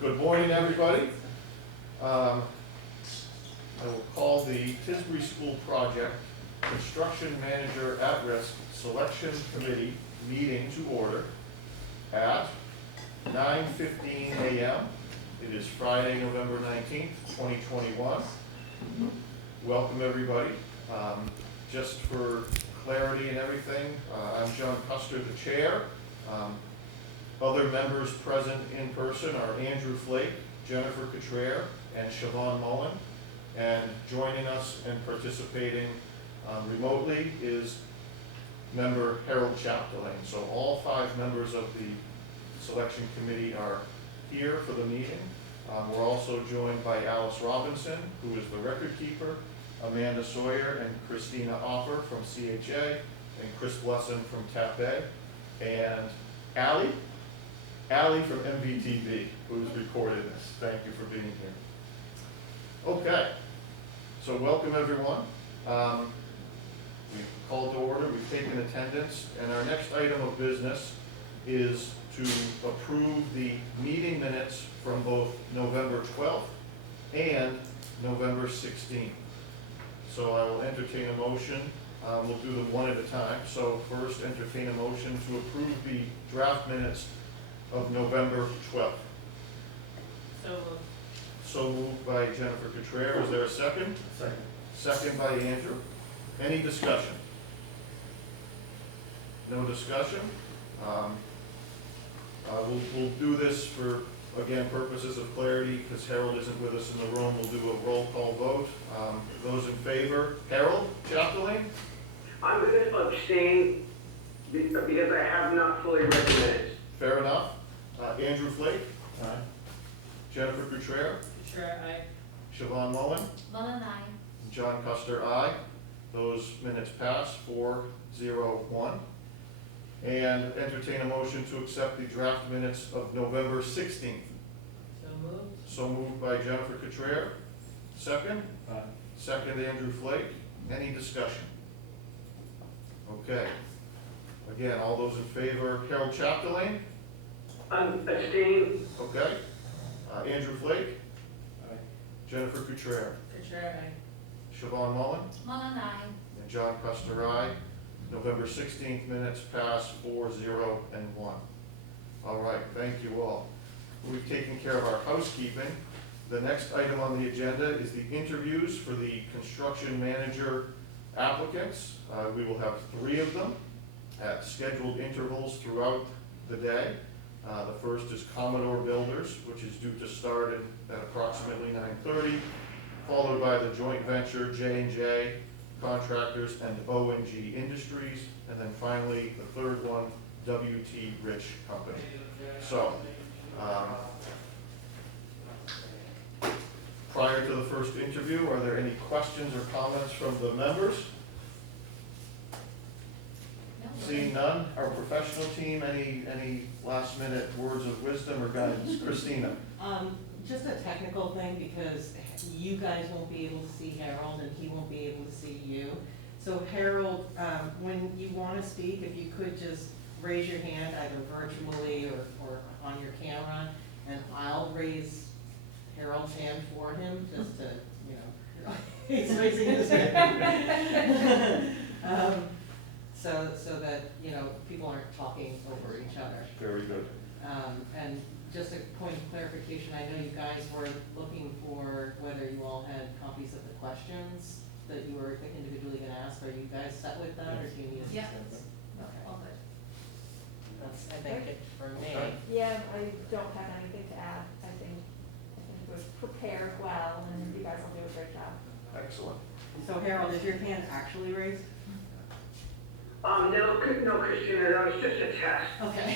Good morning, everybody. I will call the Tisbury School Project Construction Manager at Risk Selection Committee meeting to order at 9:15 a.m. It is Friday, November 19th, 2021. Welcome, everybody. Just for clarity and everything, I'm John Custer, the chair. Other members present in person are Andrew Flake, Jennifer Cottrell, and Siobhan Mullen. And joining us and participating remotely is member Harold Chapdelaine. So all 5 members of the selection committee are here for the meeting. We're also joined by Alice Robinson, who is the record keeper, Amanda Sawyer and Christina Offer from CHA, and Chris Blesson from TAP-A, and Allie from MVTV, who's recorded this. Thank you for being here. Okay, so welcome everyone. We've called to order, we've taken attendance, and our next item of business is to approve the meeting minutes from both November 12th and November 16th. So I will entertain a motion. We'll do them one at a time. So first, entertain a motion to approve the draft minutes of November 12th. So moved by Jennifer Cottrell. Is there a second? Second. Second by Andrew. Any discussion? No discussion? We'll do this for, again, purposes of clarity, because Harold isn't with us in the room. We'll do a roll call vote. Those in favor? Harold Chapdelaine? I'm going to abstain because I have not fully read the minutes. Fair enough. Andrew Flake? Aye. Jennifer Cottrell? Cottrell, aye. Siobhan Mullen? Mullen, aye. John Custer, aye. Those minutes pass 4-0-1. And entertain a motion to accept the draft minutes of November 16th. So moved. So moved by Jennifer Cottrell. Second? Aye. Second, Andrew Flake. Any discussion? Okay. Again, all those in favor, Harold Chapdelaine? Abstain. Okay. Andrew Flake? Aye. Jennifer Cottrell? Cottrell, aye. Siobhan Mullen? Mullen, aye. And John Custer, aye. November 16th minutes pass 4-0-1. All right, thank you all. We've taken care of our housekeeping. The next item on the agenda is the interviews for the construction manager applicants. We will have 3 of them at scheduled intervals throughout the day. The first is Commodore Builders, which is due to start at approximately 9:30, followed by the joint venture J&J Contractors and O&G Industries, and then finally the third one, W.T. Rich Company. So, prior to the first interview, are there any questions or comments from the members? No. Seeing none, our professional team, any last minute words of wisdom or guidance? Christina? Just a technical thing, because you guys won't be able to see Harold and he won't be able to see you. So Harold, when you want to speak, if you could just raise your hand either virtually or on your camera, and I'll raise Harold's hand for him, just to, he's raising his hand. So that, people aren't talking over each other. Very good. And just a point of clarification, I know you guys were looking for whether you all had copies of the questions that you were individually gonna ask. Are you guys set with that, or do you need Yeah. assistance? Okay, All good. that's, I think it for me. Okay. Yeah, I don't have anything to add. I think it was prepared well, and you guys will do a great job. Excellent. So Harold, is your hand actually raised? No, Christina, that was just a test. Okay.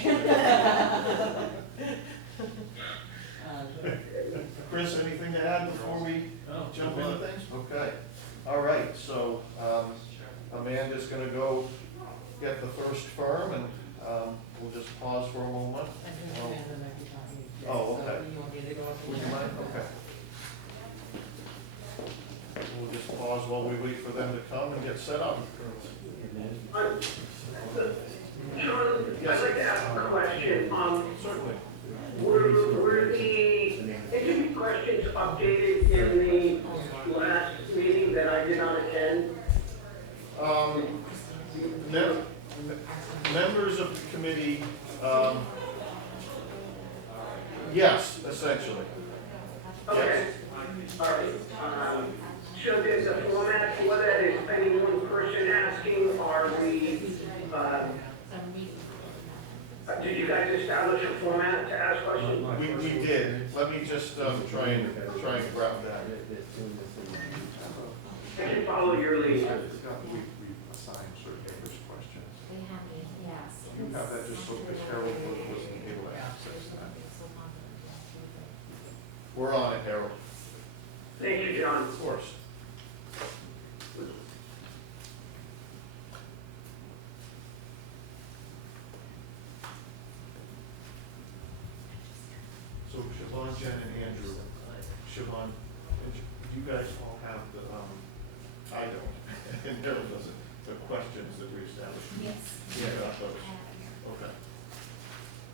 Chris, anything to add before we jump into things? Okay. All right, so Amanda's going to go get the first firm, and we'll just pause for a moment. Oh, okay. Would you mind? Okay. We'll just pause while we wait for them to come and get set up. John, I'd like to ask a question. Certainly. Were updated in the last meeting that I did not attend? Members of the committee, yes, essentially. Okay, all right. So there's a format for that, is any one person asking, are we, did you guys establish a format to ask questions? We did. Let me just try and grab that. I can follow your lead. We've assigned certain English questions. They have it, yes. You have that just so because Harold wasn't able to access that. We're on it, Harold. Thank you, John. Of course. So Siobhan, Jen, and Andrew. Siobhan, you guys all have the, I don't, and Harold doesn't, the questions that we established. Yes. Yeah, got those. Okay.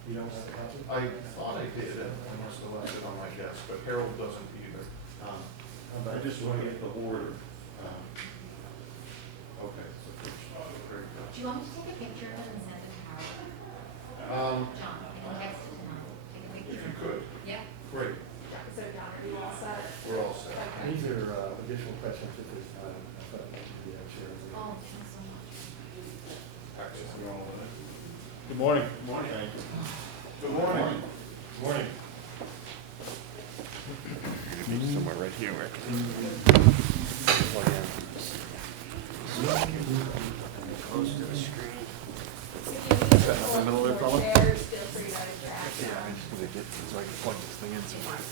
You don't have a copy? I thought I did, I must have left it on my desk, but Harold doesn't either. I just want to get the order. Okay, so very good. Do you want me to take a picture of it and send it to Harold? John, I can text it tonight. Take a If picture. you could, Yeah. great, So John, are you all set? we're all set. Okay. These are additional questions at this time. I thought that would be chair. Oh, thanks so much. Access and all of it. Good morning. Good morning. Thank you. Good morning. Good morning. Somewhere right here where I close to the screen. Set up the middle there, fella? Chairs, feel free to interact. Yeah, I'm just gonna get so I can plug this thing in somewhere.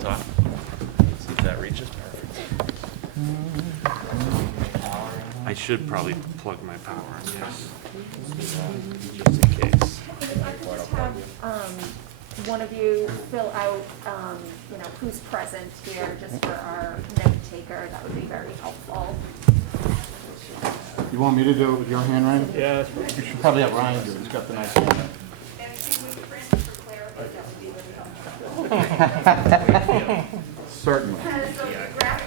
Talk. See if that reaches. Perfect. I should probably plug my power in, yes. Just in case. If I could just have, one of you fill out, who's present here, just for our note taker, that would be very helpful. You want me to do it with your handwriting? Yeah. You should probably have Ryan do it, he's got the nice hand. And if we print for clarity, that would be really helpful. Certainly. So grab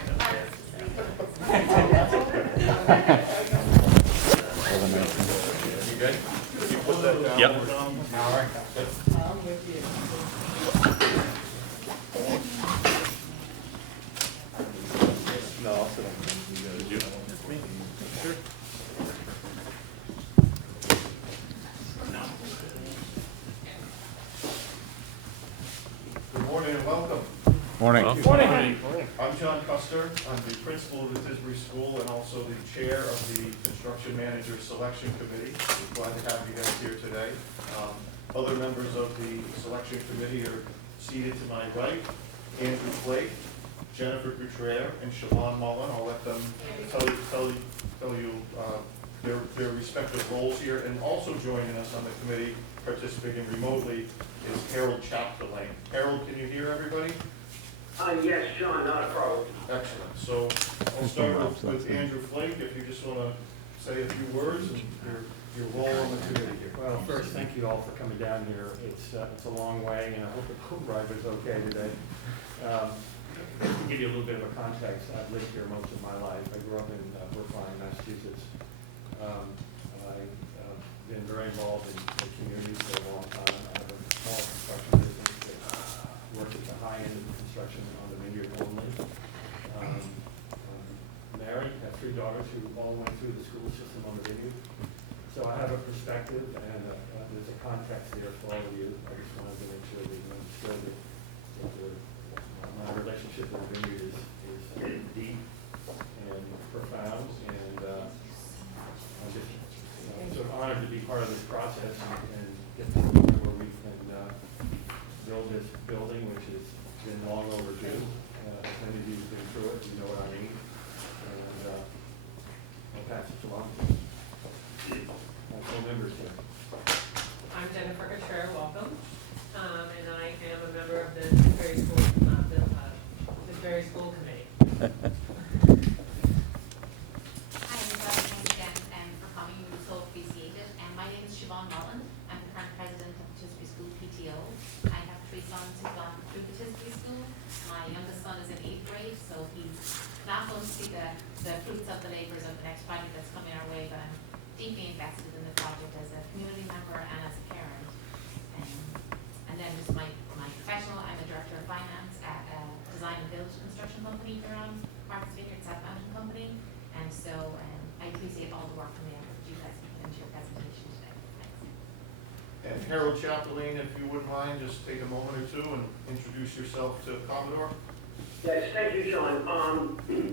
You good? You put that down? Yep. All right. I'm with you. No, I'll sit on. Did you? Sure. Good morning and welcome. Morning. Morning. I'm John Custer. I'm the principal of the Tisbury School and also the chair of the Construction Manager Selection Committee. We're glad to have you guys here today. Other members of the selection committee are seated to my right. Andrew Flake, Jennifer Gutierrez, and Siobhan Mullen. I'll let them tell you their respective roles here. And also joining us on the committee, participating remotely, is Harold Chapter. Harold, can you hear everybody? Yes, John, not a problem. Excellent. So I'll start with Andrew Flake, if you just want to say a few words and your role on the committee here. Well, first, thank you all for coming down here. It's a long way, and I hope the boat ride was okay today. To give you a little bit of a context, I've lived here most of my life. I grew up in Brookline, Massachusetts. I've been very involved in the community for a long time. I have a small construction business that works at the high end of construction on the vineyard only. Married, have 3 daughters who all went through the school system on the vineyard. So I have a perspective, and there's a context there for all of you. I just wanted to make sure that you understood that my relationship with the vineyard is deep and profound, and I'm just sort of honored to be part of this process and get to the point where we can build this building, which has been long overdue. As many of you have been through it, you know what I mean. And I'll pass it along. My full members here. I'm Jennifer Gutierrez, welcome, and I am a member of the Tisbury School Committee. Hi, everybody. Thanks again for coming. We were so appreciated. And my name is Siobhan Mullen. I'm the current president of the Tisbury School PTA. field. I have 3 sons who've gone through the Tisbury school. My youngest son is in 8th grade, so he's not going to see the fruits of the labors of the next project that's coming our way, but I'm deeply invested in the project as a community member and as a parent. And then just my professional, I'm a director of finance at a design and build construction company here on Martha's Vineyard, Supplemental company. And so I appreciate all the work from the effort you guys put into your presentation today. Thanks. And Harold Chapdelaine, if you wouldn't mind, just take a moment or two and introduce yourself to Commodore. Yes, thank you, Sean.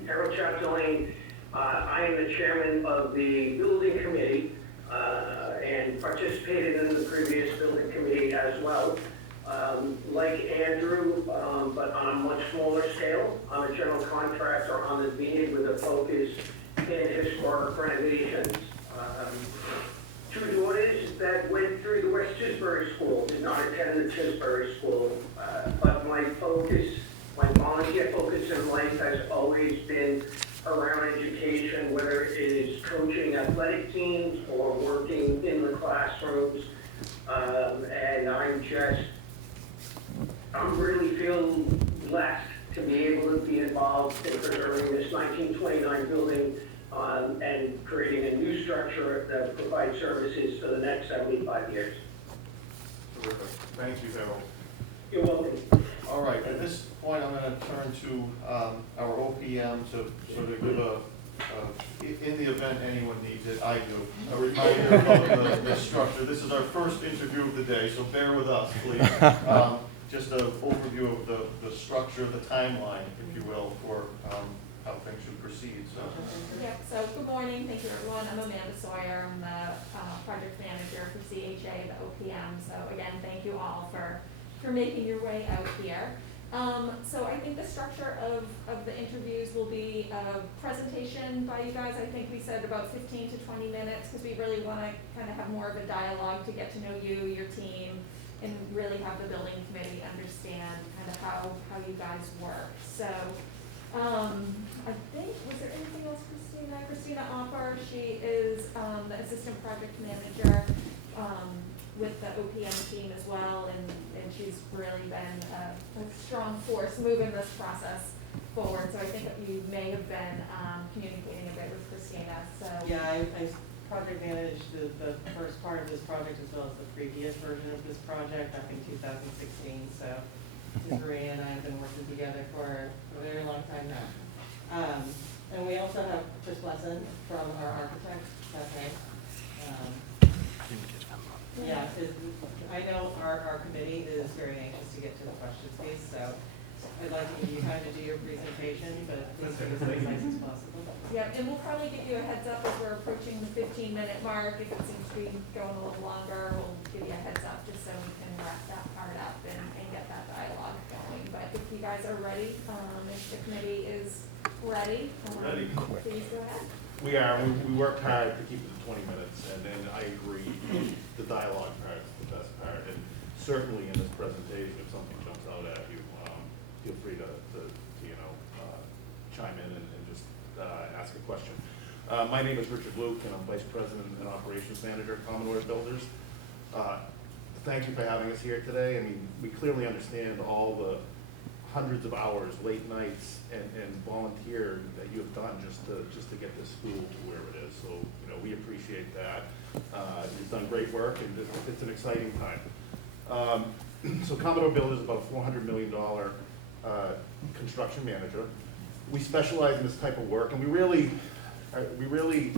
Harold Chapdelaine, I am the chairman of the building committee and participated in the previous building committee as well. Like Andrew, but on a much smaller scale. I'm a general contractor on the vineyard with a focus in historic renovations. 2 daughters that went through the West Tisbury School, did not attend the Tisbury School, but my volunteer focus in life has always been around education, whether it is coaching athletic teams or working in the classrooms. And I'm really feel blessed to be able to be involved in preserving this 1929 building and creating a new structure that provides services for the next 75 years. Terrific. Thank you, Harold. You're welcome. All right, at this point, I'm going to turn to our OPM to sort of give in the event anyone needs it, I do, a reminder about the structure. This is our first interview of the day, so bear with us, please. Just an overview of the structure, the timeline, if you will, for how things should proceed. So. Yep, so good morning, thank you everyone. I'm Amanda Sawyer, I'm the project manager for CHA, the OPM. So again, thank you all for making your way out here. So I think the structure of the interviews will be a presentation by you guys. I think we said about 15 to 20 minutes because we really want to kind of have more of a dialogue to get to know you, your team, and really have the building committee understand kind of how you guys work. So I think, was there anything else, Christina? Christina Opper, she is the assistant project manager with the OPM team as well, and she's really been a strong force moving this process forward. So I think that you may have been communicating a bit with Christina. So Yeah, I project managed the first part of this project as well as the previous version of this project back in 2016. So Tisbury and I have been working together for a very long time now. And we also have Chris Lesson from our architect, okay. Yeah, I know our committee is very anxious to get to the questions piece, so I'd like to give you time to do your presentation, but please do it as concise as possible. yeah, and we'll probably give you a heads up as we're approaching the 15-minute mark. If it seems to be going a little longer, we'll give you a heads up just so we can wrap that part up and get that dialogue going. But if you guys are ready, if the committee is ready, please go ahead. We are. We worked hard to keep it to 20 minutes, and then I agree, the dialogue part is the best part. And certainly in this presentation, if something jumps out at you, feel free to chime in and just ask a question. My name is Richard Luke, and I'm Vice President and Operations Manager at Commodore Builders. Thank you for having us here today. I mean, we clearly understand all the hundreds of hours, late nights, and volunteer that you have done just to get this school to where it is. So, we appreciate that. You've done great work, and it's an exciting time. So Commodore Builders is about a $400 million construction manager. We specialize in this type of work, and we really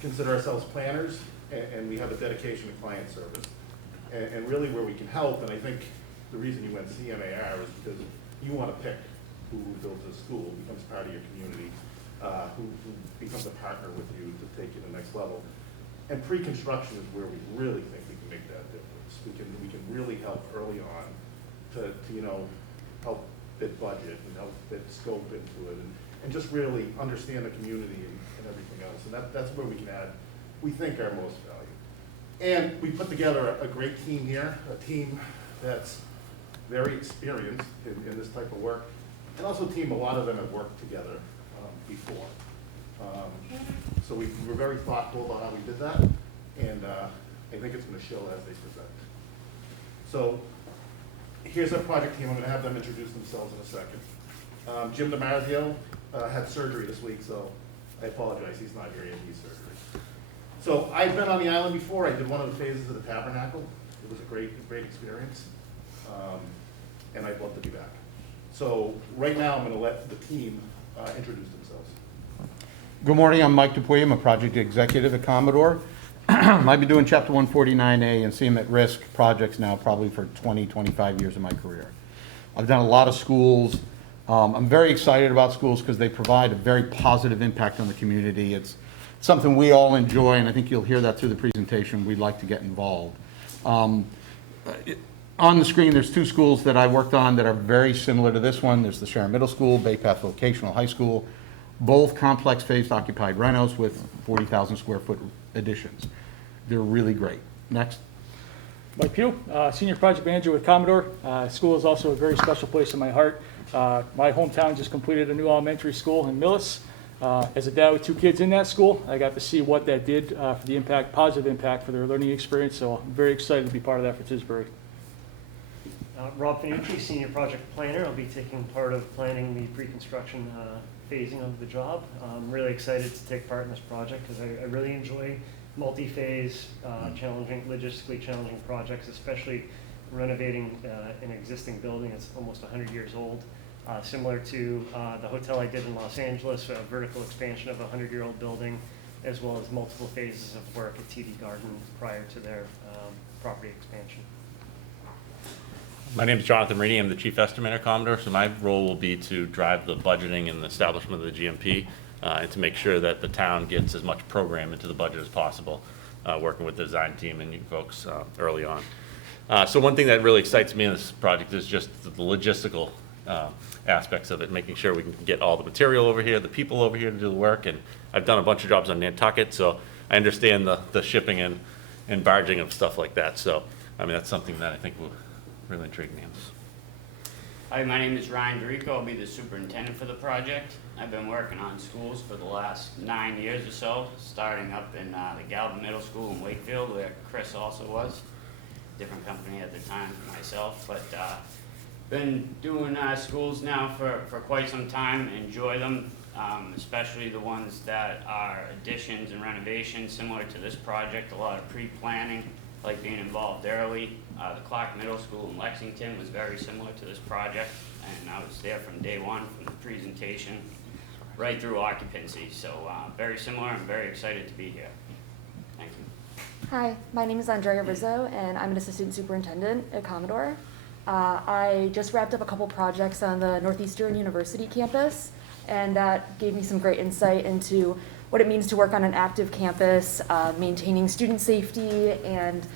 consider ourselves planners, and we have a dedication to client service. And really where we can help, and I think the reason you went CMAR is because you want to pick who builds a school, becomes part of your community, who becomes a partner with you to take you to the next level. And pre-construction is where we really think we can make that difference. We can really help early on to help fit budget and help fit scope into it, and just really understand the community and everything else. And that's where we can add, we think, our most value. And we put together a great team here, a team that's very experienced in this type of work, and also a team, a lot of them have worked together before. So we were very thoughtful about how we did that, and I think it's going to show as they present. So here's our project team. I'm gonna have them introduce themselves in a second. Jim DiMarzio had surgery this week, so I apologize, he's not here, he had knee surgery. So I've been on the island before. I did one of the phases of the Tabernacle. It was a great experience, and I'd love to be back. So right now, I'm gonna let the team introduce themselves. Good morning, I'm Mike Dupuy, I'm a project executive at Commodore. I've been doing Chapter 149A and CM at risk projects now probably for 20, 25 years of my career. I've done a lot of schools. I'm very excited about schools because they provide a very positive impact on the community. It's something we all enjoy, and I think you'll hear that through the presentation. We'd like to get involved. On the screen, there's two schools that I worked on that are very similar to this one. There's the Sharon Middle School, Bay Path Vocational High School, both complex phased occupied renos with 40,000 square foot additions. They're really great. Next. Mike Pugh, Senior Project Manager with Commodore. School is also a very special place in my heart. My hometown just completed a new elementary school in Millis. As a dad with two kids in that school, I got to see what that did for the impact, positive impact for their learning experience, so I'm very excited to be part of that for Tisbury. Rob Fanucci, Senior Project Planner. I'll be taking part of planning the pre-construction phasing of the job. I'm really excited to take part in this project because I really enjoy multi-phase, logistically challenging projects, especially renovating an existing building that's almost 100 years old. Similar to the hotel I did in Los Angeles, a vertical expansion of a 100-year-old building, as well as multiple phases of work at TD Garden prior to their property expansion. My name is Jonathan Marini. I'm the Chief Estimator at Commodore, so my role will be to drive the budgeting and the establishment of the GMP and to make sure that the town gets as much program into the budget as possible, working with the design team and you folks early on. So one thing that really excites me in this project is just the logistical aspects of it, making sure we can get all the material over here, the people over here to do the work, and I've done a bunch of jobs on Nantucket, so I understand the shipping and barging of stuff like that. So, I mean, that's something that I think will really intrigue me. Hi, my name is Ryan Dorico. I'll be the superintendent for the project. I've been working on schools for the last 9 years or so, starting up in the Galvin Middle School in Wakefield, where Chris also was. Different company at the time for myself, but been doing schools now for quite some time. Enjoy them, especially the ones that are additions and renovations similar to this project. A lot of pre-planning, like being involved early. The Qac Middle School in Lexington was very similar to this project, and I was there from day one, from the presentation right through occupancy. So very similar. I'm very excited to be here. Thank you. Hi, my name is Andrea Rizzo, and I'm an assistant superintendent at Commodore. I just wrapped up a couple projects on the Northeastern University campus, and that gave me some great insight into what it means to work on an active campus, maintaining student safety, and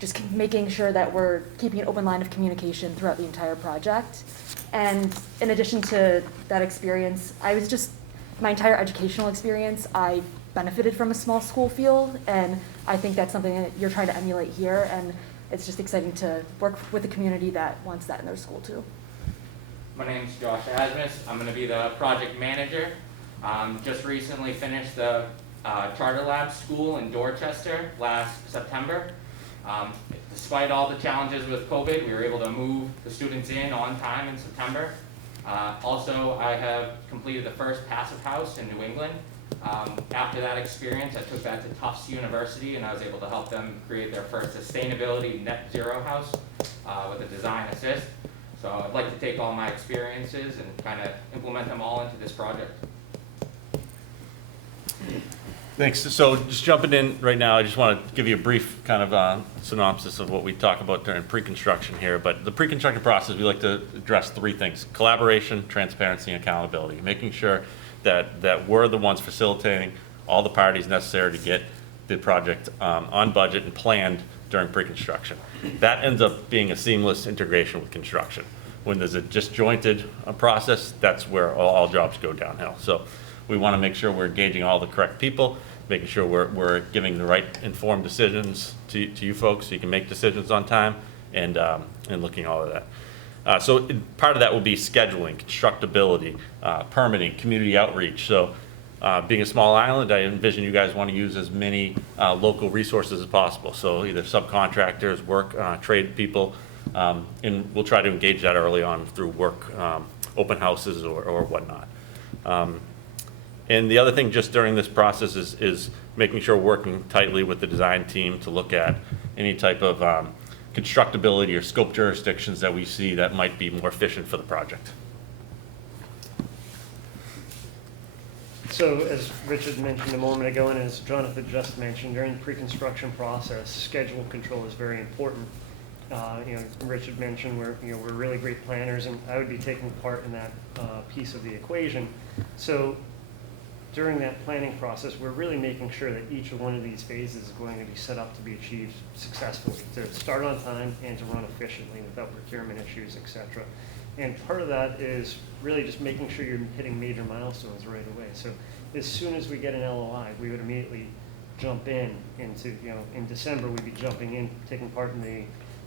just making sure that we're keeping an open line of communication throughout the entire project. And in addition to that experience, my entire educational experience, I benefited from a small school feel, and I think that's something that you're trying to emulate here, and it's just exciting to work with a community that wants that in their school too. My name is Josh Asmus. I'm going to be the project manager. Just recently finished the Charter Lab school in Dorchester last September. Despite all the challenges with COVID, we were able to move the students in on time in September. Also, I have completed the first passive house in New England. After that experience, I took that to Tufts University, and I was able to help them create their first sustainability net zero house with a design assist. So I'd like to take all my experiences and kind of implement them all into this project. Thanks. So just jumping in right now, I just want to give you a brief kind of synopsis of what we talk about during pre-construction here. But the pre-construction process, we like to address three things: collaboration, transparency, and accountability. Making sure that we're the ones facilitating all the parties necessary to get the project on budget and planned during pre-construction. That ends up being a seamless integration with construction. When there's a disjointed process, that's where all jobs go downhill. So we want to make sure we're engaging all the correct people, making sure we're giving the right informed decisions to you folks so you can make decisions on time, and looking at all of that. So part of that will be scheduling, constructability, permitting, community outreach. So Being a small island, I envision you guys want to use as many local resources as possible. So either subcontractors, work, trade people, and we'll try to engage that early on through work, open houses or whatnot. And the other thing just during this process is making sure we're working tightly with the design team to look at any type of constructability or scope jurisdictions that we see that might be more efficient for the project. So as Richard mentioned a moment ago, and as Jonathan just mentioned, during the pre-construction process, schedule control is very important. Richard mentioned we're really great planners, and I would be taking part in that piece of the equation. So during that planning process, we're really making sure that each one of these phases is going to be set up to be achieved successfully, to start on time and to run efficiently without procurement issues, etc. And part of that is really just making sure you're hitting major milestones right away. So as soon as we get an LOI, we would immediately jump into, in December, we'd be jumping in, taking part in the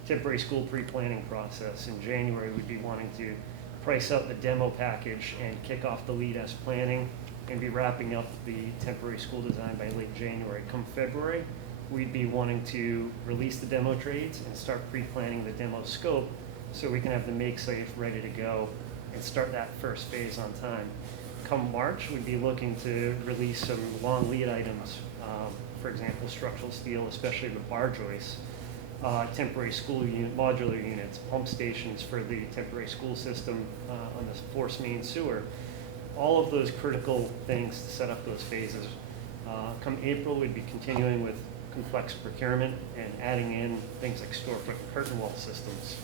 temporary school pre-planning process. In January, we'd be wanting to price out the demo package and kick off the lead as planning and be wrapping up the temporary school design by late January. Come February, we'd be wanting to release the demo trades and start pre-planning the demo scope so we can have the make safe ready to go and start that first phase on time. Come March, we'd be looking to release some long lead items, for example, structural steel, especially the bar joists, temporary school unit, modular units, pump stations for the temporary school system on the force main sewer. All of those critical things to set up those phases. Come April, we'd be continuing with complex procurement and adding in things like storefront curtain wall systems.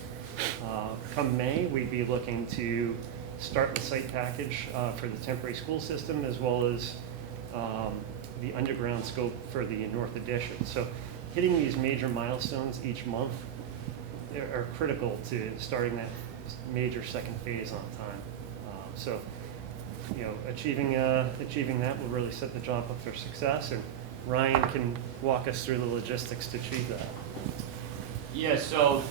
Come May, we'd be looking to start the site package for the temporary school system, as well as the underground scope for the North Addition. So hitting these major milestones each month are critical to starting that major second phase on time. So achieving that will really set the job up for success, and Ryan can walk us through the logistics to achieve that. Yeah, so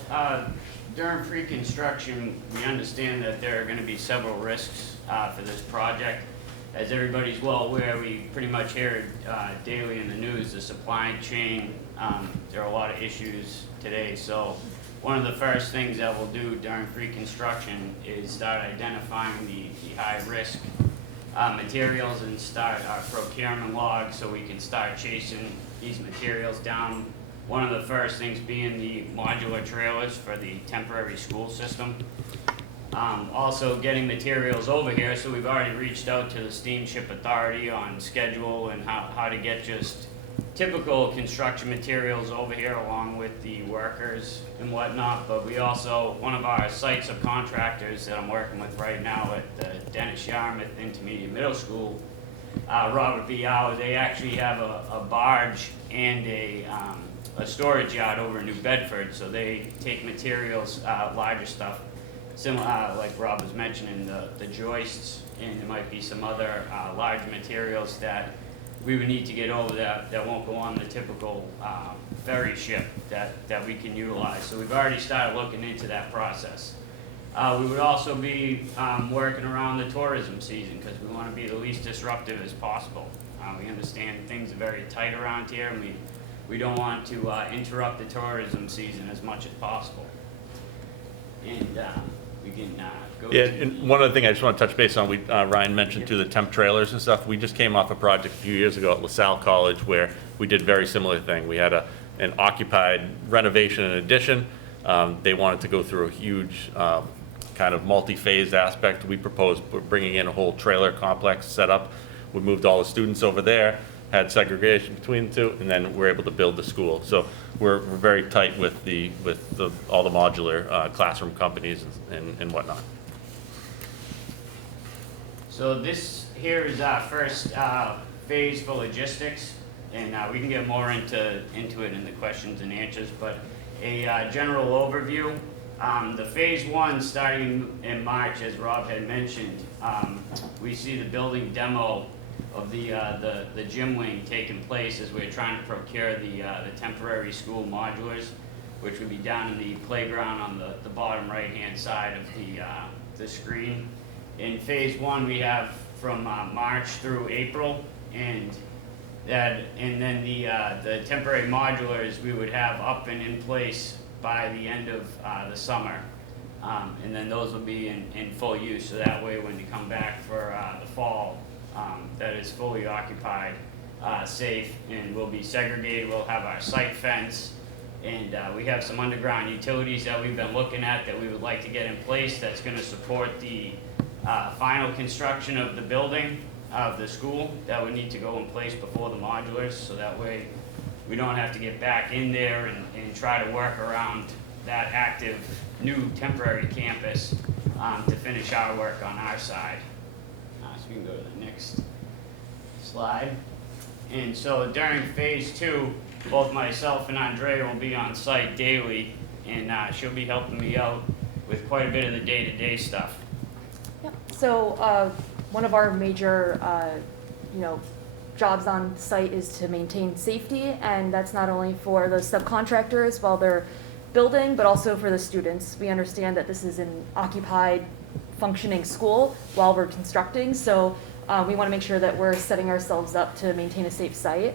during pre-construction, we understand that there are going to be several risks for this project. As everybody's well aware, we pretty much hear daily in the news, the supply chain, there are a lot of issues today. So one of the first things that we'll do during pre-construction is start identifying the high-risk materials and start our procurement log so we can start chasing these materials down. One of the first things being the modular trailers for the temporary school system. Also getting materials over here, so we've already reached out to the Steamship Authority on schedule and how to get just typical construction materials over here along with the workers and whatnot. But we also, one of our site subcontractors that I'm working with right now at the Dennis Yarmouth Intermediate Middle School, Robert B. Howe, they actually have a barge and a storage yard over in New Bedford, so they take materials, larger stuff, similar, like Rob was mentioning, the joists, and there might be some other large materials that we would need to get over that won't go on the typical ferry ship that we can utilize. So we've already started looking into that process. We would also be working around the tourism season because we want to be the least disruptive as possible. We understand things are very tight around here, and we don't want to interrupt the tourism season as much as possible. And we can go Yeah, to... and one other thing I just want to touch base on, Ryan mentioned too, the temp trailers and stuff. We just came off a project a few years ago at LaSalle College where we did a very similar thing. We had an occupied renovation and addition. They wanted to go through a huge kind of multi-phase aspect. We proposed bringing in a whole trailer complex set up. We moved all the students over there, had segregation between the two, and then we're able to build the school. So we're very tight with all the modular classroom companies and whatnot. So this here is our first phase for logistics, and we can get more into it in the questions and answers, but a general overview. The phase one starting in March, as Rob had mentioned, we see the building demo of the gym wing taking place as we're trying to procure the temporary school modulars, which would be down in the playground on the bottom right hand side of the screen. In phase one, we have from March through April, and then the temporary modulars we would have up and in place by the end of the summer. And then those will be in full use, so that way when you come back for the fall, that is fully occupied, safe, and will be segregated. We'll have our site fence, and we have some underground utilities that we've been looking at that we would like to get in place that's going to support the final construction of the building, of the school, that would need to go in place before the modulars, so that way we don't have to get back in there and try to work around that active new temporary campus to finish our work on our side. So we can go to the next slide. And so during phase 2, both myself and Andrea will be on site daily, and she'll be helping me out with quite a bit of the day-to-day stuff. Yep. So one of our major, jobs on site is to maintain safety, and that's not only for the subcontractors while they're building, but also for the students. We understand that this is an occupied, functioning school while we're constructing, so we want to make sure that we're setting ourselves up to maintain a safe site.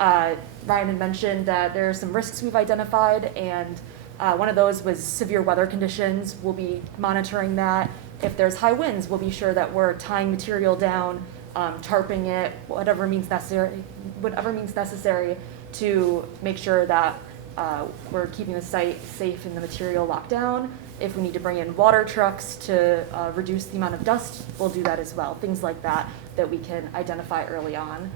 Ryan had mentioned that there are some risks we've identified, and one of those was severe weather conditions. We'll be monitoring that. If there's high winds, we'll be sure that we're tying material down, tarping it, whatever means necessary to make sure that we're keeping the site safe and the material locked down. If we need to bring in water trucks to reduce the amount of dust, we'll do that as well. Things like that we can identify early on.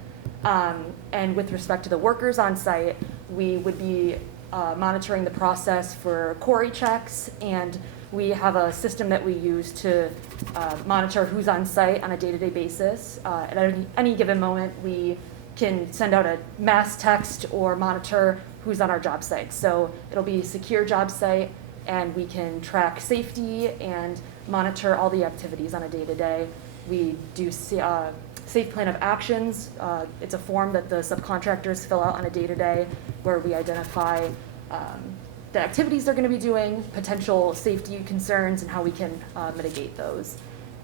And with respect to the workers on site, we would be monitoring the process for quarry checks, and we have a system that we use to monitor who's on site on a day-to-day basis. At any given moment, we can send out a mass text or monitor who's on our job site. So it'll be a secure job site, and we can track safety and monitor all the activities on a day-to-day. We do safe plan of actions. It's a form that the subcontractors fill out on a day-to-day where we identify the activities they're going to be doing, potential safety concerns, and how we can mitigate those.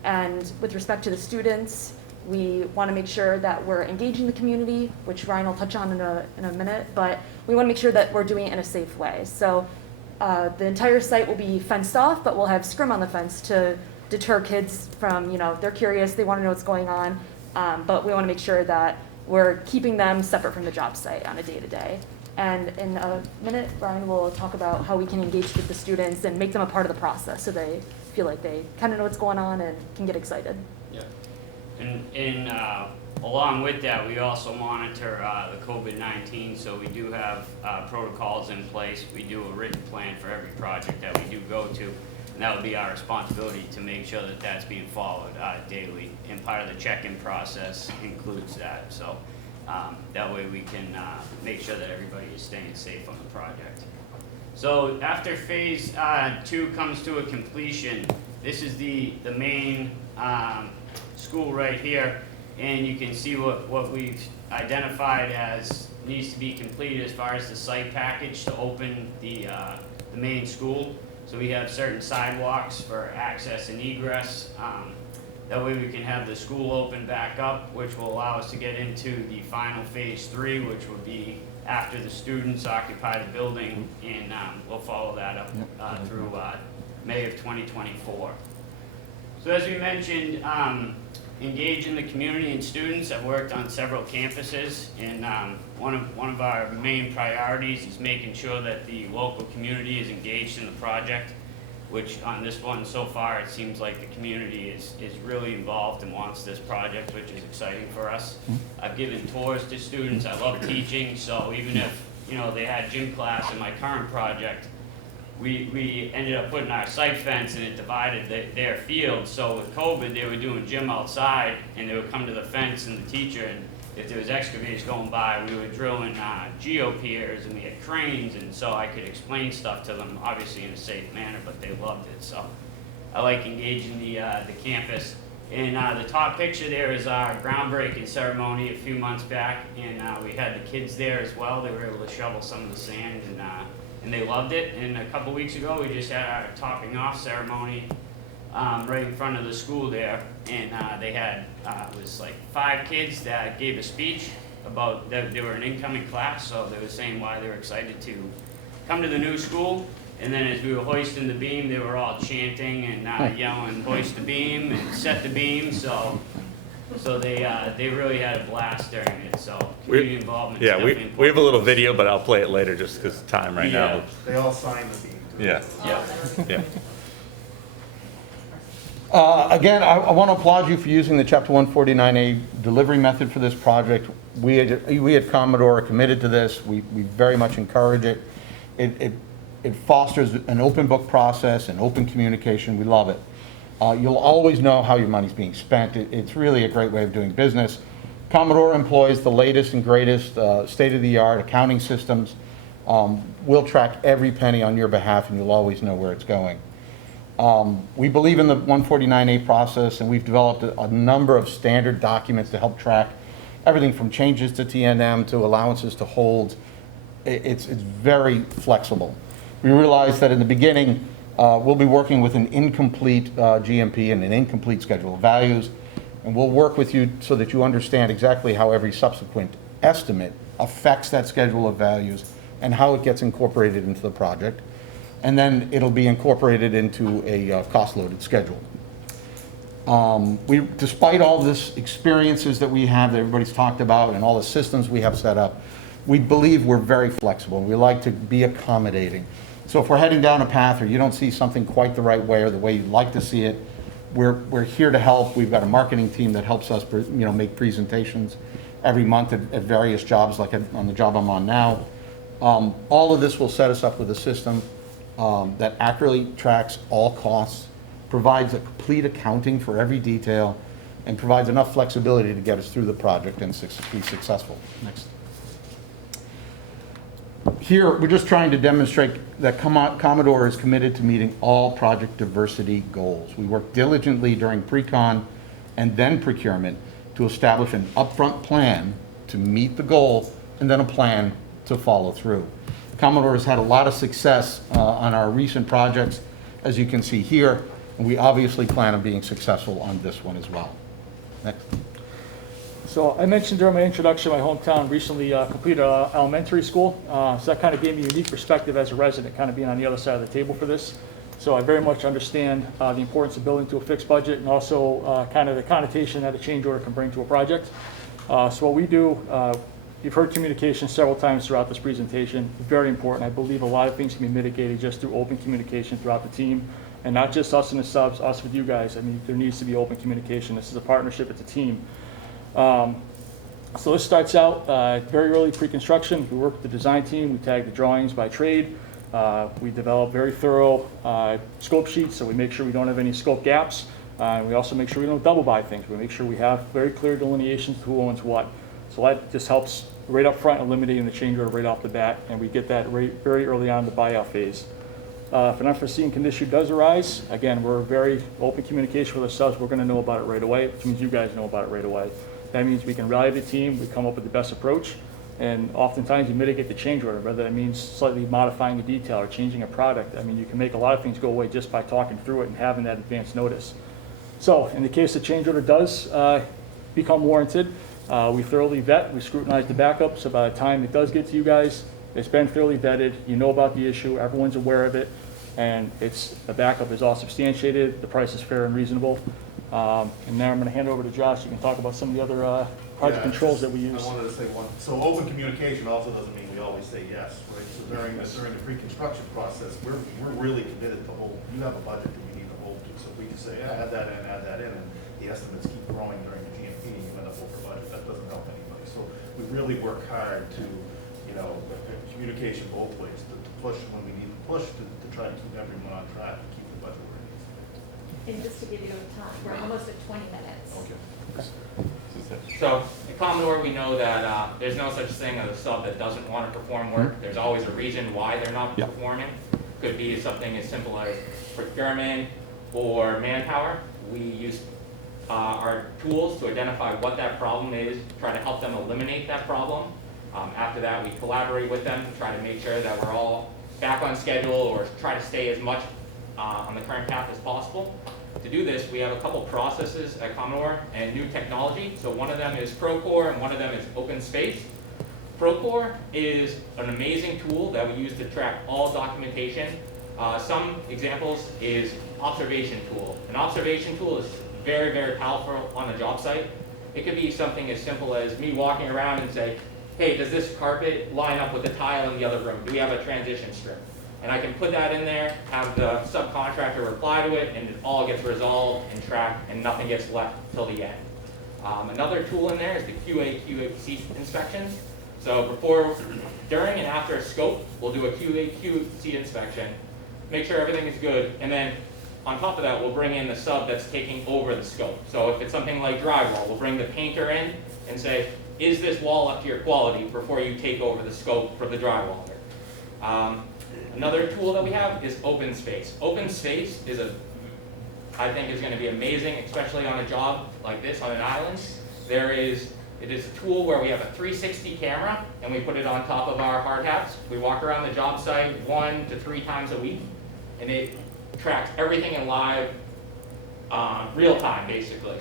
And with respect to the students, we want to make sure that we're engaging the community, which Ryan will touch on in a minute, but we want to make sure that we're doing it in a safe way. So the entire site will be fenced off, but we'll have scrim on the fence to deter kids from, they're curious, they want to know what's going on, but we want to make sure that we're keeping them separate from the job site on a day-to-day. And in a minute, Ryan will talk about how we can engage with the students and make them a part of the process so they feel like they kind of know what's going on and can get excited. Yeah. And along with that, we also monitor the COVID-19, so we do have protocols in place. We do a written plan for every project that we do go to, and that would be our responsibility to make sure that that's being followed daily. And part of the check-in process includes that. So that way we can make sure that everybody is staying safe on the project. So after phase 2 comes to a completion, this is the main school right here, and you can see what we've identified as needs to be completed as far as the site package to open the main school. So we have certain sidewalks for access and egress. That way we can have the school open back up, which will allow us to get into the final phase 3, which would be after the students occupy the building, and we'll follow that up through May of 2024. So as we mentioned, engaging the community and students. I've worked on several campuses, and one of our main priorities is making sure that the local community is engaged in the project, which on this one so far it seems like the community is really involved and wants this project, which is exciting for us. I've given tours to students. I love teaching, so even if they had gym class in my current project, we ended up putting our site fence and it divided their field. So with COVID, they were doing gym outside, and they would come to the fence and the teacher, and if there was excavators going by, we were drilling geopiers, and we had cranes, and so I could explain stuff to them, obviously in a safe manner, but they loved it. So I like engaging the campus. And the top picture there is our groundbreaking ceremony a few months back, and we had the kids there as well. They were able to shovel some of the sand, and they loved it. And a couple weeks ago, we just had our topping off ceremony right in front of the school there, and they had, it was like 5 kids that gave a speech about, that they were an incoming class, so they were saying why they were excited to come to the new school. And then as we were hoisting the beam, they were all chanting and yelling, hoist the beam and set the beam, so they really had a blast during it, so community involvement is Yeah, definitely we important. have a little video, but I'll play it later just because of time right now. They all signed the beam. Yeah, yeah. Again, I want to applaud you for using the Chapter 149A delivery method for this project. We at Commodore are committed to this. We very much encourage it. It fosters an open book process and open communication. We love it. You'll always know how your money's being spent. It's really a great way of doing business. Commodore employs the latest and greatest state-of-the-art accounting systems. We'll track every penny on your behalf, and you'll always know where it's going. We believe in the 149A process, and we've developed a number of standard documents to help track everything from changes to TNM to allowances to holds. It's very flexible. We realize that in the beginning, we'll be working with an incomplete GMP and an incomplete schedule of values, and we'll work with you so that you understand exactly how every subsequent estimate affects that schedule of values and how it gets incorporated into the project. And then it'll be incorporated into a cost-loaded schedule. Despite all this experiences that we have that everybody's talked about and all the systems we have set up, we believe we're very flexible. We like to be accommodating. So if we're heading down a path or you don't see something quite the right way or the way you'd like to see it, we're here to help. We've got a marketing team that helps us, make presentations every month at various jobs, like on the job I'm on now. All of this will set us up with a system that accurately tracks all costs, provides a complete accounting for every detail, and provides enough flexibility to get us through the project and be successful. Next. Here, we're just trying to demonstrate that Commodore is committed to meeting all project diversity goals. We work diligently during pre-con and then procurement to establish an upfront plan to meet the goal and then a plan to follow through. Commodore has had a lot of success on our recent projects, as you can see here, and we obviously plan on being successful on this one as well. Next. So I mentioned during my introduction, my hometown recently completed an elementary school. So that kind of gave me a unique perspective as a resident, kind of being on the other side of the table for this. So I very much understand the importance of building to a fixed budget and also kind of the connotation that a change order can bring to a project. So what we do, you've heard communication several times throughout this presentation. Very important. I believe a lot of things can be mitigated just through open communication throughout the team. And not just us and the subs, us with you guys. I mean, there needs to be open communication. This is a partnership, it's a team. So this starts out very early pre-construction. We work with the design team, we tag the drawings by trade. We develop very thorough scope sheets, so we make sure we don't have any scope gaps. We also make sure we don't double buy things. We make sure we have very clear delineations of who owns what. So that just helps right up front, eliminating the change order right off the bat, and we get that very early on in the buyout phase. If an unforeseen condition does arise, again, we're very open communication with ourselves. We're going to know about it right away, which means you guys know about it right away. That means we can rally the team, we come up with the best approach, and oftentimes you mitigate the change order, whether that means slightly modifying a detail or changing a product. I mean, you can make a lot of things go away just by talking through it and having that advance notice. So in the case the change order does become warranted, we thoroughly vet, we scrutinize the backup, so by the time it does get to you guys, it's been thoroughly vetted, you know about the issue, everyone's aware of it, and the backup is all substantiated, the price is fair and reasonable. And now I'm going to hand over to Josh. You can talk about some of the other project controls that we use. I wanted to say one. So open communication also doesn't mean we always say yes, right? So during the pre-construction process, we're really committed to hold. You have a budget that we need to hold to. So if we just say, yeah, add that in, and the estimates keep growing during the GMP, and you end up over budget. That doesn't help anybody. So we really work hard to, communication both ways, to push when we need to push, to try to keep everyone on track, to keep the budget where it needs to be. And just to give you a time, we're almost at 20 minutes. Okay. So at Commodore, we know that there's no such thing as a sub that doesn't want to perform work. There's always a reason why they're not performing. Could be something as simple as procurement or manpower. We use our tools to identify what that problem is, try to help them eliminate that problem. After that, we collaborate with them to try to make sure that we're all back on schedule or try to stay as much on the current path as possible. To do this, we have a couple processes at Commodore and new technology. So one of them is Procore and one of them is Open Space. Procore is an amazing tool that we use to track all documentation. Some examples is observation tool. An observation tool is very, very powerful on a job site. It could be something as simple as me walking around and say, hey, does this carpet line up with the tile in the other room? Do we have a transition strip? And I can put that in there, have the subcontractor reply to it, and it all gets resolved and tracked, and nothing gets left till the end. Another tool in there is the QA/QC inspections. So before, during, and after a scope, we'll do a QA/QC inspection, make sure everything is good, and then on top of that, we'll bring in the sub that's taking over the scope. So if it's something like drywall, we'll bring the painter in and say, is this wall up to your quality before you take over the scope for the drywaller? Another tool that we have is Open Space. Open Space is I think is going to be amazing, especially on a job like this on an island. It is a tool where we have a 360 camera and we put it on top of our hard hats. We walk around the job site 1 to 3 times a week, and it tracks everything in live, real time basically.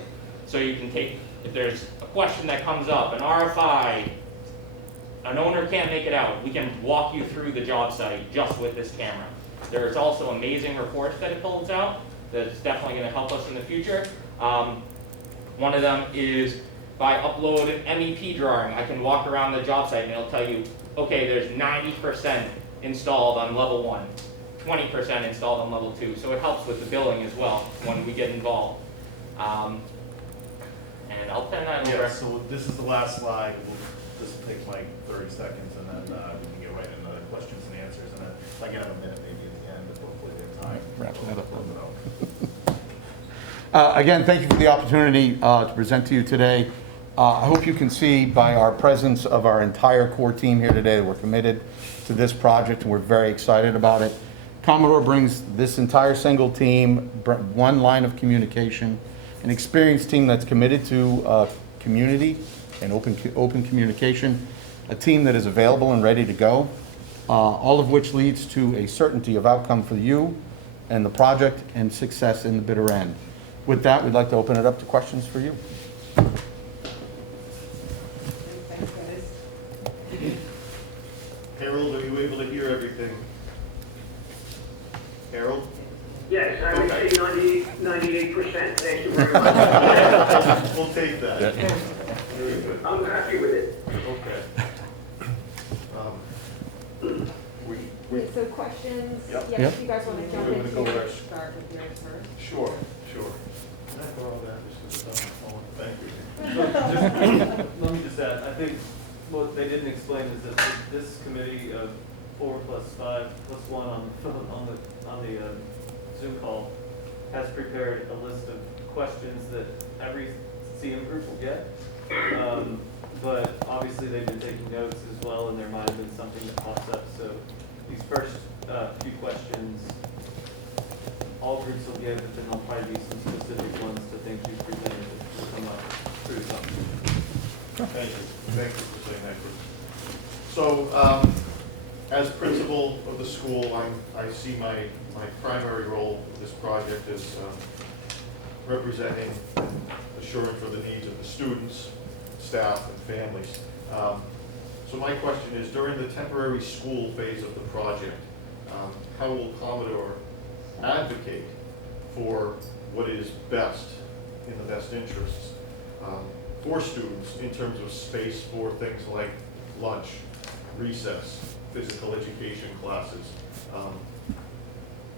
So you can take, if there's a question that comes up, an RFI, an owner can't make it out, we can walk you through the job site just with this camera. There's also amazing reports that it pulls out that's definitely going to help us in the future. One of them is if I upload an MEP drawing, I can walk around the job site and it'll tell you, okay, there's 90% installed on level 1, 20% installed on level 2. So it helps with the billing as well when we get involved. And I'll turn that over. Yeah, so this is the last slide. This will take like 30 seconds, and then we can get right into the questions and answers. And then if I can have a minute maybe at the end, but hopefully we have time. Wrapping that up. Again, thank you for the opportunity to present to you today. I hope you can see by our presence of our entire core team here today that we're committed to this project and we're very excited about it. Commodore brings this entire single team, one line of communication, an experienced team that's committed to community and open communication, a team that is available and ready to go, all of which leads to a certainty of outcome for you and the project and success in the bitter end. With that, we'd like to open it up to questions for you. Thanks, guys. Harold, are you able to hear everything? Harold? Yes, I would say 98%. Thank you very much. We'll take that. Very good. I'm happy with it. Okay. Wait, so questions? Yep. Yes, Yep. if you guys want to jump We're gonna into. go with our Start with yours first. Sure, sure. Can I borrow that? Just 'cause it's on my phone? Thank you. Let me just add, I think what they didn't explain is that this committee of 4 plus 5 plus 1 on the Zoom call has prepared a list of questions that every CM group will get. But obviously they've been taking notes as well, and there might have been something that pops up. So these first few questions, all groups will get, but then there'll probably be some specific ones to things you've presented that will come up through something. Thank you. Thank you for saying that, Chris. So, as principal of the school, I see my primary role in this project is representing, assuring for the needs of the students, staff, and families. So my question is, during the temporary school phase of the project, how will Commodore advocate for what is best, in the best interests for students in terms of space for things like lunch, recess, physical education classes,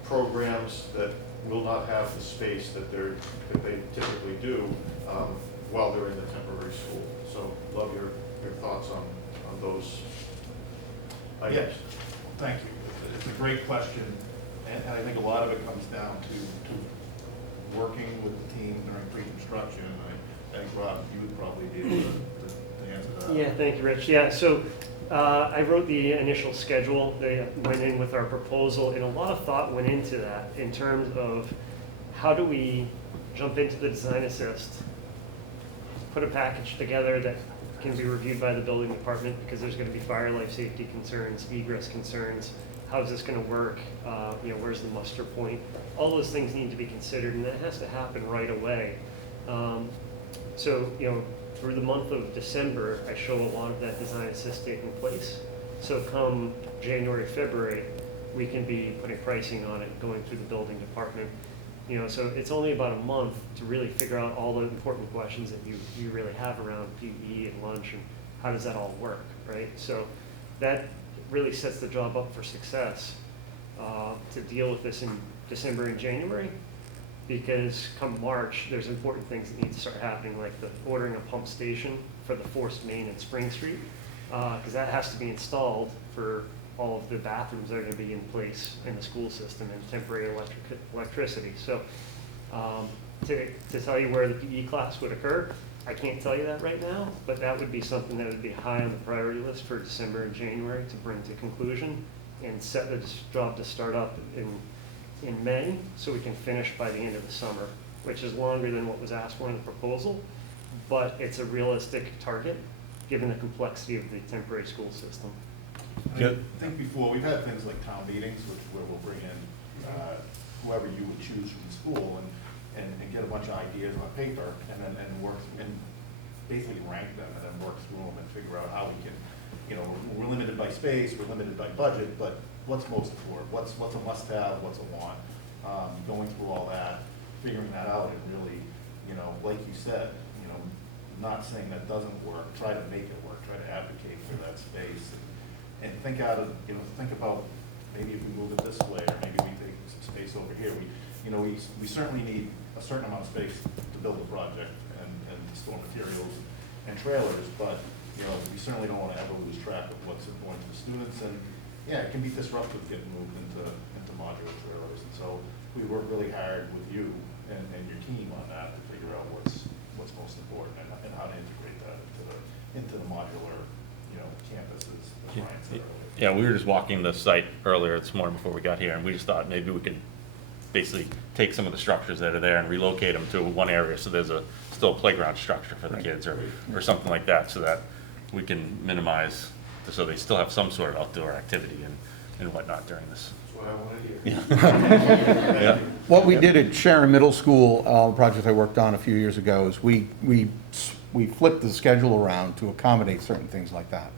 programs that will not have the space that they typically do while they're in the temporary school. So love your thoughts on those items. Yes, thank you. It's a great question, and I think a lot of it comes down to working with the team during pre-construction. I think, Rob, you would probably be able to answer that. Yeah, thank you, Rich. Yeah, so I wrote the initial schedule. They went in with our proposal, and a lot of thought went into that in terms of how do we jump into the design assist, put a package together that can be reviewed by the building department because there's going to be fire, life safety concerns, egress concerns. how's this gonna work, where's the muster point? All those things need to be considered, and that has to happen right away. So, for the month of December, I show a lot of that design assist taking place. So come January, February, we can be putting pricing on it, going through the building department. So it's only about a month to really figure out all the important questions that you really have around PE and lunch and how does that all work, right? So that really sets the job up for success to deal with this in December and January, because come March, there's important things that need to start happening, like the ordering a pump station for the forced main in Spring Street, because that has to be installed for all of the bathrooms that are going to be in place in the school system and temporary electricity. So to tell you where the PE class would occur, I can't tell you that right now, but that would be something that would be high on the priority list for December and January to bring to conclusion and set the job to start up in May, so we can finish by the end of the summer, which is longer than what was asked for in the proposal, but it's a realistic target given the complexity of the temporary school system. I think before, we've had things like town meetings, where we'll bring in whoever you would choose from the school and get a bunch of ideas on paper and work and basically rank them and then work through them and figure out how we can, we're limited by space, we're limited by budget, but what's most important, what's a must-have, what's a want, going through all that, figuring that out and really, like you said, not saying that doesn't work, try to make it work, try to advocate for that space and think about maybe if we move it this way, or maybe we take some space over here. We certainly need a certain amount of space to build a project and store materials and trailers, but we certainly don't want to ever lose track of what's important to the students. And yeah, it can be disruptive getting moved into modular trailers. And so we work really hard with you and your team on that to figure out what's most important and how to integrate that into the modular campuses, as Ryan said earlier. Yeah, we were just walking the site earlier this morning before we got here, and we just thought maybe we could basically take some of the structures that are there and relocate them to one area, so there's still a playground structure for the kids or something like that, so that we can minimize, so they still have some sort of outdoor activity and whatnot during this. That's what I want to hear. Yeah. What we did at Sharon Middle School, a project I worked on a few years ago, is we flipped the schedule around to accommodate certain things like that.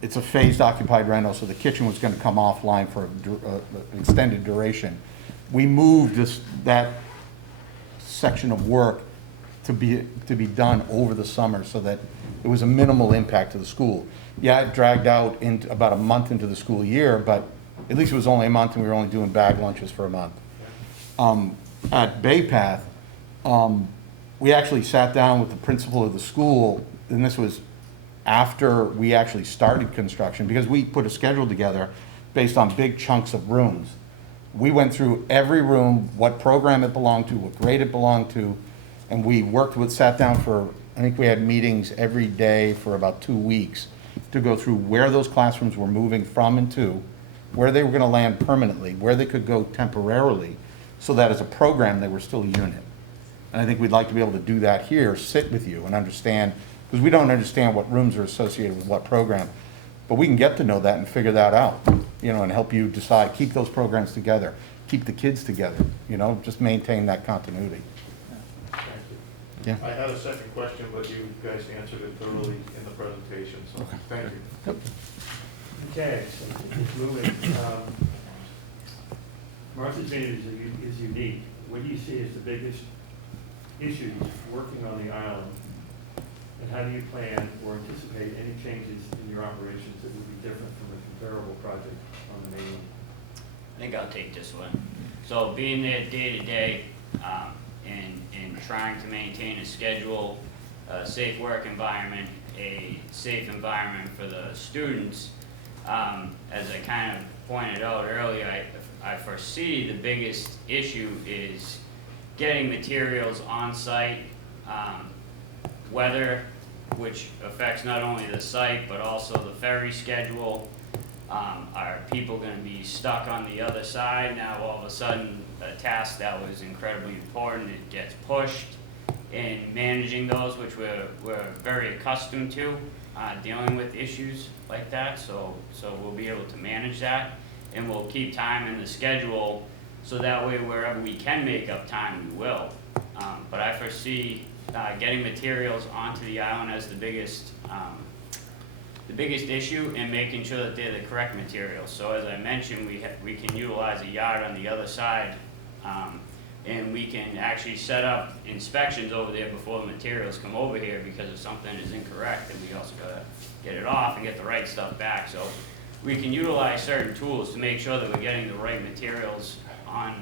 It's a phased occupied rental, so the kitchen was going to come offline for an extended duration. We moved that section of work to be done over the summer so that it was a minimal impact to the school. Yeah, it dragged out into about a month into the school year, but at least it was only a month and we were only doing bag lunches for a month. At Bay Path, we actually sat down with the principal of the school, and this was after we actually started construction, because we put a schedule together based on big chunks of rooms. We went through every room, what program it belonged to, what grade it belonged to, and we sat down for, I think we had meetings every day for about 2 weeks to go through where those classrooms were moving from and to, where they were going to land permanently, where they could go temporarily, so that as a program they were still a unit. And I think we'd like to be able to do that here, sit with you and understand, because we don't understand what rooms are associated with what program, but we can get to know that and figure that out, and help you decide, keep those programs together, keep the kids together, just maintain that continuity. Yeah. I had a second question, but you guys answered it thoroughly in the presentation, so thank you. Yep. Okay, so moving. Martha's Vineyard is unique. What do you see as the biggest issues working on the island? And how do you plan or anticipate any changes in your operations that would be different from a comparable project on the mainland? I think I'll take this one. So being there day to day, and trying to maintain a schedule, a safe work environment, a safe environment for the students, as I kind of pointed out earlier, I foresee the biggest issue is getting materials on site, weather, which affects not only the site but also the ferry schedule. Are people going to be stuck on the other side? Now all of a sudden a task that was incredibly important, it gets pushed. In managing those, which we're very accustomed to, dealing with issues like that, so we'll be able to manage that. and we'll keep time in the schedule, so that way wherever we can make up time, we will. But I foresee getting materials onto the island as the biggest issue, and making sure that they're the correct materials. So as I mentioned, we can utilize a yard on the other side, and we can actually set up inspections over there before the materials come over here, because if something is incorrect, then we also gotta get it off and get the right stuff back. So we can utilize certain tools to make sure that we're getting the right materials on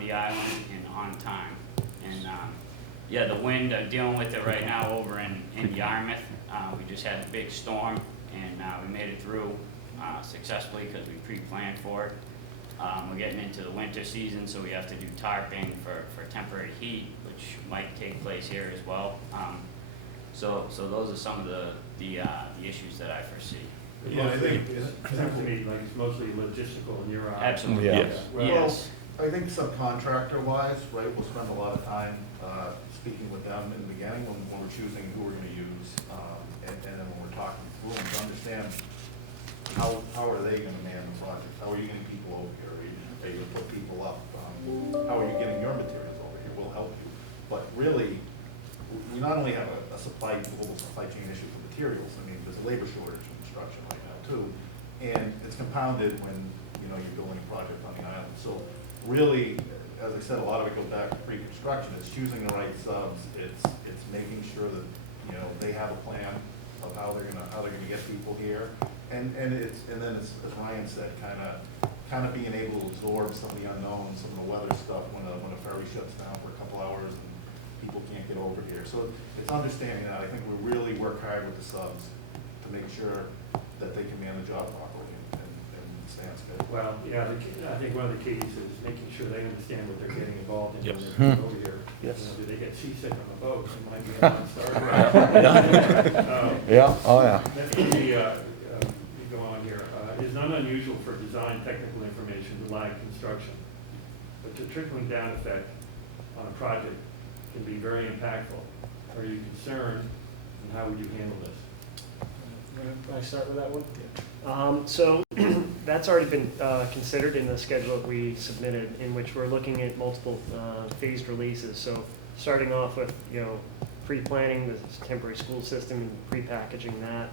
the island and on time. And yeah, the wind, I'm dealing with it right now over in Yarmouth. We just had a big storm, and we made it through successfully because we pre-planned for it. We're getting into the winter season, so we have to do tarping for temporary heat, which might take place here as well. So those are some of the issues that I foresee. Yeah, I think it seems to me like it's mostly logistical in your eyes. Absolutely, Yeah. yes. Well, Yes. I think subcontractor-wise, right, we'll spend a lot of time speaking with them in the beginning when we're choosing who we're gonna use, and then when we're talking through them to understand how are they gonna man the project? How are you getting people over here? Are you gonna put people up? How are you getting your materials over here? We'll help you. But really, we not only have a global supply chain issue for materials, I mean, there's a labor shortage in construction right now too. And it's compounded when, you know, you're building a project on the island. So really, as I said, a lot of it goes back to pre-construction. It's choosing the right subs. It's making sure that, you know, they have a plan of how they're gonna get people here. And then it's, as Ryan said, kind of being able to absorb some of the unknowns, some of the weather stuff when a ferry shuts down for a couple hours and people can't get over here. So it's understanding that. I think we really work hard with the subs to make sure that they can man the job properly and stay on schedule. Well, yeah, I think one of the keys is making sure they understand what they're getting involved in Yes. when they come over here. Yes. You know, do they get seasick on the boat? It might be a non-starter. Yeah, oh, yeah. Let me go on here. It is not unusual for design technical information to lag construction, but the trickling down effect on a project can be very impactful. Are you concerned, and how would you handle this? Can I start with that one? So that's already been considered in the schedule that we submitted, in which we're looking at multiple phased releases. So starting off with, you know, pre-planning the temporary school system and pre-packaging that,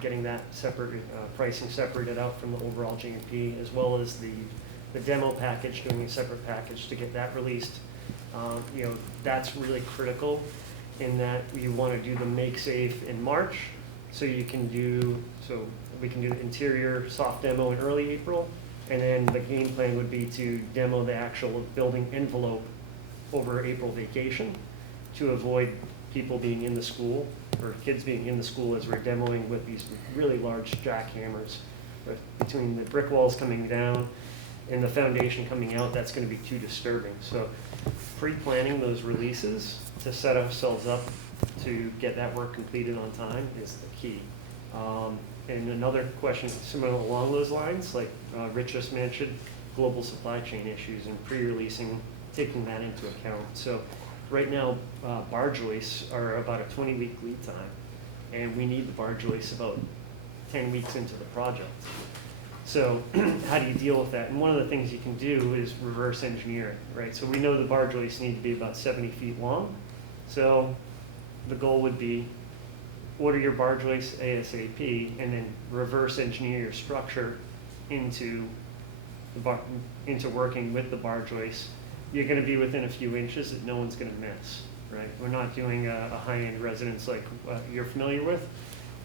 getting that separate, pricing separated out from the overall GMP, as well as the demo package, doing a separate package to get that released. You know, that's really critical in that you want to do the make safe in March, so we can do the interior soft demo in early April, and then the game plan would be to demo the actual building envelope over April vacation to avoid people being in the school, or kids being in the school as we're demoing with these really large jackhammers. But between the brick walls coming down and the foundation coming out, that's going to be too disturbing. So pre-planning those releases to set ourselves up to get that work completed on time is the key. And another question similar along those lines, like Rich just mentioned, global supply chain issues and pre-releasing, taking that into account. So right now, bar joists are about a 20-week lead time, and we need the bar joists about 10 weeks into the project. So how do you deal with that? And one of the things you can do is reverse engineer it, right? So we know the bar joists need to be about 70 feet long. So the goal would be order your bar joists ASAP and then reverse engineer your structure into working with the bar joists. You're going to be within a few inches that no one's going to miss, right? We're not doing a high-end residence like you're familiar with.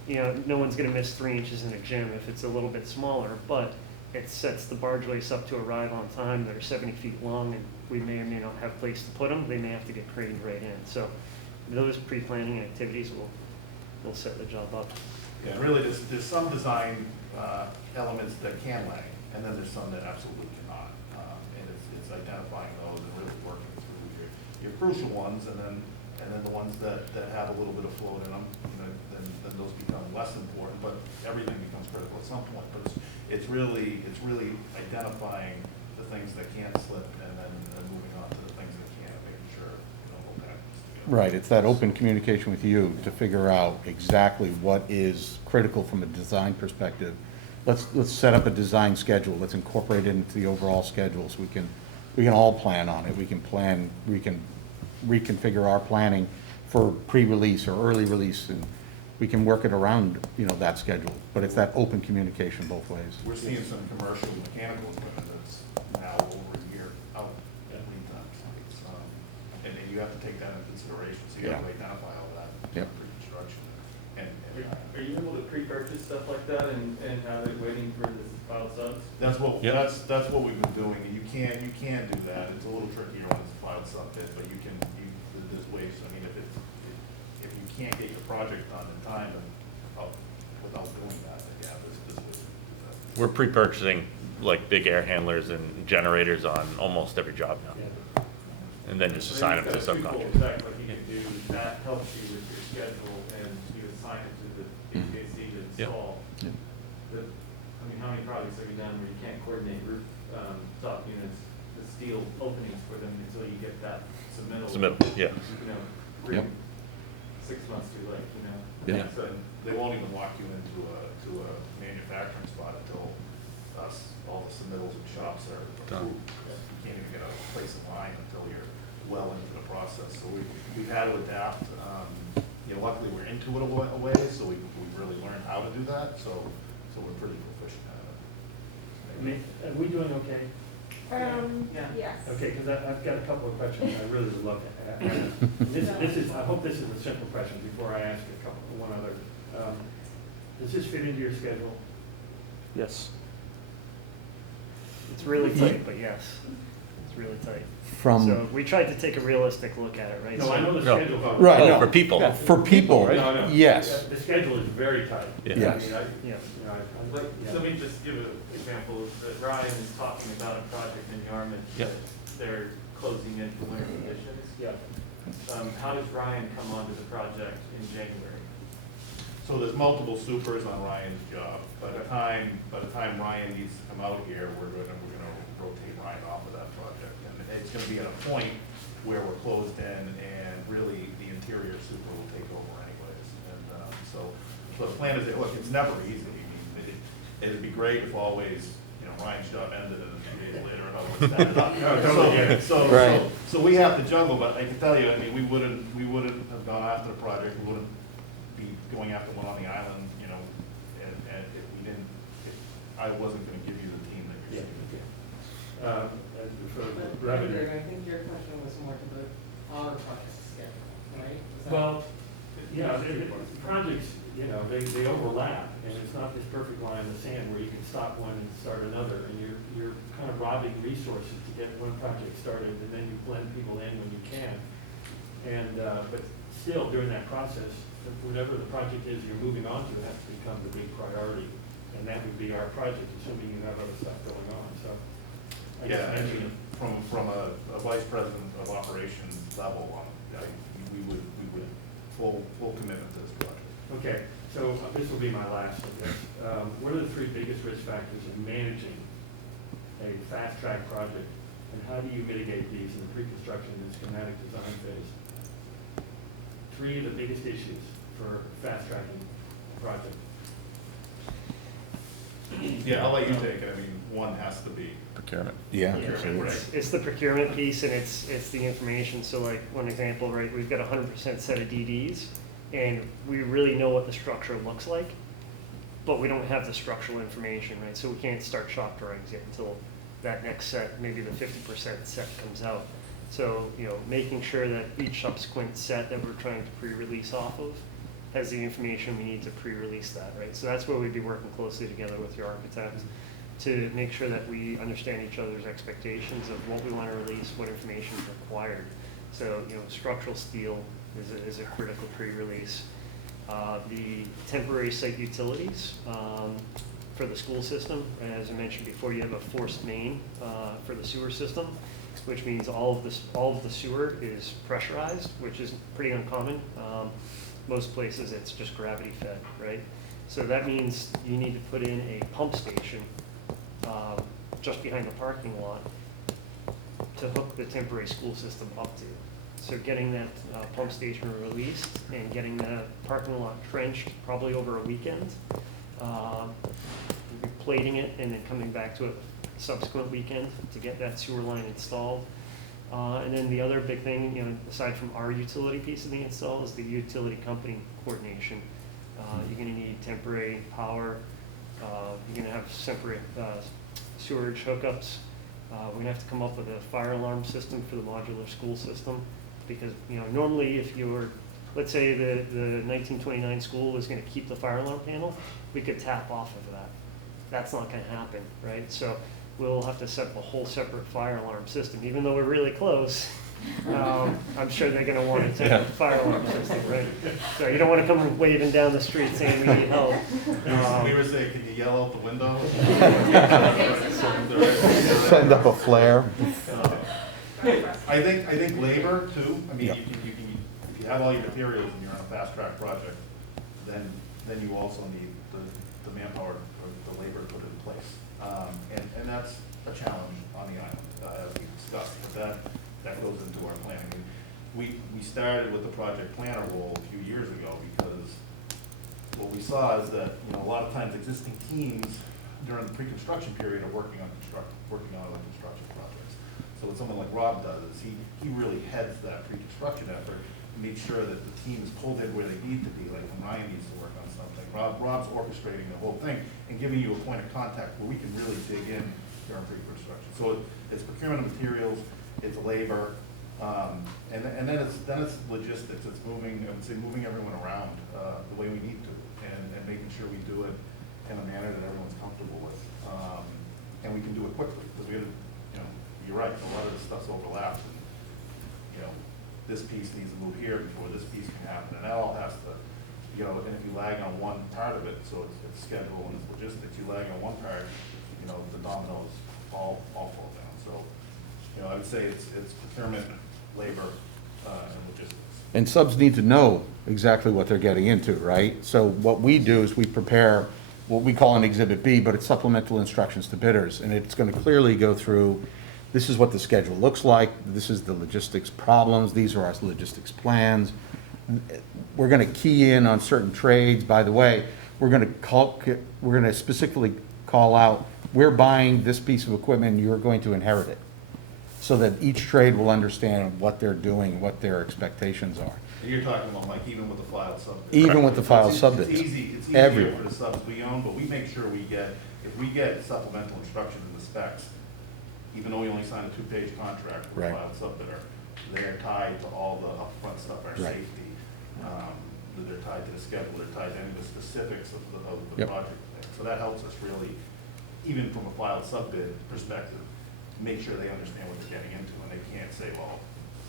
You know, no one's going to miss 3 inches in a gym if it's a little bit smaller, but it sets the bar joists up to arrive on time. They're 70 feet long, and we may or may not have place to put them. They may have to get craned right in. So those pre-planning activities will set the job up. Yeah, really, there's some design elements that can lag, and then there's some that absolutely cannot. And it's identifying those and really working through your crucial ones, and then the ones that have a little bit of float in them, you know, then those become less important, but everything becomes critical at some point. But it's really identifying the things that can't slip, and then moving on to the things that can, and making sure, you know, we'll package this together. Right, it's that open communication with you to figure out exactly what is critical from a design perspective let's set up a design schedule, let's incorporate it into the overall schedule, so we can all plan on it, we can reconfigure our planning for pre-release or early release, and we can work it around, that schedule, but it's that open communication both ways. We're seeing some commercial mechanical equipment that's now over a year out at lead times. And then you have to take that into consideration, so you have to identify all that Yep. pre-construction. Are you able to pre-purchase stuff like that and have it waiting for the filed subs? That's what, Yep. that's what we've been doing, and you can do that, it's a little trickier when it's filed sub bid, but there's ways, I mean, if you can't get your project done in time and without doing that, then yeah, this would do that. We're pre-purchasing like big air handlers and generators on almost every job now, and then just assign them to subcontractors. Effect, what you can do, that helps you with your schedule, and you assign it to the HVAC to install. Yep. I mean, how many projects have you done where you can't coordinate roof, top units, the steel openings for them until you get that submittal? Yeah. Yep. 6 months too late, Yeah. So they won't even walk you into a manufacturing spot until all the submittals and shops are Done. approved. You can't even get a place in line until you're well into the process. So we've had to adapt. Luckily we're into it a ways, so we've really learned how to do that. So we're pretty proficient at it. I mean, are we doing okay? Yes. Okay, because I've got a couple of questions I really would love to ask. I hope this is a simple question before I ask one other. Does this fit into your schedule? Yes. It's really tight, but yes, it's really tight. From, So we tried to take a realistic look at it, right? No, So- I know the No. schedule. Right, no. For people. Yeah, for people, No. yes. The schedule is very tight. Yeah. Yes. I mean, Yeah. Like, yeah. let me just give an example, that Ryan is talking about a project in Yarmouth Yep. that they're closing in for winter conditions. Yeah. How does Ryan come onto the project in January? So there's multiple supers on Ryan's job. By the time Ryan needs to come out here, we're gonna rotate Ryan off of that project. And it's gonna be at a point where we're closed in and really the interior super will take over anyways. And, so the plan is, look, it's never easy. I mean, it'd be great if always, Ryan's job ended and 2 days later, how we started up. Totally get it. Right. So we have to juggle, but I can tell you, I mean, we wouldn't have gone after the project, we wouldn't be going after one on the island, and if we didn't, I wasn't gonna give you the team that you're seeing. For But revenue. I think your question was more to the our project schedule, right? Was that- Well, projects, they overlap, and it's not this perfect line in the sand where you can stop one and start another, and you're kind of robbing resources to get one project started, and then you blend people in when you can. And, but still, during that process, whatever the project is you're moving on to has to become the big priority, and that would be our project, assuming you have other stuff going on, so. I just Yeah, I mentioned mean, from a vice president of operations level, we would full commitment to this project. Okay, so this will be my last, I guess. What are the three biggest risk factors in managing a fast-track project? And how do you mitigate these in the pre-construction and schematic design phase? Three of the biggest issues for fast-tracking a project. Yeah, I'll let you take it. I mean, one has to be. Procurement. Yeah. It's the procurement piece and it's the information. So like, one example, right, we've got 100% set of DDs and we really know what the structure looks like, but we don't have the structural information, right? So we can't start shop drawings yet until that next set, maybe the 50% set comes out. So, making sure that each subsequent set that we're trying to pre-release off of has the information we need to pre-release that, right? So that's where we'd be working closely together with your architects to make sure that we understand each other's expectations of what we want to release, what information is required. So, structural steel is a critical pre-release. The temporary site utilities for the school system, as I mentioned before, you have a forced main for the sewer system, which means all of the sewer is pressurized, which is pretty uncommon. Most places it's just gravity fed, right? So that means you need to put in a pump station just behind the parking lot to hook the temporary school system up to. So getting that pump station released and getting the parking lot trenched probably over a weekend, plating it and then coming back to it subsequent weekend to get that sewer line installed. And then the other big thing, you know, aside from our utility piece of the install, is the utility company coordination. You're gonna need temporary power, you're gonna have separate sewerage hookups. We're gonna have to come up with a fire alarm system for the modular school system, because, you know, normally if you were, let's say the 1929 school was gonna keep the fire alarm panel, we could tap off of that. That's not gonna happen, right? So we'll have to set up a whole separate fire alarm system, even though we're really close. I'm sure they're gonna want a separate fire alarm system, right? So you don't wanna come waving down the street saying we need help. We were saying, can you yell out the window? Send up a flare. I think labor too, I mean, Yep. if you have all your materials and you're on a fast track project, then you also need the manpower or the labor to put it in place. And that's a challenge on the island, as we discussed, but that goes into our planning. We started with the project planner role a few years ago because what we saw is that, you know, a lot of times existing teams during the pre-construction period are working on other construction projects. So what someone like Rob does is he really heads that pre-construction effort and makes sure that the team is pulled in where they need to be, like when Ryan needs to work on something. Rob's orchestrating the whole thing and giving you a point of contact where we can really dig in during pre-construction. So it's procurement of materials, it's labor, and then it's logistics. It's moving, I would say, moving everyone around the way we need to, and making sure we do it in a manner that everyone's comfortable with, and we can do it quickly, because we have, you know, you're right, a lot of this stuff's overlapped, and, you know, this piece needs to move here before this piece can happen, and that all has to, you know, and if you lag on one part of it, so it's schedule and it's logistics, you lag on one part, you know, the dominoes all fall down. So, you know, I would say it's procurement, labor, and logistics. And subs need to know exactly what they're getting into, right? So what we do is we prepare what we call an Exhibit B, but it's supplemental instructions to bidders, and it's gonna clearly go through, this is what the schedule looks like, this is the logistics problems, these are our logistics plans. We're gonna key in on certain trades. By the way, we're gonna specifically call out, we're buying this piece of equipment and you're going to inherit it, so that each trade will understand what they're doing, what their expectations are. And you're talking about, Mike, even with the filed sub bid. Even with the filed sub bids. It's easier Everywhere. for the subs we own, but we make sure if we get supplemental instructions in the specs, even though we only signed a 2-page contract with Right. the filed sub bidder, they're tied to all the upfront stuff, our Right. safety. They're tied to the schedule, they're tied to any of the specifics of the Yep. project. So that helps us really, even from a filed sub bid perspective, make sure they understand what they're getting into, and they can't say, well,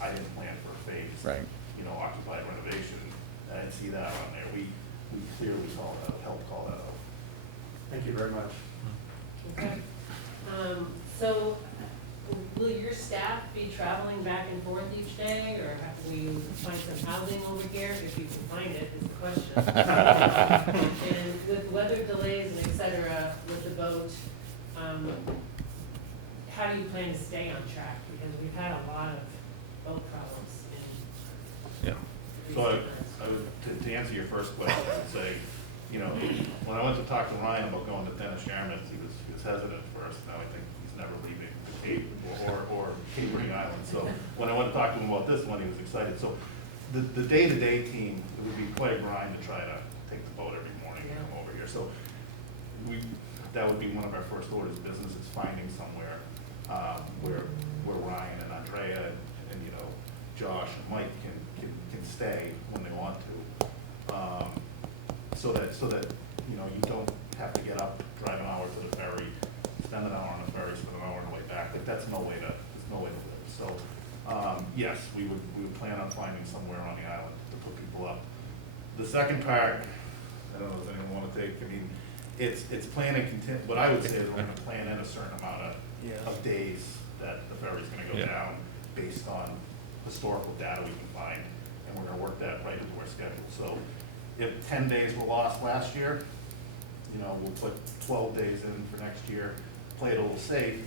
I didn't plan for a phase. Right. You know, occupied renovation, I didn't see that on there. We clearly help call that out. Thank you very much. Okay. So will your staff be traveling back and forth each day, or will you find some housing over here? If you can find it, is the question. And with weather delays and et cetera, with the boat, how do you plan to stay on track? Because we've had a lot of boat problems in. Yeah. So I would, to answer your first question, I would say, you know, when I went to talk to Ryan about going to Dennis Sherman's, he was hesitant at first. Now I think he's never leaving the Cape or Capering Island. So when I went to talk to him about this one, he was excited. So the day-to-day team, it would be quite a grind to try to take the boat every morning and come over here. So that would be one of our first orders of business, is finding somewhere where Ryan and Andrea and you know, Josh and Mike can stay when they want to, so that you know, you don't have to get up, drive an hour to the ferry, spend an hour on the ferry, spend an hour on the way back. Like there's no way to live. So yes, we would plan on finding somewhere on the island to put people up. The second part, I don't know if anyone want to take. I mean, it's planning. What I would say is we're going to plan in a certain amount of days that the ferry's going to go down based on historical data we can find, and we're going to work that right into our schedule. So if 10 days were lost last year, you know, we'll put 12 days in for next year, play it a little safe,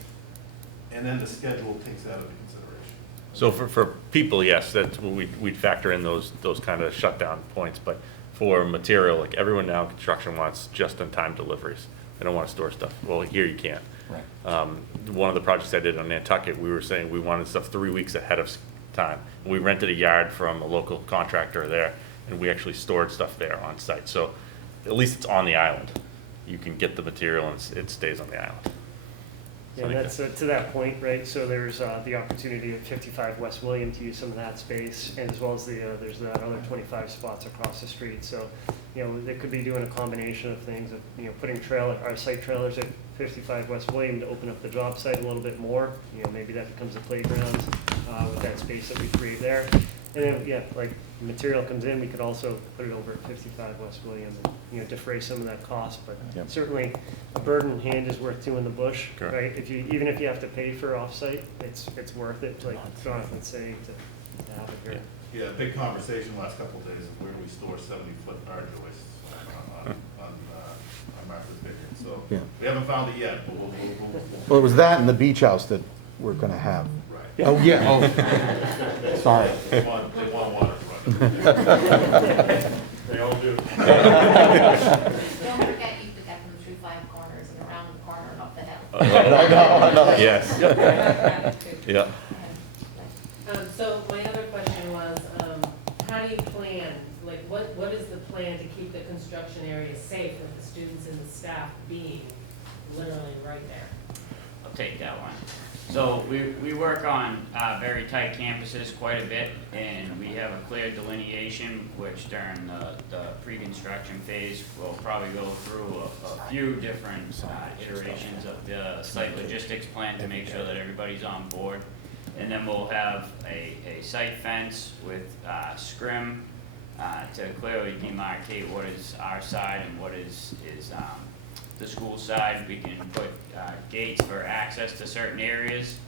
and then the schedule takes that into consideration. So for people, yes, that's what we'd factor in those kind of shutdown points, but for material, like everyone now in construction wants just-in-time deliveries. I don't want to store stuff. Well, here you can't. Right. One of the projects I did on Nantucket, we were saying we wanted stuff 3 weeks ahead of time. We rented a yard from a local contractor there, and we actually stored stuff there on site. So at least it's on the island. You can get the material and it stays on the island. Yeah, and that's to that point, right? So there's the opportunity at 55 West William to use some of that space, and as well as there's that other 25 spots across the street. So, they could be doing a combination of things of, putting our site trailers at 55 West William to open up the job site a little bit more. Maybe that becomes a playground with that space that we create there. And then, yeah, like material comes in, we could also put it over at 55 West William and, defray some of that cost. But Yep. certainly, a bird in hand is worth two in the bush, Correct. right? Even if you have to pay for offsite, it's worth it, like Jonathan saying, to have it here. Yeah, big conversation last couple of days of where we store 70-foot hard joists on Martha's Vineyard. So Yeah. we haven't found it yet, but we'll Well, it was that and the beach house that we're gonna have. right. Oh, yeah, oh, sorry. They want waterfront. They all do. Don't forget, you could get them through 5 corners and around the corner and up the hill. I know. Yes. Yeah. So my other question was, how do you plan, like, what is the plan to keep the construction area safe with the students and the staff being literally right there? I'll take that one. So we work on very tight campuses quite a bit, and we have a clear delineation, which during the pre-construction phase, we'll probably go through a few different iterations of the site logistics plan to make sure that everybody's on board. And then we'll have a site fence with scrim to clearly demarcate what is our side and what is the school side. We can put gates for access to certain areas.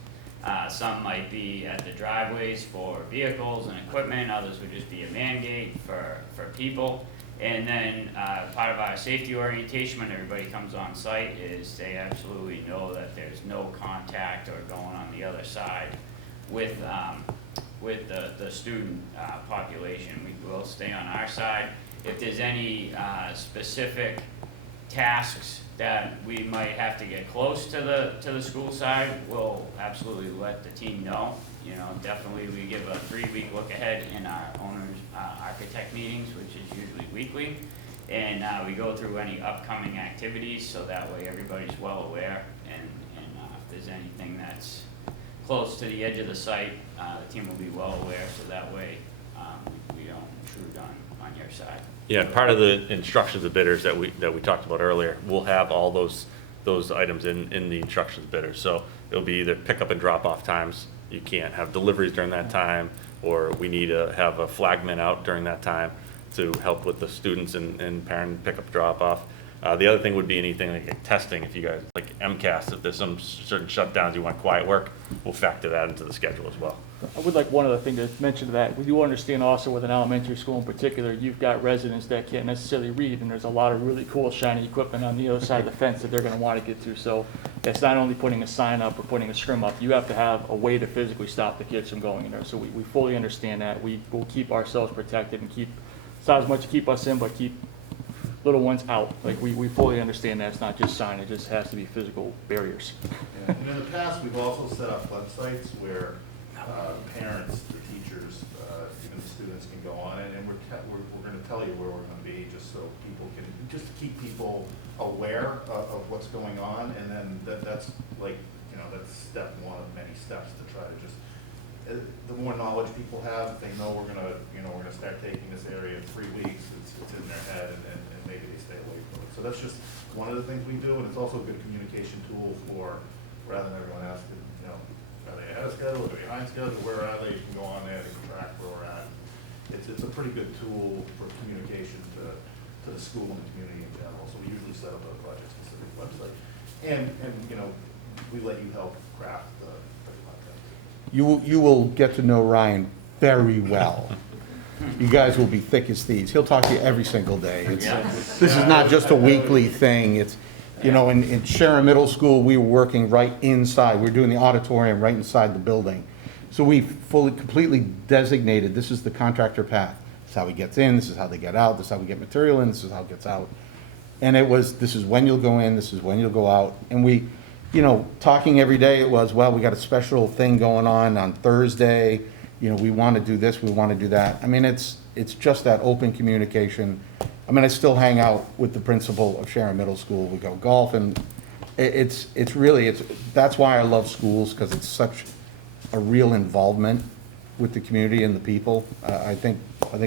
Some might be at the driveways for vehicles and equipment, others would just be a man gate for people. And then part of our safety orientation when everybody comes on site is they absolutely know that there's no contact or going on the other side with the student population. We will stay on our side. If there's any specific tasks that we might have to get close to the school side, we'll absolutely let the team know. Definitely we give a 3-week look ahead in our owners architect meetings, which is usually weekly. And we go through any upcoming activities so that way everybody's well aware. And if there's anything that's close to the edge of the site, the team will be well aware, so that way we don't intrude on your side. Yeah, part of the instructions of bidders that we talked about earlier, we'll have all those items in the instructions of bidders. So it'll be either pick up and drop off times. You can't have deliveries during that time, or we need to have a flagman out during that time to help with the students and parent pick up drop off. The other thing would be anything like testing. If you guys like MCAS, if there's some certain shutdowns you want quiet work, we'll factor that into the schedule as well. I would like one other thing to mention to that. We do understand also with an elementary school in particular, you've got residents that can't necessarily read, and there's a lot of really cool shiny equipment on the other side of the fence that they're going to want to get to. So it's not only putting a sign up or putting a scrim up, you have to have a way to physically stop the kids from going in there. So we fully understand that. We will keep ourselves protected and keep, it's not as much to keep us in, but keep little ones out. Like we fully understand that it's not just sign, it just has to be physical barriers. Yeah. And in the past, we've also set up flood sites where parents, the teachers, even the students can go on it, and we're going to tell you where we're going to be, just so people can, just to keep people aware of what's going on, and then that's like, that's step one of many steps to try to just, the more knowledge people have, if they know we're going to start taking this area in 3 weeks, it's in their head, and maybe they stay away from it. So that's just one of the things we do, and it's also a good communication tool for, rather than everyone asking, are they ahead of schedule, are they behind schedule, where are they? You can go on there, they can track where we're at. It's a pretty good tool for communication to the school and the community in general. So we usually set up a project-specific website. And we let you help craft the content. You will get to know Ryan very well. You guys will be thick as thieves. He'll talk to you every single day. This is not just a weekly thing. It's, in Sharon Middle School, we were working right inside. We were doing the auditorium right inside the building. So we completely designated, this is the contractor path. This is how he gets in, this is how they get out, this is how we get material in, this is how it gets out. And it was, this is when you'll go in, this is when you'll go out. And we, you know, talking every day, it was, well, we got a special thing going on Thursday. You know, we want to do this, we want to do that. I mean, it's just that open communication. I mean, I still hang out with the principal of Sharon Middle School. We go golf, and it's really, that's why I love schools, because it's such a real involvement with the community and the people. I think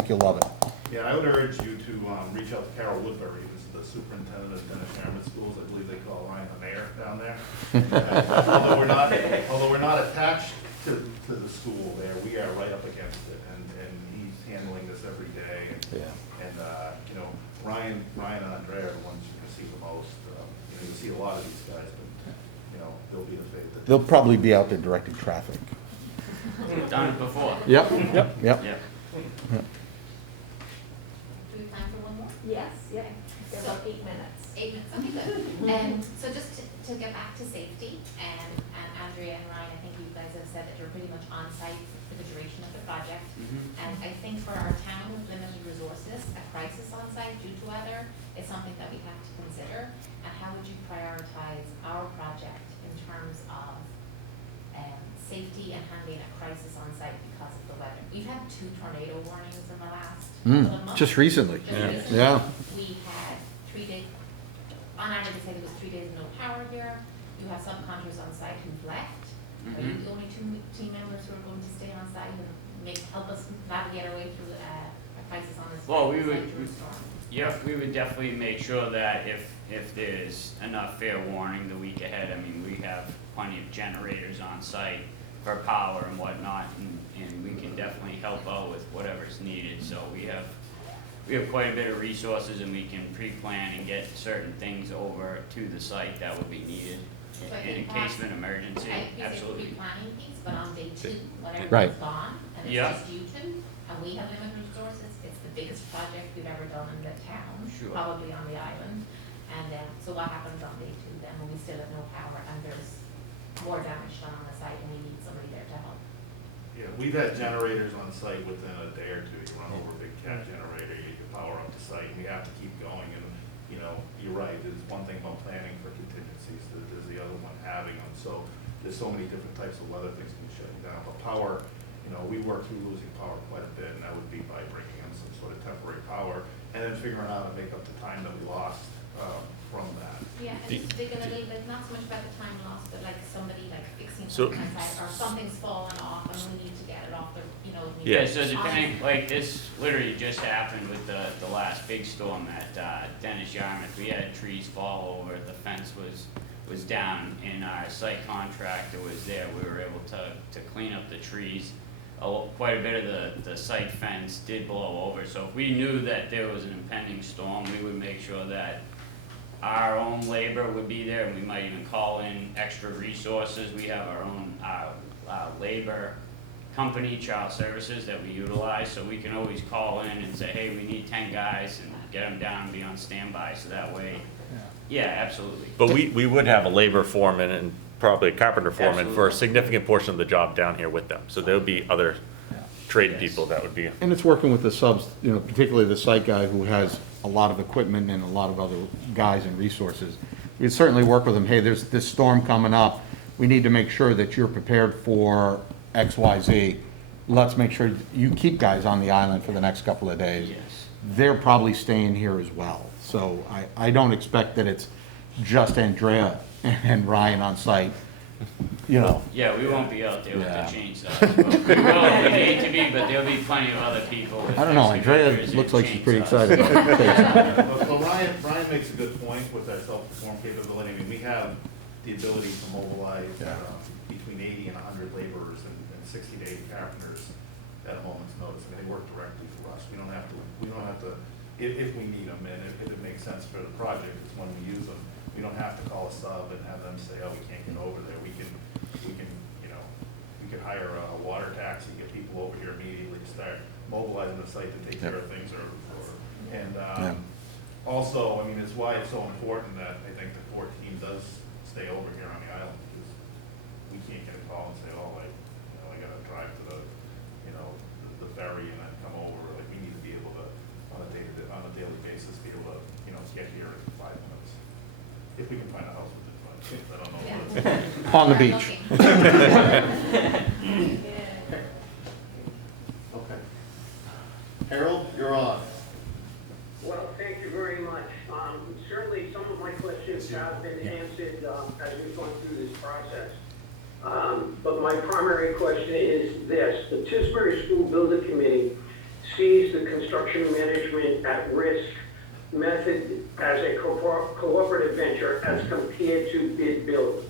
you'll love it. Yeah, I would urge you to reach out to Carol Woodbury, who's the superintendent of Dennis Sherman Schools. I believe they call Ryan the mayor down there. Although we're not attached to the school there, we are right up against it, and he's handling this every day. And you know, Ryan and Andrea are the ones you're gonna see the most. You know, you'll see a lot of these guys, but you know, they'll be the favorite. They'll probably be out there directing traffic. We've done it before. Yep. Yep. Yep. Do we have time for one more? Yes, yep, there's about 8 minutes. 8 minutes, okay, good. And so just to get back to safety, and Andrea and Ryan, I think you guys have said that you're pretty much on site for the duration of the project. And I think for our town with limited resources, a crisis on site due to weather is something that we have to consider. And how would you prioritize our project in terms of safety and handling a crisis on site because of the weather? We've had 2 tornado warnings in the last couple of months. Just recently. Just recently. Yeah. We had 3 days, on average, they said it was 3 days of no power here. You have subcontractors on site who've left. Are you the only 2 team members who are going to stay on site and help us navigate our way through a crisis on this? Well, we storm? we would definitely make sure that if there's enough fair warning the week ahead, I mean, we have plenty of generators on site for power and whatnot, and we can definitely help out with whatever's needed. So we have quite a bit of resources, and we can pre-plan and get certain things over to the site that would be needed So I in think case of an emergency. I guess Absolutely. it's pre-planning piece, but on day 2, when Right. everyone's gone, and it's Yeah. just you 2, and we have limited resources, it's the biggest project we've ever done in the town, Sure. probably on the island. And so what happens on day 2 then, when we still have no power and there's more damage done on the site and we need somebody there to help? Yeah, we've had generators on site within a day or 2. You run over a big cat generator, you get power up to site, and we have to keep going. And, you know, you're right, there's one thing about planning for contingencies, there's the other one having them. So there's so many different types of weather things can shut you down. But power, you know, we work through losing power quite a bit, and that would be by bringing in some sort of temporary power, and then figuring out how to make up the time that we lost from that. Yeah, and just digging a little bit, not so much about the time lost, but like somebody like fixing So- something on site, or something's fallen off and we need to get it off the, you know. we Yeah, need so to- depending, like this literally just happened with the last big storm at Dennis Yarmouth. We had trees fall over, the fence was down, and our site contractor was there. We were able to clean up the trees. Quite a bit of the site fence did blow over, so if we knew that there was an impending storm, we would make sure that our own labor would be there, and we might even call in extra resources. We have our own labor company, Child Services, that we utilize, so we can always call in and say, hey, we need 10 guys, and get them down and be on standby, so that way, yeah, absolutely. But we would have a labor foreman and probably a carpenter foreman for a Absolutely. significant portion of the job down here with them. So there would be other trade Yes. people that would be. And it's working with the subs, you know, particularly the site guy who has a lot of equipment and a lot of other guys and resources. We'd certainly work with them, hey, there's this storm coming up, we need to make sure that you're prepared for X, Y, Z. Let's make sure you keep guys on the island for the next couple of days. Yes. They're probably staying here as well. So I don't expect that it's just Andrea and Ryan on site, you know. Yeah, we won't be out there with the Yeah. chainsaws, but we will if we need to be, but there'll be plenty of other people with I don't know, Andrea excavators looks and like she's pretty chainsaws. excited about it. Well, Ryan makes a good point with our self-perform capability. I mean, we have the ability to mobilize between 80 and 100 laborers and 60 to 80 carpenters at a moment's notice. I mean, they work directly for us. We don't have to, if we need them, and if it makes sense for the project, it's when we use them. We don't have to call a sub and have them say, oh, we can't get over there. We can, you know, we can hire a water taxi, get people over here immediately, start mobilizing the site to take care of things, also, I mean, it's why it's so important that I think the core team does stay over here on the island, because we can't get a call and say, oh, I gotta drive to the ferry and then come over. Like, we need to be able to, on a daily basis, be able to, get here in 5 minutes. If we can find a house within 5 minutes, I don't know. Yeah. On the I'm beach. looking. Okay. Harold, you're on. Well, thank you very much. Certainly, some of my questions have been answered as we've gone through this process. But my primary question is this. The Tisbury School Building Committee sees the construction management at risk method as a cooperative venture as compared to bid build.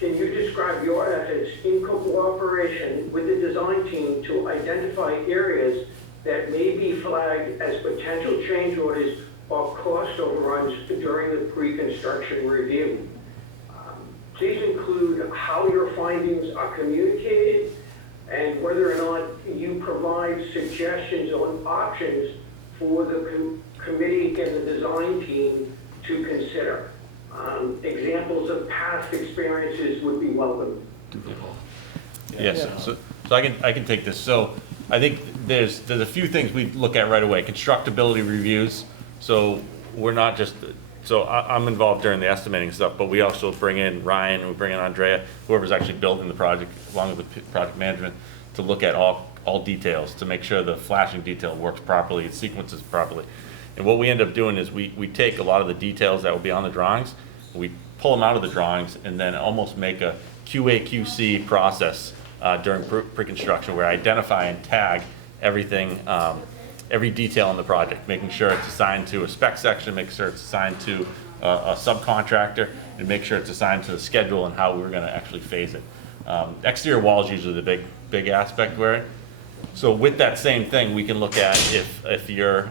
Can you describe your efforts in cooperation with the design team to identify areas that may be flagged as potential change orders or cost overruns during the pre-construction review? Please include how your findings are communicated and whether or not you provide suggestions on options for the committee and the design team to consider. Examples of past experiences would be welcome. Yes, so I can take this. So I think there's a few things we look at right away. Constructability reviews. So we're not just, so I'm involved during the estimating stuff, but we also bring in Ryan, we bring in Andrea, whoever's actually building the project, along with project management, to look at all details, to make sure the flashing detail works properly, it sequences properly. And what we end up doing is we take a lot of the details that will be on the drawings, we pull them out of the drawings, and then almost make a QA/QC process during pre-construction where I identify and tag everything, every detail in the project, making sure it's assigned to a spec section, making sure it's assigned to a subcontractor, and make sure it's assigned to the schedule and how we're going to actually phase it. Exterior walls usually the big aspect where. So with that same thing, we can look at if you're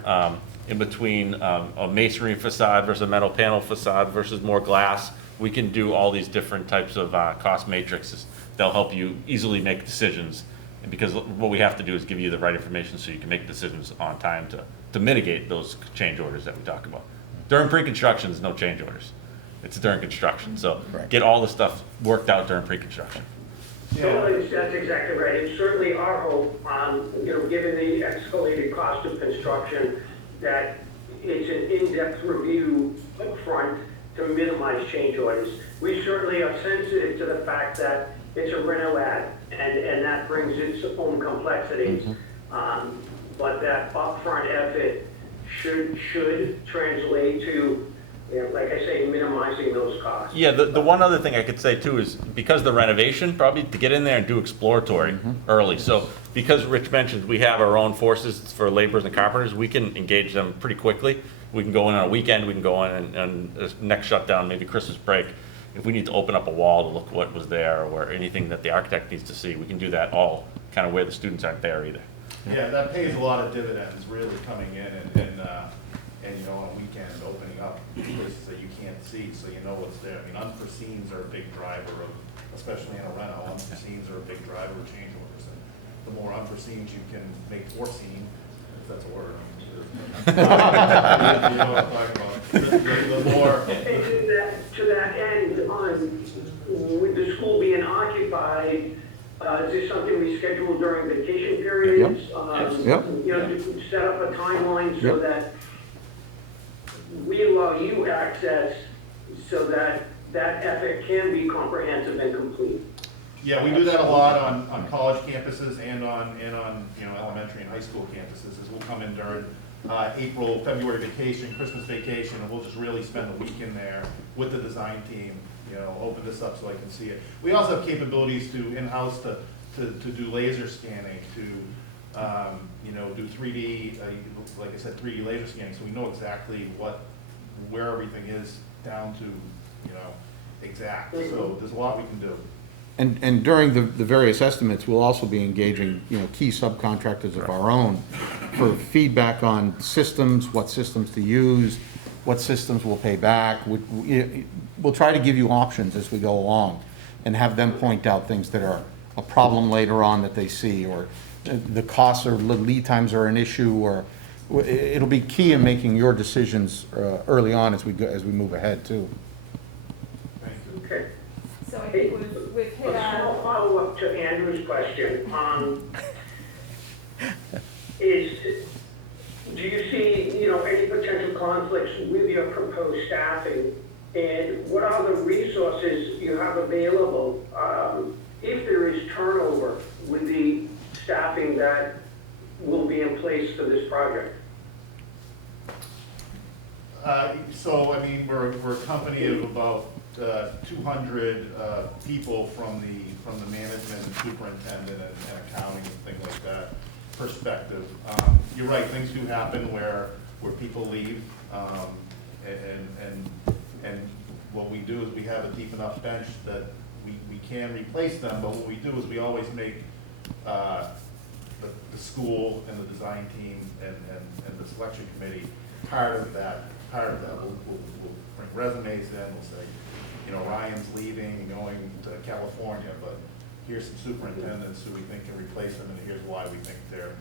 in between a masonry facade versus a metal panel facade versus more glass. We can do all these different types of cost matrices. They'll help you easily make decisions, because what we have to do is give you the right information so you can make decisions on time to mitigate those change orders that we talk about. During pre-construction, there's no change orders. It's during construction, so get all the stuff worked out during pre-construction. So that's exactly right. It's certainly our hope, given the escalated cost of construction, that it's an in-depth review up front to minimize change orders. We certainly are sensitive to the fact that it's a reno ad, and that brings its own complexities. But that upfront effort should translate to, like I say, minimizing those costs. Yeah, the one other thing I could say too is because the renovation, probably to get in there and do exploratory early. So because Rich mentioned we have our own forces for laborers and carpenters, we can engage them pretty quickly. We can go in on a weekend, we can go in and next shutdown, maybe Christmas break. If we need to open up a wall to look what was there or anything that the architect needs to see, we can do that all kind of where the students aren't there either. Yeah, that pays a lot of dividends, really coming in and on a weekend opening up places that you can't see, so you know what's there. I mean, unforeseens are a big driver of, especially in a reno, unforeseens are a big driver of change orders. And the more unforeseens you can make foreseen, if that's a word. You know what I'm talking about. The more. To that end, with the school being occupied, is this something we schedule during vacation periods? To set up a timeline so that we allow you access so that that effort can be comprehensive and complete. Yeah, we do that a lot on college campuses and on elementary and high school campuses. As we'll come in during April, February vacation, Christmas vacation, and we'll just really spend the week in there with the design team. Open this up so I can see it. We also have capabilities to in-house to do laser scanning, to do 3D, like I said, 3D laser scanning, so we know exactly where everything is down to, exact. So there's a lot we can do. And during the various estimates, we'll also be engaging, key subcontractors of our own for feedback on systems, what systems to use, what systems will pay back. We'll try to give you options as we go along and have them point out things that are a problem later on that they see, or the costs or lead times are an issue, or it'll be key in making your decisions early on as we move ahead too. Okay. So I think we've hit A small follow-up to Andrew's question. Do you see, any potential conflicts with your proposed staffing, and what are the resources you have available if there is turnover with the staffing that will be in place for this project? So, I mean, we're a company of about 200 people from the management and superintendent and accounting and things like that perspective. You're right, things do happen where people leave, and what we do is we have a deep enough bench that we can replace them, but what we do is we always make the school and the design team and the selection committee part of that. We'll bring resumes in, we'll say, you know, Ryan's leaving and going to California, but here's some superintendents who we think can replace them, and here's why we think they're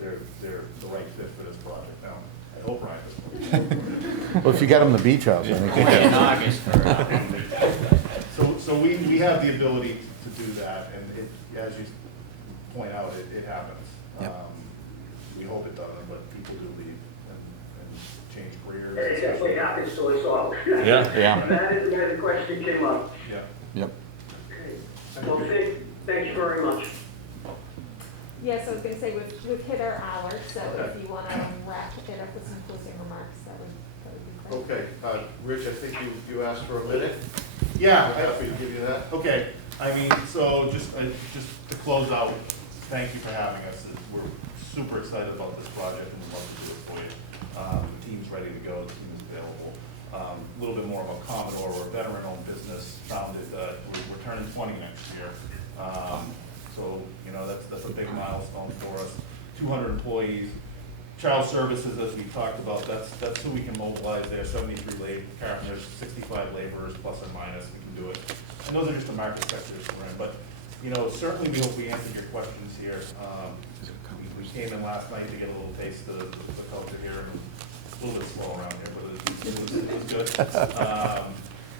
the right fit for this project. Now, I hope Ryan does. Well, if you get them the beach house, I think. In August for, So we have the ability to do that, and it, as you point out, it happens. Yep. We hope it doesn't, but people do leave and change careers. It definitely happens to us all. Yeah. That is where the question came up. Yeah. Yep. Okay. Well, thank you very much. Yes, I was gonna say, we've hit our hour, so if you wanna wrap it up with some closing remarks, that would be great. Okay, Rich, I think you asked for a minute. Yeah. I'm happy to give you that. Okay, I mean, so just to close out, thank you for having us. We're super excited about this project and we'd love to do it for you. The team's ready to go, the team's available. A little bit more about Commodore, we're a veteran-owned business, founded, we're turning 20 next year. So, you know, that's a big milestone for us. 200 employees. Child services, as we talked about, that's who we can mobilize there. 73 carpenters, 65 laborers, plus or minus, we can do it. And those are just the market sectors we're in. But, you know, certainly we hope we answered your questions here. We came in last night to get a little taste of the culture here. And it's a little bit slow around here, but it was good.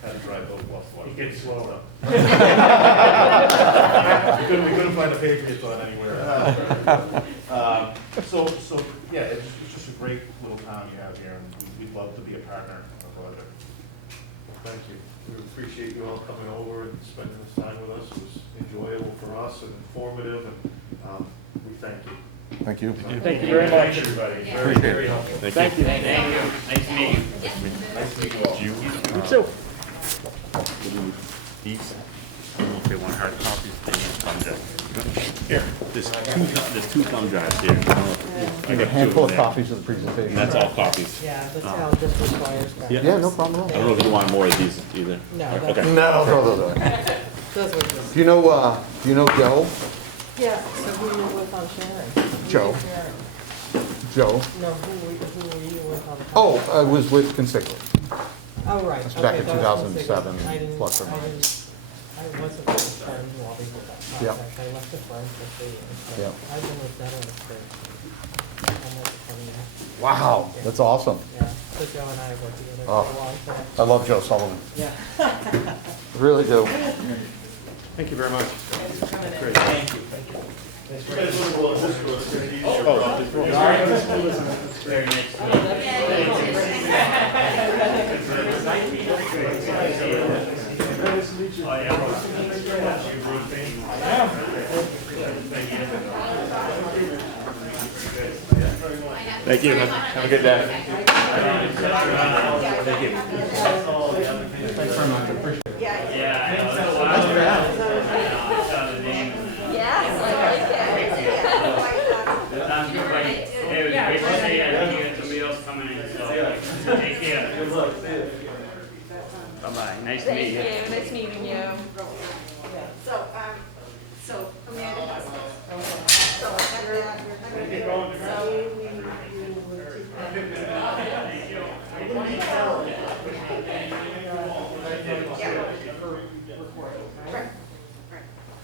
Had to drive both lost one. It gets slower. We couldn't find a Patriots on anywhere. So yeah, it's just a great little town you have here, and we'd love to be a partner on the project. Thank you. We appreciate you all coming over and spending this time with us. It was enjoyable for us and informative, and we thank you. Thank you. Thank you very much. Everybody, Yeah. very, very helpful. Thank you. thank you, nice to meet you. Nice to meet you all. You too. These, if they want hard copies, they need thumb drive. Here, there's two thumb drives here. I A got handful of there. copies of the presentation. That's all copies. Yeah, the town just requires that. Yeah, no problem at I don't know if you want more of these either. No, Okay. that's- all. No, throw those away. Those were just. Do you know Joe? Yeah, so who were you with on Sharon? Joe. Sharon. Joe? No, who were you with on the? Oh, I was with Consigley. Oh, right. That's back Okay, in that was 2007, I didn't- plus or I minus. didn't- I wasn't with the firm involved with that Yep. project. I left the firm for 3 years. So Yep. I've been with veterans for almost 20 years. Wow, that's awesome. Yeah, so Joe and I have worked together Oh. for a long time. I love Joe Sullivan. Yeah. Really do. Thank you very much. Thanks for coming in. Great. Thank you. You guys want to go on this road, it's gonna be easier. Very nice to meet Thank you. Have a good day. Thanks very much, I appreciate it. Yeah, I know, it's a while. I saw the name. Yes, I like it. Sounds good, buddy. Hey, it was great to see you. I think you had somebody else coming in, so take care. Good luck, see you. Bye-bye, nice to Thank meet you, you. nice meeting you. So Amanda has this. So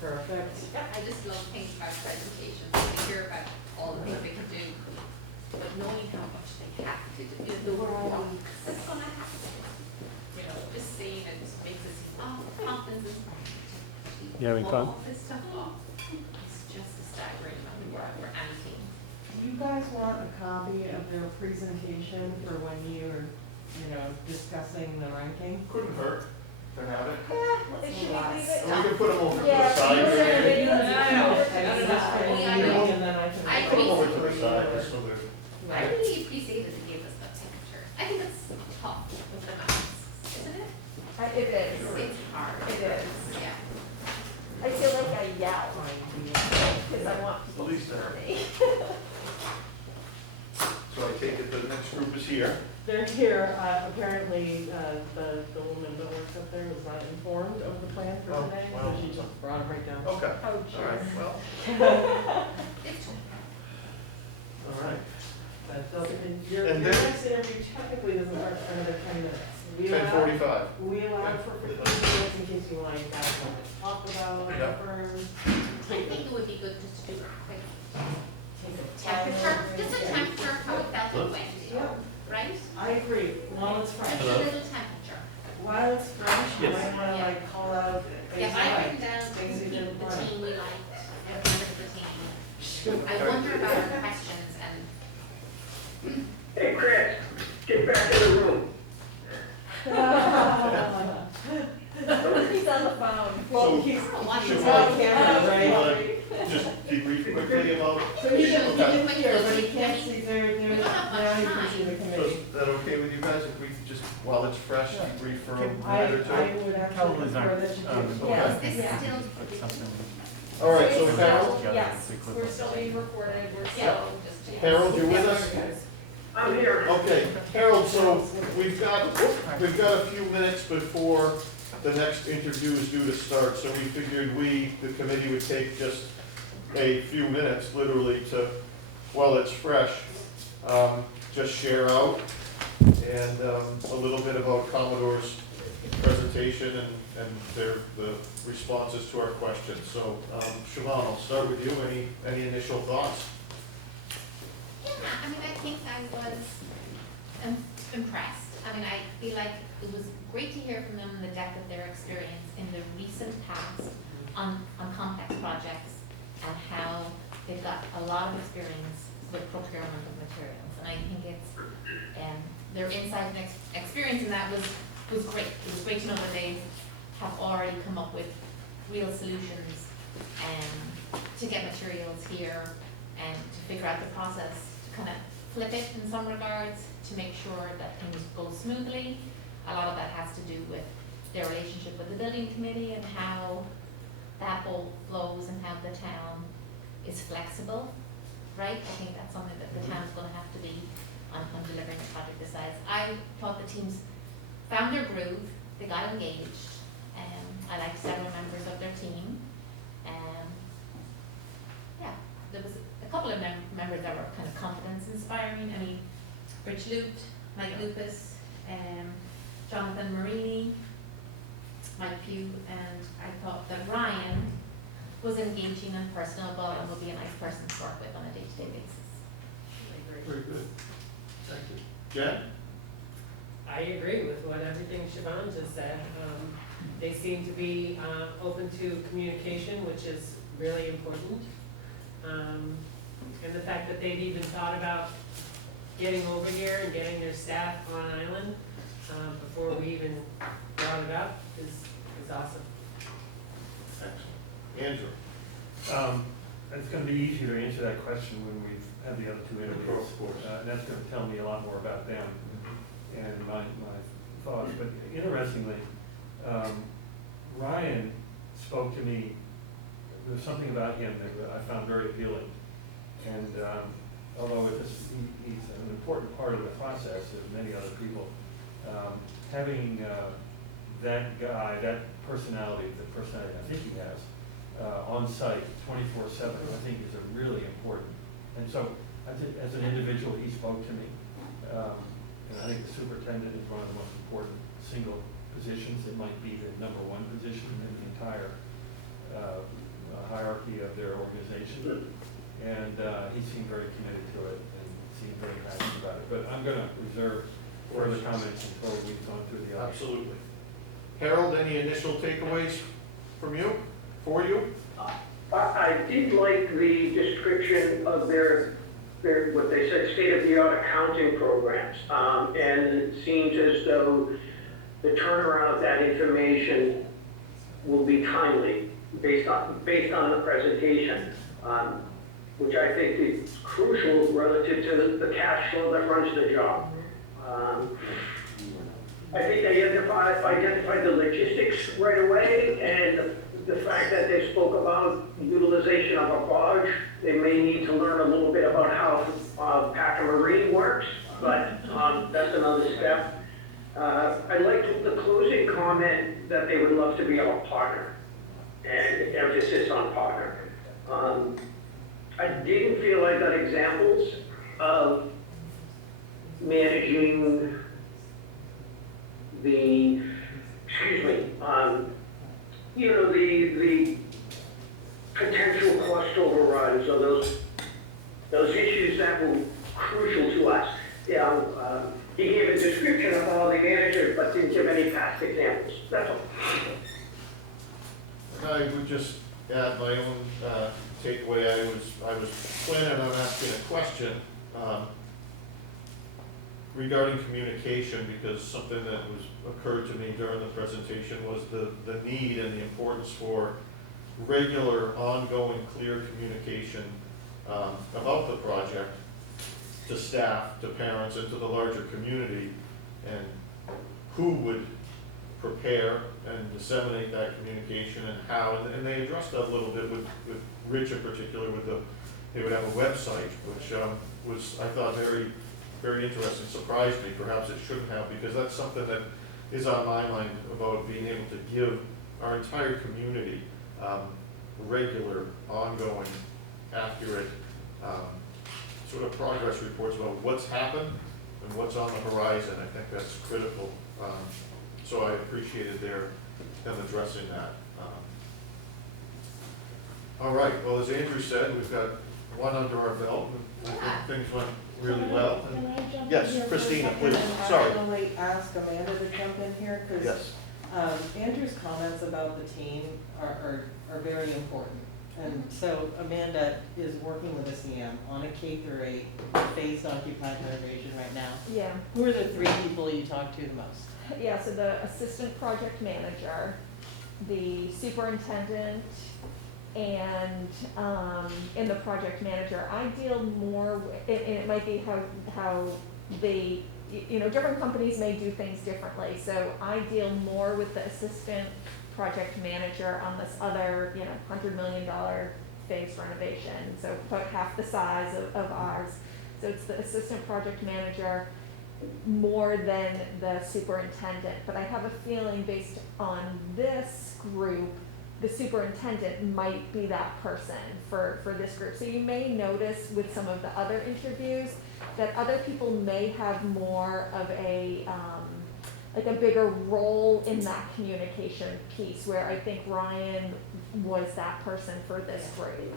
Perfect. I just love things about presentations, to hear about all the things they can do, but knowing how much they have to do, that's gonna happen. You know, just seeing it just makes us, confidence is. You having fun? All this stuff off. It's just a staggering amount of work for any team. Do you guys want a copy of their presentation for when you're, discussing the ranking? Couldn't hurt to have it. Should we leave it? And we can put them over to the Yeah, side. we'll send maybe. it And to then I can. I Put them over agree. to the side, just so they're. I really appreciate that they gave us that signature. I think it's tough with the maps, isn't it? It is. It's hard. It is. Yeah. I feel like I yell because I want people to Police hear there. me. So I take it the next group is here. They're here, apparently, the woman that works up there was not informed of the plan for Oh, today, so wow. she just brought them right down. Okay. Oh, All right, jeez. well, It's all right. So, your And then- next interview technically doesn't start for another 10 minutes. We allow- 10:45. We allow for 15 minutes in case you want to guys want to talk about Yeah. firms. I think it would be good just to do a quick Take a temperature, just a Yeah. temperature, how it felt it went, Yeah, right? I agree, while it's fresh. Just a little temperature. While it's fresh, you Yes. might want to Yeah. like call out Yeah, things I like written down things you didn't the like. team we liked, members of the team. Shoot. I wonder about our questions and Hey, Chris, get back in the room. He's on the phone. Well, he's watching. Should on I- camera, you right? wanna just debrief quickly about, So he Sure. can hear, but he can't see, We don't have much now you can time. see the so committee. is that okay with you guys if we just, while it's fresh, debrief for a I minute or two? would actually prefer that you do. Yes, this is yeah. still. All right, so It's Harold, still- Yes, we're still being recorded, we're Yeah, still. just. Harold, you're with us? I'm here. Okay, Harold, so we've got a few minutes before the next interview is due to start, so we figured the committee would take just a few minutes, literally, to, while it's fresh, just share out and a little bit about Commodore's presentation and the responses to our questions. So, Siobhan, I'll start with you. Any initial thoughts? Yeah, I mean, I think I was impressed. I mean, I feel like it was great to hear from them the depth of their experience in the recent past on complex projects and how they've got a lot of experience with procurement of materials. And I think it's, their insight and experience in that was great. It was great to know that they have already come up with real solutions to get materials here and to figure out the process, to kind of flip it in some regards, to make sure that things go smoothly. A lot of that has to do with their relationship with the building committee and how that whole flows and how the town is flexible, right? I think that's something that the town's gonna have to be on delivering a project this size. I thought the teams found their groove, they got engaged, and I liked several members of their team. Yeah, there was a couple of members that were kind of confidence inspiring. I mean, Rich Lute, Mike Lupus, Jonathan Marini, Mike Pugh, and I thought that Ryan was engaging and personable and would be a nice person to work with on a day-to-day basis. Very good. Thank you. Jen? I agree with what everything Siobhan just said. They seem to be open to communication, which is really important. And the fact that they've even thought about getting over here and getting their staff on island before we even brought it up is awesome. Excellent. Andrew? It's gonna be easier to answer that question when we've had the other two interviews. Of course. And that's gonna tell me a lot more about them and my thoughts. But interestingly, Ryan spoke to me, there was something about him that I found very appealing. And although he's an important part of the process, as many other people, having that guy, that personality I think he has, on site 24/7, I think is a really important. And so, as an individual, he spoke to me. And I think the superintendent is one of the most important single positions. It might be the number one position in the entire hierarchy of their organization. And he seemed very committed to it and seemed very passionate about it. But I'm going to reserve further comments until we've gone through the others. Absolutely. Harold, any initial takeaways from you, for you? I did like the description of their what they said, state-of-the-art accounting programs. And it seems as though the turnaround of that information will be timely based on the presentation, which I think is crucial relative to the cash flow that runs the job. I think they identified the logistics right away, and the fact that they spoke about utilization of a barge. They may need to learn a little bit about how Packer Marine works, but that's another step. I liked the closing comment that they would love to be our partner, and emphasis on partner. I didn't feel I got examples of managing the, the potential cost overruns or those issues that were crucial to us. He gave a description of all the managers, but didn't give any past examples. That's all. And I would just add my own takeaway. I was planning on asking a question regarding communication, because something that occurred to me during the presentation was the need and the importance for regular, ongoing, clear communication about the project to staff, to parents, and to the larger community, and who would prepare and disseminate that communication and how. And they addressed that a little bit with Rich in particular, they would have a website, which was, I thought, very, very interesting, surprised me. Perhaps it shouldn't have, because that's something that is on my mind about being able to give our entire community regular, ongoing, accurate sort of progress reports about what's happened and what's on the horizon. I think that's critical. So I appreciated them addressing that. All right, well, as Andrew said, we've got one under our belt, and I think things went really well. Can I jump in Yes, here for a Christina, second please. and Sorry. actually ask Amanda to jump in here? Because Yes. Andrew's comments about the team are very important. And so Amanda is working with a CM on a K-8 phased occupied renovation right now. Yeah. Who are the three people you talk to the most? Yeah, so the assistant project manager, the superintendent, and the project manager. I deal more, and it might be how they, different companies may do things differently. So I deal more with the assistant project manager on this other, $100 million phased renovation. So about half the size of ours. So it's the assistant project manager more than the superintendent. But I have a feeling based on this group, the superintendent might be that person for this group. So you may notice with some of the other interviews that other people may have more of a bigger role in that communication piece, where I think Ryan was that person for this group.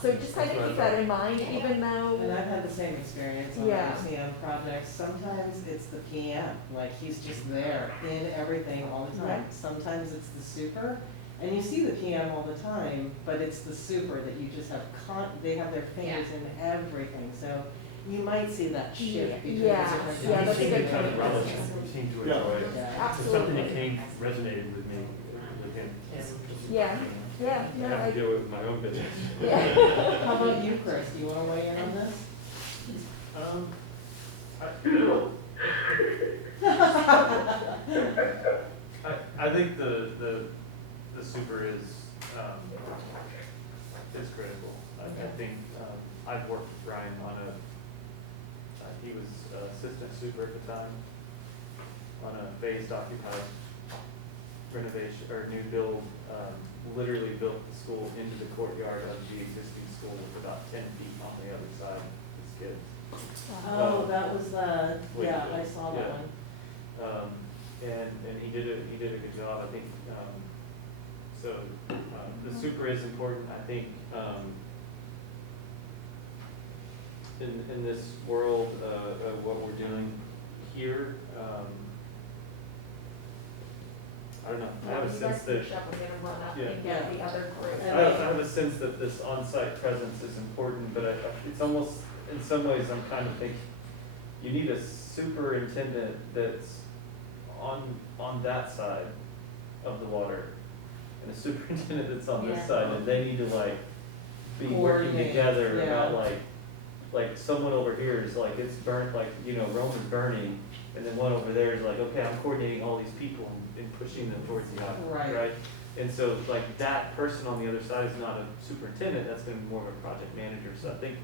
So just kind of keep that in mind, even though. And I've had the same experience on Yeah. CM projects. Sometimes it's the PM, like he's just there in everything all the time. Yeah. Sometimes it's the super, and you see the PM all the time, but it's the super that you just have they have their fingers in everything. So you might see that shift between the different. Yeah, that's a good Kind of point. relevant. You seem to enjoy it. Yeah. It's something that resonated with me, with him. Yeah, yeah, I no, have to deal with my own business. yeah. How about you, Chris? Do you want to weigh in on this? I think the super is critical. I think I've worked with Brian on he was assistant super at the time on a phased occupied renovation or new build. Literally built the school into the courtyard of the existing school with about 10 feet on the other side of his kids. Oh, that was the, yeah, I Wakefield, saw that yeah. one. And he did a good job. I think the super is important. I think in this world of what we're doing here, I don't know, I have Well, a you sense guys that, finish up, we're gonna run up Yeah. and get the other group. I have a sense that this on-site presence is important, but it's almost, in some ways, I'm kind of thinking, you need a superintendent that's on that side of the water, and a superintendent that's on this Yeah. side, and they need to like be working Coordinate, together yeah. about like someone over here is like, it's burnt, like, you know, Rome is burning, and then one over there is like, okay, I'm coordinating all these people and pushing them towards the outcome, Right. right? And so like that person on the other side is not a superintendent, that's gonna be more of a project manager, so I think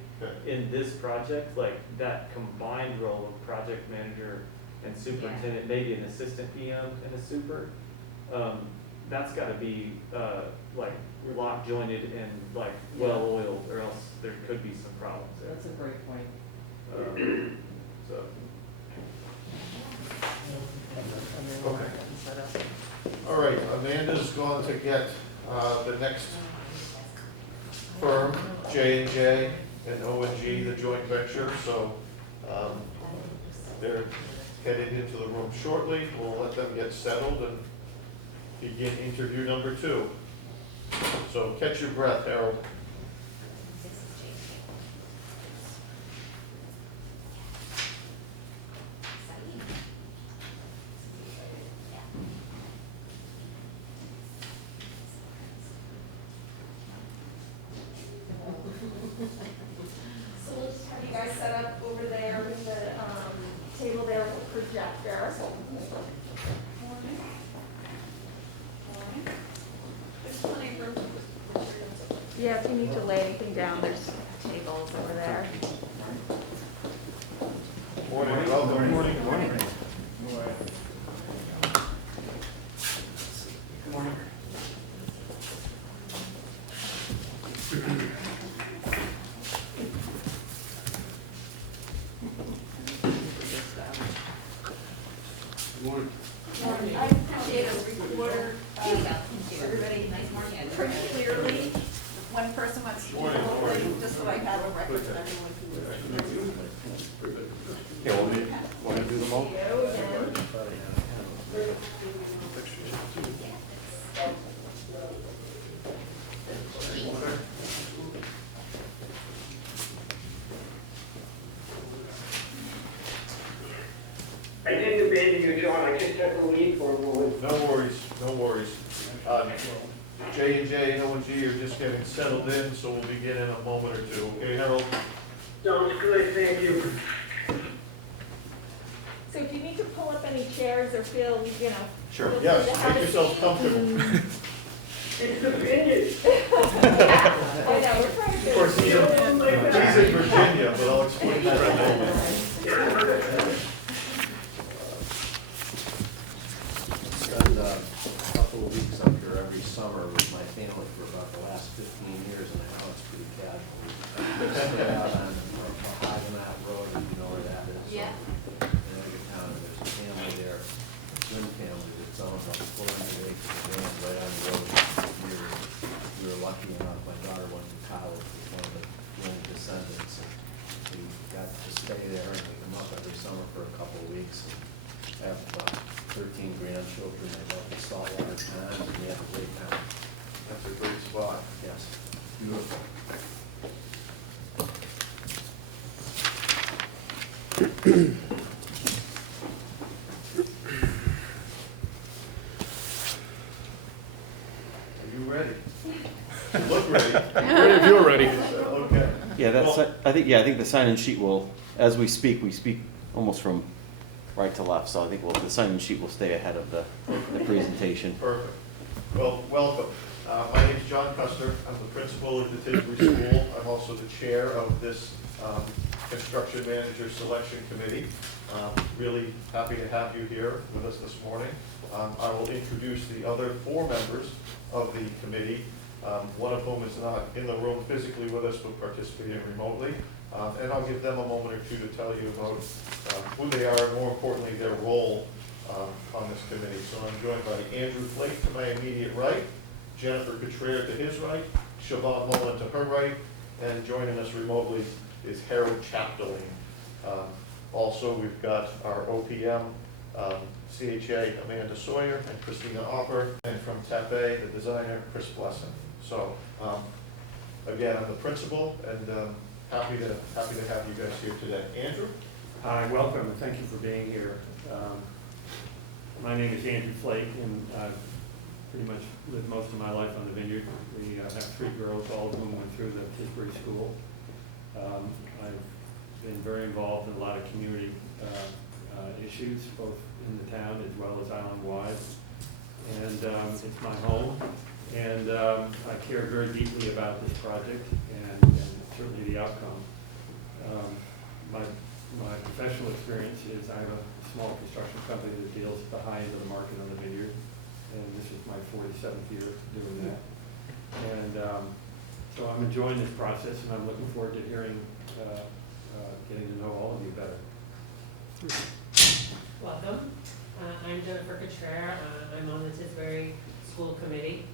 in this project, like that combined role of project manager and superintendent, maybe an assistant PM and a super, that's gotta be, like lock jointed and like well oiled, or else there could be some problems there. That's a great point. So. Okay. All right, Amanda's going to get the next firm, J&J and O&G, the joint venture, so they're headed into the room shortly. We'll let them get settled and begin interview number 2. So catch your breath, Harold. So we'll just have you guys set up over there with the table there with the projector. There's plenty of room to put materials over. Yeah, if you need to lay anything down, there's tables over there. Morning, welcome. Morning. Morning. Good morning. I appreciate a recorder, everybody pretty clearly. One person wants to do the whole thing, just so I have a record of everyone who was. Yeah, want to do them all? You again. I didn't abandon you, John, I just had to leave for a moment. No worries, no worries. J&J and O&G are just getting settled in, so we'll begin in a moment or two. Okay, Harold? Sounds good, thank you. So if you need to pull up any chairs or feel, you know. Sure. feel free Yes, to have make a yourself seat. comfortable. It's opinion. I know, we're trying to. Of course, he's in Virginia, but I'll explain that in a moment. Spend a couple of weeks up here every summer with my family for about the last 15 years, and I know it's pretty casual. We stay out on Haganat Road, if you know where that is. Yeah. In Edgertown, there's a family there, a twin family that's owned about 400 acres of land right on the road. We were lucky enough, my daughter went to college with one of the land descendants, and we got to stay there, and we come up every summer for a couple of weeks. I have 13 grandchildren, I love the saltwater ponds, and we have a great time. That's a great spot. Yes, beautiful. Are you ready? You look ready. Ready if you're ready. Okay. Yeah, Well- I think the sign-in sheet will, as we speak almost from right to left, so I think the sign-in sheet will stay ahead of the presentation. Perfect. Well, welcome. My name's John Custer. I'm the principal at the Tisbury School. I'm also the chair of this Construction Manager Selection Committee. Really happy to have you here with us this morning. I will introduce the other 4 members of the committee, one of whom is not in the room physically with us but participating remotely. And I'll give them a moment or two to tell you about who they are and, more importantly, their role on this committee. So I'm joined by Andrew Flake to my immediate right, Jennifer Cottrell to his right, Siobhan Mullen to her right, and joining us remotely is Harold Chapdelaine. Also, we've got our OPM, CHA, Amanda Sawyer and Christina Opper, and from TAPE, the designer, Chris Blessing. So, again, I'm the principal, and happy to have you guys here today. Andrew? Hi, welcome, and thank you for being here. My name is Andrew Flake, and I've pretty much lived most of my life on the vineyard. We have 3 girls, all of whom went through the Tisbury School. I've been very involved in a lot of community issues, both in the town as well as island-wide. And it's my home, and I care very deeply about this project and certainly the outcome. My professional experience is I have a small construction company that deals at the high end of the market on the vineyard, and this is my 47th year doing that. And so I'm enjoying this process, and I'm looking forward to hearing, getting to know all of you better. Welcome. I'm Jennifer Contreras. I'm on the Tisbury School Committee.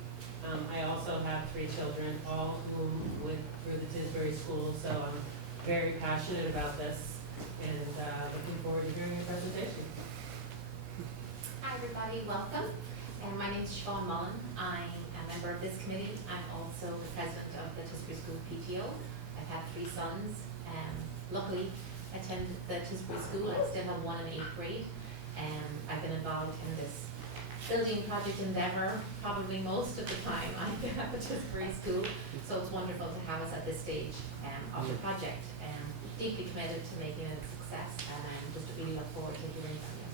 I also have 3 children, all who went through the Tisbury School, so I'm very passionate about this and looking forward to hearing your presentation. Hi everybody, welcome. And my name is Siobhan Mullen. I'm a member of this committee. I'm also the president of the Tisbury School PTO. I've had 3 sons and luckily attend the Tisbury School. I still have 1 in 8th grade. And I've been involved in this building project endeavor probably most of the time I've been at the Tisbury School. So it's wonderful to have us at this stage of the project. And deeply committed to making it a success, and I just really look forward to hearing from you.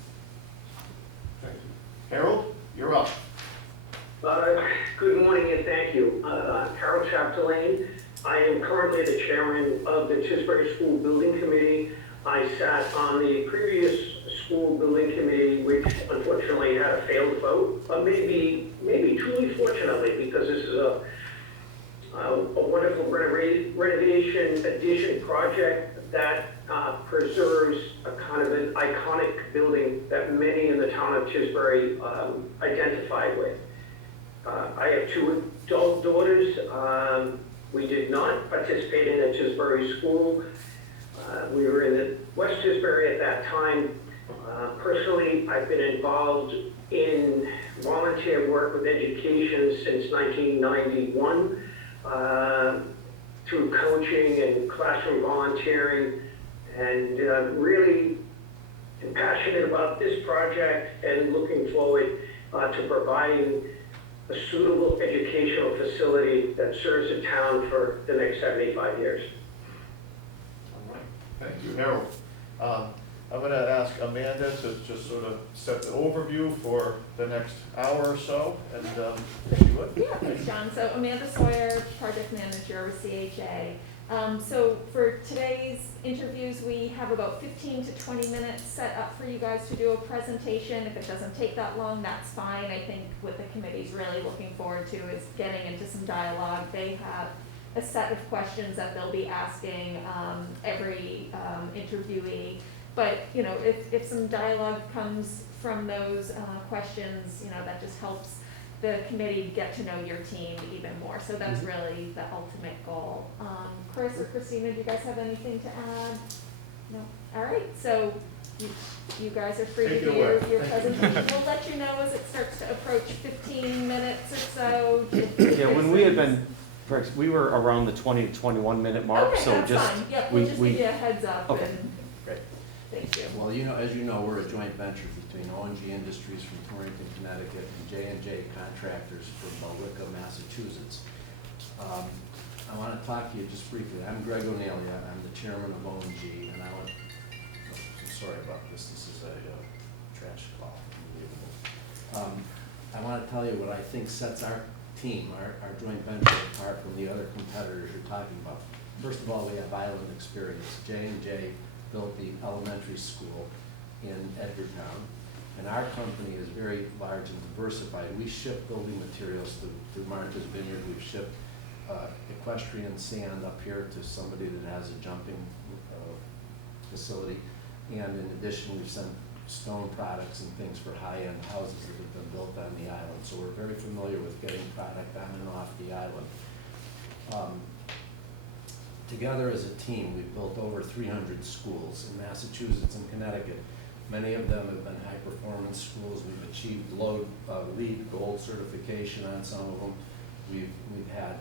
Thank you. Harold, you're up. Good morning and thank you. Harold Chapdelaine. I am currently the chairman of the Tisbury School Building Committee. I sat on the previous school building committee, which unfortunately had a failed vote, but maybe truly fortunately, because this is a wonderful renovation addition project that preserves a kind of an iconic building that many in the town of Tisbury identified with. I have 2 adult daughters. We did not participate in the Tisbury School. We were in the West Tisbury at that time. Personally, I've been involved in volunteer work with education since 1991. Through coaching and classroom volunteering, and really am passionate about this project and looking forward to providing a suitable educational facility that serves the town for the next 75 years. All right. Thank you, Harold. I'm going to ask Amanda to just sort of set the overview for the next hour or so, and if she would. Yeah, thanks, John. So Amanda Sawyer, project manager with CHA. So for today's interviews, we have about 15 to 20 minutes set up for you guys to do a presentation. If it doesn't take that long, that's fine. I think what the committee's really looking forward to is getting into some dialogue. They have a set of questions that they'll be asking every interviewee. But, you know, if some dialogue comes from those questions, you know, that just helps the committee get to know your team even more. So that's really the ultimate goal. Chris or Christina, do you guys have anything to add? No? All right, so you guys are free to do your presentation. We'll let you know as it starts to approach 15 minutes or so. Yeah, when we had been, we were around the 20 to 21 minute mark, okay, so that's just. fine. Yep, we'll just give you a heads up. Okay. And Great. thank you. Well, as you know, we're a joint venture between O&G Industries from Torrington, Connecticut, and J&J Contractors from Billerica, Massachusetts. I want to talk to you just briefly. I'm Greg O'Neillia. I'm the chairman of O&G, and I'm sorry about this. This is a trash call. I want to tell you what I think sets our team, our joint venture, apart from the other competitors you're talking about. First of all, we have island experience. J&J built the elementary school in Edgartown, and our company is very large and diversified. We ship building materials to Martha's Vineyard. We've shipped equestrian sand up here to somebody that has a jumping facility, and in addition, we've sent stone products and things for high-end houses that have been built on the island. So we're very familiar with getting product on and off the island. Together as a team, we've built over 300 schools in Massachusetts and Connecticut. Many of them have been high-performance schools. We've achieved LEED Gold certification on some of them. We've had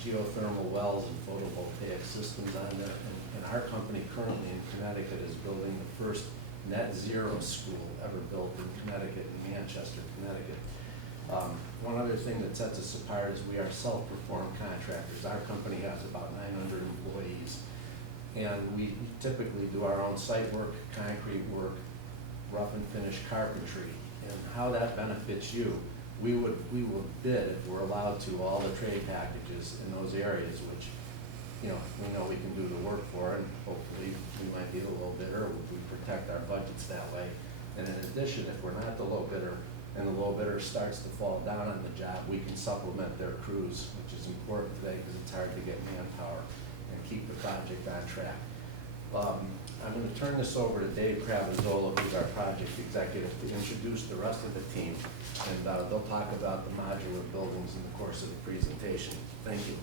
geothermal wells and photovoltaic systems on there. And our company currently in Connecticut is building the first net zero school ever built in Connecticut, in Manchester, Connecticut. One other thing that sets us apart is we are self-performed contractors. Our company has about 900 employees. And we typically do our own site work, concrete work, rough and finish carpentry. And how that benefits you, we would bid, if we're allowed to, all the trade packages in those areas, which, you know we can do the work for, and hopefully we might be the low bidder. We protect our budgets that way. And in addition, if we're not the low bidder, and the low bidder starts to fall down on the job, we can supplement their crews, which is important today because it's hard to get manpower and keep the project on track. I'm going to turn this over to Dave Cravazzola, who's our project executive, to introduce the rest of the team, and they'll talk about the modular buildings in the course of the presentation. Thank you.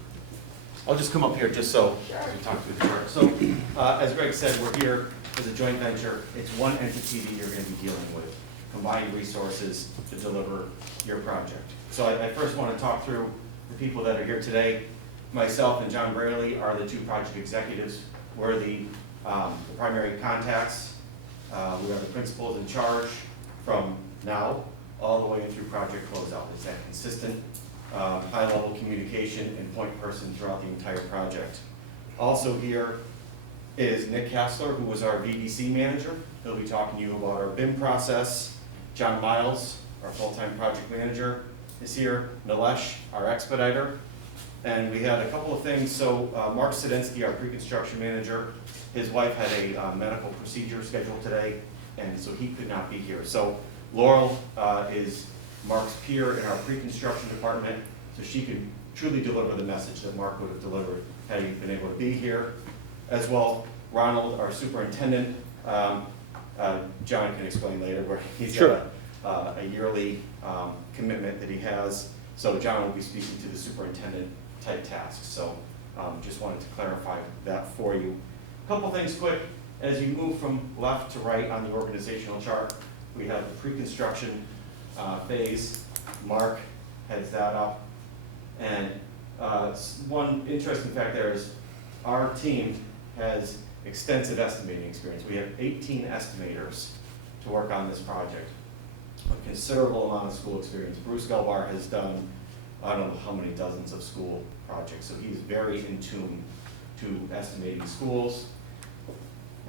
I'll just come up here just so we talk through the chart. So, as Greg said, we're here as a joint venture. It's one entity that you're going to be dealing with, combined resources to deliver your project. So I first want to talk through the people that are here today. Myself and John Braley are the two project executives. We're the primary contacts. We are the principals in charge from now all the way through project closeout. It's that consistent high-level communication and point person throughout the entire project. Also here is Nick Kassler, who was our VDC manager. He'll be talking to you about our BIM process. John Miles, our full-time project manager, is here. Nilesh, our expediter. And we had a couple of things. So Mark Sedensky, our pre-construction manager, his wife had a medical procedure scheduled today, and so he could not be here. So Laurel is Mark's peer in our pre-construction department, so she could truly deliver the message that Mark would have delivered had he been able to be here. As well, Ronald, our superintendent, John can explain later, where he's got a yearly commitment that he has. So John will be speaking to the superintendent type tasks. So just wanted to clarify that for you. A couple things quick. As you move from left to right on the organizational chart, we have the pre-construction phase. Mark heads that up. And one interesting fact there is our team has extensive estimating experience. We have 18 estimators to work on this project. A considerable amount of school experience. Bruce Gelbar has done, I don't know how many dozens of school projects, so he's very in tune to estimating schools.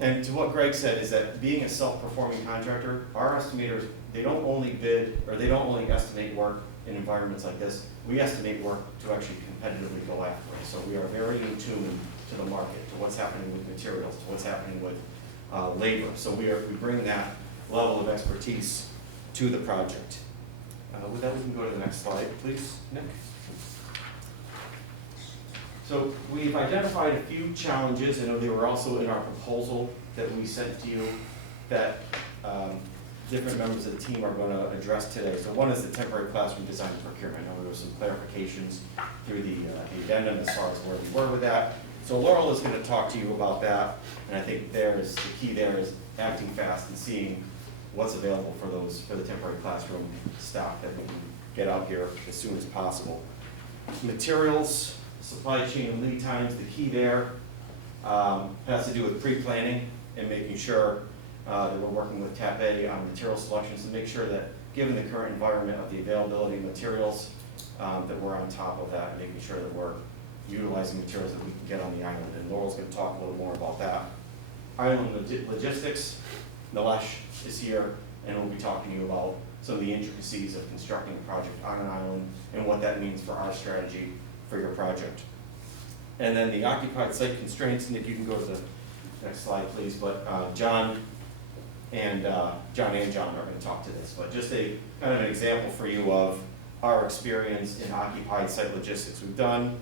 And to what Greg said is that being a self-performing contractor, our estimators, they don't only bid, or they don't only estimate work in environments like this, we estimate work to actually competitively go after it. So we are very in tune to the market, to what's happening with materials, to what's happening with labor. So we bring that level of expertise to the project. With that, we can go to the next slide, please, Nick. So we've identified a few challenges. I know they were also in our proposal that we sent to you that different members of the team are going to address today. So one is the temporary classroom design procurement. I know there were some clarifications through the addendum as far as where we were with that. So Laurel is going to talk to you about that, and I think the key there is acting fast and seeing what's available for the temporary classroom staff that we can get out here as soon as possible. Materials, supply chain and lead times, the key there has to do with pre-planning and making sure that we're working with Qac on material selections to make sure that, given the current environment of the availability of materials, that we're on top of that and making sure that we're utilizing materials that we can get on the island. And Laurel's going to talk a little more about that. Island logistics, Nilesh is here and we'll be talking to you about some of the intricacies of constructing a project on an island and what that means for our strategy for your project. And then the occupied site constraints, Nick, you can go to the next slide, please. But John and John are going to talk to this. But just a kind of an example for you of our experience in occupied site logistics. We've done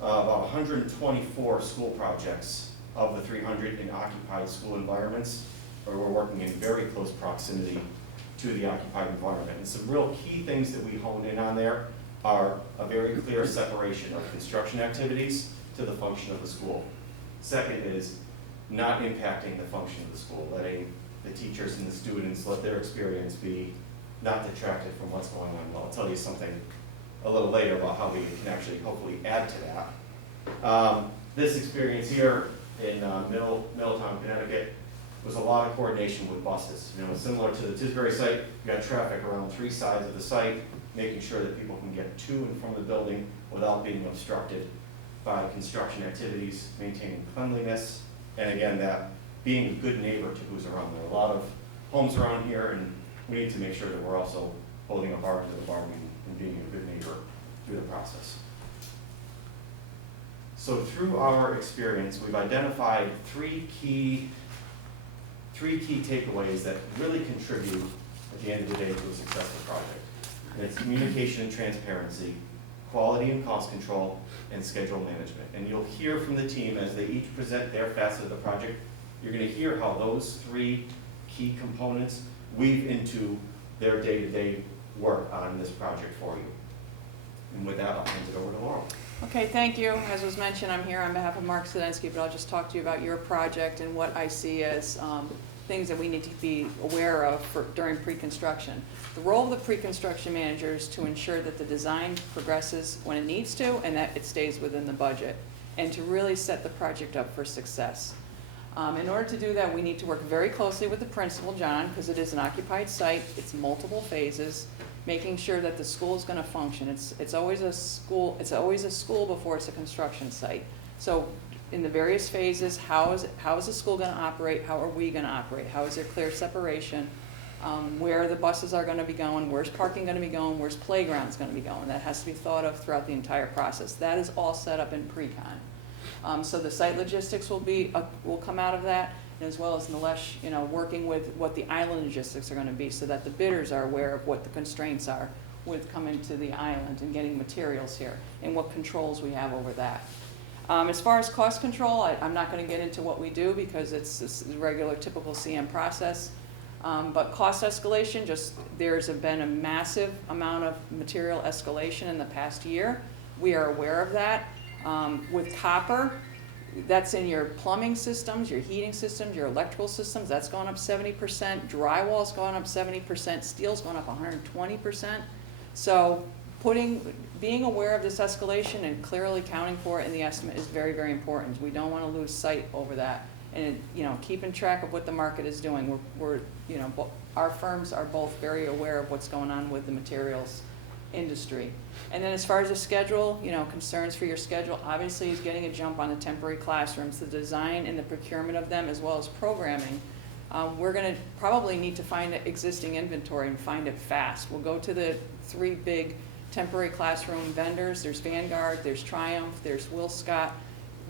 about 124 school projects of the 300 in occupied school environments, where we're working in very close proximity to the occupied environment. And some real key things that we hone in on there are a very clear separation of construction activities to the function of the school. Second is not impacting the function of the school, letting the teachers and the students, let their experience be not detracted from what's going on. Well, I'll tell you something a little later about how we can actually hopefully add to that. This experience here in Middletown, Connecticut, was a lot of coordination with buses. You know, similar to the Tisbury site, you got traffic around 3 sides of the site, making sure that people can get to and from the building without being obstructed by construction activities, maintaining cleanliness, and again, that being a good neighbor to who's around. There are a lot of homes around here, and we need to make sure that we're also holding up our end of the bargain and being a good neighbor through the process. So through our experience, we've identified three key takeaways that really contribute at the end of the day to a successful project. And it's communication and transparency, quality and cost control, and schedule management. And you'll hear from the team as they each present their facet of the project. You're going to hear how those 3 key components weave into their day-to-day work on this project for you. And with that, I'll hand it over to Laurel. Okay, thank you. As was mentioned, I'm here on behalf of Mark Sedensky, but I'll just talk to you about your project and what I see as things that we need to be aware of during pre-construction. The role of the pre-construction manager is to ensure that the design progresses when it needs to and that it stays within the budget, and to really set the project up for success. In order to do that, we need to work very closely with the principal, John, because it is an occupied site, it's multiple phases, making sure that the school is going to function. It's always a school before it's a construction site. So in the various phases, how is the school going to operate? How are we going to operate? How is there clear separation? Where the buses are going to be going? Where's parking going to be going? Where's playgrounds going to be going? That has to be thought of throughout the entire process. That is all set up in pre-con. So the site logistics will come out of that, as well as Nilesh, working with what the island logistics are going to be, so that the bidders are aware of what the constraints are with coming to the island and getting materials here, and what controls we have over that. As far as cost control, I'm not going to get into what we do because it's a regular, typical CM process. But cost escalation, there's been a massive amount of material escalation in the past year. We are aware of that. With copper, that's in your plumbing systems, your heating systems, your electrical systems, that's gone up 70%. Drywall's gone up 70%. Steel's gone up 120%. So being aware of this escalation and clearly accounting for it in the estimate is very, very important. We don't want to lose sight over that. And keeping track of what the market is doing. Our firms are both very aware of what's going on with the materials industry. And then as far as the schedule, concerns for your schedule, obviously is getting a jump on the temporary classrooms, the design and the procurement of them, as well as programming. We're going to probably need to find existing inventory and find it fast. We'll go to the 3 big temporary classroom vendors. There's Vanguard, there's Triumph, there's Will Scott.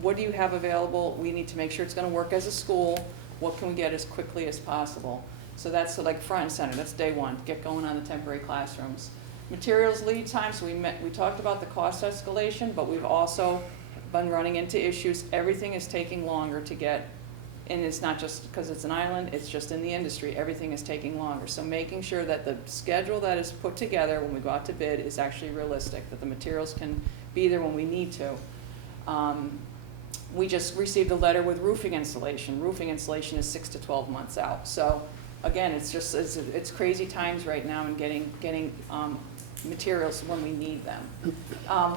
What do you have available? We need to make sure it's going to work as a school. What can we get as quickly as possible? So that's like front and center. That's day 1. Get going on the temporary classrooms. Materials lead time. So we talked about the cost escalation, but we've also been running into issues. Everything is taking longer to get, and it's not just because it's an island. It's just in the industry. Everything is taking longer. So making sure that the schedule that is put together when we go out to bid is actually realistic. That the materials can be there when we need to. We just received a letter with roofing installation. Roofing installation is 6 to 12 months out. So again, it's crazy times right now in getting materials when we need them.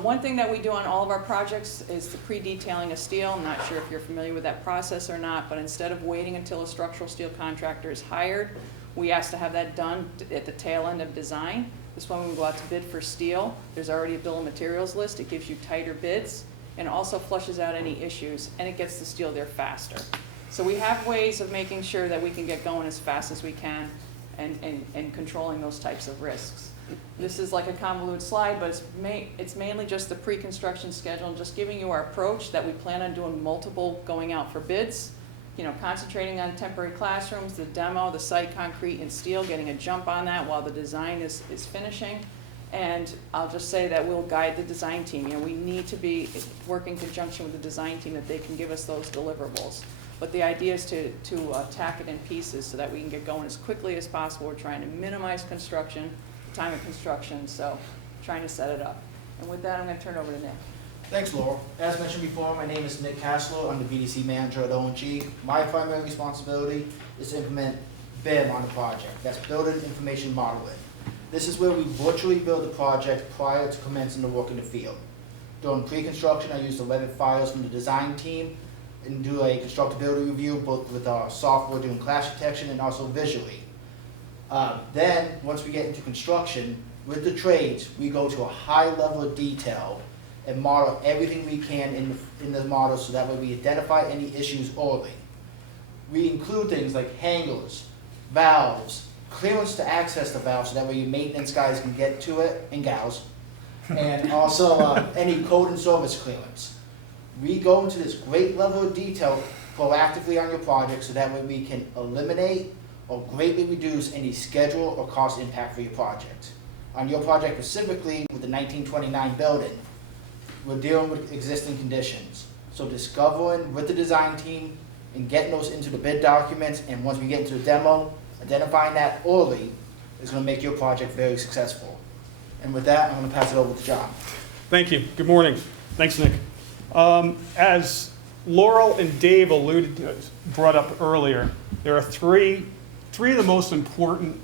One thing that we do on all of our projects is the pre-detailing of steel. I'm not sure if you're familiar with that process or not, but instead of waiting until a structural steel contractor is hired, we ask to have that done at the tail end of design. This one, when we go out to bid for steel, there's already a bill of materials list. It gives you tighter bids and also flushes out any issues, and it gets the steel there faster. So we have ways of making sure that we can get going as fast as we can and controlling those types of risks. This is like a convoluted slide, but it's mainly just the pre-construction schedule and just giving you our approach that we plan on doing multiple going out for bids, concentrating on temporary classrooms, the demo, the site concrete and steel, getting a jump on that while the design is finishing. And I'll just say that we'll guide the design team. We need to be working in conjunction with the design team that they can give us those deliverables. But the idea is to attack it in pieces so that we can get going as quickly as possible. We're trying to minimize construction, time of construction, so trying to set it up. And with that, I'm going to turn it over to Nick. Thanks, Laurel. As mentioned before, my name is Nick Caslow. I'm the BDC manager at ONG. My primary responsibility is to implement BIM on the project. That's Building Information Modeling. This is where we virtually build the project prior to commencing the work in the field. During pre-construction, I use the Revit files from the design team and do a constructability review, both with our software doing clash detection and also visually. Then, once we get into construction, with the trades, we go to a high level of detail and model everything we can in the model, so that way we identify any issues early. We include things like hangers, valves, clearance to access the valve, so that way your maintenance guys can get to it, and gals, and also any code and service clearance. We go into this great level of detail proactively on your project, so that way we can eliminate or greatly reduce any schedule or cost impact for your project. On your project specifically, with the 1929 building, we're dealing with existing conditions. So discovering with the design team and getting those into the bid documents, and once we get into the demo, identifying that early is going to make your project very successful. And with that, I'm going to pass it over to John. Thank you. Good morning. Thanks, Nick. As Laurel and Dave brought up earlier, there are three of the most important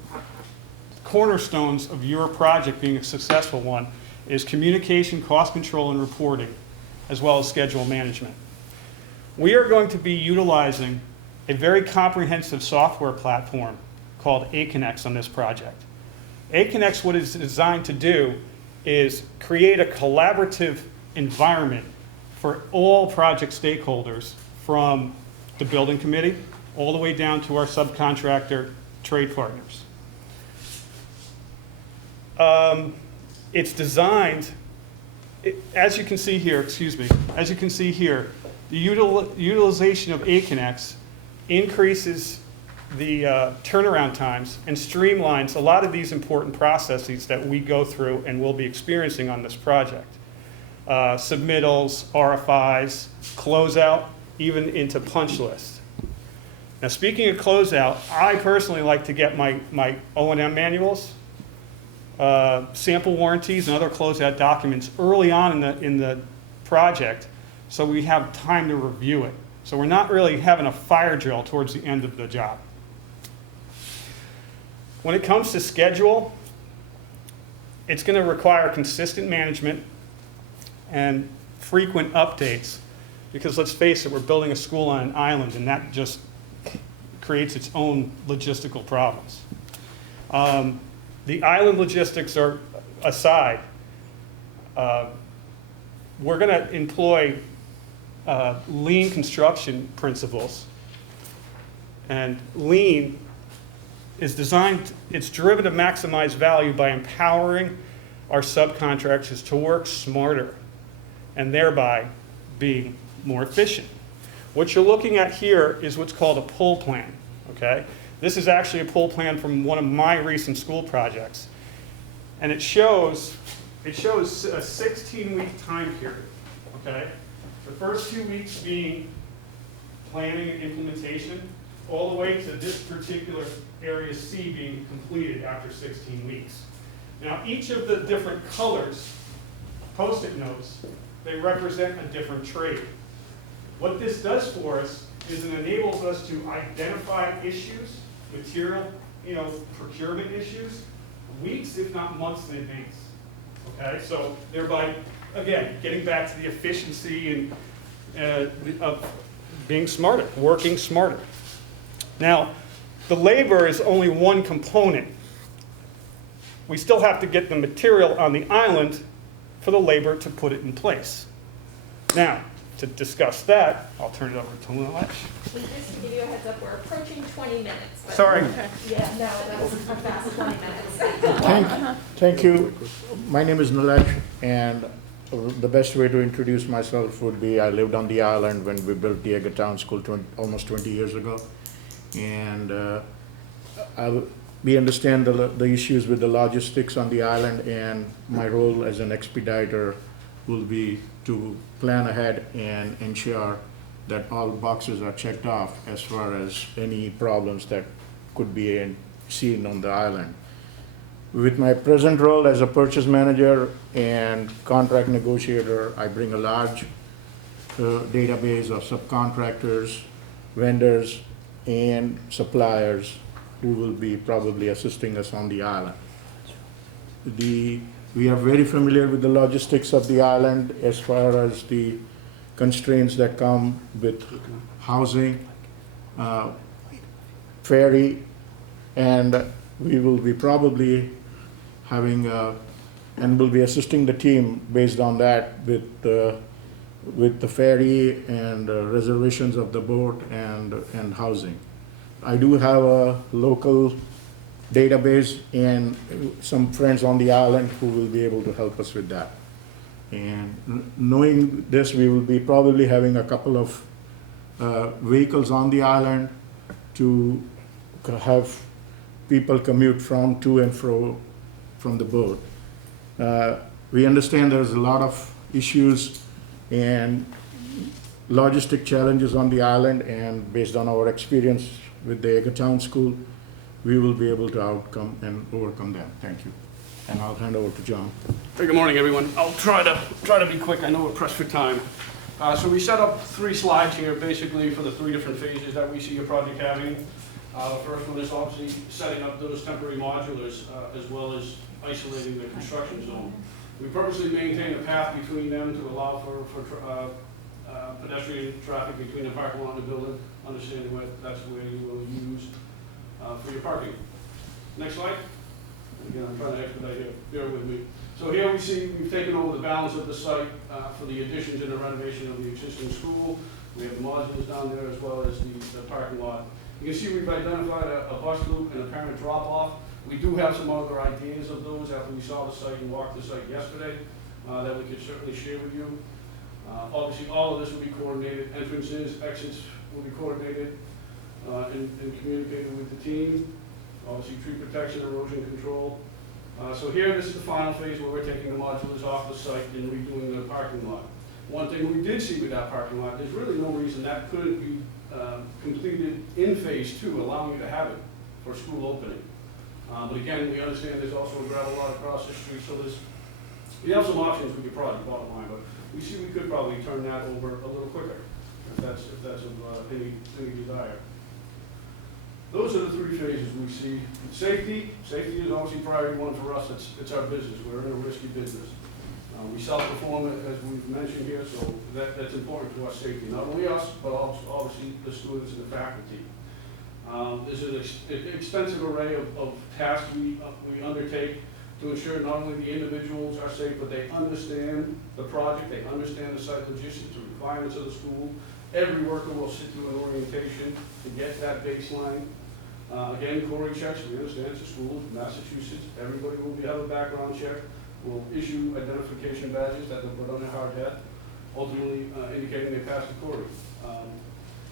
cornerstones of your project being a successful one is communication, cost control, and reporting, as well as schedule management. We are going to be utilizing a very comprehensive software platform called Applicants on this project. Applicants, what it's designed to do is create a collaborative environment for all project stakeholders, from the building committee all the way down to our subcontractor trade partners. It's designed, as you can see here, the utilization of Applicants increases the turnaround times and streamlines a lot of these important processes that we go through and will be experiencing on this project. Submittals, RFIs, closeout, even into punch lists. Now, speaking of closeout, I personally like to get my O&M manuals, sample warranties, and other closeout documents early on in the project, so we have time to review it. So we're not really having a fire drill towards the end of the job. When it comes to schedule, it's going to require consistent management and frequent updates, because let's face it, we're building a school on an island, and that just creates its own logistical problems. The island logistics are aside, we're going to employ lean construction principles. And lean is designed, it's driven to maximize value by empowering our subcontractors to work smarter and thereby being more efficient. What you're looking at here is what's called a pull plan, okay? This is actually a pull plan from one of my recent school projects. And it shows a 16-week time period, okay? The first 2 weeks being planning and implementation, all the way to this particular area C being completed after 16 weeks. Now, each of the different colors, Post-it notes, they represent a different trade. What this does for us is it enables us to identify issues, material, procurement issues, weeks, if not months in advance. Okay, so thereby, again, getting back to the efficiency and of being smarter, working smarter. Now, the labor is only one component. We still have to get the material on the island for the labor to put it in place. Now, to discuss that, I'll turn it over to Lynette. Just to give you a heads up, we're approaching 20 minutes. But Sorry. Yeah, no, that was a fast 20 minutes. Thank you. My name is Nilesh, and the best way to introduce myself would be I lived on the island when we built Diego Town School almost 20 years ago. And we understand the issues with the logistics on the island, and my role as an expediter will be to plan ahead and ensure that all boxes are checked off as far as any problems that could be seen on the island. With my present role as a purchase manager and contract negotiator, I bring a large database of subcontractors, vendors, and suppliers who will be probably assisting us on the island. We are very familiar with the logistics of the island as far as the constraints that come with housing, ferry, and we will be probably having, and will be assisting the team based on that with the ferry and reservations of the boat and housing. I do have a local database and some friends on the island who will be able to help us with that. And knowing this, we will be probably having a couple of vehicles on the island to have people commute from to and fro from the boat. We understand there's a lot of issues and logistic challenges on the island, and based on our experience with the Egertown School, we will be able to overcome them. Thank you. And I'll hand over to John. Hey, good morning, everyone. I'll try to be quick. I know we're pressed for time. So we set up 3 slides here, basically for the 3 different phases that we see your project having. The first one is obviously setting up those temporary modulars, as well as isolating the construction zone. We purposely maintain a path between them to allow for pedestrian traffic between the parking lot and the building, understanding that's where you will use for your parking. Next slide. Again, I'm trying to expedite here, bear with me. So here we see we've taken over the balance of the site for the additions and the renovation of the existing school. We have the modulars down there as well as the parking lot. You can see we've identified a bus loop and a parent drop-off. We do have some other ideas of those after we saw the site and walked the site yesterday that we could certainly share with you. Obviously, all of this will be coordinated. Entrances, exits will be coordinated and communicated with the team. Obviously, tree protection, erosion control. So here, this is the final phase where we're taking the modulars off the site and redoing the parking lot. One thing we did see with that parking lot, there's really no reason that couldn't be completed in phase 2, allowing you to have it for school opening. But again, we understand there's also a gravel lot across the street, so we have some options with your project, bottom line, but we see we could probably turn that over a little quicker, if that's of any desire. Those are the 3 phases we see. Safety is obviously priority 1 for us. It's our business. We're in a risky business. We self-perform it, as we've mentioned here, so that's important to us, safety. Not only us, but obviously the students and the faculty. There's an extensive array of tasks we undertake to ensure not only the individuals are safe, but they understand the project, they understand the site logistics, the requirements of the school. Every worker will sit through an orientation to get that baseline. Again, Corey checks, we understand it's a school, Massachusetts, everybody will have a background check. We'll issue identification badges that they'll put on their hard hat, ultimately indicating they passed the Corey.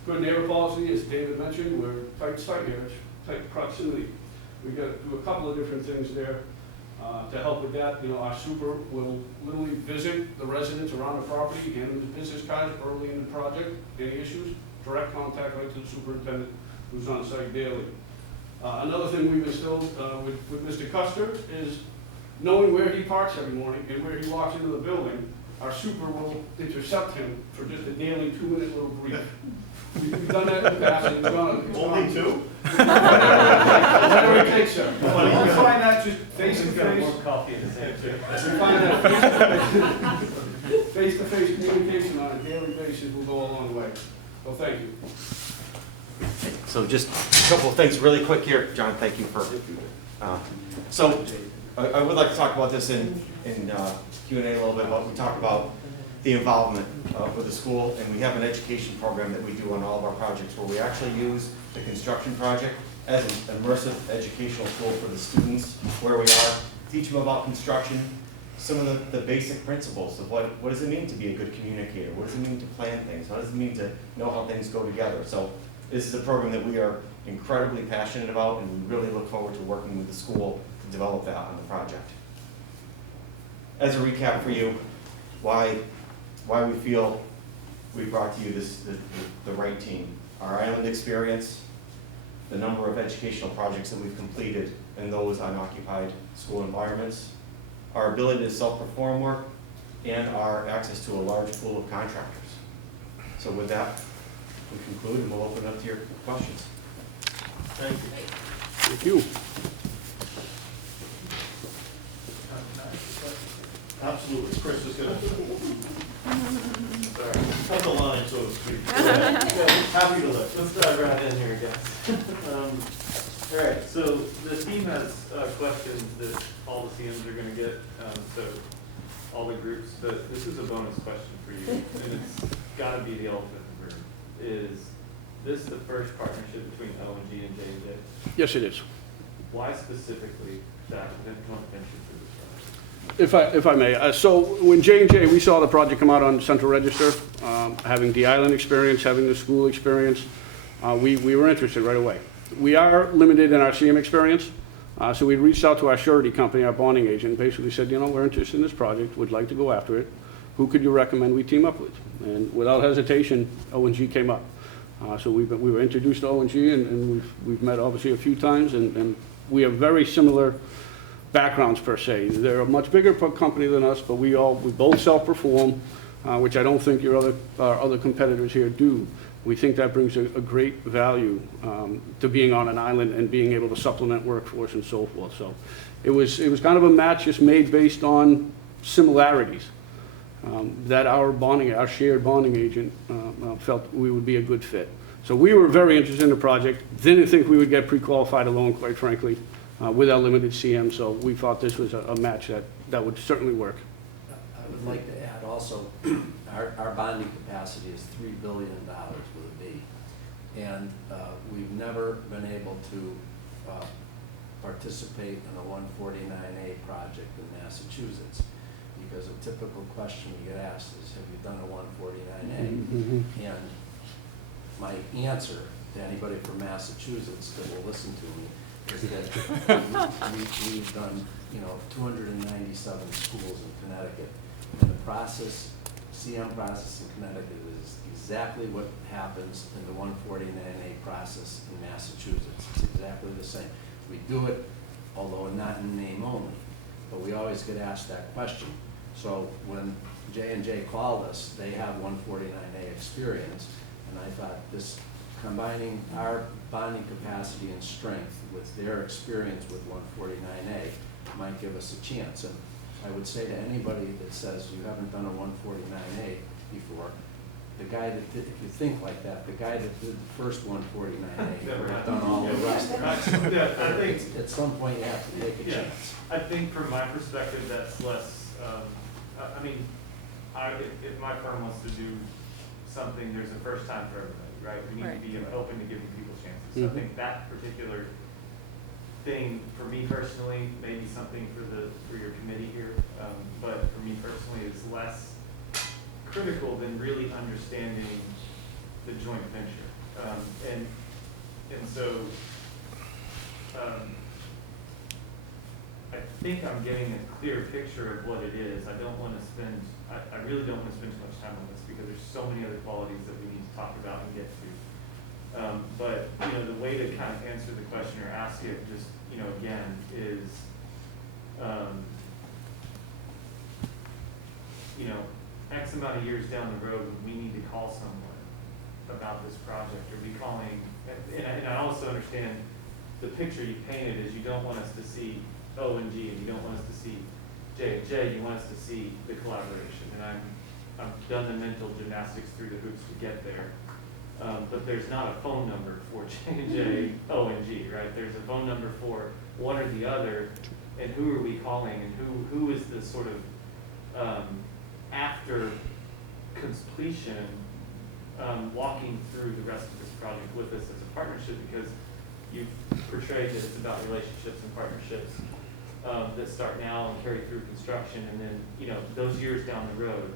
Good neighbor policy, as David mentioned, we're tight site here, tight proximity. We've got to do a couple of different things there to help with that. You know, our super will literally visit the residents around the property, hand them the business cards early in the project, any issues, direct contact right to the superintendent who's on site daily. Another thing we've instilled with Mr. Custer is knowing where he parks every morning and where he walks into the building. Our super will intercept him for just a daily 2-minute little brief. We've done that in the past, and we've gone. Only 2? Whatever it takes, sir. We find that just face-to-face. More coffee in his hand, too. We find that face-to-face communication on a daily basis will go a long way. So thank you. So just a couple of things really quick here. John, thank you for, so I would like to talk about this in Q&A a little bit. We talked about the involvement with the school, and we have an education program that we do on all of our projects where we actually use the construction project as an immersive educational tool for the students where we are, teach them about construction, some of the basic principles of what does it mean to be a good communicator, what does it mean to plan things, how does it mean to know how things go together. So this is a program that we are incredibly passionate about, and we really look forward to working with the school to develop that on the project. As a recap for you, why we feel we brought to you the right team. Our island experience, the number of educational projects that we've completed and those unoccupied school environments, our ability to self-perform work, and our access to a large pool of contractors. So with that, we conclude and we'll open it up to your questions. Thank you. Thank you. Absolutely, Chris is gonna. Sorry, cut the line, so to speak. Happy to let. Let's dive right in here, guys. All right, so the team has questions that all the CMs are gonna get, so all the groups, but this is a bonus question for you, and it's gotta be the elephant in the room. Is this the first partnership between O&G and J&J? Yes, it is. Why specifically that joint venture for this project? If I may, so when J&J, we saw the project come out on Central Register, having the island experience, having the school experience, we were interested right away. We are limited in our CM experience, so we reached out to our surety company, our bonding agent, and basically said, you know, we're interested in this project, would like to go after it. Who could you recommend we team up with? And without hesitation, O&G came up. So we were introduced to O&G, and we've met obviously a few times, and we have very similar backgrounds per se. They're a much bigger company than us, but we both self-perform, which I don't think our other competitors here do. We think that brings a great value to being on an island and being able to supplement workforce and so forth. So it was kind of a match just made based on similarities that our shared bonding agent felt we would be a good fit. So we were very interested in the project. Didn't think we would get pre-qualified alone, quite frankly, with our limited CM. So we thought this was a match that would certainly work. I would like to add also, our bonding capacity is $3 billion with a B. And we've never been able to participate in a 149A project in Massachusetts, because a typical question you get asked is, have you done a 149A? Mm-hmm. And my answer to anybody from Massachusetts that will listen to me is that we've done, 297 schools in Connecticut. And the process, CM process in Connecticut is exactly what happens in the 149A process in Massachusetts. It's exactly the same. We do it, although not in name only, but we always get asked that question. So when J&J called us, they have 149A experience, and I thought this, combining our bonding capacity and strength with their experience with 149A might give us a chance. And I would say to anybody that says you haven't done a 149A before, the guy that did, if you think like that, the guy that did the first 149A would have done all the rest of it. Yeah, I think at some point you have to take a chance. I think from my perspective, that's less, if my firm wants to do something, there's a first time for everybody, right? We need to be open to giving people chances. So I think that particular thing, for me personally, maybe something for your committee here, but for me personally, is less critical than really understanding the joint venture. And so, I think I'm getting a clear picture of what it is. I really don't want to spend too much time on this because there's so many other qualities that we need to talk about and get to. But the way to kind of answer the question or ask it, just again, is X amount of years down the road, when we need to call someone about this project, or be calling, and I also understand the picture you painted is you don't want us to see O&G and you don't want us to see J&J, you want us to see the collaboration. And I've done the mental gymnastics through the hoops to get there. But there's not a phone number for J&J, O&G, right? There's a phone number for one or the other, and who are we calling, and who is the sort of, after completion, walking through the rest of this project with us as a partnership, because you've portrayed that it's about relationships and partnerships that start now and carry through construction, and then, those years down the road,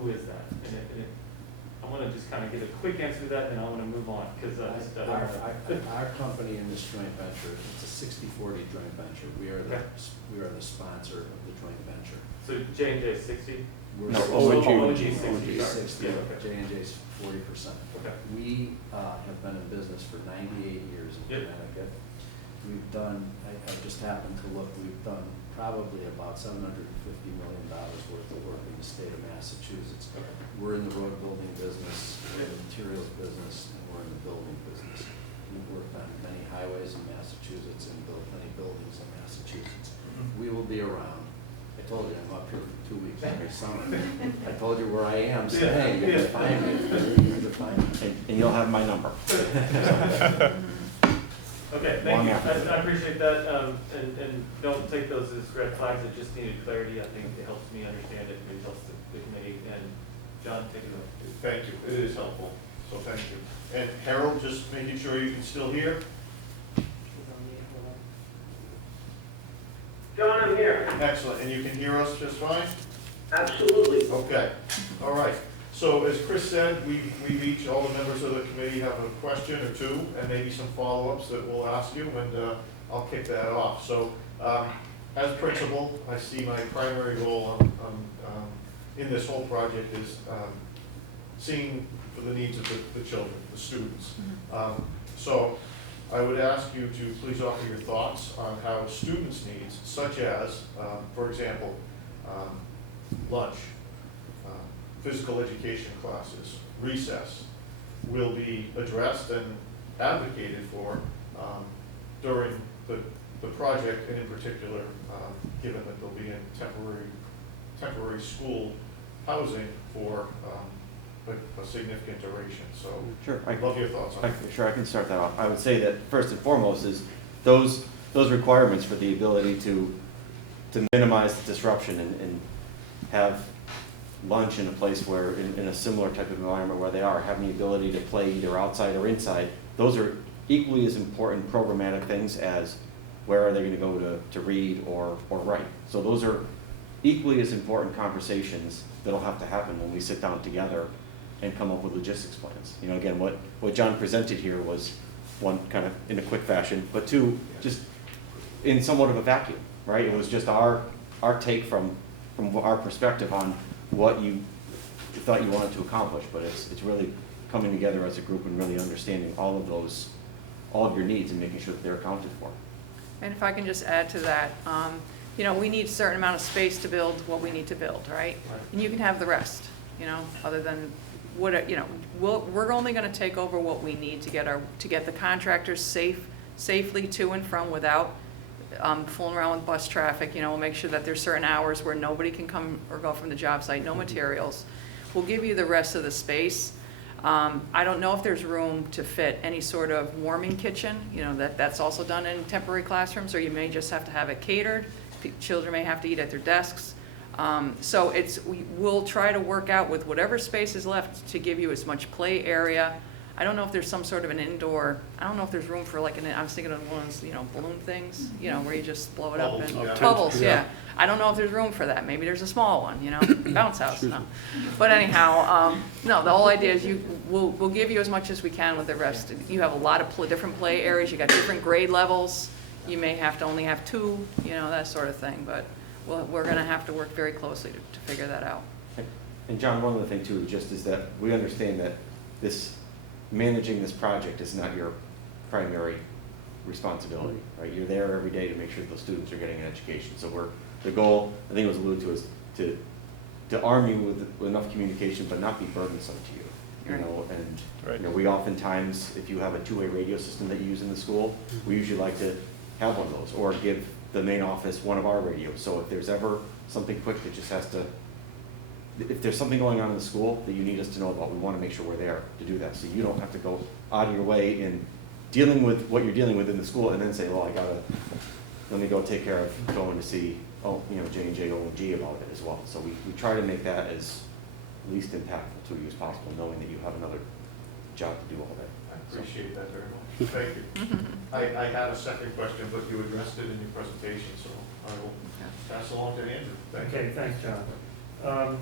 who is that? I want to just kind of get a quick answer to that, and then I want to move on, because our company in this joint venture, it's a 60-40 joint venture. We are the sponsor of the joint venture. So J&J is 60? No, O&G 60, yeah, okay. J&J's 40%. Okay. We have been in business for 98 years in Connecticut. We've done, I just happened to look, we've done probably about $750 million worth of work in the state of Massachusetts. We're in the road building business, we're in the materials business, and we're in the building business. You've worked on many highways in Massachusetts and built many buildings in Massachusetts. We will be around. I told you, I'm up here for 2 weeks every summer. I told you where I am staying, you can find me. You can find me. And you'll have my number. Okay, thank you. I appreciate that, and don't take those as red flags, it just needed clarity. I think it helps me understand it, it helps the committee, and John, take it over. Thank you, it is helpful, so thank you. And Harold, just making sure you can still hear? John, I'm here. Excellent, and you can hear us just fine? Absolutely. Okay, all right. So as Chris said, we each, all the members of the committee have a question or two, and maybe some follow-ups that we'll ask you, and I'll kick that off. So as principal, I see my primary goal in this whole project is seeing for the needs of the children, the students. So I would ask you to please offer your thoughts on how students' needs, such as, for example, lunch, physical education classes, recess, will be addressed and advocated for during the project, and in particular, given that they'll be in temporary school housing for a significant duration. So Sure. I'd love your thoughts on that. Sure, I can start that off. I would say that first and foremost is those requirements for the ability to minimize the disruption and have lunch in a place where, in a similar type of environment where they are, having the ability to play either outside or inside, those are equally as important programmatic things as where are they going to go to read or write. So those are equally as important conversations that'll have to happen when we sit down together and come up with logistics plans. You know, again, what John presented here was one, kind of in a quick fashion, but two, just in somewhat of a vacuum, right? It was just our take from our perspective on what you thought you wanted to accomplish, but it's really coming together as a group and really understanding all of your needs and making sure that they're accounted for. And if I can just add to that, you know, we need a certain amount of space to build what we need to build, right? And you can have the rest, you know, other than what, you know, we're only going to take over what we need to get the contractors safely to and from without fooling around with bus traffic. You know, we'll make sure that there's certain hours where nobody can come or go from the job site, no materials. We'll give you the rest of the space. I don't know if there's room to fit any sort of warming kitchen, you know, that's also done in temporary classrooms, or you may just have to have it catered. Children may have to eat at their desks. So we'll try to work out with whatever space is left to give you as much play area. I don't know if there's some sort of an indoor, I don't know if there's room for like I was thinking of one of those, you know, balloon things, you know, where you just blow it up and bubbles, yeah. I don't know if there's room for that. Maybe there's a small one, you know, bounce house, no. But anyhow, no, the whole idea is we'll give you as much as we can with the rest. You have a lot of different play areas. You got different grade levels. You may have to only have 2, you know, that sort of thing. But we're going to have to work very closely to figure that out. And John, one other thing too, just is that we understand that managing this project is not your primary responsibility, right? You're there every day to make sure those students are getting an education. So the goal, I think it was alluded to, is to arm you with enough communication, but not be burdensome to you. You know, and you know, we oftentimes, if you have a 2-way radio system that you use in the school, we usually like to have one of those, or give the main office one of our radios. So if there's ever something quick that just has to, if there's something going on in the school that you need us to know about, we want to make sure we're there to do that. So you don't have to go out of your way in dealing with what you're dealing with in the school and then say, well, let me go take care of going to see, you know, J&J O&G about it as well. So we try to make that as least impactful to you as possible, knowing that you have another job to do all day. I appreciate that very much. Thank you. I had a second question, but you addressed it in your presentation, so I will pass along to Andrew. Thank you. Okay, thanks, John.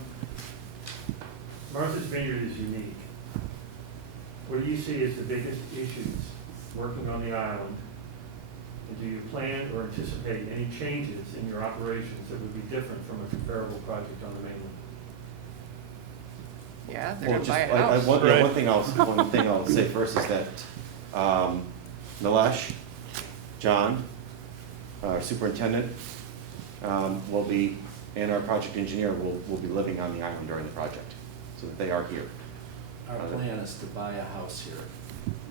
Martha's Vineyard is unique. What do you see as the biggest issues working on the island? And do you plan or anticipate any changes in your operations that would be different from a comparable project on the mainland? Yeah, they're going to buy a house. One thing I'll say first is that Nilesh, John, our superintendent, will be, and our project engineer will be living on the island during the project, so that they are here. Our plan is to buy a house here.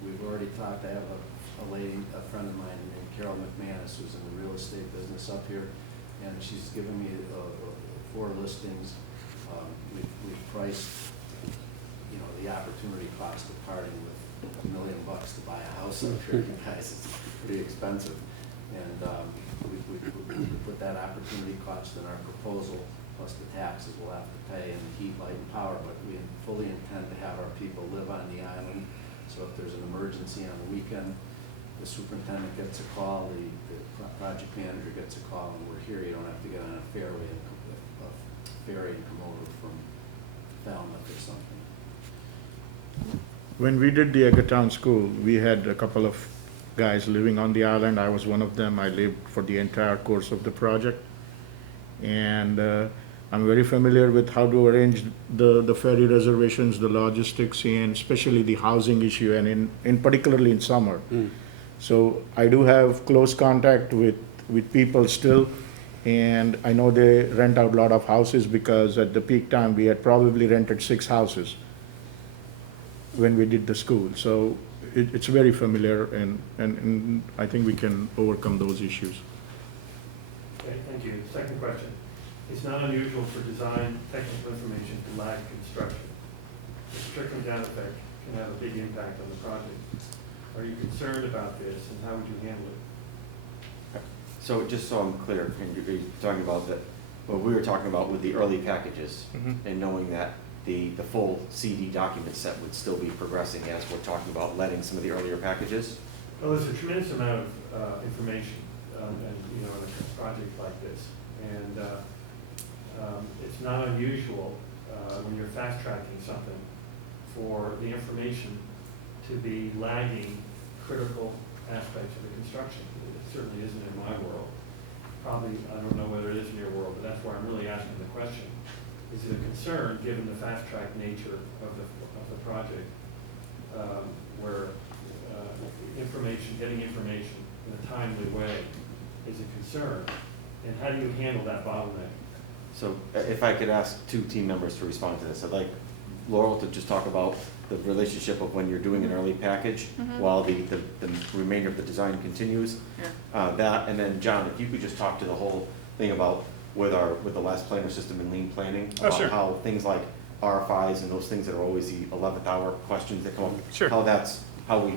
we've already talked, I have a lady, a friend of mine named Carol McManus, who's in the real estate business up here, and she's given me 4 listings. We've priced, you know, the opportunity cost of parting with $1 million to buy a house up here, you guys, it's pretty expensive. And we put that opportunity cost in our proposal, plus the taxes we'll have to pay, and the heat, light, and power, but we fully intend to have our people live on the island. So if there's an emergency on the weekend, the superintendent gets a call, the project manager gets a call, and we're here. You don't have to get on a ferry and come over from Falmouth or something. When we did the Eggertown School, we had a couple of guys living on the island. I was one of them. I lived for the entire course of the project. And I'm very familiar with how to arrange the ferry reservations, the logistics, and especially the housing issue, and in particularly in summer. So I do have close contact with people still, and I know they rent out a lot of houses, because at the peak time we had probably rented 6 houses when we did the school. So it's very familiar, and I think we can overcome those issues. Okay, thank you. Second question. It's not unusual for design technical information to lag construction. This trickle-down effect can have a big impact on the project. Are you concerned about this, and how would you handle it? So just so I'm clear, and you're talking about that, what we were talking about with the early packages, and knowing that the full CD document set would still be progressing as we're talking about letting some of the earlier packages? Well, there's a tremendous amount of information, and, you know, in a project like this. And it's not unusual when you're fast-tracking something for the information to be lagging critical aspects of the construction. It certainly isn't in my world. Probably, I don't know whether it is in your world, but that's why I'm really asking the question. Is it a concern, given the fast-track nature of the project, where getting information in a timely way is a concern? And how do you handle that bottleneck? So if I could ask 2 team members to respond to this, I'd like Laurel to just talk about the relationship of when you're doing an early package while the remainder of the design continues. That, and then John, if you could just talk to the whole thing about with the last planner system and lean planning, about how things like RFIs and those things that are always the 11th hour questions that come up, how we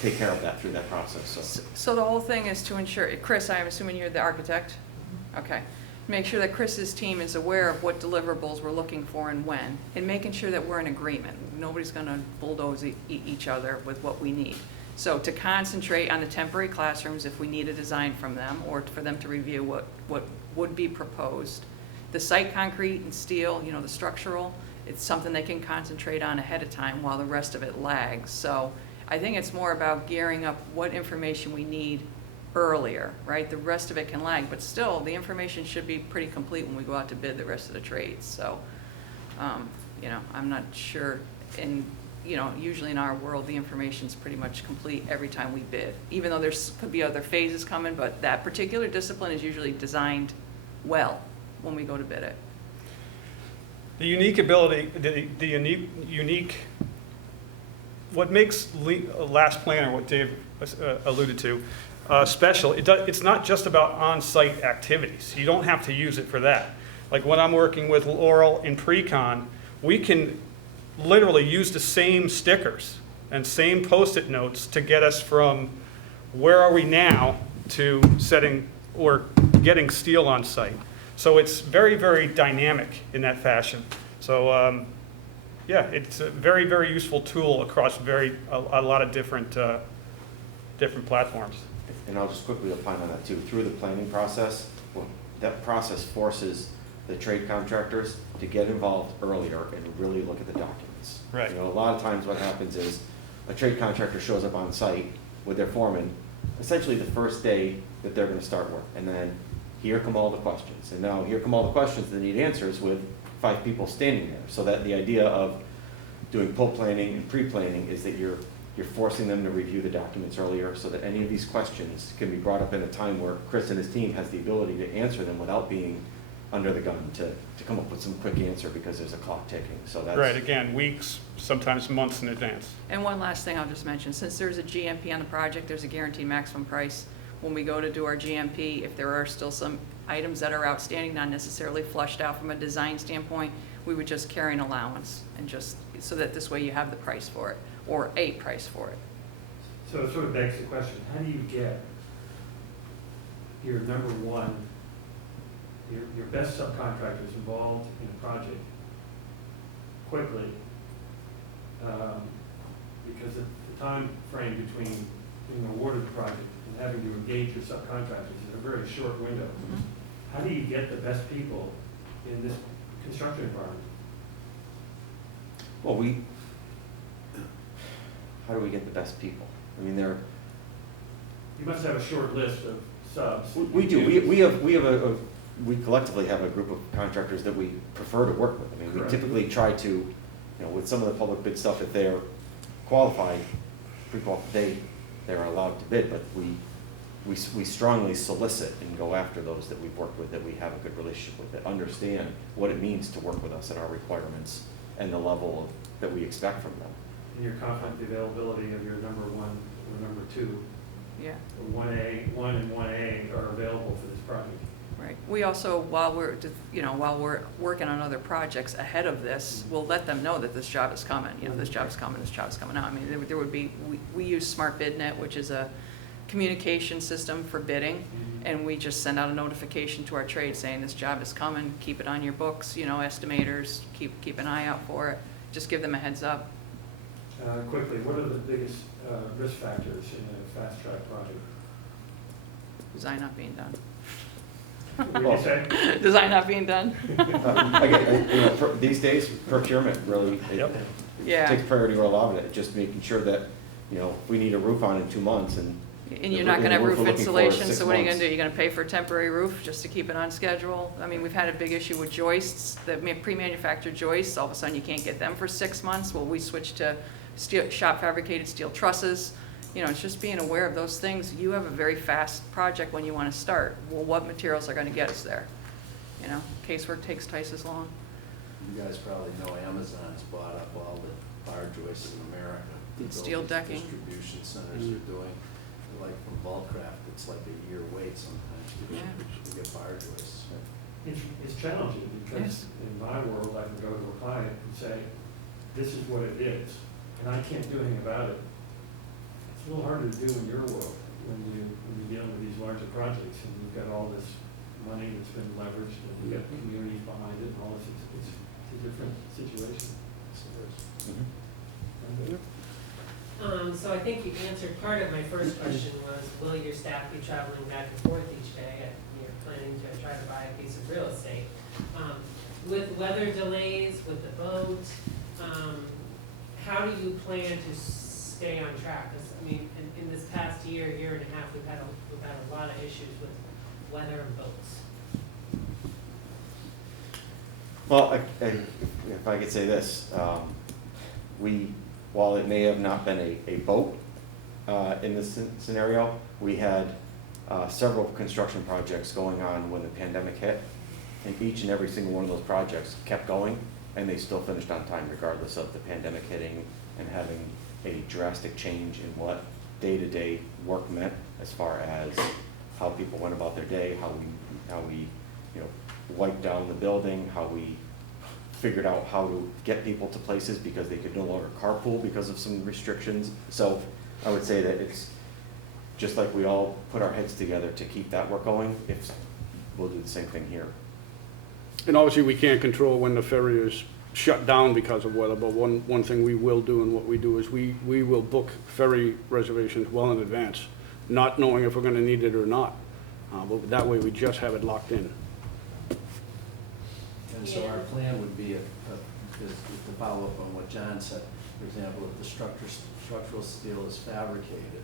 take care of that through that process. So the whole thing is to ensure, Chris, I'm assuming you're the architect? Okay. Make sure that Chris's team is aware of what deliverables we're looking for and when, and making sure that we're in agreement. Nobody's going to bulldoze each other with what we need. So to concentrate on the temporary classrooms if we need a design from them, or for them to review what would be proposed. The site concrete and steel, you know, the structural, it's something they can concentrate on ahead of time while the rest of it lags. So I think it's more about gearing up what information we need earlier, right? The rest of it can lag, but still the information should be pretty complete when we go out to bid the rest of the trades. So, you know, I'm not sure, and you know, usually in our world the information's pretty much complete every time we bid, even though could be other phases coming, but that particular discipline is usually designed well when we go to bid it. The unique ability, the unique, what makes Last Planner, what Dave alluded to, special, it's not just about on-site activities. You don't have to use it for that. Like when I'm working with Laurel in pre-con, we can literally use the same stickers and same Post-it notes to get us from where are we now to setting or getting steel on site. So it's very, very dynamic in that fashion. So yeah, it's a very, very useful tool across a lot of different platforms. And I'll just quickly opine on that too. Through the planning process, well, that process forces the trade contractors to get involved earlier and really look at the documents. Right. You know, a lot of times what happens is a trade contractor shows up on site with their foreman essentially the first day that they're going to start work. And then here come all the questions. And now here come all the questions that need answers with 5 people standing there. So that the idea of doing planning and pre-planning is that you're forcing them to review the documents earlier so that any of these questions can be brought up in a time where Chris and his team has the ability to answer them without being under the gun to come up with some quick answer because there's a clock ticking, so that's. Right, again, weeks, sometimes months in advance. And one last thing I'll just mention, since there's a GMP on the project, there's a guaranteed maximum price. When we go to do our GMP, if there are still some items that are outstanding, not necessarily flushed out from a design standpoint, we would just carry an allowance and just, so that this way you have the price for it, or a price for it. So it sort of begs the question, how do you get your number one, your best subcontractors involved in a project quickly? Because the time frame between being awarded the project and having to engage your subcontractors is a very short window. How do you get the best people in this construction environment? Well, how do we get the best people? I mean, You must have a short list of subs. we do. We collectively have a group of contractors that we prefer to work with. I mean, Correct. we typically try to, with some of the public bid stuff, if they're qualified, they're allowed to bid, but we strongly solicit and go after those that we've worked with, that we have a good relationship with, that understand what it means to work with us and our requirements and the level that we expect from them. And you're confident the availability of your number one or number two, Yeah. 1 and 1A are available for this project. Right. We also, while we're working on other projects ahead of this, we'll let them know that this job is coming. This job is coming, this job is coming out. I mean, there would be, we use Smart BidNet, which is a communication system for bidding, and we just send out a notification to our trade saying this job is coming, keep it on your books, estimators, keep an eye out for it. Just give them a heads up. Quickly, what are the biggest risk factors in a fast track project? Design not being done. What did you say? Design not being done. Again, these days, procurement really Yeah. takes priority over a lot of it. Just making sure that, if we need a roof on in 2 months and you're not gonna have roof we're looking for insulation, 6 so what are you gonna months. do? You're gonna pay for a temporary roof just to keep it on schedule? I mean, we've had a big issue with joists, pre-manufactured joists, all of a sudden you can't get them for 6 months. Well, we switched to shop fabricated steel trusses. It's just being aware of those things. You have a very fast project when you wanna start. Well, what materials are gonna get us there? Casework takes twice as long. You guys probably know Amazon's bought up all the bar joists in America. And To steel build these decking. Distribution centers are doing, like from Volcraft, it's like a year wait sometimes to get bar joists. It's challenging because in my world, I can go to a client and say, this is what it is, and I can't do anything about it. It's a little harder to do in your world when you're dealing with these larger projects and you've got all this money that's been leveraged and you've got communities behind it and all this. It's a different situation. So I think you answered part of my first question was, will your staff be traveling back and forth each day? You're planning to try to buy a piece of real estate. With weather delays, with the boat, how do you plan to stay on track? 'Cause, I mean, in this past year and a half, we've had a lot of issues with weather and boats. Well, if I could say this, while it may have not been a boat in this scenario, we had several construction projects going on when the pandemic hit, and each and every single one of those projects kept going, and they still finished on time regardless of the pandemic hitting and having a drastic change in what day-to-day work meant as far as how people went about their day, how we wiped down the building, how we figured out how to get people to places because they could no longer carpool because of some restrictions. So I would say that it's just like we all put our heads together to keep that work going, we'll do the same thing here. And obviously, we can't control when the ferry is shut down because of weather, but one thing we will do and what we do is we will book ferry reservations well in advance, not knowing if we're gonna need it or not. But that way, we just have it locked in. And so our plan would be, to follow up on what John said, for example, if the structural steel is fabricated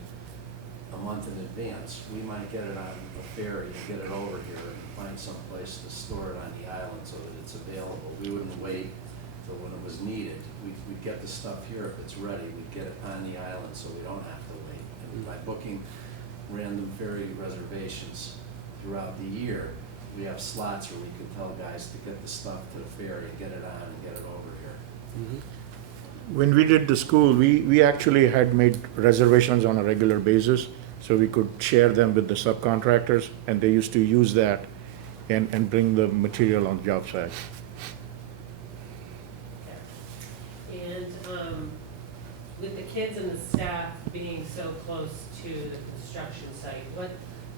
a month in advance, we might get it on a ferry and get it over here and find some place to store it on the island so that it's available. We wouldn't wait till when it was needed. We'd get the stuff here if it's ready. We'd get it on the island so we don't have to wait. And by booking random ferry reservations throughout the year, we have slots where we can tell guys to get the stuff to the ferry and get it on and get it over here. When we did the school, we actually had made reservations on a regular basis, so we could share them with the subcontractors, and they used to use that and bring the material on job site. And with the kids and the staff being so close to the construction site,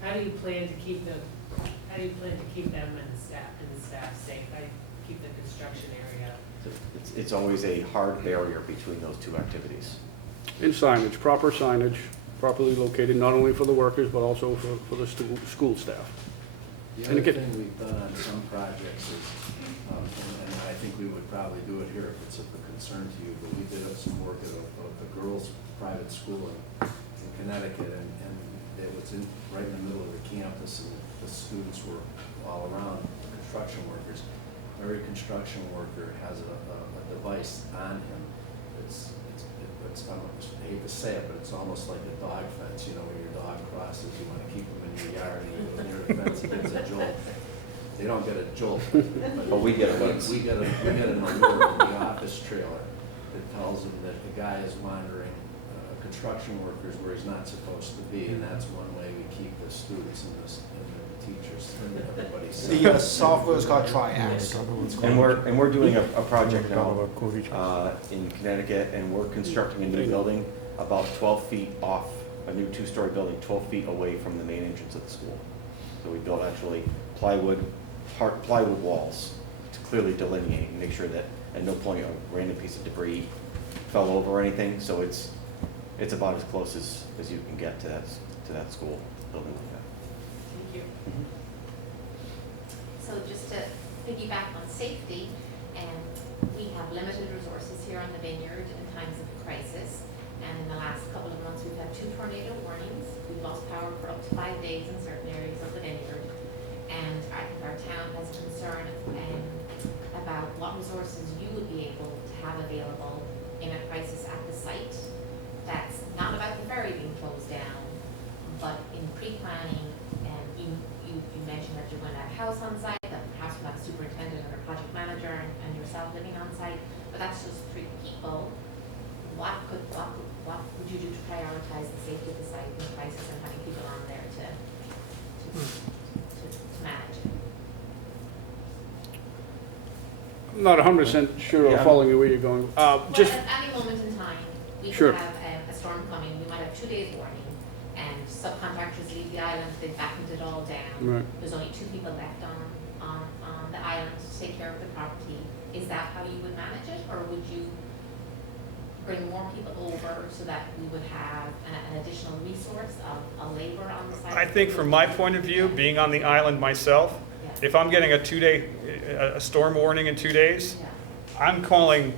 how do you plan to keep them and the staff safe? How do you keep the construction area? It's always a hard barrier between those two activities. In signage, proper signage, properly located, not only for the workers, but also for the school staff. The And other again- thing we've done on some projects is, and I think we would probably do it here if it's of concern to you, but we did some work at a girls' private school in Connecticut, and it was right in the middle of the campus, and the students were all around, construction workers. Every construction worker has a device on him. It's I hate to say it, but it's almost like a dog fence. You know, when your dog crosses, you want to keep him in your yard, and when you're the fence, he gets a jolt. They don't get a jolt, But we get alerts. we get an alert in the office trailer that tells them that the guy is monitoring construction workers where he's not supposed to be, and that's one way we keep the students and the teachers and everybody safe. The software is called Triax. And we're doing a project now in Connecticut, and we're constructing a new building about 12 feet off, a new 2-story building, 12 feet away from the main entrance of the school. So we built actually plywood walls to clearly delineate and make sure that at no point a random piece of debris fell over or anything. So it's about as close as you can get to that school building like that. Thank you. So just to piggyback on safety, and we have limited resources here on the vineyard in times of crisis. And in the last couple of months, we've had 2 tornado warnings. We've lost power for up to 5 days in certain areas of the vineyard. And I think our town has concern about what resources you would be able to have available in a crisis at the site. That's not about the ferry being closed down, but in pre-planning, and you mentioned that you're going to have a house on site, that perhaps you have a superintendent or a project manager and yourself living on site, but that's just 3 people. What would you do to prioritize the safety of the site in crisis and having people on there to manage it? I'm not 100% sure I'm following you where you're going. Just At any moment in time, we Sure. could have a storm coming, we might have 2 days warning, and subcontractors leave the island, they've battened it all down. Right. There's only 2 people left on the island to take care of the property. Is that how you would manage it, or would you bring more people over so that we would have an additional resource of a labor on the site? I think from my point of view, being on the island myself, if I'm getting a storm warning in 2 days, I'm calling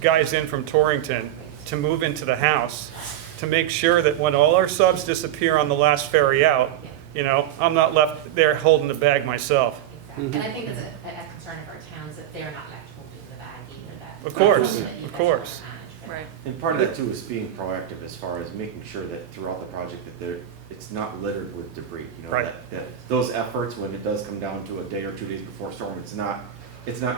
guys in from Torrington to move into the house to make sure that when all our subs disappear on the last ferry out, you know, I'm not left there holding the bag myself. Exactly. And I think it's a concern of our towns that they're not left holding the bag either. That Of course, that you of guys course. wanna manage. Right. And part of that too is being proactive as far as making sure that throughout the project that it's not littered with debris. You know, Right. that those efforts, when it does come down to a day or 2 days before a storm, it's not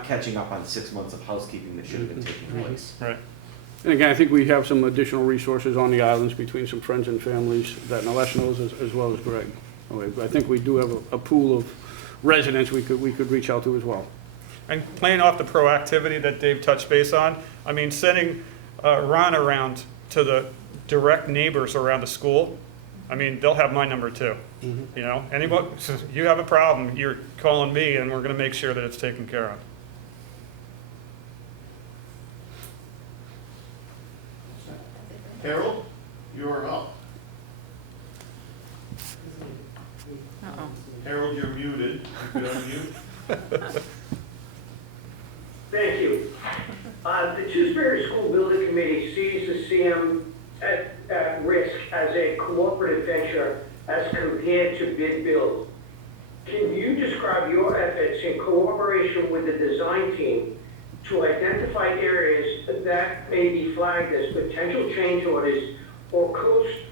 catching up on 6 months of housekeeping that should have been taking place. Right. And again, I think we have some additional resources on the islands between some friends and families that Nilesh knows as well as Greg. I think we do have a pool of residents we could reach out to as well. And playing off the proactivity that Dave touched base on, I mean, sending Ron around to the direct neighbors around the school, I mean, they'll have my number too. You know, anybody, you have a problem, you're calling me, and we're going to make sure that it's taken care of. Harold, you are up. Uh-oh. Harold, you're muted. You could unmute. Thank you. The Tisbury School Building Committee sees the CM at risk as a cooperative venture as compared to bid build. Can you describe your efforts in cooperation with the design team to identify areas that may be flagged as potential change orders or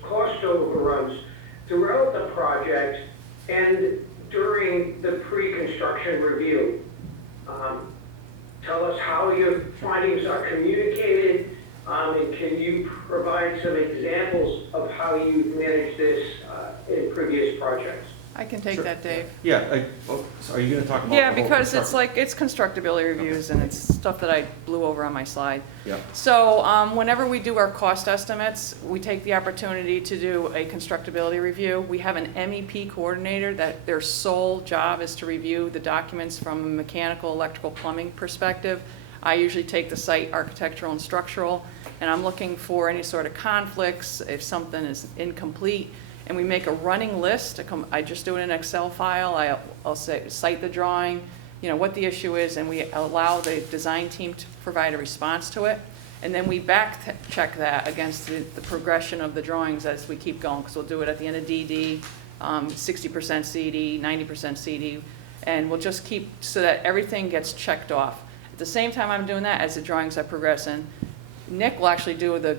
cost overruns throughout the project? And during the pre-construction review. Tell us how your findings are communicated, and can you provide some examples of how you've managed this in previous projects? I can take Sure. that, Dave. Yeah, so are you gonna talk about? Yeah, the whole because it's construction? like, it's constructability reviews and it's stuff that I blew over on my slide. Yeah. So whenever we do our cost estimates, we take the opportunity to do a constructability review. We have an MEP coordinator that their sole job is to review the documents from a mechanical, electrical, plumbing perspective. I usually take the site architectural and structural, and I'm looking for any sort of conflicts, if something is incomplete. And we make a running list. I just do it in an Excel file. I'll say, cite the drawing, you know, what the issue is, and we allow the design team to provide a response to it. And then we back check that against the progression of the drawings as we keep going, because we'll do it at the end of DD, 60% CD, 90% CD, and we'll just keep so that everything gets checked off. At the same time I'm doing that, as the drawings are progressing, Nick will actually do the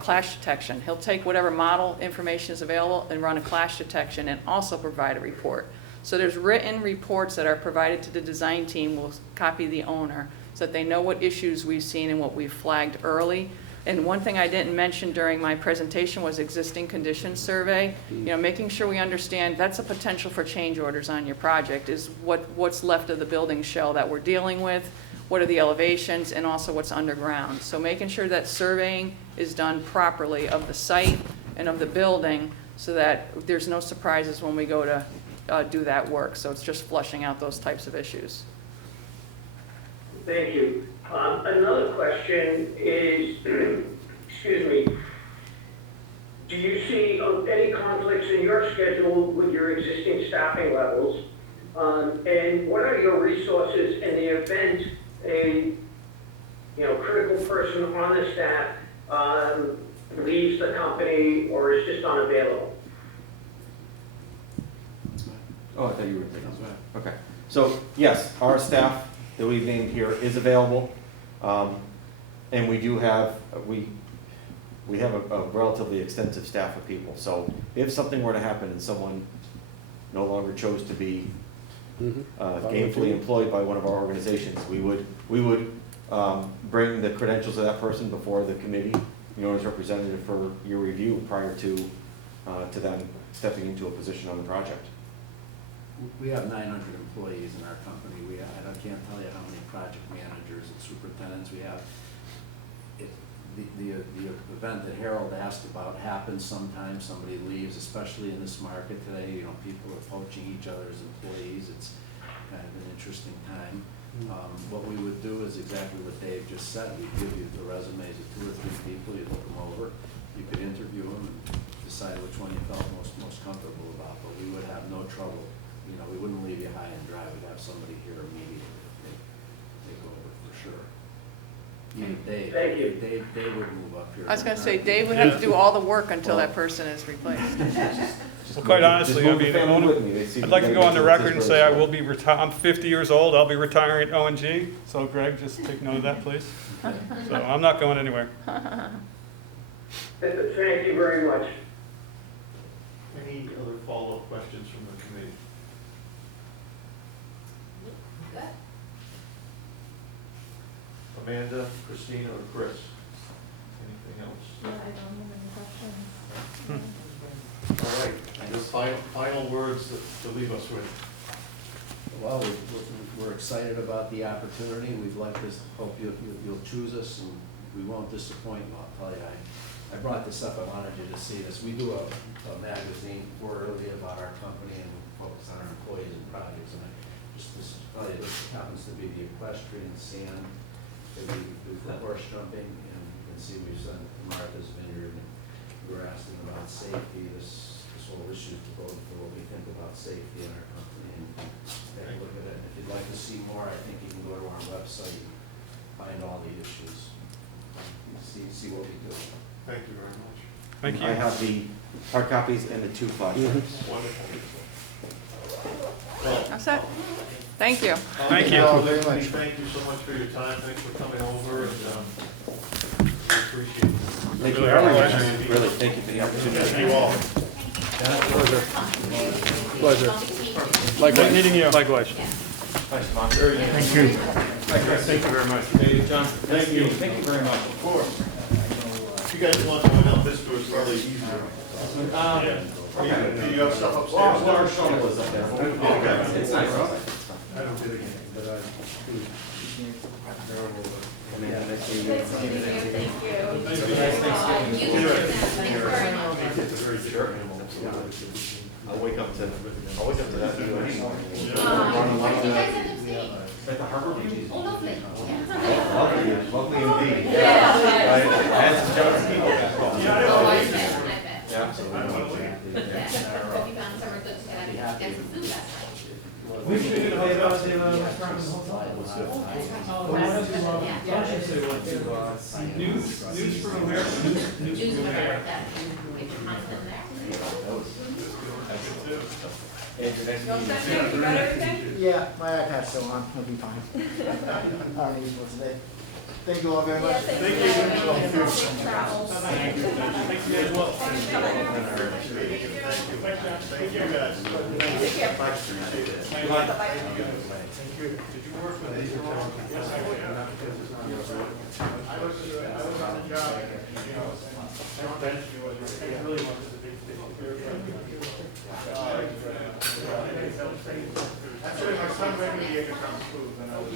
clash detection. He'll take whatever model information is available and run a clash detection and also provide a report. So there's written reports that are provided to the design team. We'll copy the owner so that they know what issues we've seen and what we've flagged early. And one thing I didn't mention during my presentation was existing conditions survey. You know, making sure we understand that's a potential for change orders on your project, is what's left of the building shell that we're dealing with, what are the elevations, and also what's underground. So making sure that surveying is done properly of the site and of the building so that there's no surprises when we go to do that work. So it's just flushing out those types of issues. Thank you. Another question is, excuse me, do you see any conflicts in your schedule with your existing staffing levels? And what are your resources in the event a critical person on the staff leaves the company or is just unavailable? Oh, I thought you were taking this. Okay. So, yes, our staff that we've named here is available. And we do have, we have a relatively extensive staff of people. So if something were to happen and someone no longer chose to be gainfully employed by one of our organizations, we would bring the credentials of that person before the committee, as representative for your review prior to them stepping into a position on the project. We have 900 employees in our company. I can't tell you how many project managers and superintendents we have. The event that Harold asked about happens sometimes. Somebody leaves, especially in this market today. People are poaching each other's employees. It's kind of an interesting time. What we would do is exactly what Dave just said. We'd give you the resumes of 2 or 3 people. You'd look them over. You could interview them and decide which one you felt most comfortable about. But we would have no trouble. We wouldn't leave you high and dry. We'd have somebody here immediately to take over for sure. Even Dave. Thank you. Dave would move up here. I was going to say, Dave would have to do all the work until that person is replaced. Well, quite honestly, I'd like to go on the record and say I will be I'm 50 years old. I'll be retiring at O&G. So Greg, just take note of that, please. So I'm not going anywhere. Thank you very much. Any other follow-up questions from the committee? Amanda, Christina, or Chris? Anything else? Yeah, I don't have any questions. All right, your final words to leave us with. Well, we're excited about the opportunity. We'd like to hope you'll choose us, and we won't disappoint you. I'll tell you, I brought this up. I wanted you to see this. We do a magazine quarterly about our company and focus on our employees and projects. And this happens to be the equestrian sand. We do for horse jumping, and you can see we've sent Martha's Vineyard. And we're asking about safety. This whole issue to vote for what we think about safety in our company, and take a look at it. If you'd like to see more, I think you can go to our website and find all the issues. See what we do. Thank you very much. Thank you. I have the hard copies and the 2 flash drives. Wonderful. That's it. Thank you. Thank you. Very much. Thank you so much for your time. Thanks for coming over, and we appreciate it. Thank you very much. Really, thank you for the opportunity. Thank you all. Pleasure. Likewise. Meeting you. Likewise. Thanks, Mark. Thank you. Thank you very much. John, thank you. Thank you very much. Of course. If you guys want to help this tour, it's probably easier. Do you have stuff upstairs? Well, our shuttle is up there. Okay. It's nice. I don't do it again, but I do. Nice meeting you, thank you. Thank you. It's a very different animal. I'll wake up to that view anymore. Did you guys end up staying? At the harbor view? Oh, lovely. Lovely indeed. Yeah. Right? As is John's people. Oh, I bet. Yeah, absolutely. Yeah. Have you found somewhere good to get some food last night? We should do the restaurant in the hotel. News from America. News from America. Get your content there. You got everything? Yeah, my iPad's still on, it'll be fine. I don't need one today. Thank you all very much. Yeah, thank you. Safe travels. Thank you as well. Thank you guys. Take care. Thank you. Did you work with these? Yes, I did. I was on the job, you know, John mentioned you, I really wanted to be. Actually, my son regularly ate the food, and I was.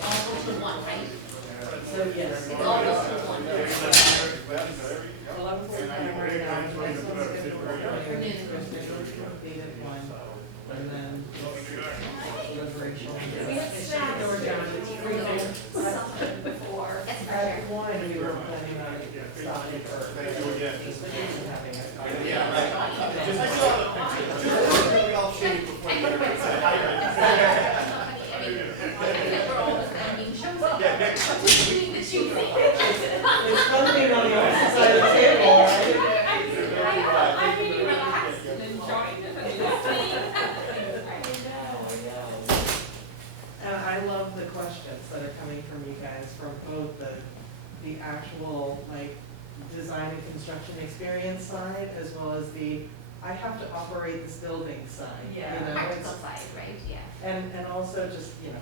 Almost to one, right? So yes. It's almost to one. 11:45 right now. Next one's scheduled for afternoon. We're scheduled to complete at 1, and then deliberation. We have snacks. Door down, it's freezing. Something before. At 1, we were planning on stopping for. Thank you again. Just having a. Yeah, right. Just, I saw the picture. Just, we all shaded before you were saying hi. Yeah, next. It's something on the other side of the table, right? I'm really relaxed and enjoying it. And I love the questions that are coming from you guys, from both the actual, like, design and construction experience side, as well as the, I have to operate this building side. Yeah. You know, Practical it's- side, right, yeah. And also just, you know,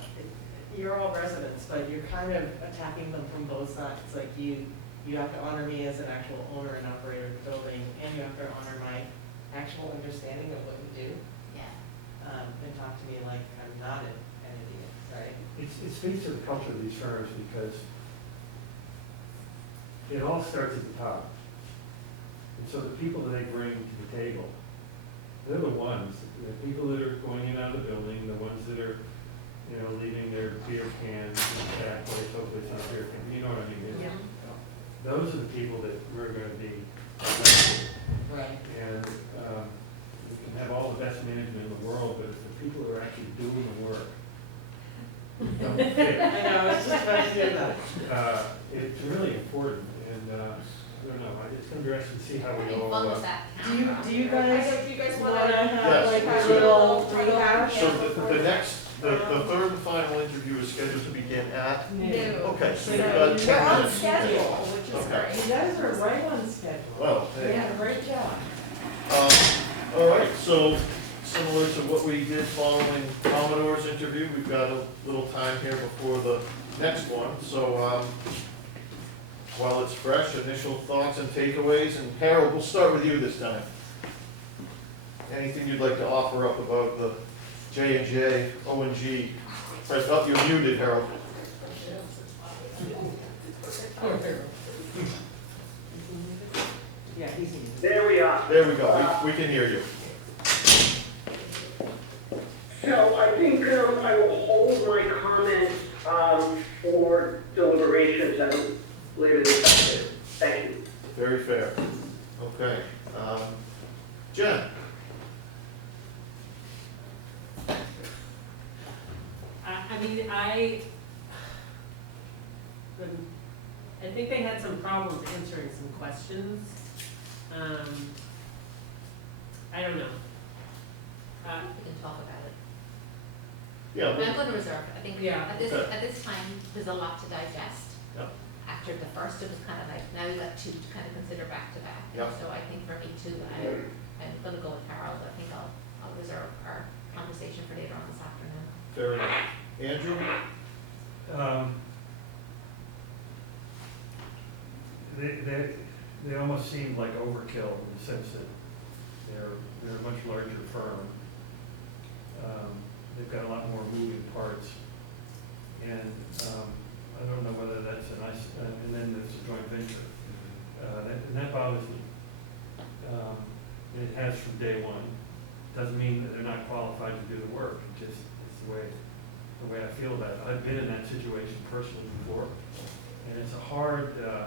you're all residents, but you're kind of attacking them from both sides. Like you have to honor me as an actual owner and operator of the building, and you have to honor my actual understanding of what you do. Yeah. And talk to me like I'm not an idiot, right? It speaks to the culture of these firms because it all starts at the top. And so the people that they bring to the table, they're the ones, the people that are going in and out of the building, the ones that are, you know, leaving their beer cans in the back place, hopefully it's not beer can, you know what I mean? Yeah. Those are the people that we're gonna be. Right. And, we can have all the best management in the world, but if the people who are actually doing the work don't fit, I know, I was just about to do that. it's really important, and, I don't know, it's interesting to see how we Having all, fun with that. Do you guys Do you guys wanna want to have Yes, like let's a do it. little rehash? So the next, the third and final interview is scheduled to begin at? No. Okay, so we've So got We're 10 on minutes. schedule, which is Okay. great. You guys are right on schedule. Well, You hey. did a great job. All right, so similar to what we did following Commodore's interview, we've got a little time here before the next one. So while it's fresh, initial thoughts and takeaways, and Harold, we'll start with you this time. Anything you'd like to offer up about the J&J, O&G? Press up, you're muted, Harold. Yeah, he's muted. There we are. There we go, we can hear you. So I think I will hold my comments for deliberations at later this afternoon. Thank you. Very fair. Okay. Jen? I mean, I think they had some problems answering some questions. I don't know. We can talk about it. Yeah. I'm going to reserve it. I think Yeah. at this time, there's a lot to digest. Yep. After the first, it was kind of like, now we've got two to kind of consider back to back. Yep. So I think for me too, I'm gonna go with Harold. I think I'll reserve our conversation for later on this afternoon. Fair enough. Andrew? They almost seem like overkill in the sense that they're a much larger firm. They've got a lot more moving parts. And I don't know whether that's a nice, and then there's a joint venture. And that bothers me. It has from day one. Doesn't mean that they're not qualified to do the work. It just, it's the way I feel about it. I've been in that situation personally before. And it's hard to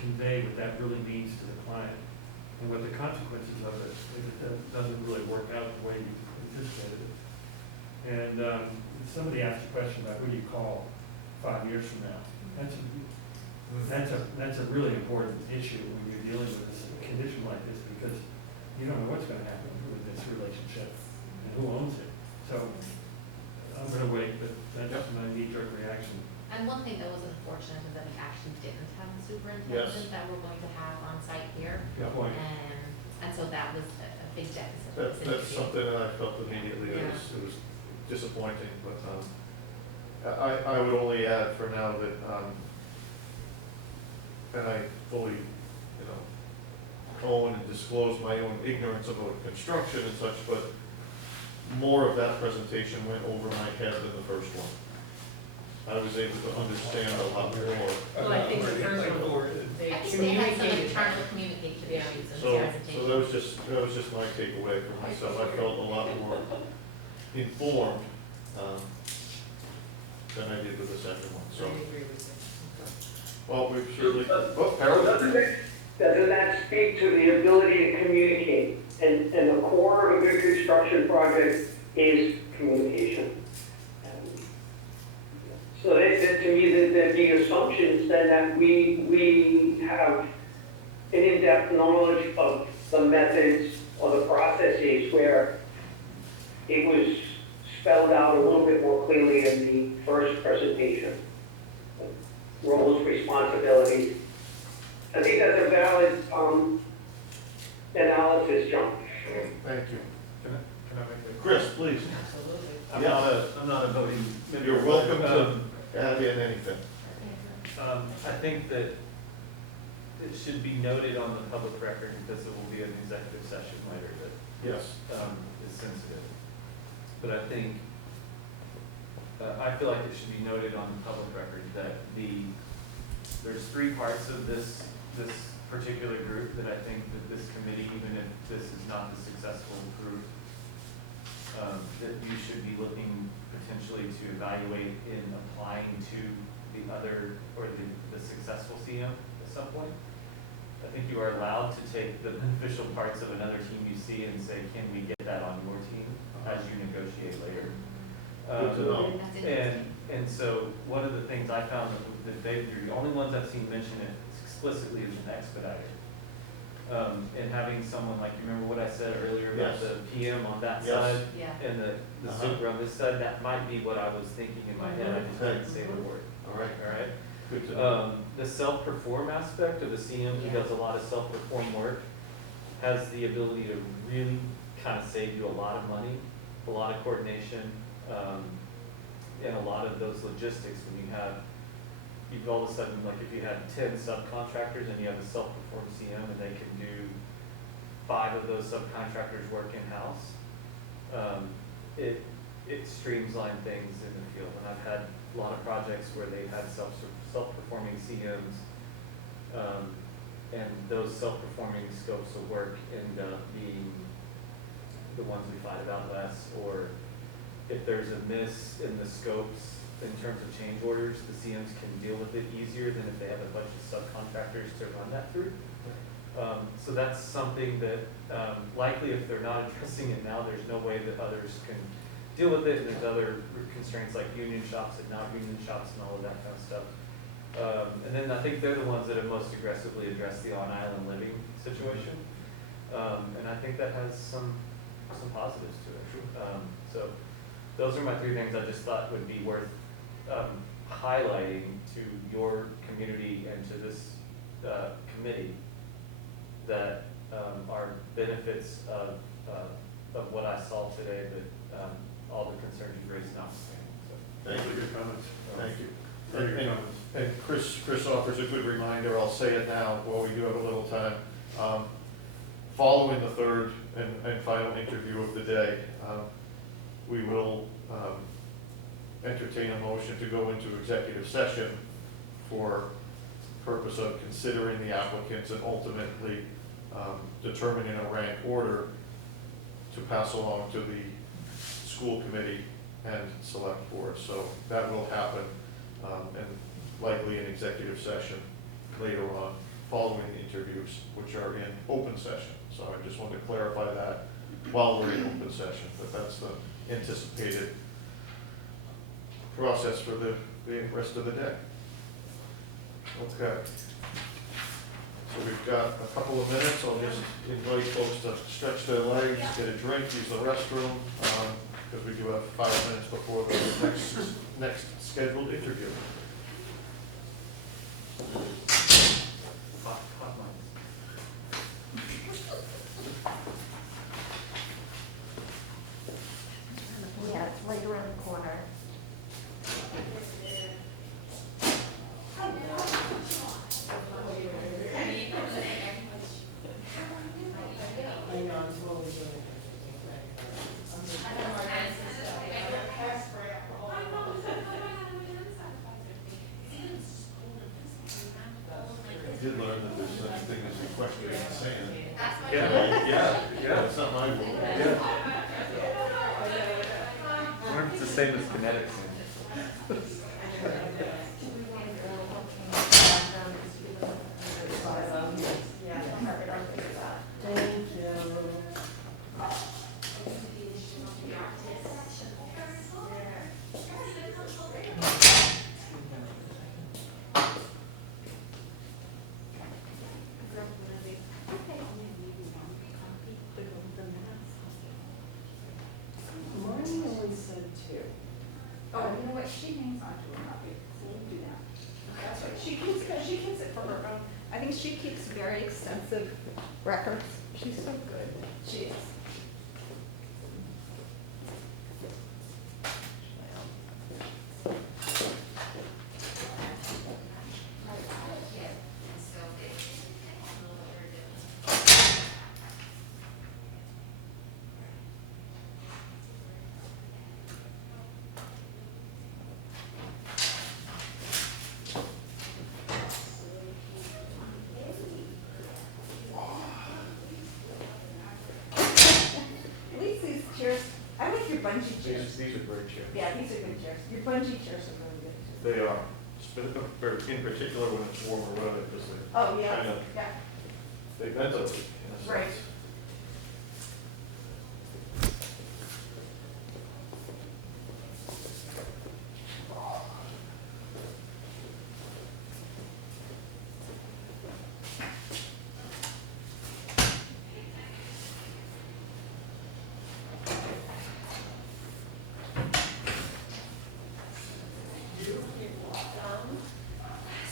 convey what that really means to the client and what the consequences of it if it doesn't really work out the way you anticipated it. And somebody asked a question about who do you call 5 years from now. That's a really important issue when you're dealing with a condition like this, because you don't know what's going to happen with this relationship and who owns it. So I'm going to wait, but that's my knee-jerk reaction. And one thing that was unfortunate is that we actually didn't have the superintendent Yes. that we're going to have on site here. Good point. And so that was a big deficit. That's something that I felt immediately. It was disappointing, but I would only add for now that, and I fully, own and disclose my own ignorance about construction and such, but more of that presentation went over my head than the first one. I was able to understand a lot more. Well, I think the first one, they I think they had some communicated. internal communication issues in the So presentation. that was just my takeaway for myself. I felt a lot more informed than I did with the second one, so. I agree with you. Well, we've surely, Harold? Doesn't that speak to the ability to communicate? And the core of a good construction project is communication. So that to me, that the assumptions then that we have an in-depth knowledge of the methods or the processes where it was spelled out a little bit more clearly in the first presentation. Roles, responsibilities. I think that's a valid analysis, John. Thank you. Can I make that? Chris, please. Absolutely. I'm not a voting member. You're welcome to add in anything. I think that it should be noted on the public record, because it will be an executive session later, that Yes. is sensitive. But I think, I feel like it should be noted on the public record that there's 3 parts of this particular group that I think that this committee, even if this is not the successful group, that you should be looking potentially to evaluate in applying to the other, or the successful CM at some point. I think you are allowed to take the beneficial parts of another team you see and say, can we get that on your team as you negotiate later? Good to know. And so one of the things I found that you're the only ones I've seen mention it explicitly is an expediter. And having someone like, you remember what I said earlier about Yes. the PM on that Yes. side Yeah. and the super on this side? That might be what I was thinking in my head, I just didn't say the word. All right. All right? Good to know. The self-perform aspect of the CM who does a lot of self-perform work has the ability to really kind of save you a lot of money, a lot of coordination, and a lot of those logistics when you've all of a sudden, like if you had 10 subcontractors and you have a self-perform CM and they can do 5 of those subcontractors work in-house, it streamlines things in the field. And I've had a lot of projects where they've had self-performing CMs, and those self-performing scopes of work end up being the ones we fight about less, or if there's a miss in the scopes in terms of change orders, the CMs can deal with it easier than if they have a bunch of subcontractors to run that through. So that's something that likely if they're not addressing it now, there's no way that others can deal with it, and there's other constraints like union shops and not union shops and all of that kind of stuff. And then I think they're the ones that have most aggressively addressed the on-island living situation. And I think that has some positives to it. So those are my 3 things I just thought would be worth highlighting to your community and to this committee, that are benefits of what I saw today, but all the concerns you raised notwithstanding. So. Thank you for your comments. Thank you. And Chris offers a good reminder, I'll say it now while we do have a little time. Following the third and final interview of the day, we will entertain a motion to go into executive session for purpose of considering the applicants and ultimately determining a rank order to pass along to the school committee and select board. So that will happen, and likely in executive session later on, following the interviews, which are in open session. So I just wanted to clarify that while we're in open session, but that's the anticipated process for the rest of the day. Okay. So we've got a couple of minutes. I'll just invite folks to stretch their legs, get a drink, use the restroom, because we do have 5 minutes before the next scheduled interview. Yeah, it's right around the corner. I did learn that there's such a thing as equestrian sand. Yeah, it's not my rule. Yeah. I wonder if it's the same as kinetic sand. Thank you. Mine only said 2. Oh, you know what, she hangs on to a copy, so we'll do that. That's right, she keeps it for her own, I think she keeps very extensive records. She's so good. She is. At least these chairs, I like your bungee chairs. These are great chairs. Yeah, these are good chairs. Your bungee chairs are really good. They are, in particular when it's warmer weather, because they Oh, yeah, kind of, yeah, they ventilate in a sense. right.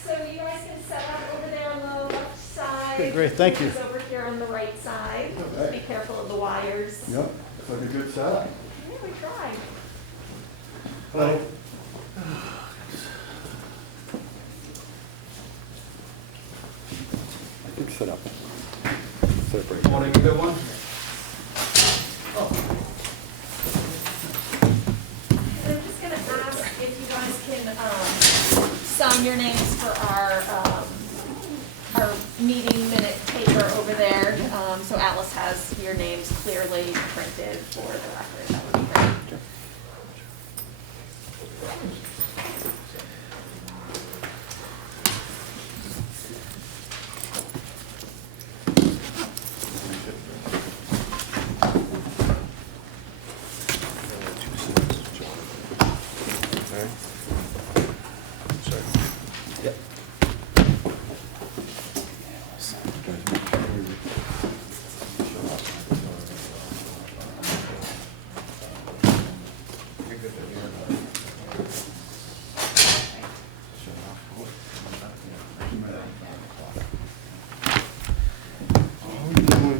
So you guys can set up over there on the left side. Okay, great, thank you. Over here on the right side. Okay. Be careful of the wires. Yep, it's like a good setup. Yeah, we tried. Hello. I can sit up. Sit up right. Morning, everyone. And I'm just gonna ask if you guys can, sign your names for our meeting minute paper over there. So Alice has your names clearly printed for the record. That would be great. Yep. How are you doing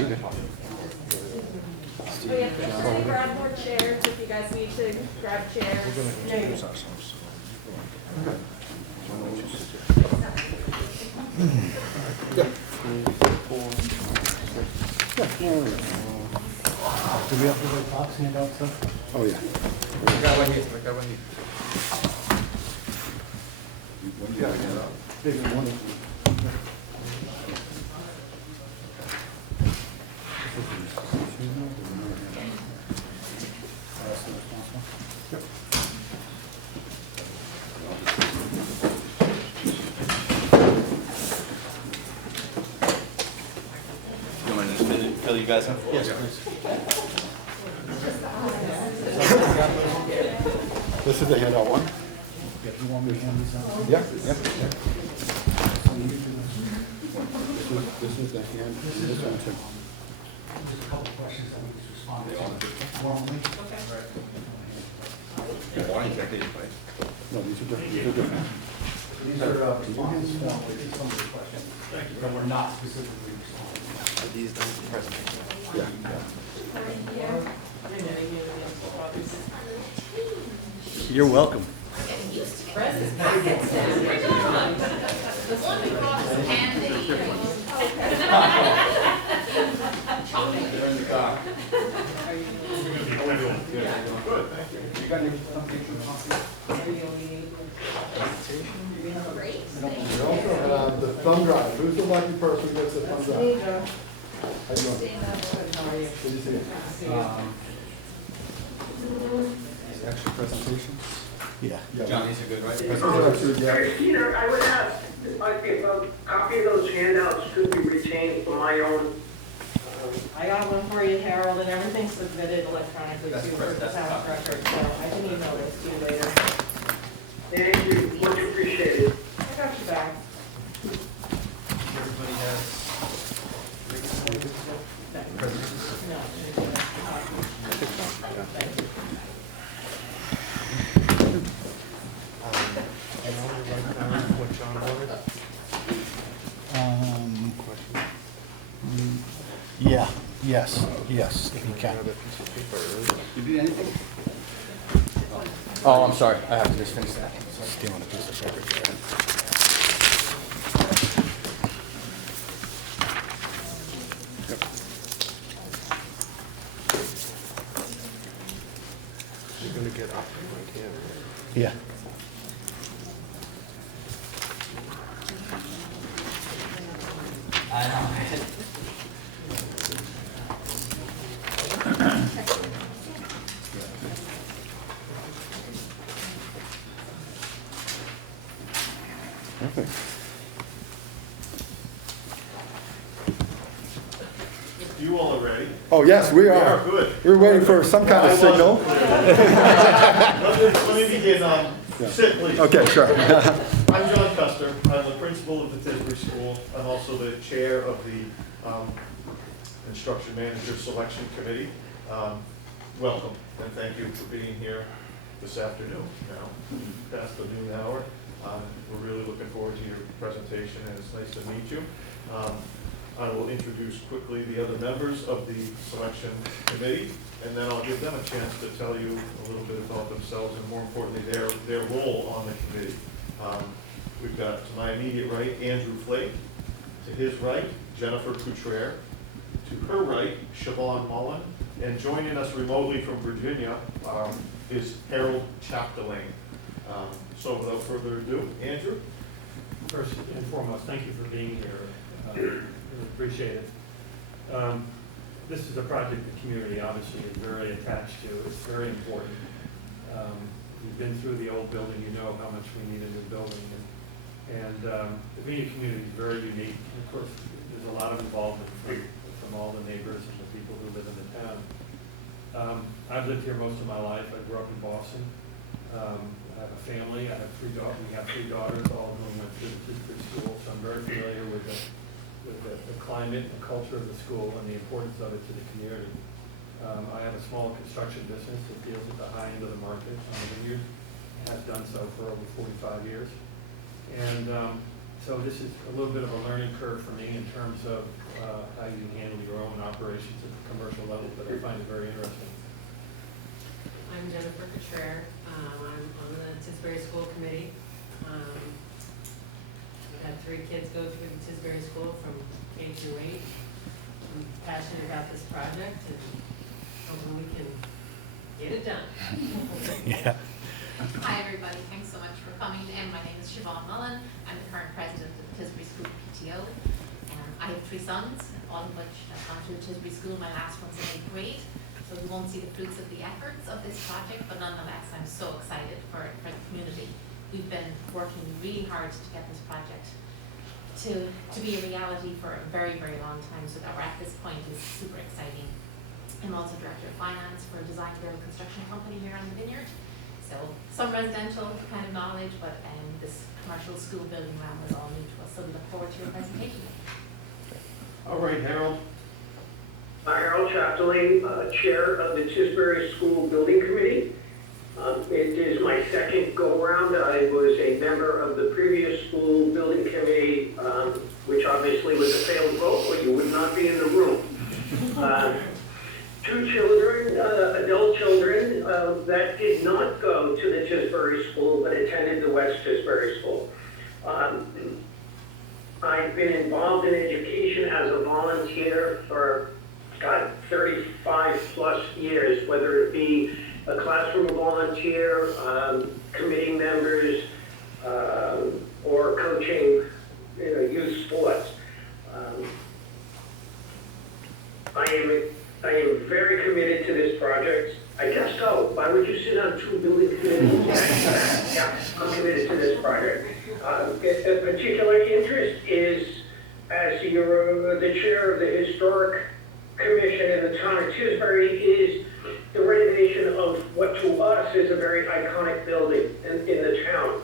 you good. Oh, yeah, feel free to grab more chairs if you guys need to grab chairs. Do we have the box handout stuff? Oh, yeah. I got one here, I got one here. Big one. You want to just fill you guys in? Yes, please. This is the handout one. You want me to hand these out? Yeah, yeah. This is the hand, this one too. Just a couple questions that we just responded to formally. No, these are different. These are different. These are responses formally to some of the questions. Thank you. And we're not specifically responding. Are these done in the presentation? Yeah. You're welcome. They're in the car. How are you doing? Good, thank you. You got any The thumb drive, who's the lucky person who gets the thumb drive? How you doing? How are you? Good to see you. Extra presentations? Yeah. John, these are good, right? Peter, I would ask if a copy of those handouts could be retained for my own. I got one for you, Harold, and everything's submitted electronically That's too correct, for the that's town correct. record, so I can email this to you later. Thank you, much appreciated. I got you back. Everybody has. Yeah, yes, if you can. You need anything? Oh, I'm sorry, I have to just finish that. Stealing a piece of paper. You're gonna get off my camera. Yeah. I know. Perfect. You all are ready? Oh, yes, we are. Good. We're waiting for some kind of signal. Let me begin. Sit, please. Okay, sure. I'm John Custer. I'm the principal of the Tisbury School. I'm also the chair of the Instruction Manager Selection Committee. Welcome, and thank you for being here this afternoon now, past the noon hour. We're really looking forward to your presentation, and it's nice to meet you. I will introduce quickly the other members of the selection committee, and then I'll give them a chance to tell you a little bit about themselves and, more importantly, their role on the committee. We've got, to my immediate right, Andrew Flake. To his right, Jennifer Couture. To her right, Siobhan Mullen. And joining us remotely from Virginia is Harold Chapdelaine. So without further ado, Andrew? First and foremost, thank you for being here. Really appreciate it. This is a project the community obviously is very attached to. It's very important. You've been through the old building, you know how much we need a new building. And the Virginia community is very unique. And of course, there's a lot of involvement from all the neighbors and the people who live in the town. I've lived here most of my life. I grew up in Boston. I have a family. I have three daughters. We have three daughters, all of whom went through the Tisbury School. So I'm very familiar with the climate and culture of the school and the importance of it to the community. I have a small construction business that deals at the high end of the market on the vineyard. Has done so for over 45 years. And So this is a little bit of a learning curve for me in terms of how you handle your own operations at the commercial level, but I find it very interesting. I'm Jennifer Cottrell. I'm on the Tisbury School Committee. I've had 3 kids go through the Tisbury School from K through 8. I'm passionate about this project and hoping we can get it done. Yeah. Hi, everybody. Thanks so much for coming. And my name is Siobhan Mullen. I'm the current president of the Tisbury School PTO. I have 3 sons, all of which have gone through the Tisbury School. My last one's in 8th grade. So we won't see the fruits of the efforts of this project, but nonetheless, I'm so excited for the community. We've been working really hard to get this project to be a reality for a very, very long time. So that we're at this point is super exciting. I'm also Director of Finance for a design build construction company here on the Vineyard. So some residential kind of knowledge, but this commercial school building realm is all new to us. So we look forward to your presentation. All right, Harold. Harold Chapdelaine, Chair of the Tisbury School Building Committee. It is my second go-around. I was a member of the previous school building committee, which obviously was a failed vote, or you would not be in the room. 2 children, adult children, that did not go to the Tisbury School, but attended the West Tisbury School. I've been involved in education as a volunteer for, 35 plus years, whether it be a classroom volunteer, committee members, or coaching, youth sports. I am very committed to this project. I guess so. Why would you sit on 2 building committees? Yeah, I'm committed to this project. A particular interest is, as you're the chair of the Historic Commission in the town of Tisbury, is the renovation of what to us is a very iconic building in the town.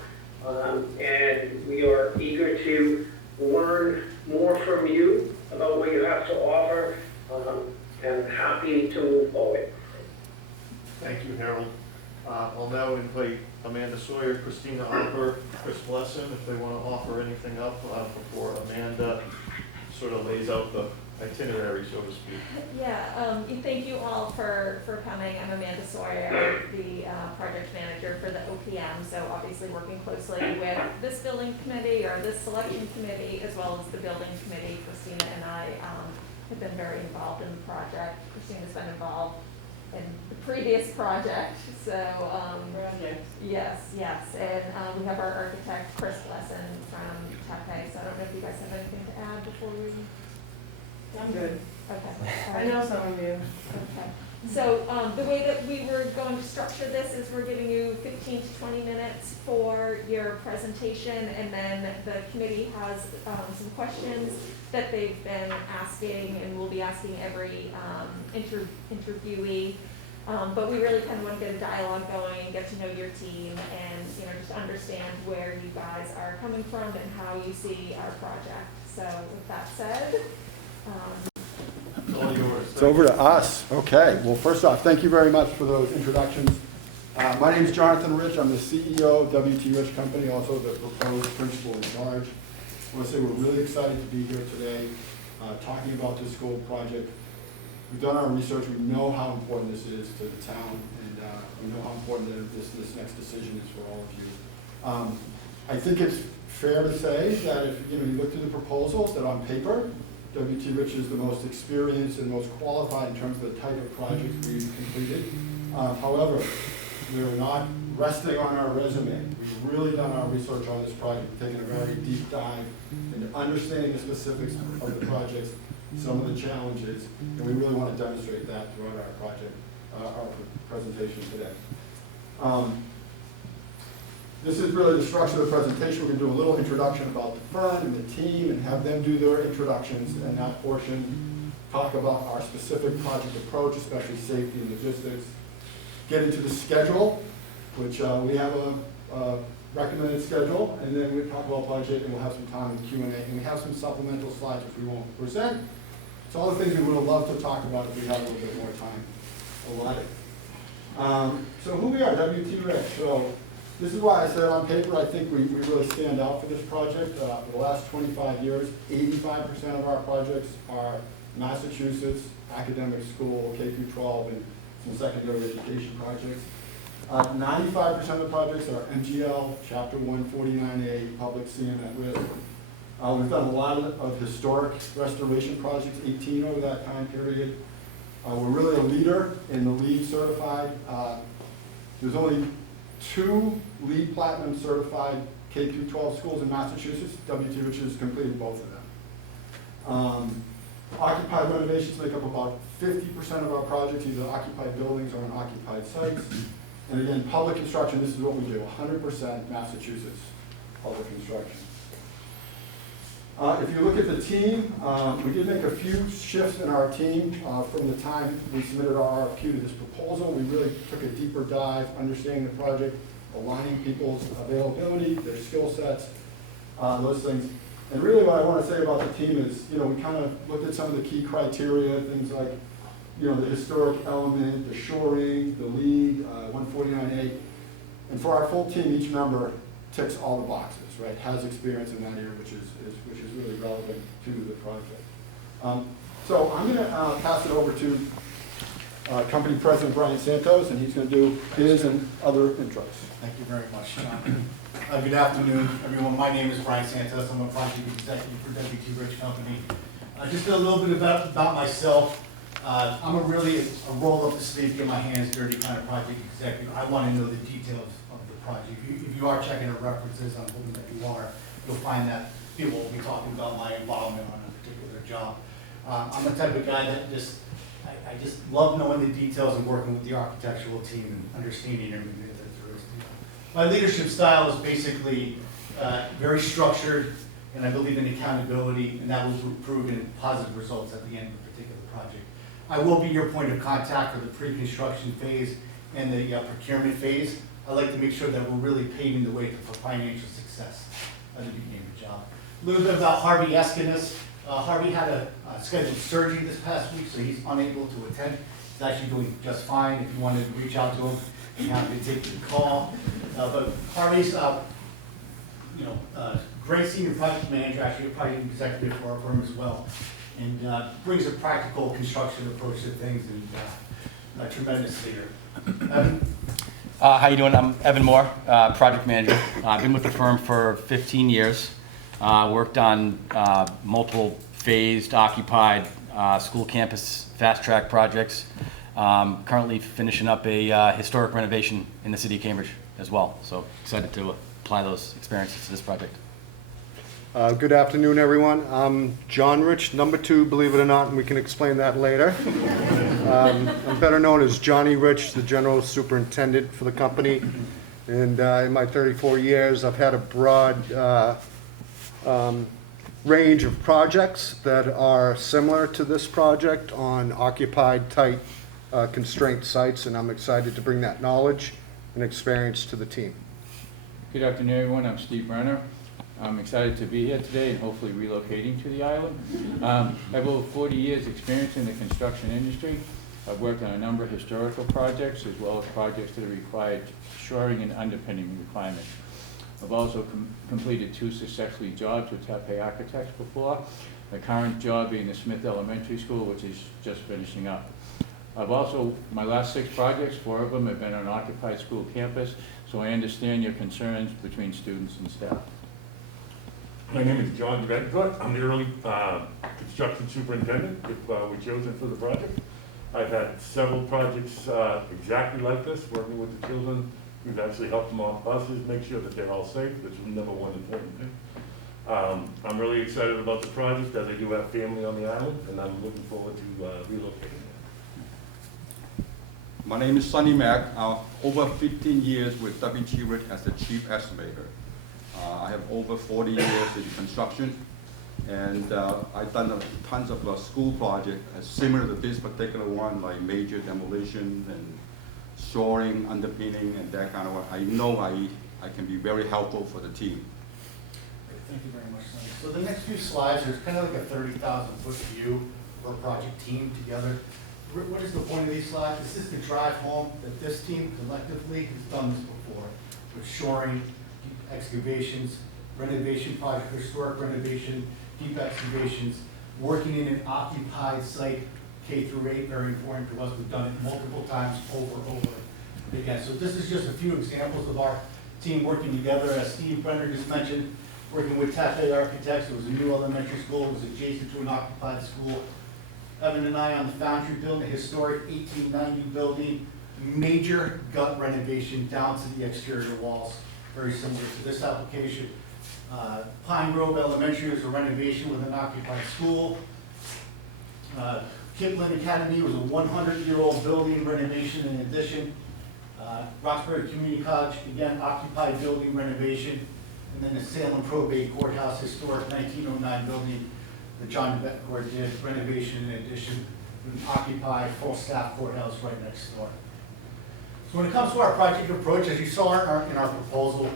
And we are eager to learn more from you about what you have to offer, and happy to move forward. Thank you, Harold. I'll now invite Amanda Sawyer, Christina Harper, Chris Blesson, if they want to offer anything up before Amanda sort of lays out the itinerary, so to speak. Yeah, thank you all for coming. I'm Amanda Sawyer, the project manager for the OPM, so obviously working closely with this building committee or this selection committee as well as the building committee. Christina and I have been very involved in the project. Christina's been involved in the previous project, so yes, and we have our architect Chris Blesson from Qac. So I don't know if you guys have anything to add before we. I'm good. Okay. I know some of you. Okay. So the way that we were going to structure this is we're giving you 15 to 20 minutes for your presentation, and then the committee has some questions that they've been asking and will be asking every interviewee. But we really kind of want to get a dialogue going and get to know your team and just understand where you guys are coming from and how you see our project. So with that said, All yours. It's over to us. Okay. Well, first off, thank you very much for those introductions. My name is Jonathan Rich. I'm the CEO of WT Rich Company, also the proposed principal in charge. I want to say we're really excited to be here today talking about this school project. We've done our research. We know how important this is to the town, and we know how important this next decision is for all of you. I think it's fair to say that if you look through the proposals, that on paper, WT Rich is the most experienced and most qualified in terms of the type of projects we've completed. However, we're not resting on our resume. We've really done our research on this project, taken a very deep dive into understanding the specifics of the projects, some of the challenges, and we really want to demonstrate that throughout our project, our presentation today. This is really the structure of the presentation. We're going to do a little introduction about the firm and the team and have them do their introductions, and that portion talk about our specific project approach, especially safety and logistics. Get into the schedule, which we have a recommended schedule, and then we'll talk about budget, and we'll have some time in Q&A, and we have some supplemental slides which we won't present. It's all the things we would have loved to talk about if we had a little bit more time allotted. So who we are, WT Rich. So This is why I said on paper, I think we really stand out for this project. For the last 25 years, 85% of our projects are Massachusetts academic school, K through 12, and some secondary education projects. 95% of the projects are MGL, Chapter 149A, public CM at risk. We've done a lot of historic restoration projects, 18 over that time period. We're really a leader in the LEED certified. There's only 2 LEED Platinum certified K through 12 schools in Massachusetts. WT Rich has completed both of them. Occupied renovations make up about 50% of our projects, either occupied buildings or on occupied sites. And again, public construction, this is what we do, 100% Massachusetts public construction. If you look at the team, we did make a few shifts in our team from the time we submitted our RFQ to this proposal. We really took a deeper dive, understanding the project, aligning people's availability, their skill sets, those things. And really what I want to say about the team is, we kind of looked at some of the key criteria, things like, the historic element, the shoring, the LEED, 149A. And for our full team, each member ticks all the boxes, right? Has experience in that area, which is really relevant to the project. So I'm going to pass it over to Company President Brian Santos, and he's going to do his and other intros. Thank you very much, John. Good afternoon, everyone. My name is Brian Santos. I'm a project executive for WT Rich Company. Just a little bit about myself. I'm a roll up the sleeve, get my hands dirty kind of project executive. I want to know the details of the project. If you are checking our references, I'm hoping that you are, you'll find that people will be talking about my involvement on a particular job. I'm the type of guy that I just love knowing the details and working with the architectural team and understanding everything that there is. My leadership style is basically very structured, and I believe in accountability, and that will prove in positive results at the end of a particular project. I will be your point of contact for the pre-construction phase and the procurement phase. I like to make sure that we're really paving the way for financial success at the beginning of the job. A little bit about Harvey Eskenis. Harvey had a scheduled surgery this past week, so he's unable to attend. He's actually doing just fine. If you wanted to reach out to him, I'm happy to take the call. But Harvey's, great senior project manager, actually a project executive for our firm as well, and brings a practical construction approach to things, and a tremendous leader. Evan? How you doing? I'm Evan Moore, project manager. I've been with the firm for 15 years. Worked on multiple phased, occupied school campus fast track projects. Currently finishing up a historic renovation in the city of Cambridge as well. So excited to apply those experiences to this project. Good afternoon, everyone. I'm John Rich, number 2, believe it or not, and we can explain that later. I'm better known as Johnny Rich, the general superintendent for the company. And in my 34 years, I've had a broad range of projects that are similar to this project on occupied, tight, constrained sites, and I'm excited to bring that knowledge and experience to the team. Good afternoon, everyone. I'm Steve Brenner. I'm excited to be here today and hopefully relocating to the island. I have over 40 years experience in the construction industry. I've worked on a number of historical projects as well as projects that have required shoring and underpinning requirements. I've also completed 2 successful jobs with Taipei Architects before, the current job being the Smith Elementary School, which is just finishing up. I've also, my last 6 projects, 4 of them have been on occupied school campus, so I understand your concerns between students and staff. My name is John Bedcourt. I'm the early construction superintendent if we're chosen for the project. I've had several projects exactly like this, working with the children. We've actually helped them off buses, make sure that they're all safe, which is number one important thing. I'm really excited about the project, as I do have family on the island, and I'm looking forward to relocating there. My name is Sonny Mack. Over 15 years with WT Rich as the chief estimator. I have over 40 years in construction, and I've done tons of school projects similar to this particular one, like major demolition and shoring, underpinning, and that kind of work. I know I can be very helpful for the team. Thank you very much, Sonny. So the next few slides, there's kind of like a 30,000-foot view of our project team together. What is the point of these slides? This is to drive home that this team collectively has done this before. with shoring, deep excavations, renovation project, historic renovation, deep excavations, working in an occupied site, K through 8, very important to us. We've done it multiple times over again. So this is just a few examples of our team working together. As Steve Brenner just mentioned, working with Qac Architects. It was a new elementary school. It was adjacent to an occupied school. Evan and I on the Foundry building, a historic 1890 building, major gut renovation down to the exterior walls, very similar to this application. Pine Grove Elementary was a renovation with an occupied school. Kipling Academy was a 100-year-old building renovation and addition. Roxbury Community College, again, occupied building renovation. And then the Salem Probate Courthouse, historic 1909 building that John Betancourt did, renovation and addition, an occupied full-staff courthouse right next door. So when it comes to our project approach, as you saw in our proposal,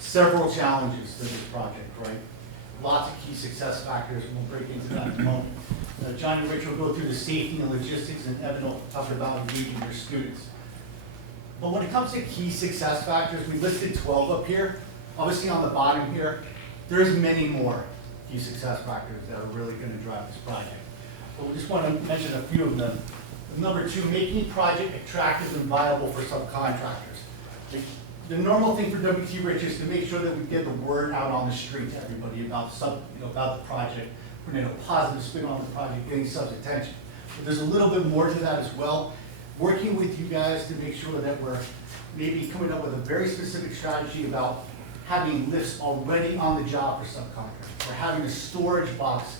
several challenges to this project, right? Lots of key success factors, and we'll break into that in a moment. Johnny and Rich will go through the safety and logistics, and Evan will talk about engaging your students. But when it comes to key success factors, we listed 12 up here. Obviously on the bottom here, there's many more key success factors that are really going to drive this project. But we just want to mention a few of them. Number 2, making project attractive and viable for subcontractors. The normal thing for W.T. Rich is to make sure that we get the word out on the street to everybody about about the project, putting a positive spin on the project, getting subs attention. But there's a little bit more to that as well. Working with you guys to make sure that we're maybe coming up with a very specific strategy about having lifts already on the job for subcontractors, or having a storage box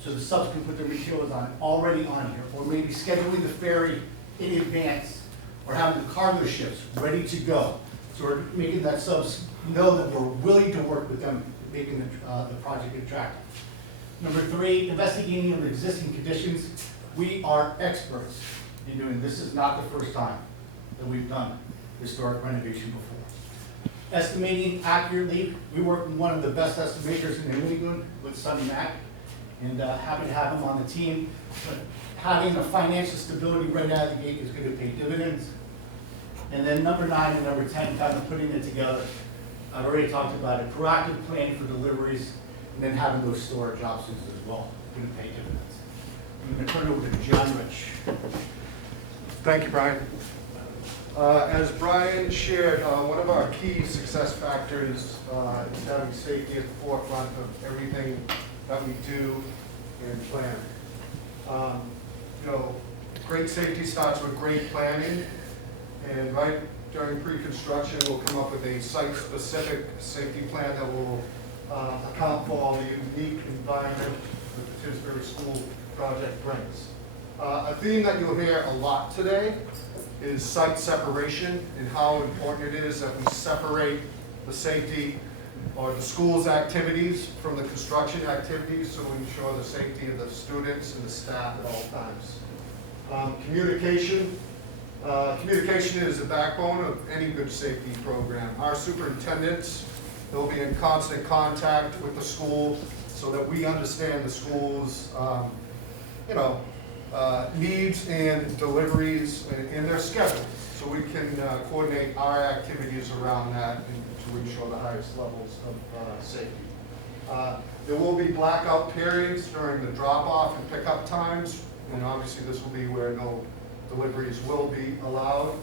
so the subs can put their materials on already on here, or maybe scheduling the ferry in advance, or having the cargo ships ready to go. So we're making that subs know that we're willing to work with them, making the project attractive. Number 3, investigating of existing conditions. We are experts in doing this. This is not the first time that we've done historic renovation before. Estimating accurately. We work with one of the best estimators in New England with Sonny Mac, and happy to have him on the team. But having the financial stability right out of the gate is going to pay dividends. And then number 9 and number 10, kind of putting it together. I've already talked about it. Proactive planning for deliveries, and then having those storage options as well, going to pay dividends. I'm going to turn it over to John Rich. Thank you, Brian. As Brian shared, one of our key success factors is having safety at the forefront of everything that we do and plan. Great safety starts with great planning, and right during pre-construction, we'll come up with a site-specific safety plan that will account for all the unique environment that the Tisbury School project brings. A theme that you'll hear a lot today is site separation, and how important it is that we separate the safety or the school's activities from the construction activities, so we ensure the safety of the students and the staff at all times. Communication. Communication is the backbone of any good safety program. Our superintendents, they'll be in constant contact with the school so that we understand the school's needs and deliveries in their schedule, so we can coordinate our activities around that and to ensure the highest levels of safety. There will be blackout periods during the drop-off and pickup times, and obviously this will be where no deliveries will be allowed.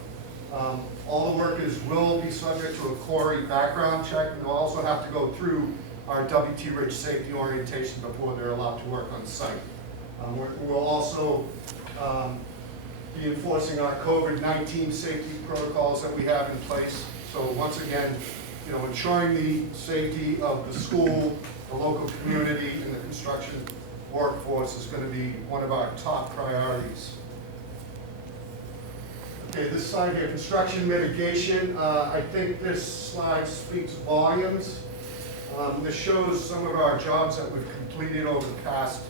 All the workers will be subject to a Quarry background check, and they'll also have to go through our W.T. Rich safety orientation before they're allowed to work on site. We'll also be enforcing our COVID-19 safety protocols that we have in place. So once again, ensuring the safety of the school, the local community, and the construction workforce is going to be one of our top priorities. Okay, this slide here, construction mitigation. I think this slide speaks volumes. This shows some of our jobs that we've completed over the past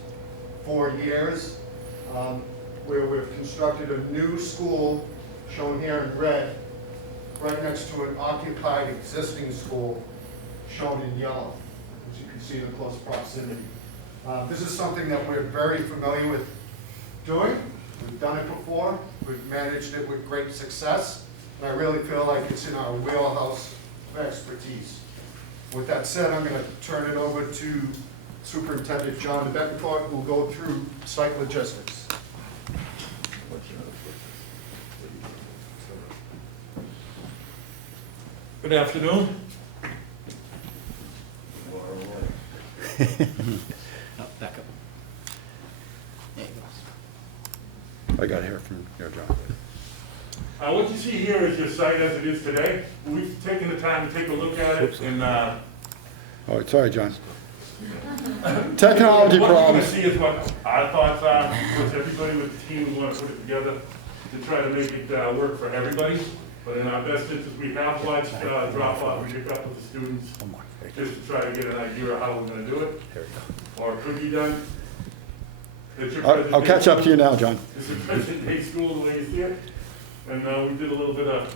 4 years, where we've constructed a new school, shown here in red, right next to an occupied existing school, shown in yellow, as you can see in close proximity. This is something that we're very familiar with doing. We've done it before. We've managed it with great success. and I really feel like it's in our wheelhouse of expertise. With that said, I'm going to turn it over to Superintendent John Betancourt, who will go through site logistics. Good afternoon. Back up. I got to hear from your John. What you see here is your site as it is today. We've taken the time to take a look at it and Oh, sorry, John. Technology what problems. What you see is what our thoughts are, what everybody with the team, we want to put it together to try to make it work for everybody. But in our best interest, we have watched drop off and pick up with the students just to try to get an idea of how we're going to do it. Or it could be done. I'll catch up to you now, John. It's a present day school the way you see it. And we did a little bit of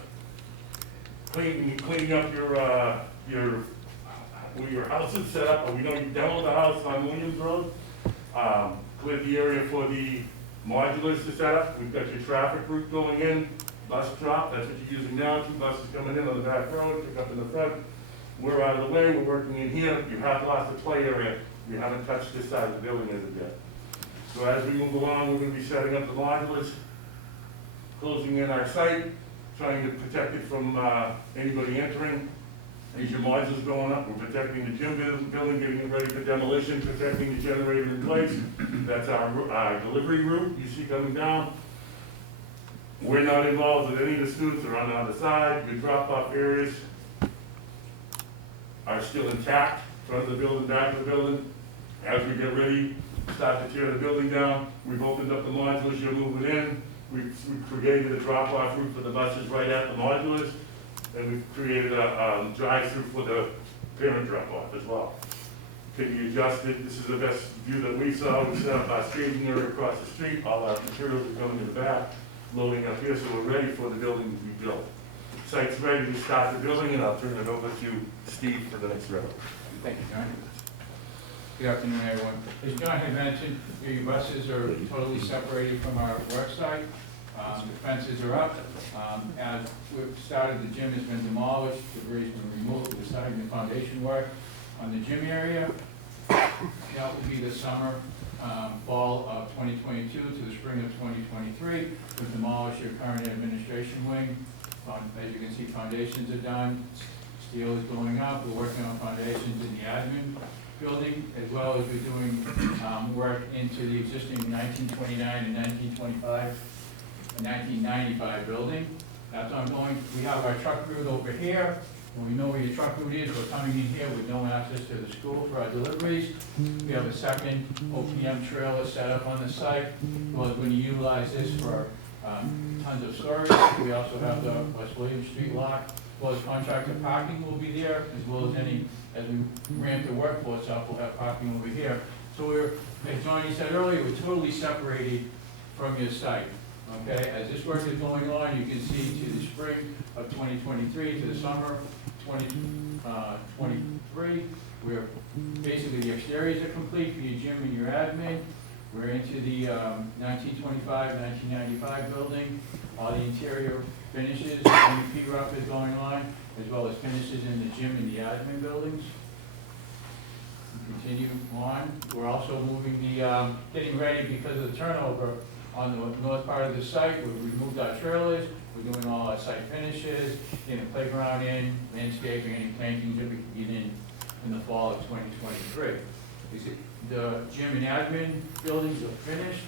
cleaning up where your house is set up. We know you demoed the house on Williams Road. Cleared the area for the modulars to set up. We've got your traffic route going in, bus drop, that's what you're using now. 2 buses coming in on the back road, pick up in the front. We're out of the way, we're working in here. You have lost the play area. We haven't touched this side of the building as of yet. So as we move along, we're going to be setting up the modulars, closing in our site, trying to protect it from anybody entering. As your modules going up, we're protecting the gym building, getting it ready for demolition, protecting the generator in place. That's our delivery route you see coming down. We're not involved with any of the students that are on the other side. Your drop-off areas are still intact, front of the building, back of the building. As we get ready, start to tear the building down, we've opened up the modulars you're moving in. We've created a drop-off route for the buses right at the modulars. And we've created a drive-through for the parent drop-off as well. Can be adjusted. This is the best view that we saw. We set up our staging area across the street. All our materials are coming in the back, loading up here, so we're ready for the building to be built. Site's ready to start the building, and I'll turn it over to Steve for the next round. Thank you, John. Good afternoon, everyone. As John had mentioned, your buses are totally separated from our work site. The fences are up. As we've started, the gym has been demolished, debris has been removed. We're starting the foundation work on the gym area. That will be the summer, fall of 2022 to the spring of 2023. We'll demolish your current administration wing. As you can see, foundations are done. Steel is going up. We're working on foundations in the admin building, as well as we're doing work into the existing 1929 and 1925 and 1995 building. That's ongoing. We have our truck route over here. When we know where your truck route is, we're coming in here with no access to the school for our deliveries. We have a second OPM trailer set up on the site. We're going to utilize this for tons of storage. We also have the West William Street lot. As well as contractor parking will be there, as well as as we ramp the workforce up, we'll have parking over here. So we're, as Johnny said earlier, we're totally separated from your site. Okay, as this work is going on, you can see to the spring of 2023 to the summer 2023, we're basically the exteriors are complete for your gym and your admin. We're into the 1925, 1995 building. All the interior finishes, MEP rough is going on, as well as finishes in the gym and the admin buildings. Continue on. We're also moving the, getting ready because of the turnover on the north part of the site. We've removed our trailers. We're doing all our site finishes, getting the playground in, landscaping, any plantings that we can get in the fall of 2023. The gym and admin buildings are finished.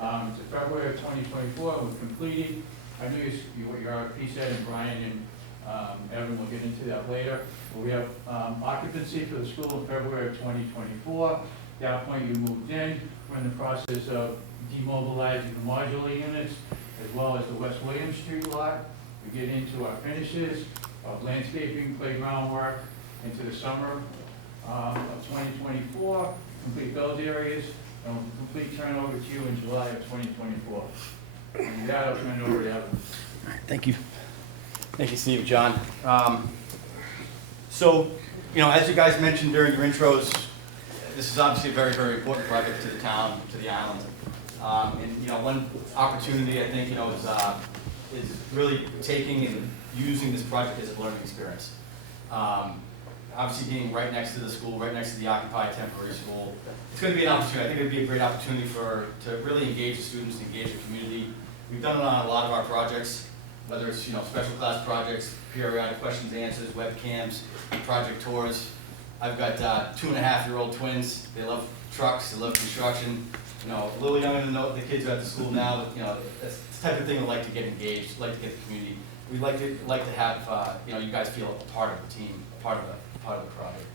It's February of 2024. We've completed. I knew what your RFP said, and Brian and Evan will get into that later. But we have occupancy for the school in February of 2024. At that point, you moved in. We're in the process of demobilizing the modular units, as well as the West William Street lot. We get into our finishes of landscaping, playground work into the summer of 2024, complete those areas, and we'll complete turnover to you in July of 2024. And with that, I'll turn it over to Evan. Thank you. Thank you, Steve, John. So, as you guys mentioned during your intros, this is obviously a very, very important project to the town, to the island. And one opportunity I think, is is really taking and using this project as a learning experience. Obviously being right next to the school, right next to the occupied temporary school, it's going to be an opportunity. I think it would be a great opportunity to really engage the students, engage the community. We've done it on a lot of our projects, whether it's special class projects, periodic questions and answers, webcams, project tours. I've got 2.5-year-old twins. They love trucks, they love construction. A little younger than the kids who are at the school now, but that's the type of thing we like to get engaged, like to get the community. We'd like to have you guys feel a part of the team, a part of the project.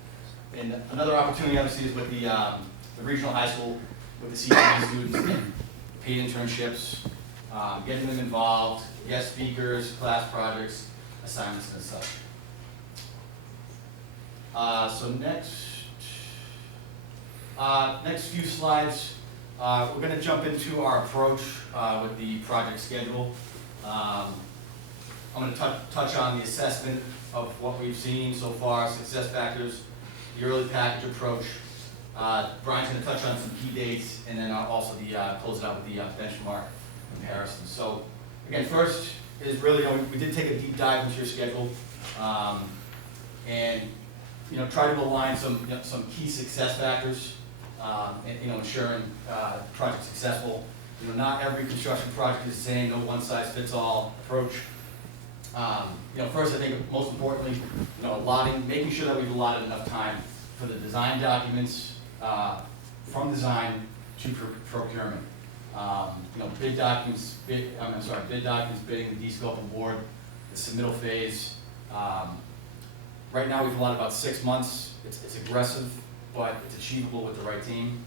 And another opportunity obviously is with the regional high school, with the CTE students, paid internships, getting them involved, guest speakers, class projects, assignments and such. So next few slides, we're going to jump into our approach with the project schedule. I'm going to touch on the assessment of what we've seen so far, success factors, the early package approach. Brian's going to touch on some key dates, and then also close it out with the benchmark comparison. So again, first is really, we did take a deep dive into your schedule, and try to align some key success factors, and ensuring project successful. Not every construction project is the same, no one-size-fits-all approach. First, I think most importantly, making sure that we've allotted enough time for the design documents, from design to procurement. Bid documents, bidding the de-scope award, the submittal phase. Right now, we've allotted about 6 months. It's aggressive, but it's achievable with the right team.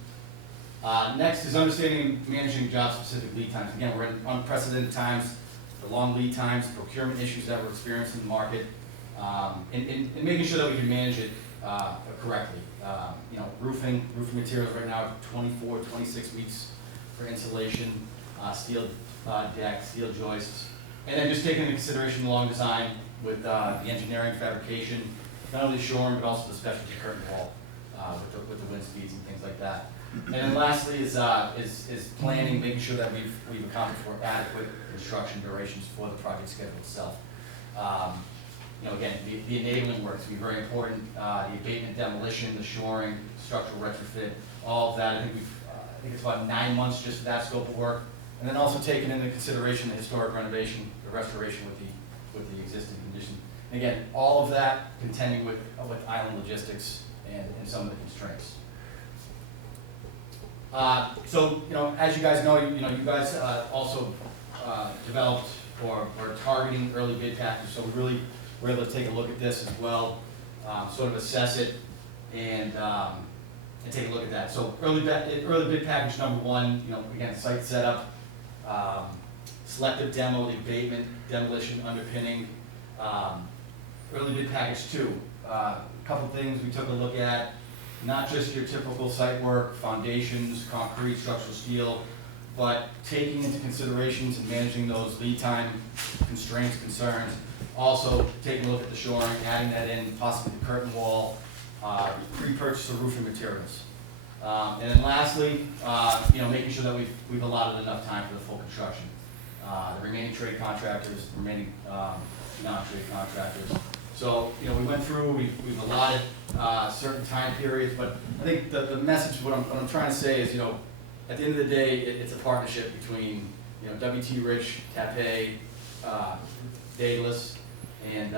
Next is understanding and managing job-specific lead times. Again, we're in unprecedented times, the long lead times, procurement issues that we're experiencing in the market, and making sure that we can manage it correctly. Roofing materials right now are 24, 26 weeks for insulation, steel deck, steel joists, and then just taking into consideration the long design with the engineering, fabrication, not only shoring but also the specialty curtain wall with the wind speeds and things like that. And then lastly is planning, making sure that we've accounted for adequate construction durations for the project schedule itself. Again, the enabling work is going to be very important. The abatement, demolition, the shoring, structural retrofit, all of that. I think it's about 9 months just for that scope of work. And then also taking into consideration the historic renovation, the restoration with the existing condition. And again, all of that contending with island logistics and some of the constraints. So, as you guys know, you guys also developed or are targeting early bid packages. So we really were able to take a look at this as well, sort of assess it and take a look at that. So early bid package number 1, again, site setup, selective demo, the abatement, demolition, underpinning. Early bid package 2, a couple things we took a look at. Not just your typical site work, foundations, concrete, structural steel, but taking into considerations and managing those lead time constraints, concerns. Also taking a look at the shoring, adding that in, possibly the curtain wall, pre-purchase of roofing materials. And then lastly, making sure that we've allotted enough time for the full construction. The remaining trade contractors, the remaining non-trade contractors. So, we went through, we've allotted certain time periods, but I think the message, what I'm trying to say is, at the end of the day, it's a partnership between, W.T. Rich, Tape, Daedalus, and,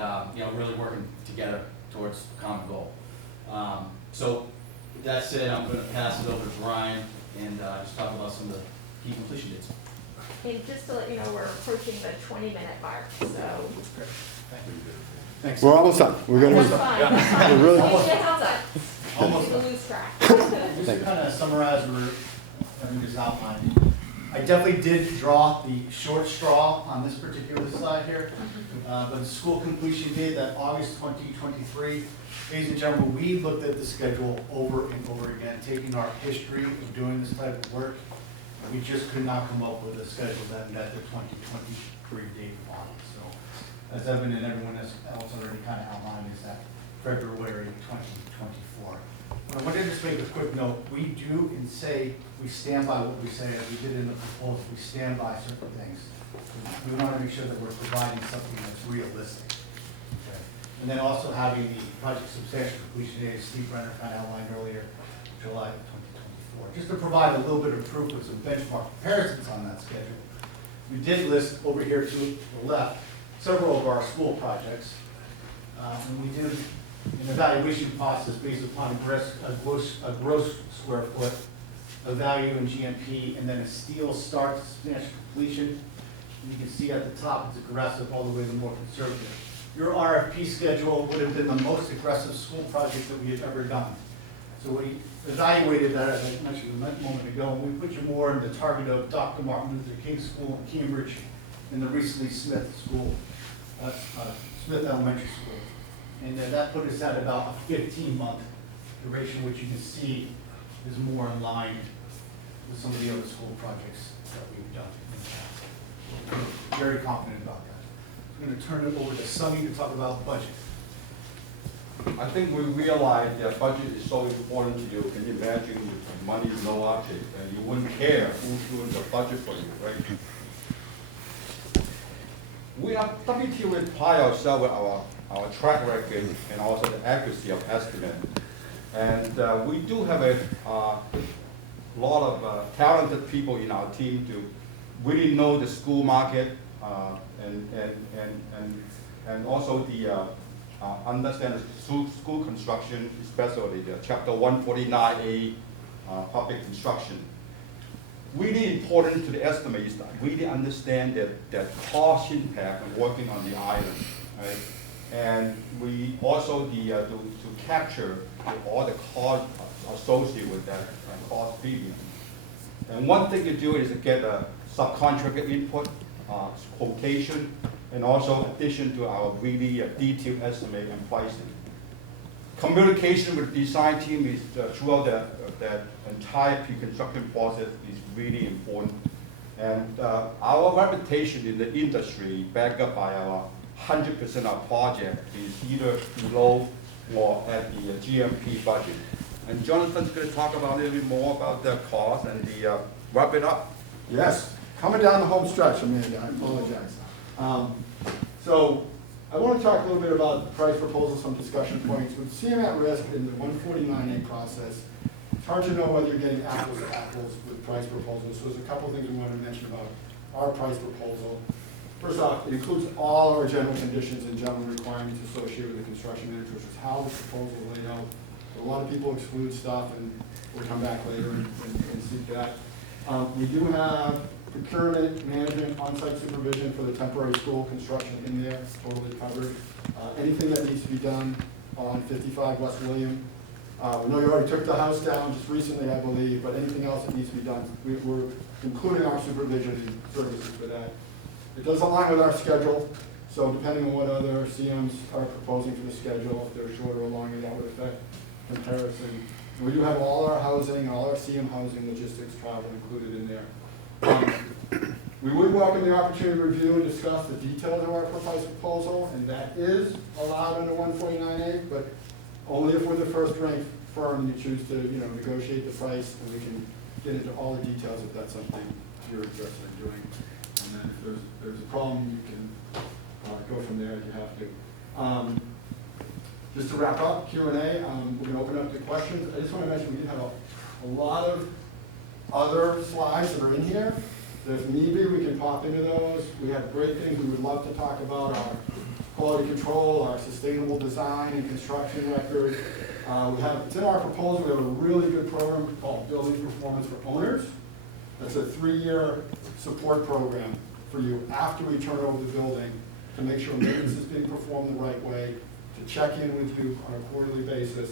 really working together towards a common goal. So, with that said, I'm going to pass it over to Brian and just talk about some of the key completion dates. And just to let you know, we're approaching the 20-minute mark, so. Thank you. Thanks. We're almost done. We're going to. Almost fine. Yeah. We're really. Almost done. Lose track. Just to kind of summarize what we just outlined, I definitely did draw the short straw on this particular slide here, but the school completion date, that August 2023. Ladies and gentlemen, we looked at the schedule over and over again, taking our history of doing this type of work. We just could not come up with a schedule that met the 2023 date on it. So, as Evan and everyone else already kind of outlined, is that February 2024. I want to just make a quick note. We do and say, we stand by what we say, as we did in the proposal, we stand by certain things. We want to make sure that we're providing something that's realistic. Okay? And then also having the project substantial completion date, as Steve Brenner kind of outlined earlier, July of 2024. Just to provide a little bit of proof with some benchmark comparisons on that schedule. We did list over here to the left several of our school projects. And we did an evaluation process based upon a gross square foot, a value in GMP, and then a steel start to substantial completion. And you can see at the top it's aggressive all the way to the more conservative. Your RFP schedule would have been the most aggressive school project that we had ever done. So we evaluated that, as I mentioned a moment ago, and we put you more in the target of Dr. Martin Luther King School in Cambridge and the recently Smith Elementary School. And that put us at about a 15-month duration, which you can see is more in line with some of the other school projects that we've done in the past. We're very confident about that. I'm going to turn it over to Sunny to talk about budget. I think we realize that budget is so important to you. Can you imagine if money is no object and you wouldn't care who's doing the budget for you, right? We are WT pride ourselves with our track record and also the accuracy of estimate. And we do have a lot of talented people in our team to really know the school market and also the understand the school construction, especially the Chapter 149A public construction. Really important to the estimate is that really understand that cost impact of working on the island, right? And we also to capture all the cost associated with that cost premium. And one thing to do is to get a subcontractor input, quotation, and also addition to our really detailed estimate and pricing. Communication with the design team is throughout that entire pre-construction process is really important. And our reputation in the industry, backed up by our 100% of project, is either below or at the GMP budget. And Jonathan's going to talk about a little bit more about the cost and the wrap it up. Yes, coming down the home stretch, Amanda, I apologize. So I want to talk a little bit about the price proposal, some discussion points. With CM at risk in the 149A process, it's hard to know whether you're getting apples to apples with price proposals. So there's a couple things we want to mention about our price proposal. First off, it includes all our general conditions and general requirements associated with the construction manager, which is how the proposal is laid out. A lot of people exclude stuff, and we'll come back later and see that. We do have procurement, management, on-site supervision for the temporary school construction in there, totally covered. Anything that needs to be done on 55 West William. We know you already took the house down just recently, I believe, but anything else that needs to be done, we're including our supervision services for that. It does align with our schedule, so depending on what other CMs are proposing for the schedule, if they're shorter or longer, that would affect comparison. We do have all our housing, all our CM housing, logistics, travel included in there. We would welcome the opportunity to review and discuss the details of our proposed proposal, and that is allowed under 149A, but only if we're the first-ranked firm and you choose to, negotiate the price, and we can get into all the details if that's something you're interested in doing. And then if there's a problem, you can go from there if you have to. Just to wrap up Q&A, we're going to open up to questions. I just want to mention we do have a lot of other slides that are in here. If need be, we can pop into those. We have great things we would love to talk about, our quality control, our sustainable design and construction record. It's in our proposal, we have a really good program called Building Performance for Owners. That's a 3-year support program for you after we turn over the building to make sure maintenance is being performed the right way, to check in with you on a quarterly basis.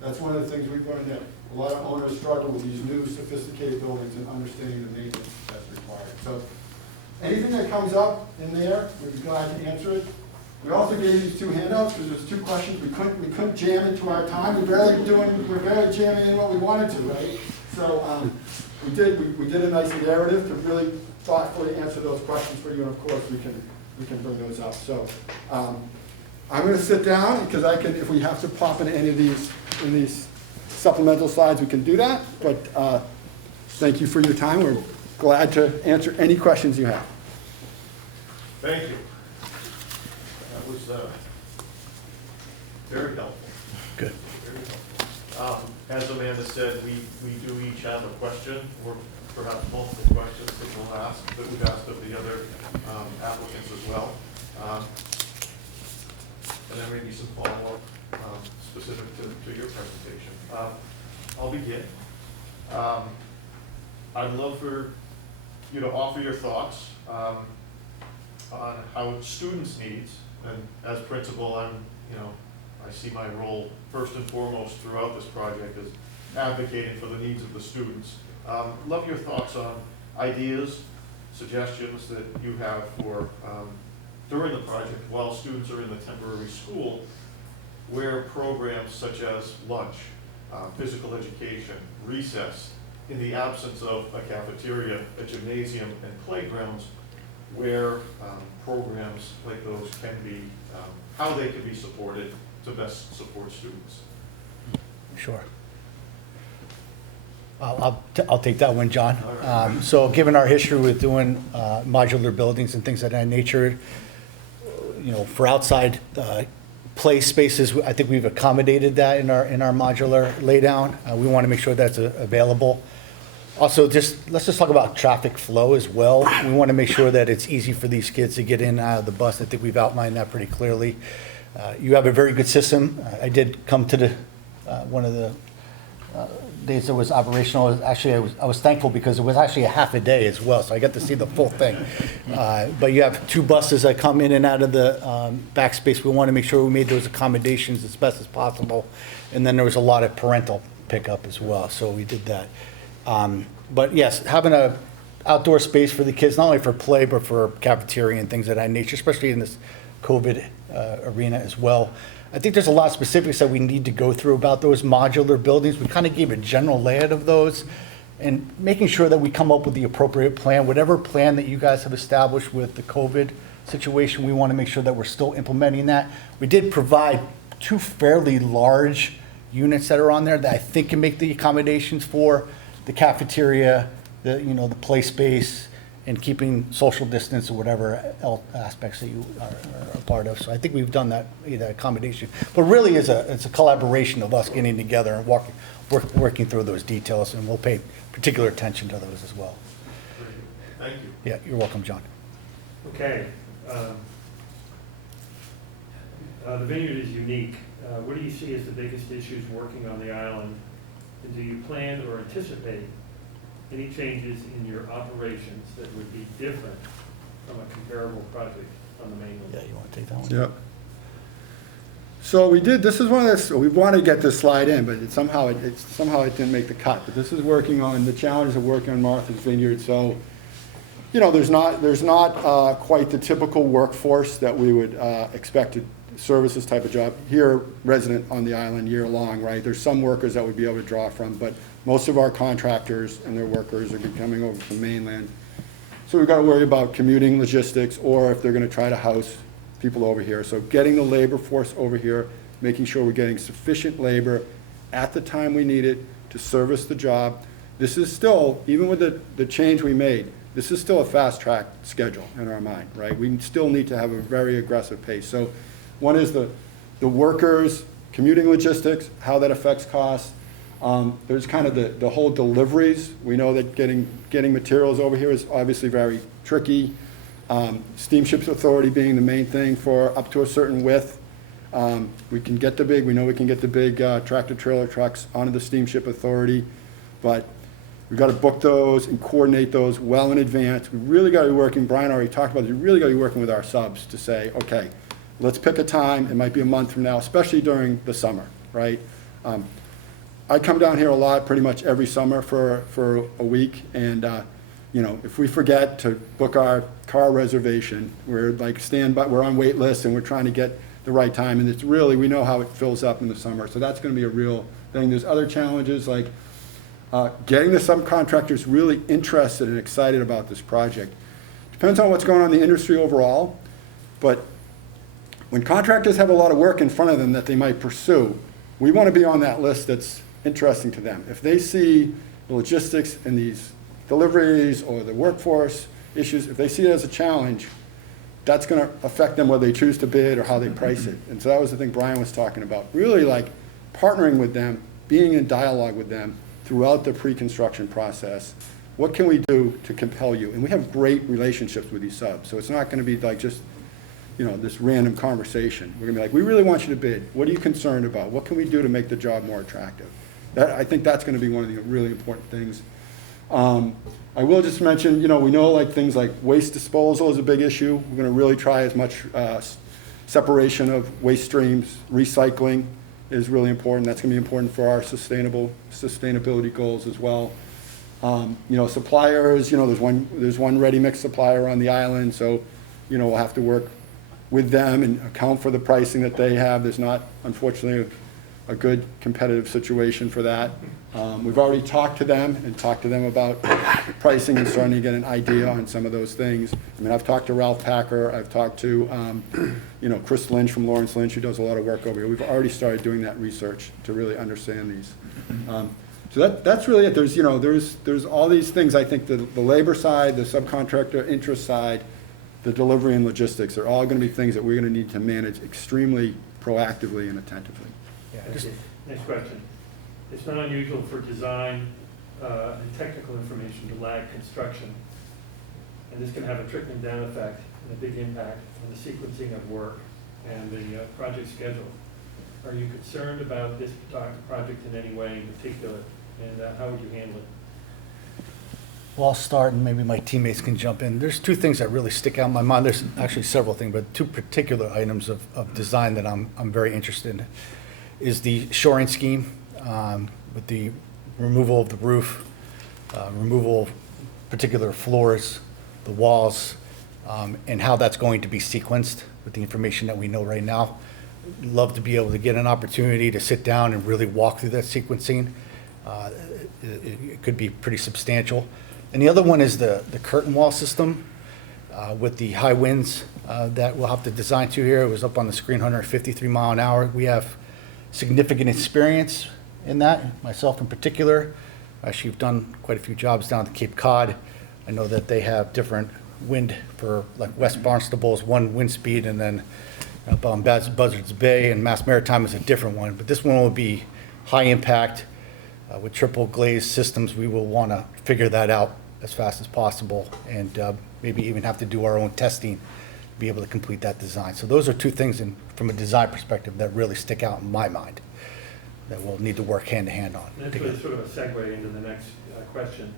That's one of the things we've learned, that a lot of owners struggle with these new sophisticated buildings and understanding the maintenance that's required. So anything that comes up in there, we'd be glad to answer it. We also gave you these 2 handouts because there's 2 questions we couldn't jam into our time. We're barely jamming in what we wanted to, right? So we did a nice narrative to really thoughtfully answer those questions for you, and of course we can bring those up. So I'm going to sit down because if we have to pop into any of these supplemental slides, we can do that, but thank you for your time. We're glad to answer any questions you have. Thank you. That was very helpful. Good. Very helpful. As Amanda said, we do each have a question, or perhaps multiple questions that we'll ask, that we've asked of the other applicants as well. And then maybe some follow-up specific to your presentation. I'll begin. I'd love for you to offer your thoughts on how students' needs, and as principal, I see my role first and foremost throughout this project as advocating for the needs of the students. Love your thoughts on ideas, suggestions that you have for during the project while students are in the temporary school, where programs such as lunch, physical education, recess, in the absence of a cafeteria, a gymnasium, and playgrounds, where programs like those can be, how they can be supported to best support students. Sure. I'll take that one, John. So given our history with doing modular buildings and things of that nature, for outside play spaces, I think we've accommodated that in our modular laydown. We want to make sure that's available. Also, let's just talk about traffic flow as well. We want to make sure that it's easy for these kids to get in and out of the bus. I think we've outlined that pretty clearly. You have a very good system. I did come to the one of the days that was operational. Actually, I was thankful because it was actually a half a day as well, so I got to see the full thing. But you have 2 buses that come in and out of the backspace. We want to make sure we made those accommodations as best as possible. And then there was a lot of parental pickup as well, so we did that. But yes, having a outdoor space for the kids, not only for play, but for cafeteria and things of that nature, especially in this COVID arena as well. I think there's a lot of specifics that we need to go through about those modular buildings. We kind of gave a general layout of those, and making sure that we come up with the appropriate plan, whatever plan that you guys have established with the COVID situation, we want to make sure that we're still implementing that. We did provide 2 fairly large units that are on there that I think can make the accommodations for the cafeteria, the play space, and keeping social distance or whatever else aspects that you are a part of. So I think we've done that accommodation. But really, it's a collaboration of us getting together and working through those details, and we'll pay particular attention to those as well. Thank you. Yeah, you're welcome, John. Okay. The vineyard is unique. What do you see as the biggest issues working on the island? And do you plan or anticipate any changes in your operations that would be different from a comparable project on the mainland? Yeah, you want to take that one? Yep. So we did, this is one of this, we want to get this slide in, but somehow it didn't make the cut. But this is working on the challenges of working on Martha's Vineyard. So, there's not quite the typical workforce that we would expect to service this type of job. Here, resident on the island year long, right? There's some workers that we'd be able to draw from, but most of our contractors and their workers are coming over from mainland. So we've got to worry about commuting logistics, or if they're going to try to house people over here. So getting the labor force over here, making sure we're getting sufficient labor at the time we need it to service the job. This is still, even with the change we made, this is still a fast track schedule in our mind, right? We still need to have a very aggressive pace. So one is the workers, commuting logistics, how that affects costs. There's kind of the whole deliveries. We know that getting materials over here is obviously very tricky. Steamships Authority being the main thing for up to a certain width. We know we can get the big tractor trailer trucks onto the Steamship Authority, but we've got to book those and coordinate those well in advance. We really got to be working, Brian already talked about this, we really got to be working with our subs to say, okay, let's pick a time. It might be a month from now, especially during the summer, right? I come down here a lot, pretty much every summer for a week, and if we forget to book our car reservation, we're like we're on wait lists, and we're trying to get the right time, and it's really, we know how it fills up in the summer, so that's going to be a real thing. There's other challenges like getting the subcontractors really interested and excited about this project. Depends on what's going on in the industry overall, but when contractors have a lot of work in front of them that they might pursue, we want to be on that list that's interesting to them. If they see the logistics and these deliveries or the workforce issues, if they see it as a challenge, that's going to affect them whether they choose to bid or how they price it. And so that was the thing Brian was talking about, really like partnering with them, being in dialogue with them throughout the pre-construction process. What can we do to compel you? And we have great relationships with these subs, so it's not going to be like just, you know, this random conversation. We're going to be like, we really want you to bid. What are you concerned about? What can we do to make the job more attractive? I think that's going to be one of the really important things. I will just mention, you know, we know like things like waste disposal is a big issue. We're going to really try as much separation of waste streams. Recycling is really important. That's going to be important for our sustainability goals as well. You know, suppliers, you know, there's one ready-mix supplier on the island, so, you know, we'll have to work with them and account for the pricing that they have. There's not, unfortunately, a good competitive situation for that. We've already talked to them about pricing and starting to get an idea on some of those things. I mean, I've talked to Ralph Packer, I've talked to, you know, Chris Lynch from Lawrence Lynch, who does a lot of work over here. We've already started doing that research to really understand these. So that's really it. There's, you know, there's all these things. I think the labor side, the subcontractor interest side, the delivery and logistics are all going to be things that we're going to need to manage extremely proactively and attentively. Next question. It's not unusual for design and technical information to lag construction, and this can have a trickling down effect and a big impact on the sequencing of work and the project schedule. Are you concerned about this project in any way in particular, and how would you handle it? Well, I'll start and maybe my teammates can jump in. There's two things that really stick out in my mind. There's actually several things, but two particular items of design that I'm very interested in is the shoring scheme with the removal of the roof, removal of particular floors, the walls, and how that's going to be sequenced with the information that we know right now. Love to be able to get an opportunity to sit down and really walk through that sequencing. It could be pretty substantial. And the other one is the curtain wall system with the high winds that we'll have to design to here. It was up on the screen, 153 mile an hour. We have significant experience in that, myself in particular. Actually, we've done quite a few jobs down at Cape Cod. I know that they have different wind for, like West Barnstable is one wind speed, and then up on Buzzards Bay and Mass Maritime is a different one. But this one will be high impact with triple glazed systems. We will want to figure that out as fast as possible, and maybe even have to do our own testing to be able to complete that design. So those are two things from a design perspective that really stick out in my mind that we'll need to work hand in hand on. And that's really sort of a segue into the next question.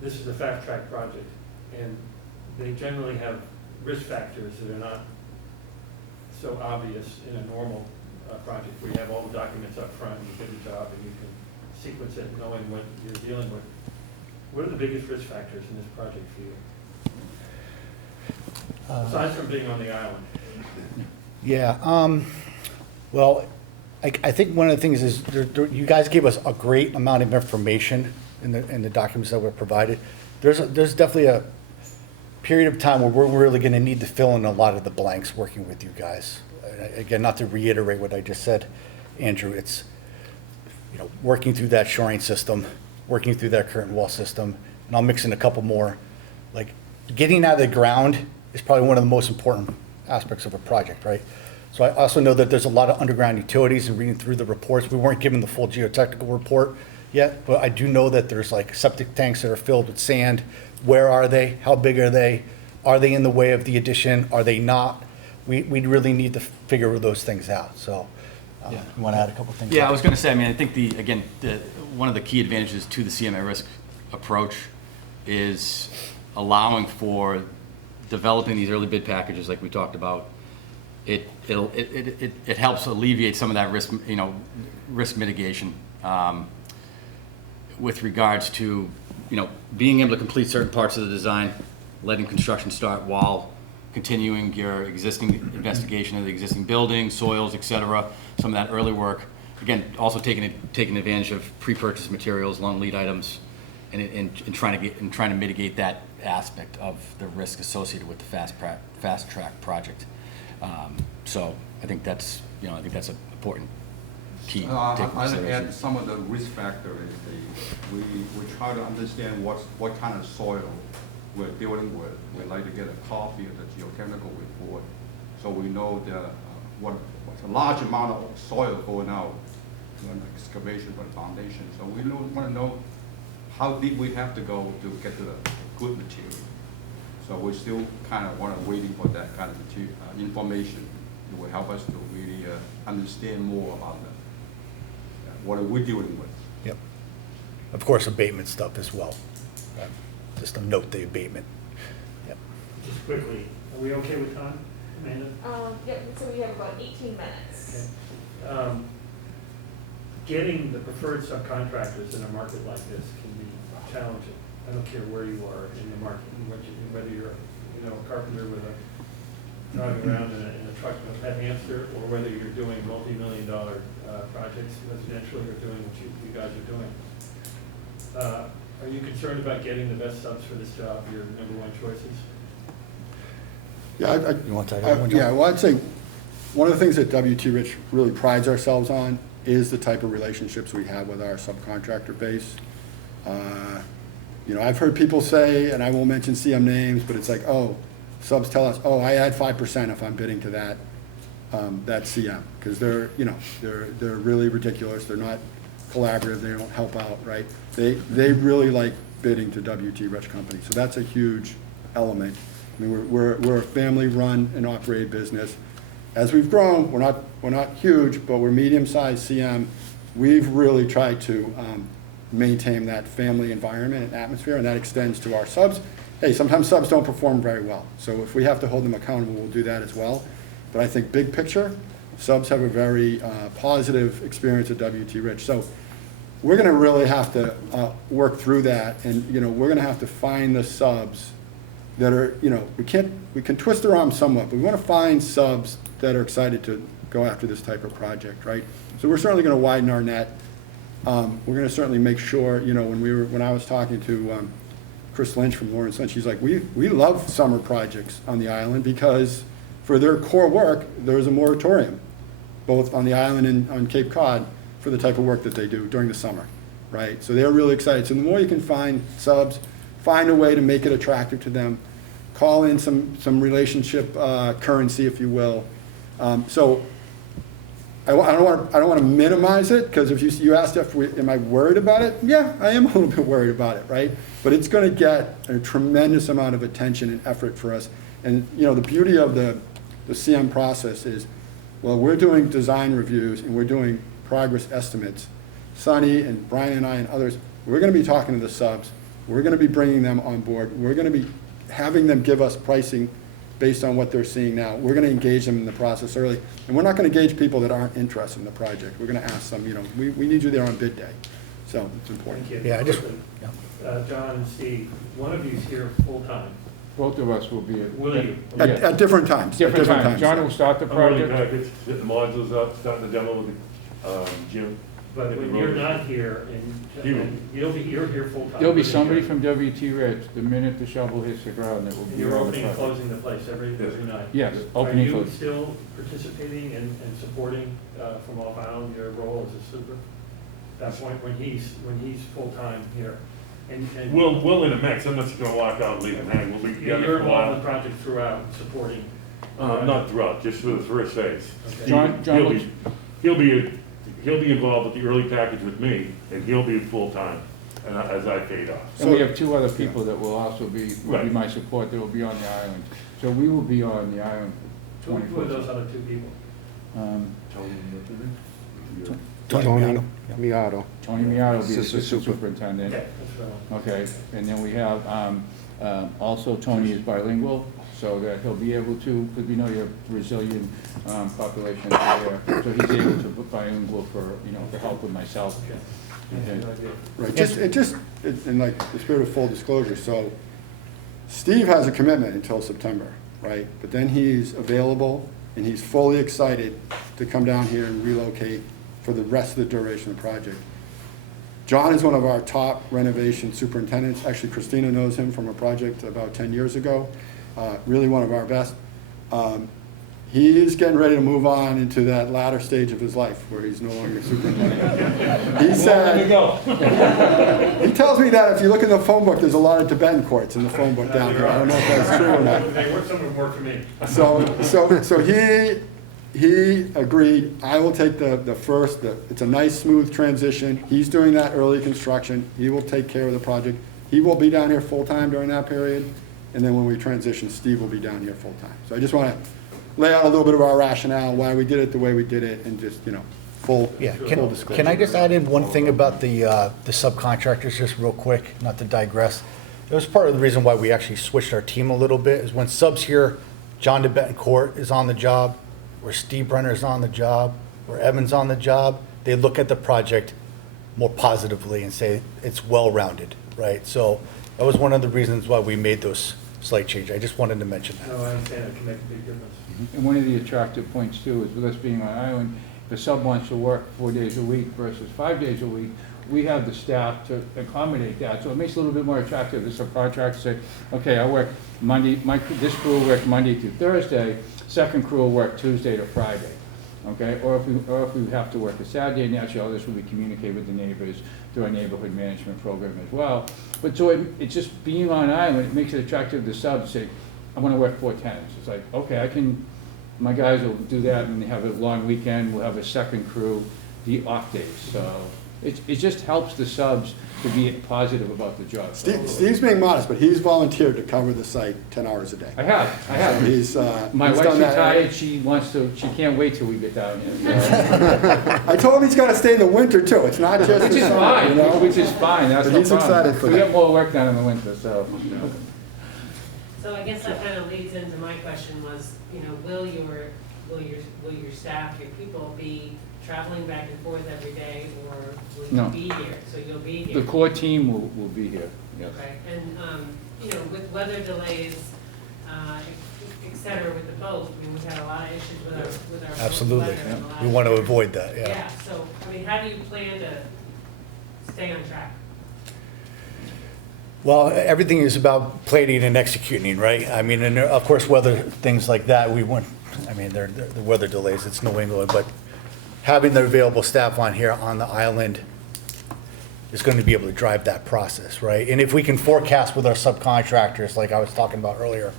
This is a fast track project, and they generally have risk factors that are not so obvious in a normal project where you have all the documents up front and you get the job and you can sequence it knowing what you're dealing with. What are the biggest risk factors in this project for you? Aside from being on the island. Yeah, well, I think one of the things is you guys gave us a great amount of information in the documents that were provided. There's definitely a period of time where we're really going to need to fill in a lot of the blanks working with you guys. Again, not to reiterate what I just said, Andrew, it's, you know, working through that shoring system, working through that curtain wall system, and I'll mix in a couple more. Like, getting out of the ground is probably one of the most important aspects of a project, right? So I also know that there's a lot of underground utilities, and reading through the reports, we weren't given the full geotechnical report yet, but I do know that there's like septic tanks that are filled with sand. Where are they? How big are they? Are they in the way of the addition? Are they not? We really need to figure those things out. So you want to add a couple things? Yeah, I was going to say, I mean, I think one of the key advantages to the CMA risk approach is allowing for developing these early bid packages like we talked about. It helps alleviate some of that risk, you know, risk mitigation with regards to, you know, being able to complete certain parts of the design, letting construction start while continuing your existing investigation of the existing building, soils, et cetera, some of that early work. Again, also taking advantage of pre-purchased materials, long lead items, and trying to mitigate that aspect of the risk associated with the fast track project. So I think that's an important key I'll add considerations. some of the risk factors. We try to understand what kind of soil we're dealing with. We like to get a copy of the geochemical report, so we know what's a large amount of soil going out during excavation for the foundation. So we want to know how deep we have to go to get to the good material. So we still kind of want to waiting for that kind of material, information. It will help us to really understand more about what are we dealing with. Yep. Of course, abatement stuff as well. Just to note the abatement. Yep. Just quickly, are we okay with time, Amanda? Yep, so we have about 18 minutes. Okay. Getting the preferred subcontractors in a market like this can be challenging. I don't care where you are in the market, whether you're, a carpenter with driving around in a truck with a pet hamster, or whether you're doing multi-million-dollar projects residentially, or doing what you guys are doing. Are you concerned about getting the best subs for this job, your number one choices? Yeah, You want to take that one, John? yeah, well, I'd say one of the things that W.T. Rich really prides ourselves on is the type of relationships we have with our subcontractor base. I've heard people say, and I won't mention CM names, but it's like, oh, subs tell us, oh, I add 5% if I'm bidding to that CM, because they're really ridiculous. They're not collaborative. They don't help out, right? They really like bidding to W.T. Rich Company, so that's a huge element. I mean, we're a family-run and operated business. As we've grown, we're not huge, but we're medium-sized CM. We've really tried to maintain that family environment and atmosphere, and that extends to our subs. Hey, sometimes subs don't perform very well, so if we have to hold them accountable, we'll do that as well. But I think big picture, subs have a very positive experience at W.T. Rich. So we're going to really have to work through that, and we're going to have to find the subs that are, we can twist their arms somewhat, but we want to find subs that are excited to go after this type of project, right? So we're certainly going to widen our net. We're going to certainly make sure, when I was talking to Chris Lynch from Lawrence Lynch, she's like, we love summer projects on the island because for their core work, there's a moratorium, both on the island and on Cape Cod, for the type of work that they do during the summer, right? So they're really excited. So the more you can find subs, find a way to make it attractive to them, call in some relationship currency, if you will. So I don't want to minimize it, because if you asked am I worried about it? Yeah, I am a little bit worried about it, right? But it's going to get a tremendous amount of attention and effort for us. And the beauty of the CM process is, well, we're doing design reviews and we're doing progress estimates. Sonny and Brian and I and others, we're going to be talking to the subs. We're going to be bringing them on board. We're going to be having them give us pricing based on what they're seeing now. We're going to engage them in the process early. And we're not going to engage people that aren't interested in the project. We're going to ask them, we need you there on bid day. So it's important. Thank you. Yeah, I just, John and Steve, one of you's here full-time. Both of us will be at. Will you? At different times. Different times. John will start the I'm running project. packets, getting the modules up, starting the demo with the gym. But when you're not here, and you're here full-time. There'll be somebody from WT Rich the minute the shovel hits the ground that will And be you're on the opening and project. closing the place every night? Yes, opening Are you closing. still participating and supporting from off island your role as a super? That point when he's full-time here? And We'll in a mix. I'm not just gonna walk out and leave him hang. We'll be together you're for a involved in while. the project throughout, supporting? Not throughout, just for the first phase. Okay. He'll be involved with the early package with me, and he'll be full-time, as I paid off. And we have two other people that will also be my support that will be on the island. So we will be on the island Who are those other two people? Tony Miato. Tony Miato will be the Assistant assistant superintendent. Okay, that's Okay, and then we have, also Tony is bilingual, so that he'll be able to, because we know you have Brazilian population there, so he's able to put bilingual for help with myself. Okay. Right, in like the spirit of full disclosure, so Steve has a commitment until September, right? But then he's available and he's fully excited to come down here and relocate for the rest of the duration of the project. John is one of our top renovation superintendents. Actually, Christina knows him from a project about 10 years ago. Really one of our best. he is getting ready to move on into that latter stage of his life where he's no longer superintendent. He said, he tells me that if you look in the phone book, there's a lot of Tibetan courts in the phone book down here. I don't know if that's true or not. They work, some of them work for me. So he agreed, I will take the first, it's a nice smooth transition. He's doing that early construction. He will take care of the project. He will be down here full-time during that period. And then when we transition, Steve will be down here full-time. So I just want to lay out a little bit of our rationale, why we did it the way we did it, and just, full disclosure. Can I just add in one thing about the subcontractors, just real quick, not to digress? It was part of the reason why we actually switched our team a little bit, is when subs here, John DeBettencourt is on the job, or Steve Brenner is on the job, or Evan's on the job, they look at the project more positively and say it's well-rounded, right? So that was one of the reasons why we made those slight changes. I just wanted to mention that. No, I understand it can make a big difference. And one of the attractive points too is with us being on island, if a sub wants to work 4 days a week versus 5 days a week, we have the staff to accommodate that. So it makes it a little bit more attractive. The subcontractor say, okay, I work Monday, this crew will work Monday to Thursday, second crew will work Tuesday to Friday. Okay, or if we have to work a Saturday, naturally, all this will be communicated with the neighbors through our neighborhood management program as well. But so it's just being on island, it makes it attractive to subs to say, I want to work 4 10s. It's like, okay, my guys will do that and they have a long weekend, we'll have a second crew, the off days. So it just helps the subs to be positive about the job. Steve's being modest, but he's volunteered to cover the site 10 hours a day. I have. So My he's wife's done that. retired, she can't wait till we get down here. I told him he's got to stay in the winter too. It's not just Which the is summer, fine, you know? which is fine, that's But no he's problem. excited for We that. get more work done in the winter, so. So I guess that kind of leads into my question was, will your staff, your people be traveling back and forth every day, or will No. you be here? So you'll be here? The core team will be here, yes. Okay, and, with weather delays, et cetera, with the boat, we've had a lot of issues with our boat Absolutely. weather in the last We want to year. avoid that, yeah. Yeah, so, how do you plan to stay on track? Well, everything is about planning and executing, right? I mean, and of course, weather, things like that, the weather delays, it's New England, but having the available staff on here on the island is going to be able to drive that process, right? And if we can forecast with our subcontractors, like I was talking about earlier,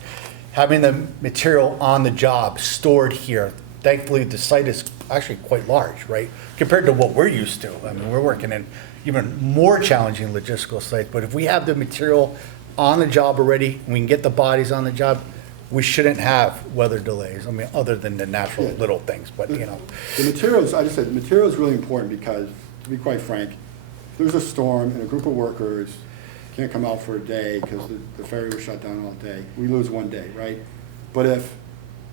having the material on the job stored here, thankfully the site is actually quite large, right? Compared to what we're used to. I mean, we're working in even more challenging logistical sites, but if we have the material on the job already, we can get the bodies on the job, we shouldn't have weather delays. I mean, other than the natural little things, but The materials, I just said, the material is really important because, to be quite frank, if there's a storm and a group of workers can't come out for a day because the ferry was shut down all day, we lose 1 day, right? But if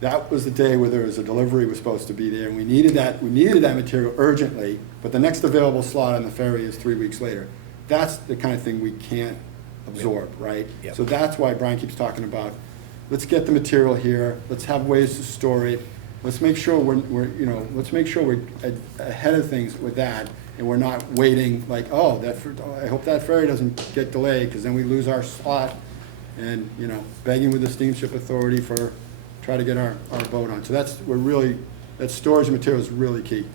that was the day where there was a delivery was supposed to be there, and we needed that material urgently, but the next available slot on the ferry is 3 weeks later, that's the kind of thing we can't absorb, right? Yep. So that's why Brian keeps talking about, let's get the material here, let's have ways to store it, let's make sure let's make sure we're ahead of things with that, and we're not waiting like, I hope that ferry doesn't get delayed, because then we lose our slot, and, begging with the steamship authority try to get our boat on. So that storage of material is really key.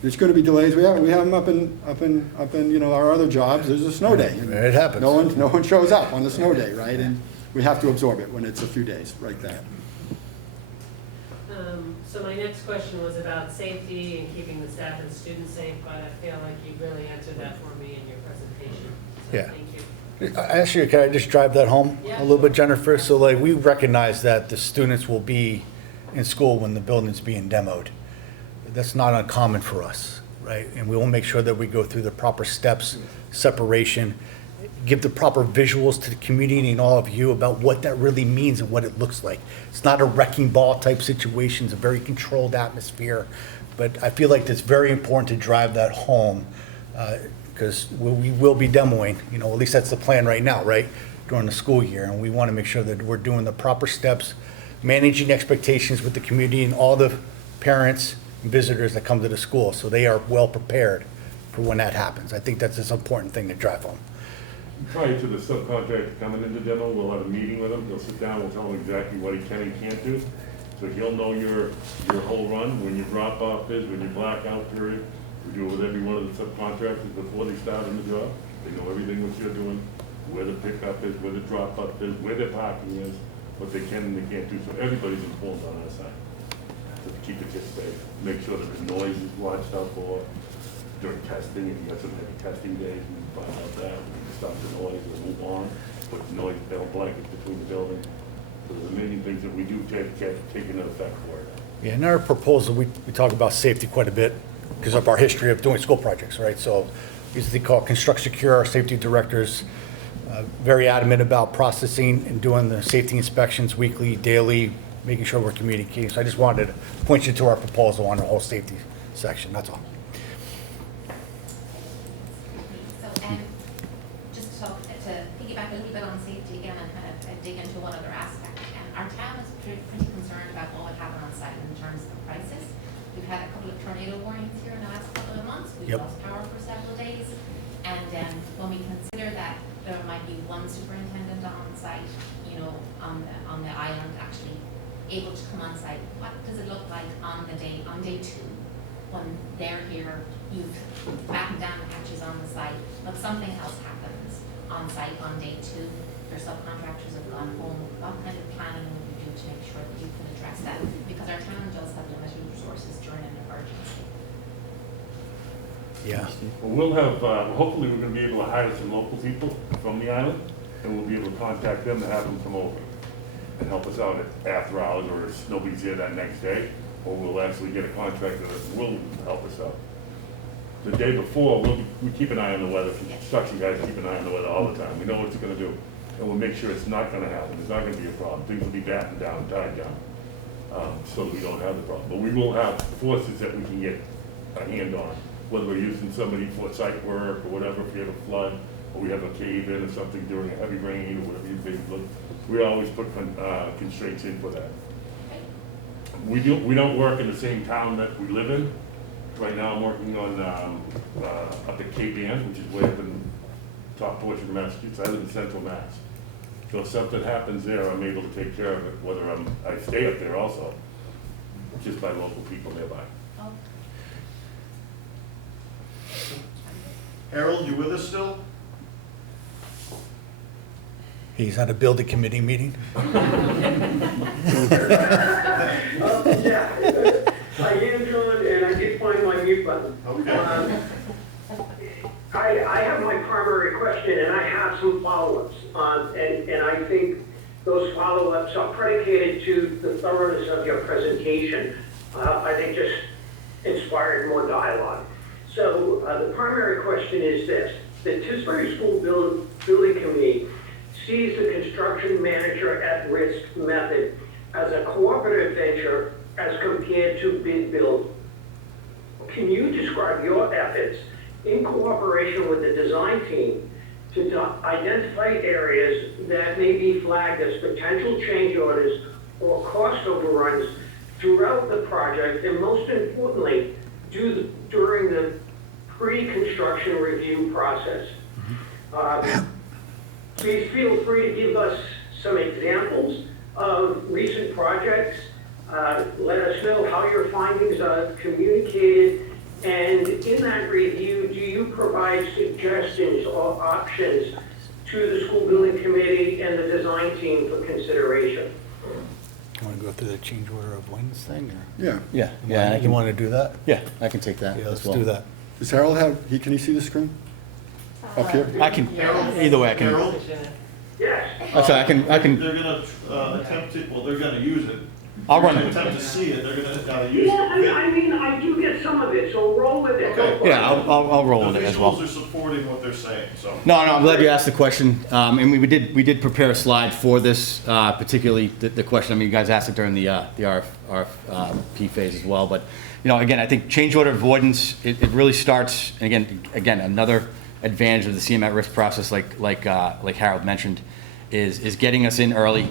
There's going to be delays. We have them up in our other jobs. There's a snow day. And It happens. No one shows up on the snow day, right? And we have to absorb it when it's a few days, like that. So my next question was about safety and keeping the staff and students safe, but I feel like you really answered that for me in your presentation. So Yeah. thank you. Actually, can I just drive that home a little bit, Jennifer? So we recognize that the students will be in school when the building's being demoed. That's not uncommon for us, right? And we will make sure that we go through the proper steps, separation, give the proper visuals to the community and all of you about what that really means and what it looks like. It's not a wrecking ball type situation. It's a very controlled atmosphere. But I feel like it's very important to drive that home because we will be demoing, at least that's the plan right now, right? During the school year. And we want to make sure that we're doing the proper steps, managing expectations with the community and all the parents and visitors that come to the school so they are well prepared for when that happens. I think that's an important thing to drive home. Prior to the subcontractor coming into demo, we'll have a meeting with him, he'll sit down, we'll tell him exactly what he can and can't do. So he'll know your whole run, when your drop off is, when your blackout period. We do it with every one of the subcontractors before they start on the job. They know everything what you're doing, where the pickup is, where the drop off is, where their parking is, what they can and they can't do. So everybody's informed on our side. To keep the kids safe, make sure that the noise is watched out for during testing. If you have some heavy testing days, we can find out that, we can stop the noise and move on, put noise blankets between the buildings. So there's many things that we do take into effect for it. Yeah, in our proposal, we talk about safety quite a bit because of our history of doing school projects, right? So these are they call Construct Secure, our safety directors, very adamant about processing and doing the safety inspections weekly, daily, making sure we're communicating. So I just wanted to point you to our proposal on the whole safety section, that's all. So, and just to piggyback a little bit on safety again and kind of dig into one other aspect. And our town is pretty concerned about what would happen on site in terms of prices. We've had a couple of tornado warnings here in the last couple of months. We've lost power for several days. And when we consider that there might be one superintendent on site, you know, on the island actually able to come on site, what does it look like on day two, when they're here, you've battened down the hatches on the site, but something else happens on site on day two, your subcontractors have gone home, what kind of planning will you do to make sure that you can address that? Because our town does have limited resources during an emergency. Yeah. Well, we'll have, hopefully we're gonna be able to hire some local people from the island, and we'll be able to contact them to have them come over and help us out after hours, or if nobody's here that next day, or we'll actually get a contractor that will help us out. The day before, we keep an eye on the weather. Construction guys keep an eye on the weather all the time. We know what it's gonna do, and we'll make sure it's not gonna happen. It's not gonna be a problem. Things will be battened down, tied down, so that we don't have the problem. But we will have forces that we can get a hand on, whether we're using somebody for site work or whatever, if we have a flood, or we have a cave in or something during a heavy rain or whatever you think. We always put constraints in for that. We don't work in the same town that we live in. Right now I'm working on up at Qac, which is way up in top portion of Massachusetts. I live in central Mass. So if something happens there, I'm able to take care of it, whether I stay up there also, just by local people nearby. Oh. Harold, you with us still? He's at a building committee meeting. Yeah, I am John, and I did find my mute button. Okay. I have my primary question, and I have some follow-ups, and I think those follow-ups are predicated to the thoroughness of your presentation. I think just inspired more dialogue. So the primary question is this: the Tisbury School Building Committee sees the construction manager at risk method as a cooperative venture as compared to bid build. Can you describe your efforts in cooperation with the design team to identify areas that may be flagged as potential change orders or cost overruns throughout the project, and most importantly, during the pre-construction review process? Please feel free to give us some examples of recent projects. Let us know how your findings are communicated, and in that review, do you provide suggestions or options to the school building committee and the design team for consideration? You want to go through the change order of wins thing, or? Yeah. Yeah, You want to do that? Yeah, I can take that Yeah, as let's well. do that. Does Harold can he see the screen? Up here? I can, either way, I can. Harold? Yes. I'm sorry, I can, They're gonna attempt to, well, they're gonna use it. I'll run They're it. gonna attempt to see it, they're gonna use Yeah, it. I mean, I do get some of it, so roll with it. Okay. Yeah, I'll roll with it as well. The visuals are supporting what they're saying, so. No, I'm glad you asked the question. And we did prepare a slide for this, particularly the question. I mean, you guys asked it during the RFP phase as well. But, you know, again, I think change order avoidance, it really starts, and again, another advantage of the CM at risk process, like Harold mentioned, is getting us in early,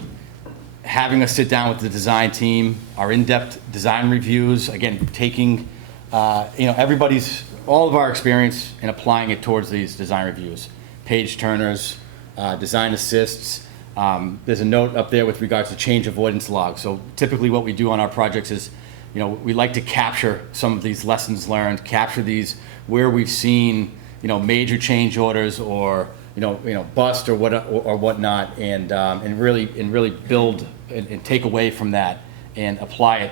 having us sit down with the design team, our in-depth design reviews, again, taking, all of our experience and applying it towards these design reviews. Page turners, design assists, There's a note up there with regards to change avoidance log. So typically what we do on our projects is, we like to capture some of these lessons learned, capture these where we've seen, major change orders or, bust or whatnot, and really build and take away from that and apply it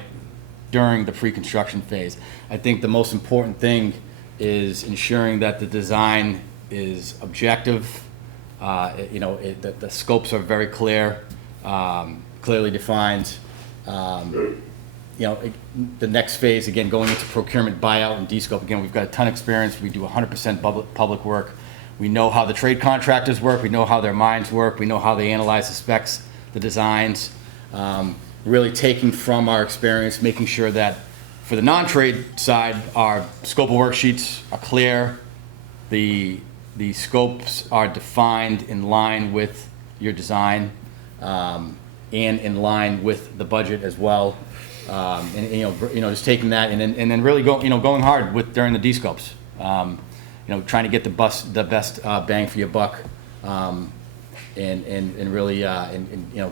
during the pre-construction phase. I think the most important thing is ensuring that the design is objective. The scopes are very clear, clearly defined. The next phase, again, going into procurement, buyout, and descope. Again, we've got a ton of experience. We do 100% public work. We know how the trade contractors work. We know how their minds work. We know how they analyze the specs, the designs. Really taking from our experience, making sure that for the non-trade side, our scope of worksheets are clear. The scopes are defined in line with your design and in line with the budget as well. Just taking that and then really going hard during the descopes. Trying to get the best bang for your buck, and really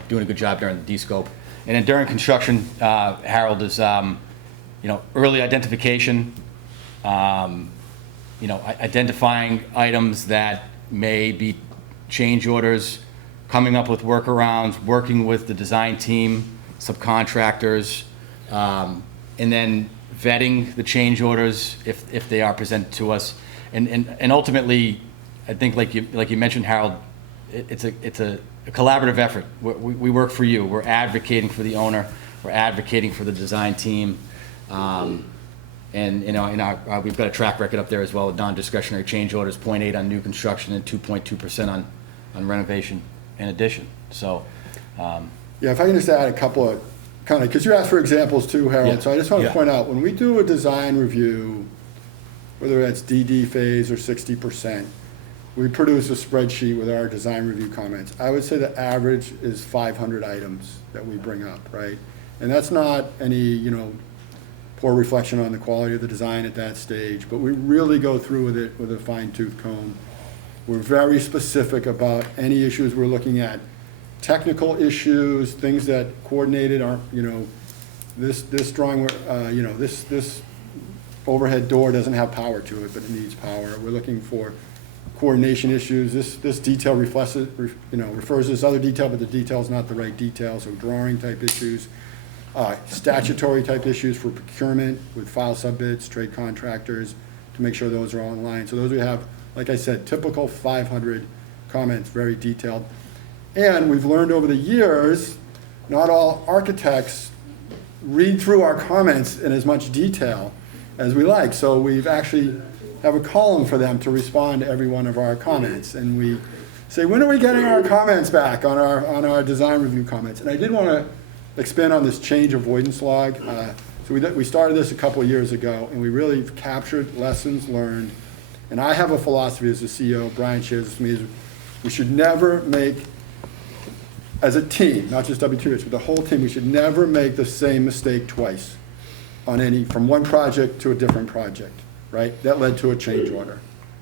doing a good job during the descope. And then during construction, Harold is early identification. Identifying items that may be change orders, coming up with workarounds, working with the design team, subcontractors, and then vetting the change orders if they are presented to us. And ultimately, I think like you mentioned, Harold, it's a collaborative effort. We work for you. We're advocating for the owner. We're advocating for the design team. We've got a track record up there as well with non-discretionary change orders, 0.8 on new construction and 2.2% on renovation and addition. So, if I can just add a couple of because you asked for examples too, Harold. Yeah. So I just want to point out, when we do a design review, whether that's DD phase or 60%, we produce a spreadsheet with our design review comments. I would say the average is 500 items that we bring up, right? And that's not any, poor reflection on the quality of the design at that stage, but we really go through with it with a fine-tooth comb. We're very specific about any issues we're looking at. Technical issues, things that coordinated aren't, this drawing, this overhead door doesn't have power to it, but it needs power. We're looking for coordination issues. This detail refers to this other detail, but the detail's not the right detail, so drawing type issues. Statutory type issues for procurement with file subbids, trade contractors, to make sure those are all in line. So those we have, like I said, typical 500 comments, very detailed. And we've learned over the years, not all architects read through our comments in as much detail as we like. So we've actually have a column for them to respond to every one of our comments. And we say, when are we getting our comments back on our design review comments? And I did want to expand on this change avoidance log. So we started this a couple of years ago, and we really captured lessons learned. And I have a philosophy as a CEO, Brian shares this with me, is we should never make, as a team, not just WTH, but the whole team, we should never make the same mistake twice from one project to a different project, right? That led to a change order,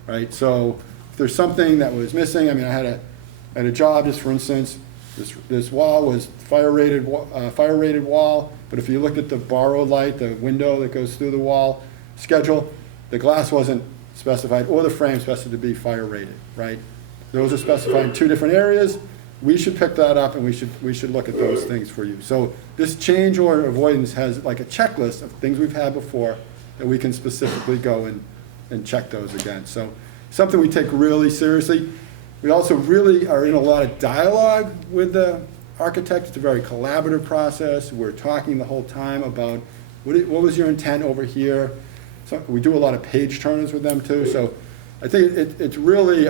right? So if there's something that was missing, I had a job, just for instance, this wall was fire rated wall, but if you look at the borrowed light, the window that goes through the wall schedule, the glass wasn't specified or the frame specified to be fire rated, right? Those are specified in two different areas. We should pick that up, and we should look at those things for you. So this change order avoidance has like a checklist of things we've had before that we can specifically go and check those again. So something we take really seriously. We also really are in a lot of dialogue with the architect. It's a very collaborative process. We're talking the whole time about what was your intent over here. So we do a lot of page turners with them too. So I think it's really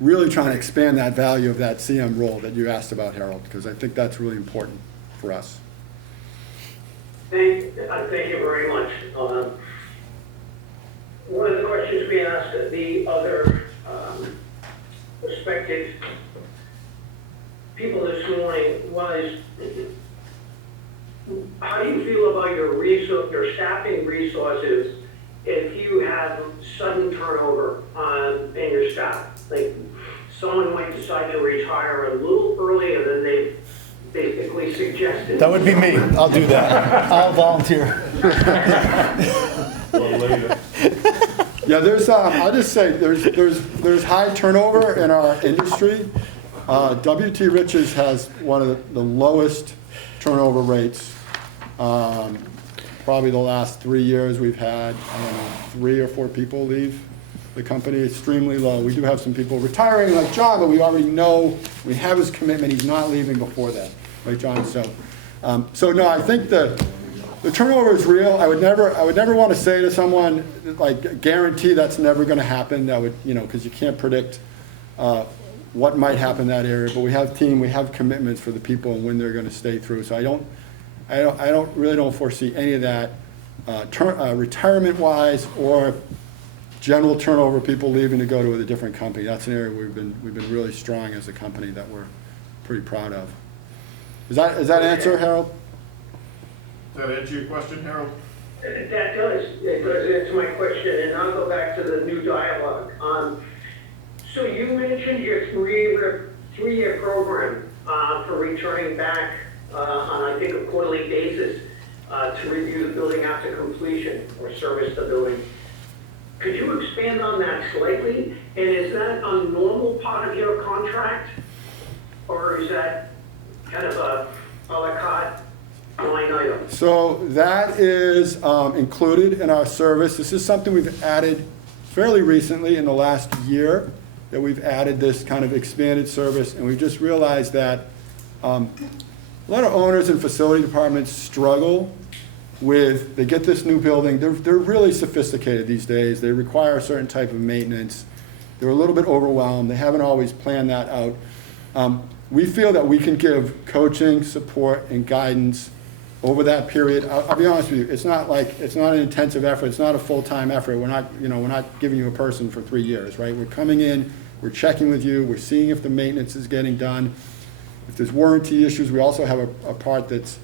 really trying to expand that value of that CM role that you asked about, Harold, because I think that's really important for us. Thank you very much. One of the questions we asked the other prospective people this morning was, how do you feel about your staffing resources if you have sudden turnover in your staff? Like, someone might decide to retire a little earlier than they basically suggested. That would be me. I'll do that. I'll volunteer. Yeah, I'll just say, there's high turnover in our industry. W.T. Rich's has one of the lowest turnover rates. Probably the last 3 years, we've had, I don't know, 3 or 4 people leave the company. Extremely low. We do have some people retiring like John, but we already know, we have his commitment, he's not leaving before that, right, John? So no, I think the turnover is real. I would never want to say to someone, like, guarantee that's never going to happen. That would, because you can't predict what might happen in that area. But we have we have commitments for the people and when they're going to stay through. So I really don't foresee any of that retirement-wise or general turnover, people leaving to go to a different company. That's an area we've been really strong as a company that we're pretty proud of. Does that answer, Harold? Does that answer your question, Harold? That does. It does answer my question, and I'll go back to the new dialogue. So you mentioned your three-year program for returning back on, I think, a quarterly basis to review the building after completion or service the building. Could you expand on that slightly? And is that a normal part of your contract, or is that kind of a la carte line item? So that is included in our service. This is something we've added fairly recently in the last year, that we've added this kind of expanded service, and we've just realized that a lot of owners and facility departments struggle with, they get this new building, they're really sophisticated these days, they require a certain type of maintenance, they're a little bit overwhelmed, they haven't always planned that out. We feel that we can give coaching, support, and guidance over that period. I'll be honest with you, it's not an intensive effort, it's not a full-time effort. We're not giving you a person for 3 years, right? We're coming in, we're checking with you, we're seeing if the maintenance is getting done. If there's warranty issues, we also have a part that's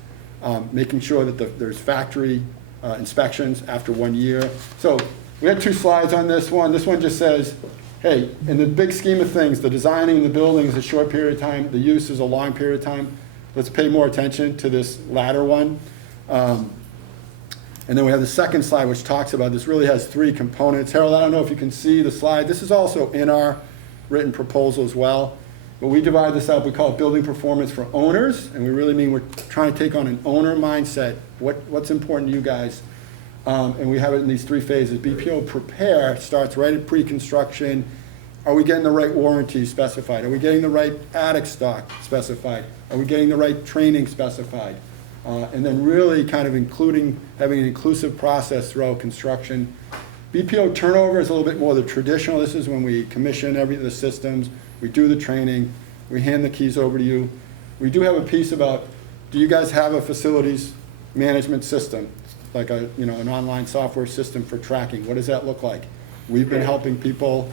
making sure that there's factory inspections after 1 year. So we had 2 slides on this one. This one just says, hey, in the big scheme of things, the designing the building is a short period of time, the use is a long period of time. Let's pay more attention to this latter one. And then we have the second slide, which talks about, this really has 3 components. Harold, I don't know if you can see the slide. This is also in our written proposal as well. But we divide this up, we call it building performance for owners, and we really mean we're trying to take on an owner mindset. What's important to you guys? And we have it in these 3 phases. BPO prepare starts right at pre-construction. Are we getting the right warranty specified? Are we getting the right attic stock specified? Are we getting the right training specified? And then really kind of having an inclusive process throughout construction. BPO turnover is a little bit more the traditional. This is when we commission the systems, we do the training, we hand the keys over to you. We do have a piece about, do you guys have a facilities management system? Like an online software system for tracking. What does that look like? We've been helping people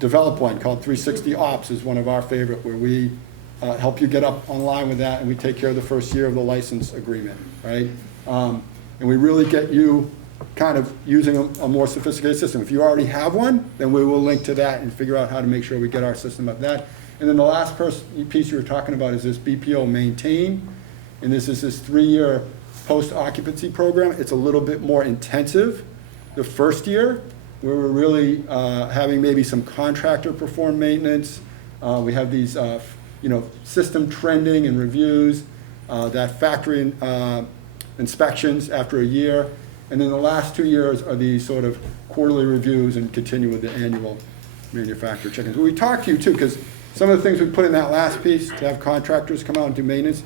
develop one called 360 Ops is one of our favorite, where we help you get up online with that, and we take care of the first year of the license agreement, right? And we really get you kind of using a more sophisticated system. If you already have one, then we will link to that and figure out how to make sure we get our system up that. And then the last piece you were talking about is this BPO maintain, and this is this 3-year post-occupancy program. It's a little bit more intensive the first year, where we're really having maybe some contractor perform maintenance. We have these system trending and reviews, that factory inspections after a year. And then the last 2 years are these sort of quarterly reviews and continue with the annual manufacturer check-ins. We talked to you too, because some of the things we put in that last piece to have contractors come out and do maintenance,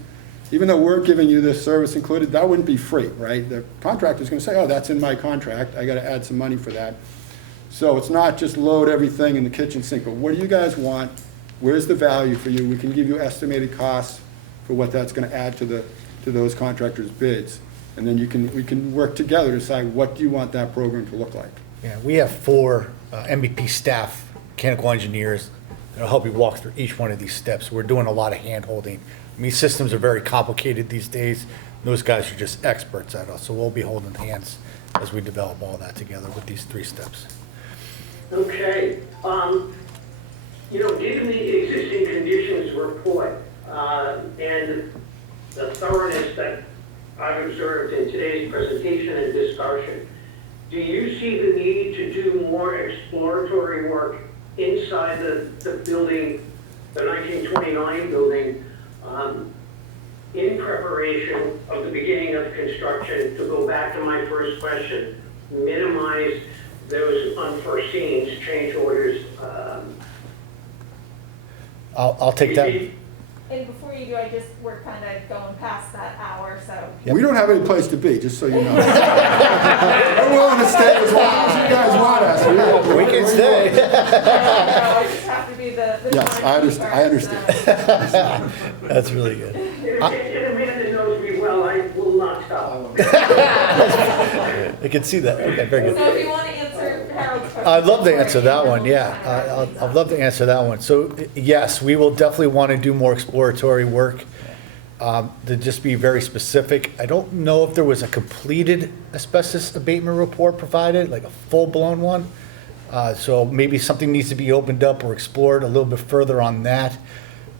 even though we're giving you this service included, that wouldn't be free, right? The contractor's gonna say, oh, that's in my contract, I gotta add some money for that. So it's not just load everything in the kitchen sink, but what do you guys want? Where's the value for you? We can give you estimated costs for what that's gonna add to those contractors' bids. And then we can work together to decide what do you want that program to look like. Yeah, we have 4 MVP staff, mechanical engineers, that'll help you walk through each one of these steps. We're doing a lot of hand-holding. I mean, systems are very complicated these days. Those guys are just experts at us, so we'll be holding hands as we develop all that together with these 3 steps. Okay. given the existing conditions report, and the thoroughness that I've observed in today's presentation and discussion, do you see the need to do more exploratory work inside the building, the 1929 building, in preparation of the beginning of construction, to go back to my first question, minimize those unforeseen change orders? I'll take that. And before you do, we're kind of going past that hour, so. We don't have any place to be, just so you know. We're willing to stay as long as you guys want us. We can stay. I just have to be the. Yes, I understand. That's really good. If Amanda knows me well, I will not stop. I can see that. Okay, very good. So if you want to answer Harold's question. I'd love to answer that one, yeah. I'd love to answer that one. So, yes, we will definitely want to do more exploratory work, to just be very specific. I don't know if there was a completed asbestos abatement report provided, like a full-blown one. So maybe something needs to be opened up or explored a little bit further on that.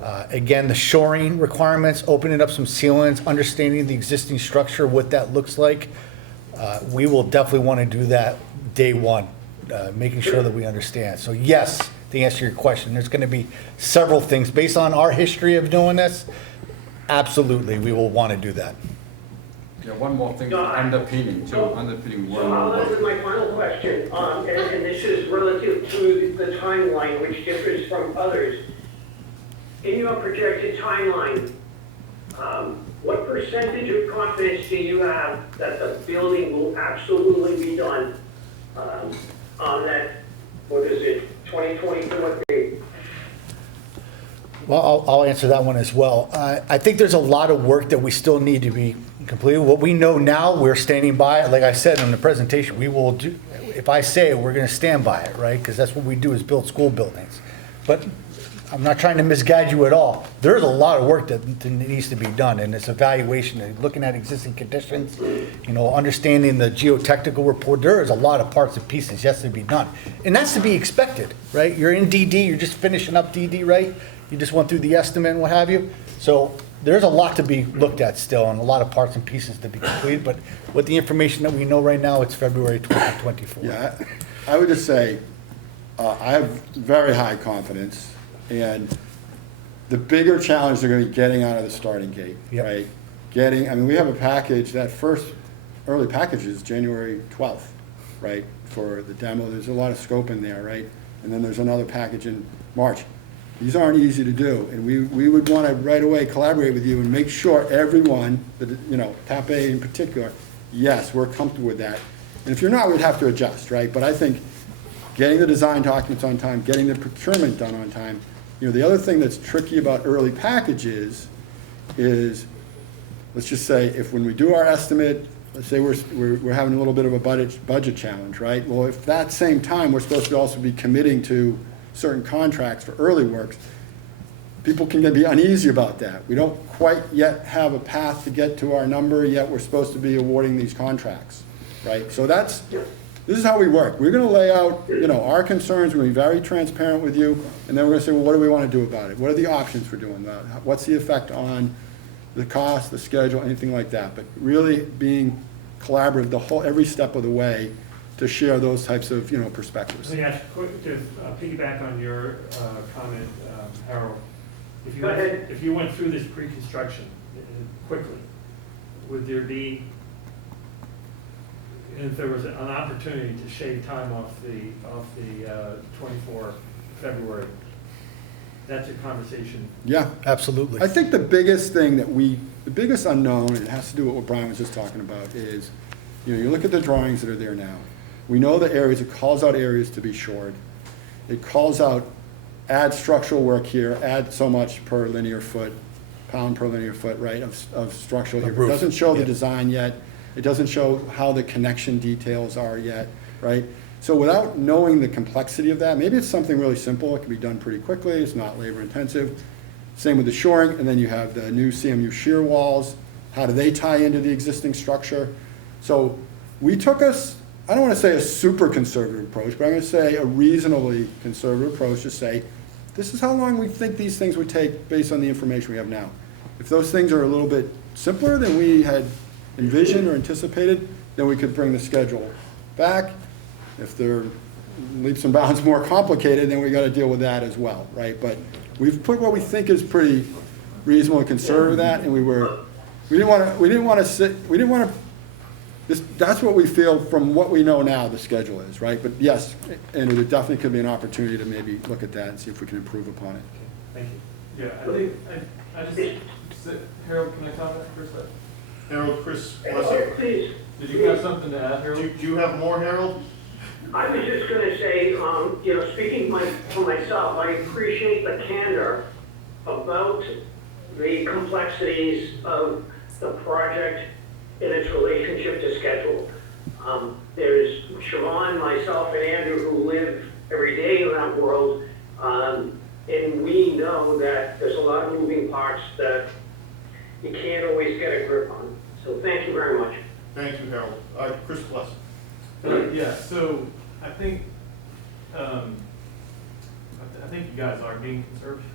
Again, the shoring requirements, opening up some sealants, understanding the existing structure, what that looks like. We will definitely want to do that day one, making sure that we understand. So yes, to answer your question, there's going to be several things based on our history of doing this. Absolutely, we will want to do that. Yeah, one more thing, underpinning, too, underpinning one So I'll more. end with my final question, and this is relative to the timeline, which differs from others. In your projected timeline, what percentage of confidence do you have that the building will absolutely be done on that, what is it, 2024 date? Well, I'll answer that one as well. I think there's a lot of work that we still need to be completed. What we know now, we're standing by it. Like I said in the presentation, we will do, if I say it, we're going to stand by it, right? Because that's what we do, is build school buildings. But I'm not trying to misguide you at all. There's a lot of work that needs to be done, and it's evaluation, looking at existing conditions, understanding the geotechnical report. There is a lot of parts and pieces yet to be done. And that's to be expected, right? You're in DD, you're just finishing up DD, right? You just went through the estimate and what have you. So there's a lot to be looked at still, and a lot of parts and pieces to be completed. But with the information that we know right now, it's February 2024. Yeah, I would just say, I have very high confidence, and the bigger challenge they're going to be getting out of the starting gate, right? We have a package, that first early package is January 12th, right, for the demo. There's a lot of scope in there, right? And then there's another package in March. These aren't easy to do, and we would want to right away collaborate with you and make sure everyone, TAP A in particular, yes, we're comfortable with that. And if you're not, we'd have to adjust, right? But I think getting the design documents on time, getting the procurement done on time. The other thing that's tricky about early packages is, let's just say, if when we do our estimate, let's say we're having a little bit of a budget challenge, right? Well, if that same time we're supposed to also be committing to certain contracts for early works, people can be uneasy about that. We don't quite yet have a path to get to our number, yet we're supposed to be awarding these contracts, right? So this is how we work. We're going to lay out, our concerns. We're going to be very transparent with you, and then we're going to say, well, what do we want to do about it? What are the options for doing that? What's the effect on the cost, the schedule, anything like that? But really being collaborative every step of the way to share those types of, perspectives. Let me ask, to piggyback on your comment, Harold. If you went through this pre-construction quickly, would there be, if there was an opportunity to shave time off the 24 February, that's a conversation. Yeah, absolutely. I think the biggest thing the biggest unknown, and it has to do with what Brian was just talking about, is, you look at the drawings that are there now. We know the areas, it calls out areas to be shored. It calls out, add structural work here, add so much per linear foot, pound per linear foot, right, of structural here. It doesn't show the design yet. It doesn't show how the connection details are yet, right? So without knowing the complexity of that, maybe it's something really simple. It can be done pretty quickly. It's not labor intensive. Same with the shoring, and then you have the new CMU shear walls. How do they tie into the existing structure? So we took I don't want to say a super conservative approach, but I'm going to say a reasonably conservative approach to say, this is how long we think these things would take based on the information we have now. If those things are a little bit simpler than we had envisioned or anticipated, then we could bring the schedule back. If they're leaps and bounds more complicated, then we got to deal with that as well, right? But we've put what we think is pretty reasonable and conservative that, and we didn't want to that's what we feel from what we know now the schedule is, right? But yes, and it definitely could be an opportunity to maybe look at that and see if we can improve upon it. Thank you. Yeah, I think, I just, Harold, can I comment for a second? Harold, Chris, Leslie. Please. Did you have something to add, Harold? Do you have more, Harold? I was just gonna say, you know, speaking for myself, I appreciate the candor about the complexities of the project and its relationship to schedule. There's Siobhan, myself, and Andrew who live every day in that world, and we know that there's a lot of moving parts that you can't always get a grip on. So thank you very much. Thank you, Harold. Chris, bless. Yeah, so I think you guys are being conservative.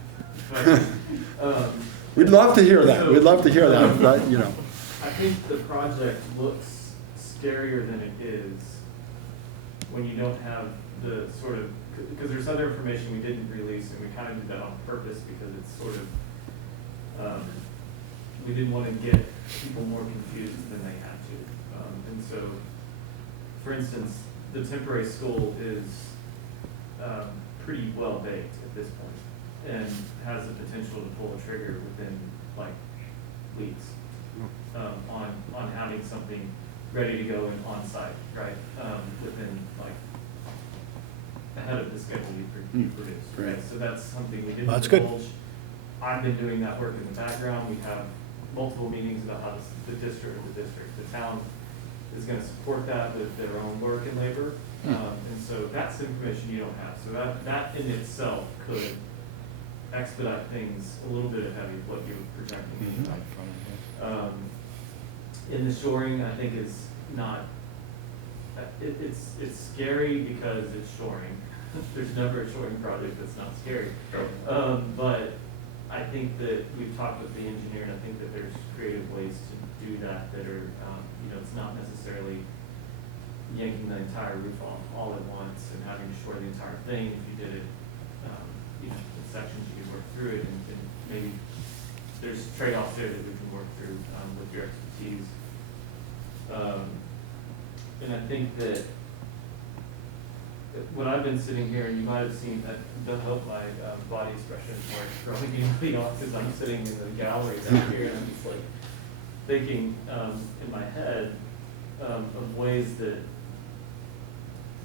But, We'd love to hear that. We'd love to hear that, but, you know. I think the project looks scarier than it is when you don't have the sort of, because there's other information we didn't release, and we kind of did that on purpose because it's sort of, we didn't want to get people more confused than they had to. And so, for instance, the temporary school is pretty well baked at this point and has the potential to pull a trigger within like weeks on having something ready to go and on site, right? Within like ahead of the schedule you produced, right? So that's something we didn't That's good. divulge. I've been doing that work in the background. We have multiple meetings about how the town is going to support that with their own work and labor. And so that's information you don't have. So that in itself could expedite things a little bit ahead of what you're projecting. In the shoring, I think is not, it's scary because it's shoring. There's never a shoring project that's not scary. But I think that we've talked with the engineer, and I think that there's creative ways to do that that are, you know, it's not necessarily yanking the entire roof off all at once and having to shore the entire thing. If you did it, you know, in sections, you could work through it, and maybe there's trade-offs there that we can work through with your expertise. And I think that when I've been sitting here, and you might have seen that, don't hope my body expression is more throwing anybody off because I'm sitting in the gallery down here, and I'm just like thinking in my head of ways that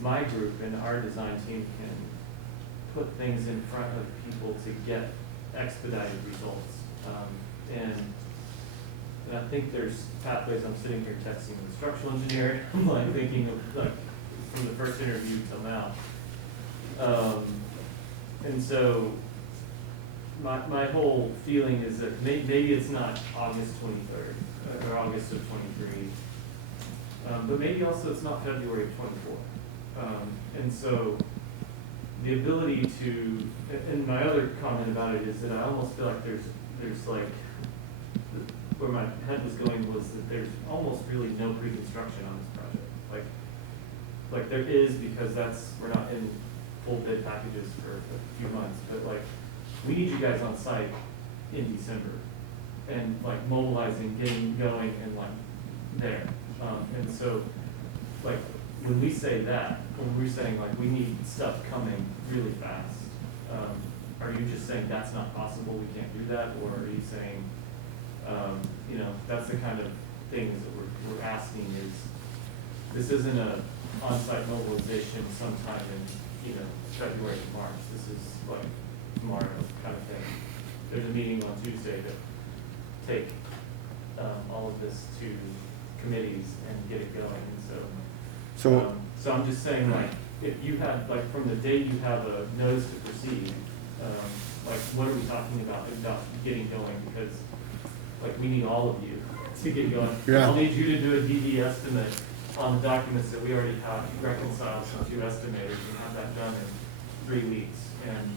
my group and our design team can put things in front of people to get expedited results. And I think there's pathways. I'm sitting here texting with a structural engineer, I'm like thinking of like from the first interview till now. And so my whole feeling is that maybe it's not August 23rd or August of 23, but maybe also it's not February of 24. And so the ability to, and my other comment about it is that I almost feel like there's like, where my head was going was that there's almost really no pre-construction on this project. Like there is, because we're not in full bid packages for a few months, but like we need you guys on site in December and like mobilizing, getting going, and like there. And so like when we say that, when we're saying like we need stuff coming really fast, are you just saying that's not possible, we can't do that, or are you saying, you know, that's the kind of things that we're asking is, this isn't a on-site mobilization sometime in, you know, February to March. This is like tomorrow kind of thing. There's a meeting on Tuesday to take all of this to committees and get it going. And so I'm just saying, like, if you had, like, from the day you have a notice to proceed, like, what are we talking about getting going? Because, like, we need all of you to get going. Yeah. I'll need you to do a DD estimate on the documents that we already have reconciled from two estimators and have that done 3 weeks and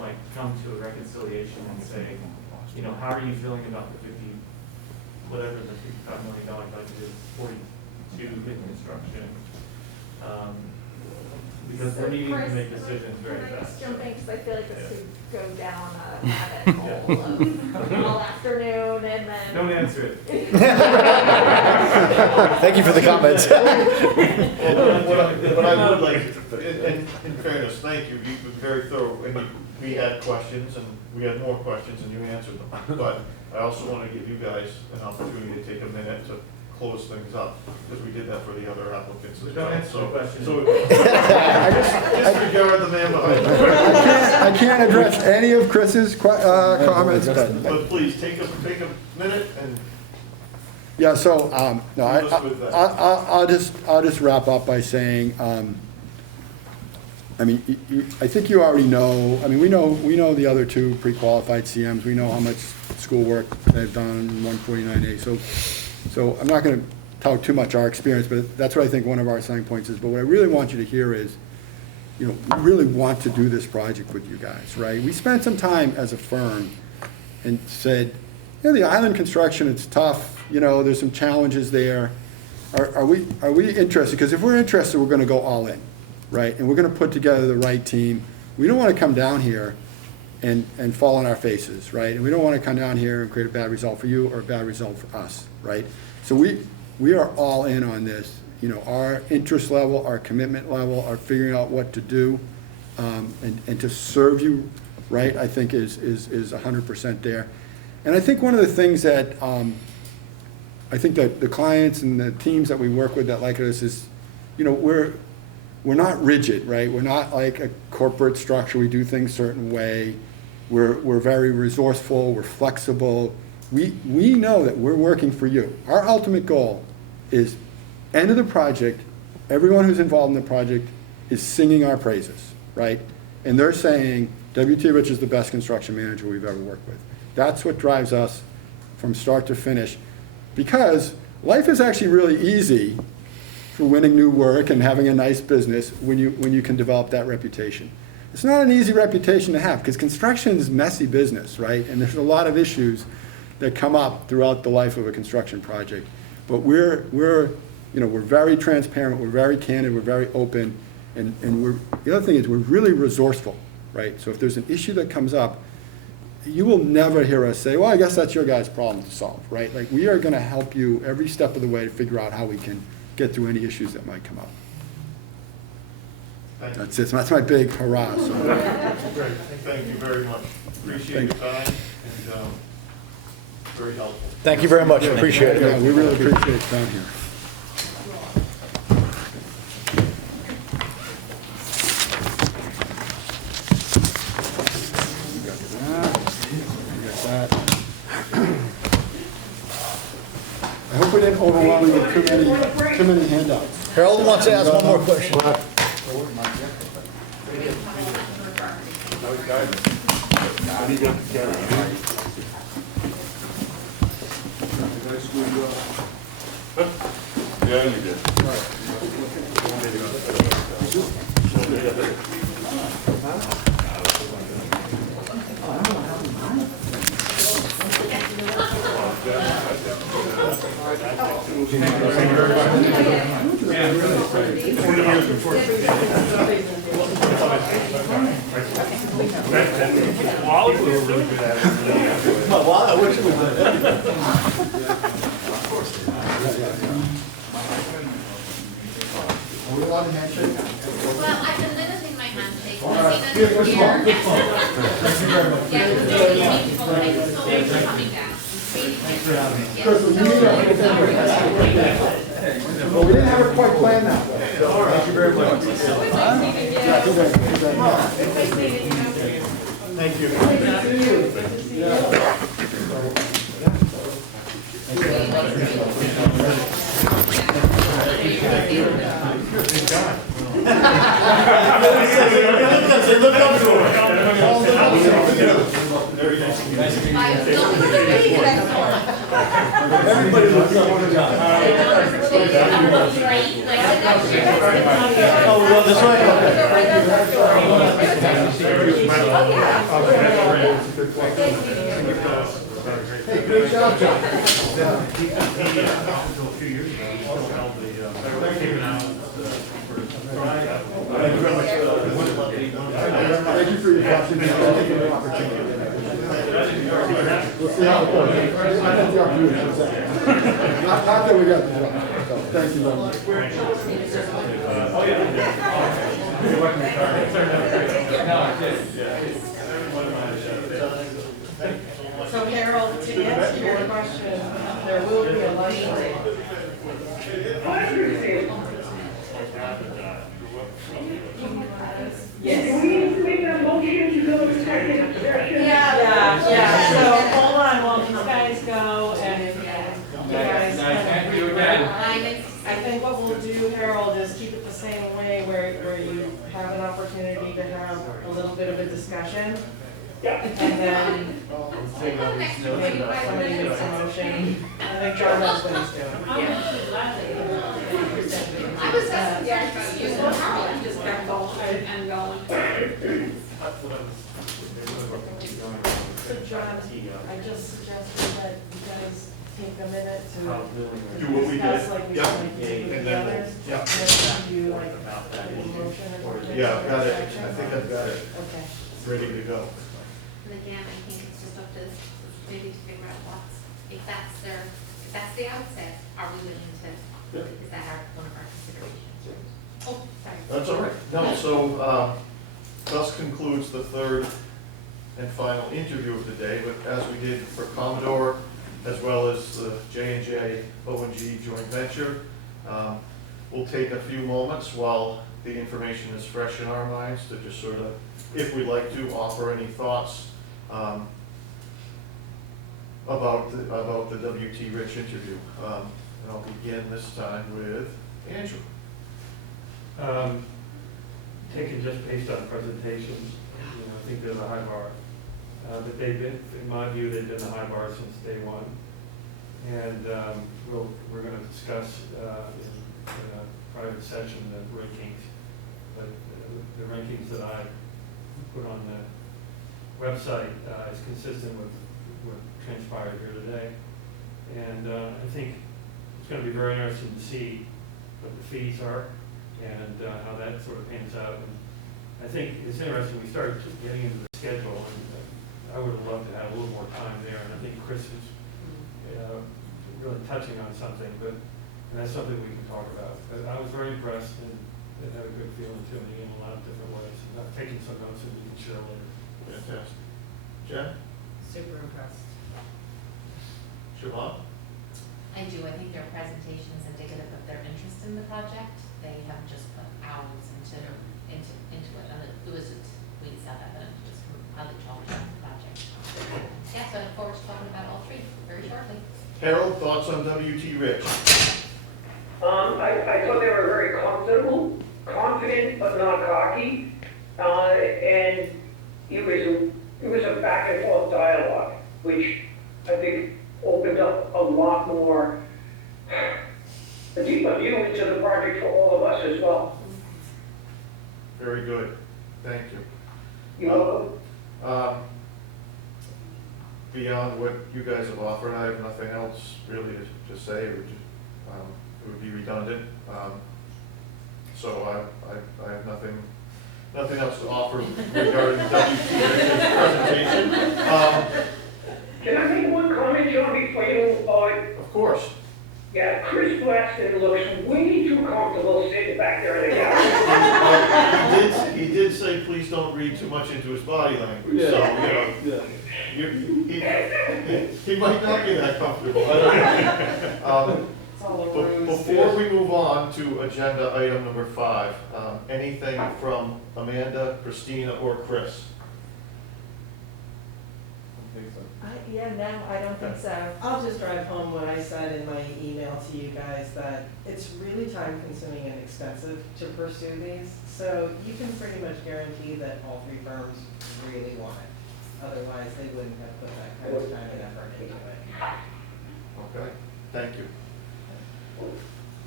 like come to a reconciliation and say, you know, how are you feeling about the whatever the $55 million budget is, 42 in construction? Because we're needing to make decisions very Can I fast. just jump in, because I feel like this could go down a rabbit hole of all afternoon and then. Don't answer it. Thank you for the comments. What I would like, in fairness, thank you, you've been very thorough, and we had questions, and we had more questions, and you answered them. But I also want to give you guys an opportunity to take a minute to close things up, because we did that for the other applicants as well. Don't answer the question. So disregard the man behind you. I can't address any of Chris's comments, But please, take a minute and yeah, so, no, leave us with that. I'll just wrap up by saying, I mean, I think you already know, I mean, we know the other two pre-qualified CMs, we know how much schoolwork they've done in 149A, so I'm not gonna tout too much our experience, but that's what I think one of our selling points is. But what I really want you to hear is, you know, we really want to do this project with you guys, right? We spent some time as a firm and said, you know, the island construction, it's tough, you know, there's some challenges there. Are we interested? Because if we're interested, we're gonna go all in, right? And we're gonna put together the right team. We don't wanna come down here and fall on our faces, right? And we don't wanna come down here and create a bad result for you or a bad result for us, right? So we are all in on this. You know, our interest level, our commitment level, our figuring out what to do, and to serve you, right, I think is 100% there. And I think one of the things that, I think that the clients and the teams that we work with that like us is, you know, we're not rigid, right? We're not like a corporate structure. We do things a certain way. We're very resourceful. We're flexible. We know that we're working for you. Our ultimate goal is end of the project, everyone who's involved in the project is singing our praises, right? And they're saying, W.T. Rich is the best construction manager we've ever worked with. That's what drives us from start to finish, because life is actually really easy for winning new work and having a nice business when you can develop that reputation. It's not an easy reputation to have, because construction is messy business, right? And there's a lot of issues that come up throughout the life of a construction project. But we're very transparent, we're very candid, we're very open, and the other thing is we're really resourceful, right? So if there's an issue that comes up, you will never hear us say, well, I guess that's your guys' problem to solve, right? Like, we are gonna help you every step of the way to figure out how we can get through any issues that might come up. That's it, that's my big hurrah. So. Great, thank you very much. Appreciate your time, and very helpful. Thank you very much, appreciate it. Yeah, we really appreciate it down here. I hope we didn't overwhelm you with too many handouts. Harold wants to ask one more question. Yeah, you did. Wally was really good at it. I wish it was Are we allowed to mention? Well, I can limit in my handshake. All right. Good phone. Thank you very much. Yeah, it was very beautiful. Thank you so much for coming down. Really thank you. Well, we didn't have it quite planned that way. Thank you very much. Thank you. Look up to her. Very nice to meet you. Everybody looks up to John. Oh, well, this way? Hey, great job, John. Thank you very much. Thank you for your questions. Thank you for the opportunity. We'll see how it goes. I got the opportunity. Not that we got the job. So, thank you very much. So Harold, to answer your question, there will be a lunch break. Yes. Do we need to make that motion to go to executive session? Yeah, so hold on while these guys go and you guys. Thank you again. I think what we'll do, Harold, is keep it the same way where you have an opportunity to have a little bit of a discussion. And then somebody makes a motion. I think John knows what he's doing. I was just, you so hard, just kept going and going. So John, I just suggested that you guys take a minute to Do what we discuss did. like we Yep. like to do with And the then we'll- others. yep. And then do like a motion or something. Yeah, I've got it. I think I've got it Okay. ready to go. And again, I think it's just up to this committee to figure out if that's the outset, are we willing to, is that one of our considerations? Oh, sorry. That's all right. No, so, thus concludes the third and final interview of the day, but as we did for Commodore, as well as the J&J O&G joint venture, we'll take a few moments while the information is fresh in our minds to just sort of, if we'd like to, offer any thoughts about the W.T. Rich interview. And I'll begin this time with Andrew. Taken just based on presentations, I think there's a high bar. But they've been, in my view, they've been a high bar since day one. And we're going to discuss in a private session the rankings. But the rankings that I put on the website is consistent with what transpired here today. And I think it's going to be very interesting to see what the fees are and how that sort of pans out. And I think it's interesting, we started getting into the schedule, and I would have loved to have a little more time there, and I think Chris is really touching on something, and that's something we can talk about. But I was very impressed, and it had a good feeling to me in a lot of different ways. And I've taken some notes that we can share later. Fantastic. Jen? Super impressed. Siobhan? I do, I think their presentation is indicative of their interest in the project. They have just put hours into it, and it was just, we saw that, and just from how they talked about the project. Yeah, so I look forward to talking about all three very shortly. Harold, thoughts on W.T. Rich? I thought they were very comfortable, confident, but not cocky. And it was a back and forth dialogue, which I think opened up a lot more, a deeper view into the project for all of us as well. Very good. Thank you. You're welcome. Beyond what you guys have offered, I have nothing else really to say. It would be redundant. So I have nothing else to offer regarding the W.T. Rich's presentation. Can I make one comment, John, before you move forward? Of course. Yeah, Chris Blackston looks way too comfortable sitting back there in the gallery. He did say, please don't read too much into his body language. So, he might not be that comfortable. Before we move on to agenda item number 5, anything from Amanda, Christina, or Chris? I don't think so. I'll just drive home what I said in my email to you guys, that it's really time consuming and expensive to pursue these. So you can pretty much guarantee that all 3 firms really want it. Otherwise, they wouldn't have put that kind of time and effort into it. Okay, thank you.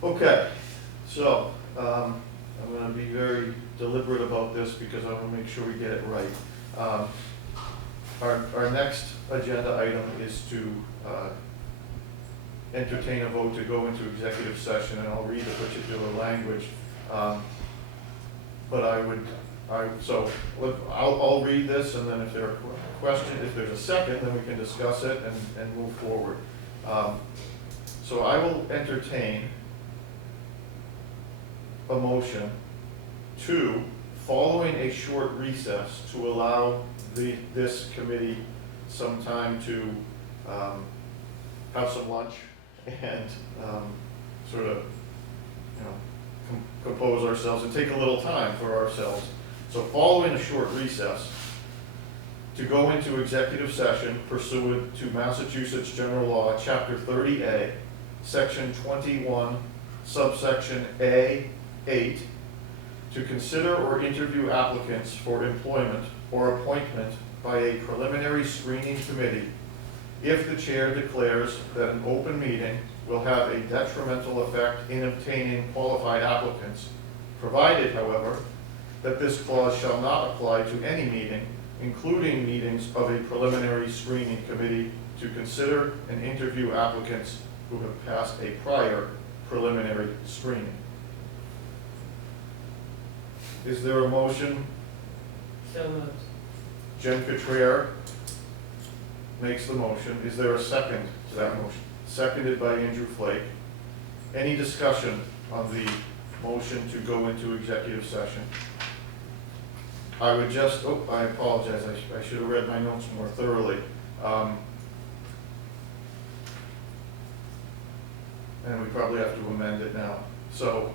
Okay, so, I'm gonna be very deliberate about this because I wanna make sure we get it right. Our next agenda item is to, entertain a vote to go into executive session, and I'll read the particular language. But I'll read this, and then if there are questions, if there's a second, then we can discuss it and move forward. So I will entertain a motion to, following a short recess, to allow this committee some time to have some lunch and sort of, compose ourselves and take a little time for ourselves. So following a short recess, to go into executive session pursuant to Massachusetts General Law, Chapter 30A, Section 21, subsection A8, to consider or interview applicants for employment or appointment by a preliminary screening committee if the chair declares that an open meeting will have a detrimental effect in obtaining qualified applicants, provided, however, that this clause shall not apply to any meeting, including meetings of a preliminary screening committee to consider and interview applicants who have passed a prior preliminary screening. Is there a motion? So moved. Jen Cottrell makes the motion. Is there a second to that motion? Seconded by Andrew Flake. Any discussion on the motion to go into executive session? I would just, I apologize, I should have read my notes more thoroughly. And we probably have to amend it now. So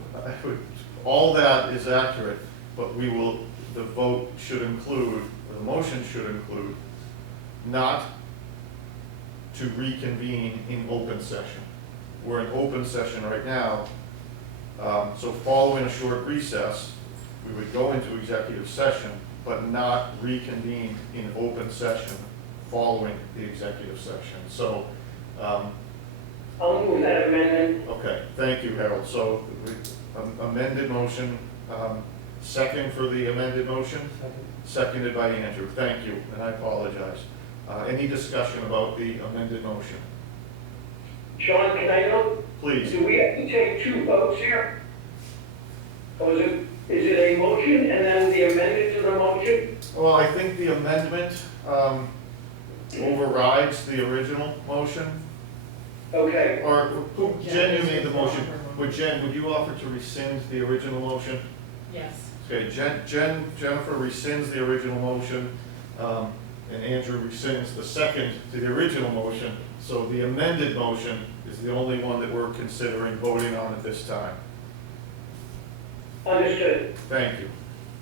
all that is accurate, but the vote should include, or the motion should include, not to reconvene in open session. We're in open session right now, so following a short recess, we would go into executive session, but not reconvene in open session following the executive session. So, I'll move that amendment. okay, thank you, Harold. So, amended motion, second for the amended motion? Seconded by Andrew. Thank you, and I apologize. Any discussion about the amended motion? Sean, can I know? Please. Do we have to take two votes here? Or is it a motion and then the amendment to the motion? Well, I think the amendment overrides the original motion. Okay. Or, Jen, you made the motion. Jen, would you offer to rescind the original motion? Yes. Okay, Jennifer rescinds the original motion, and Andrew rescinds the second to the original motion. So the amended motion is the only one that we're considering voting on at this time. Understood. Thank you.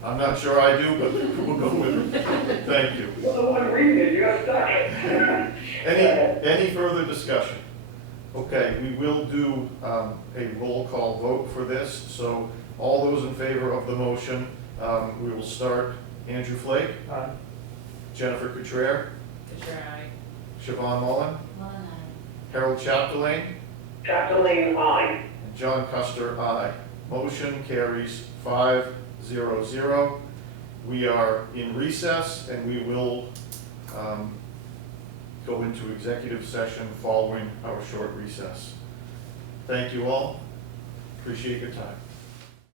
I'm not sure I do, but we'll go with it. Thank you. You're the one reading it, you're stuck. Any further discussion? Okay, we will do a roll call vote for this. So all those in favor of the motion, we will start. Andrew Flake. Aye. Jennifer Cottrell. Cottrell, aye. Siobhan Mullen. Mullen, aye. Harold Chapdelaine. Chapdelaine, aye. And John Custer, aye. Motion carries 5-0-0. We are in recess, and we will go into executive session following our short recess. Thank you all. Appreciate your time.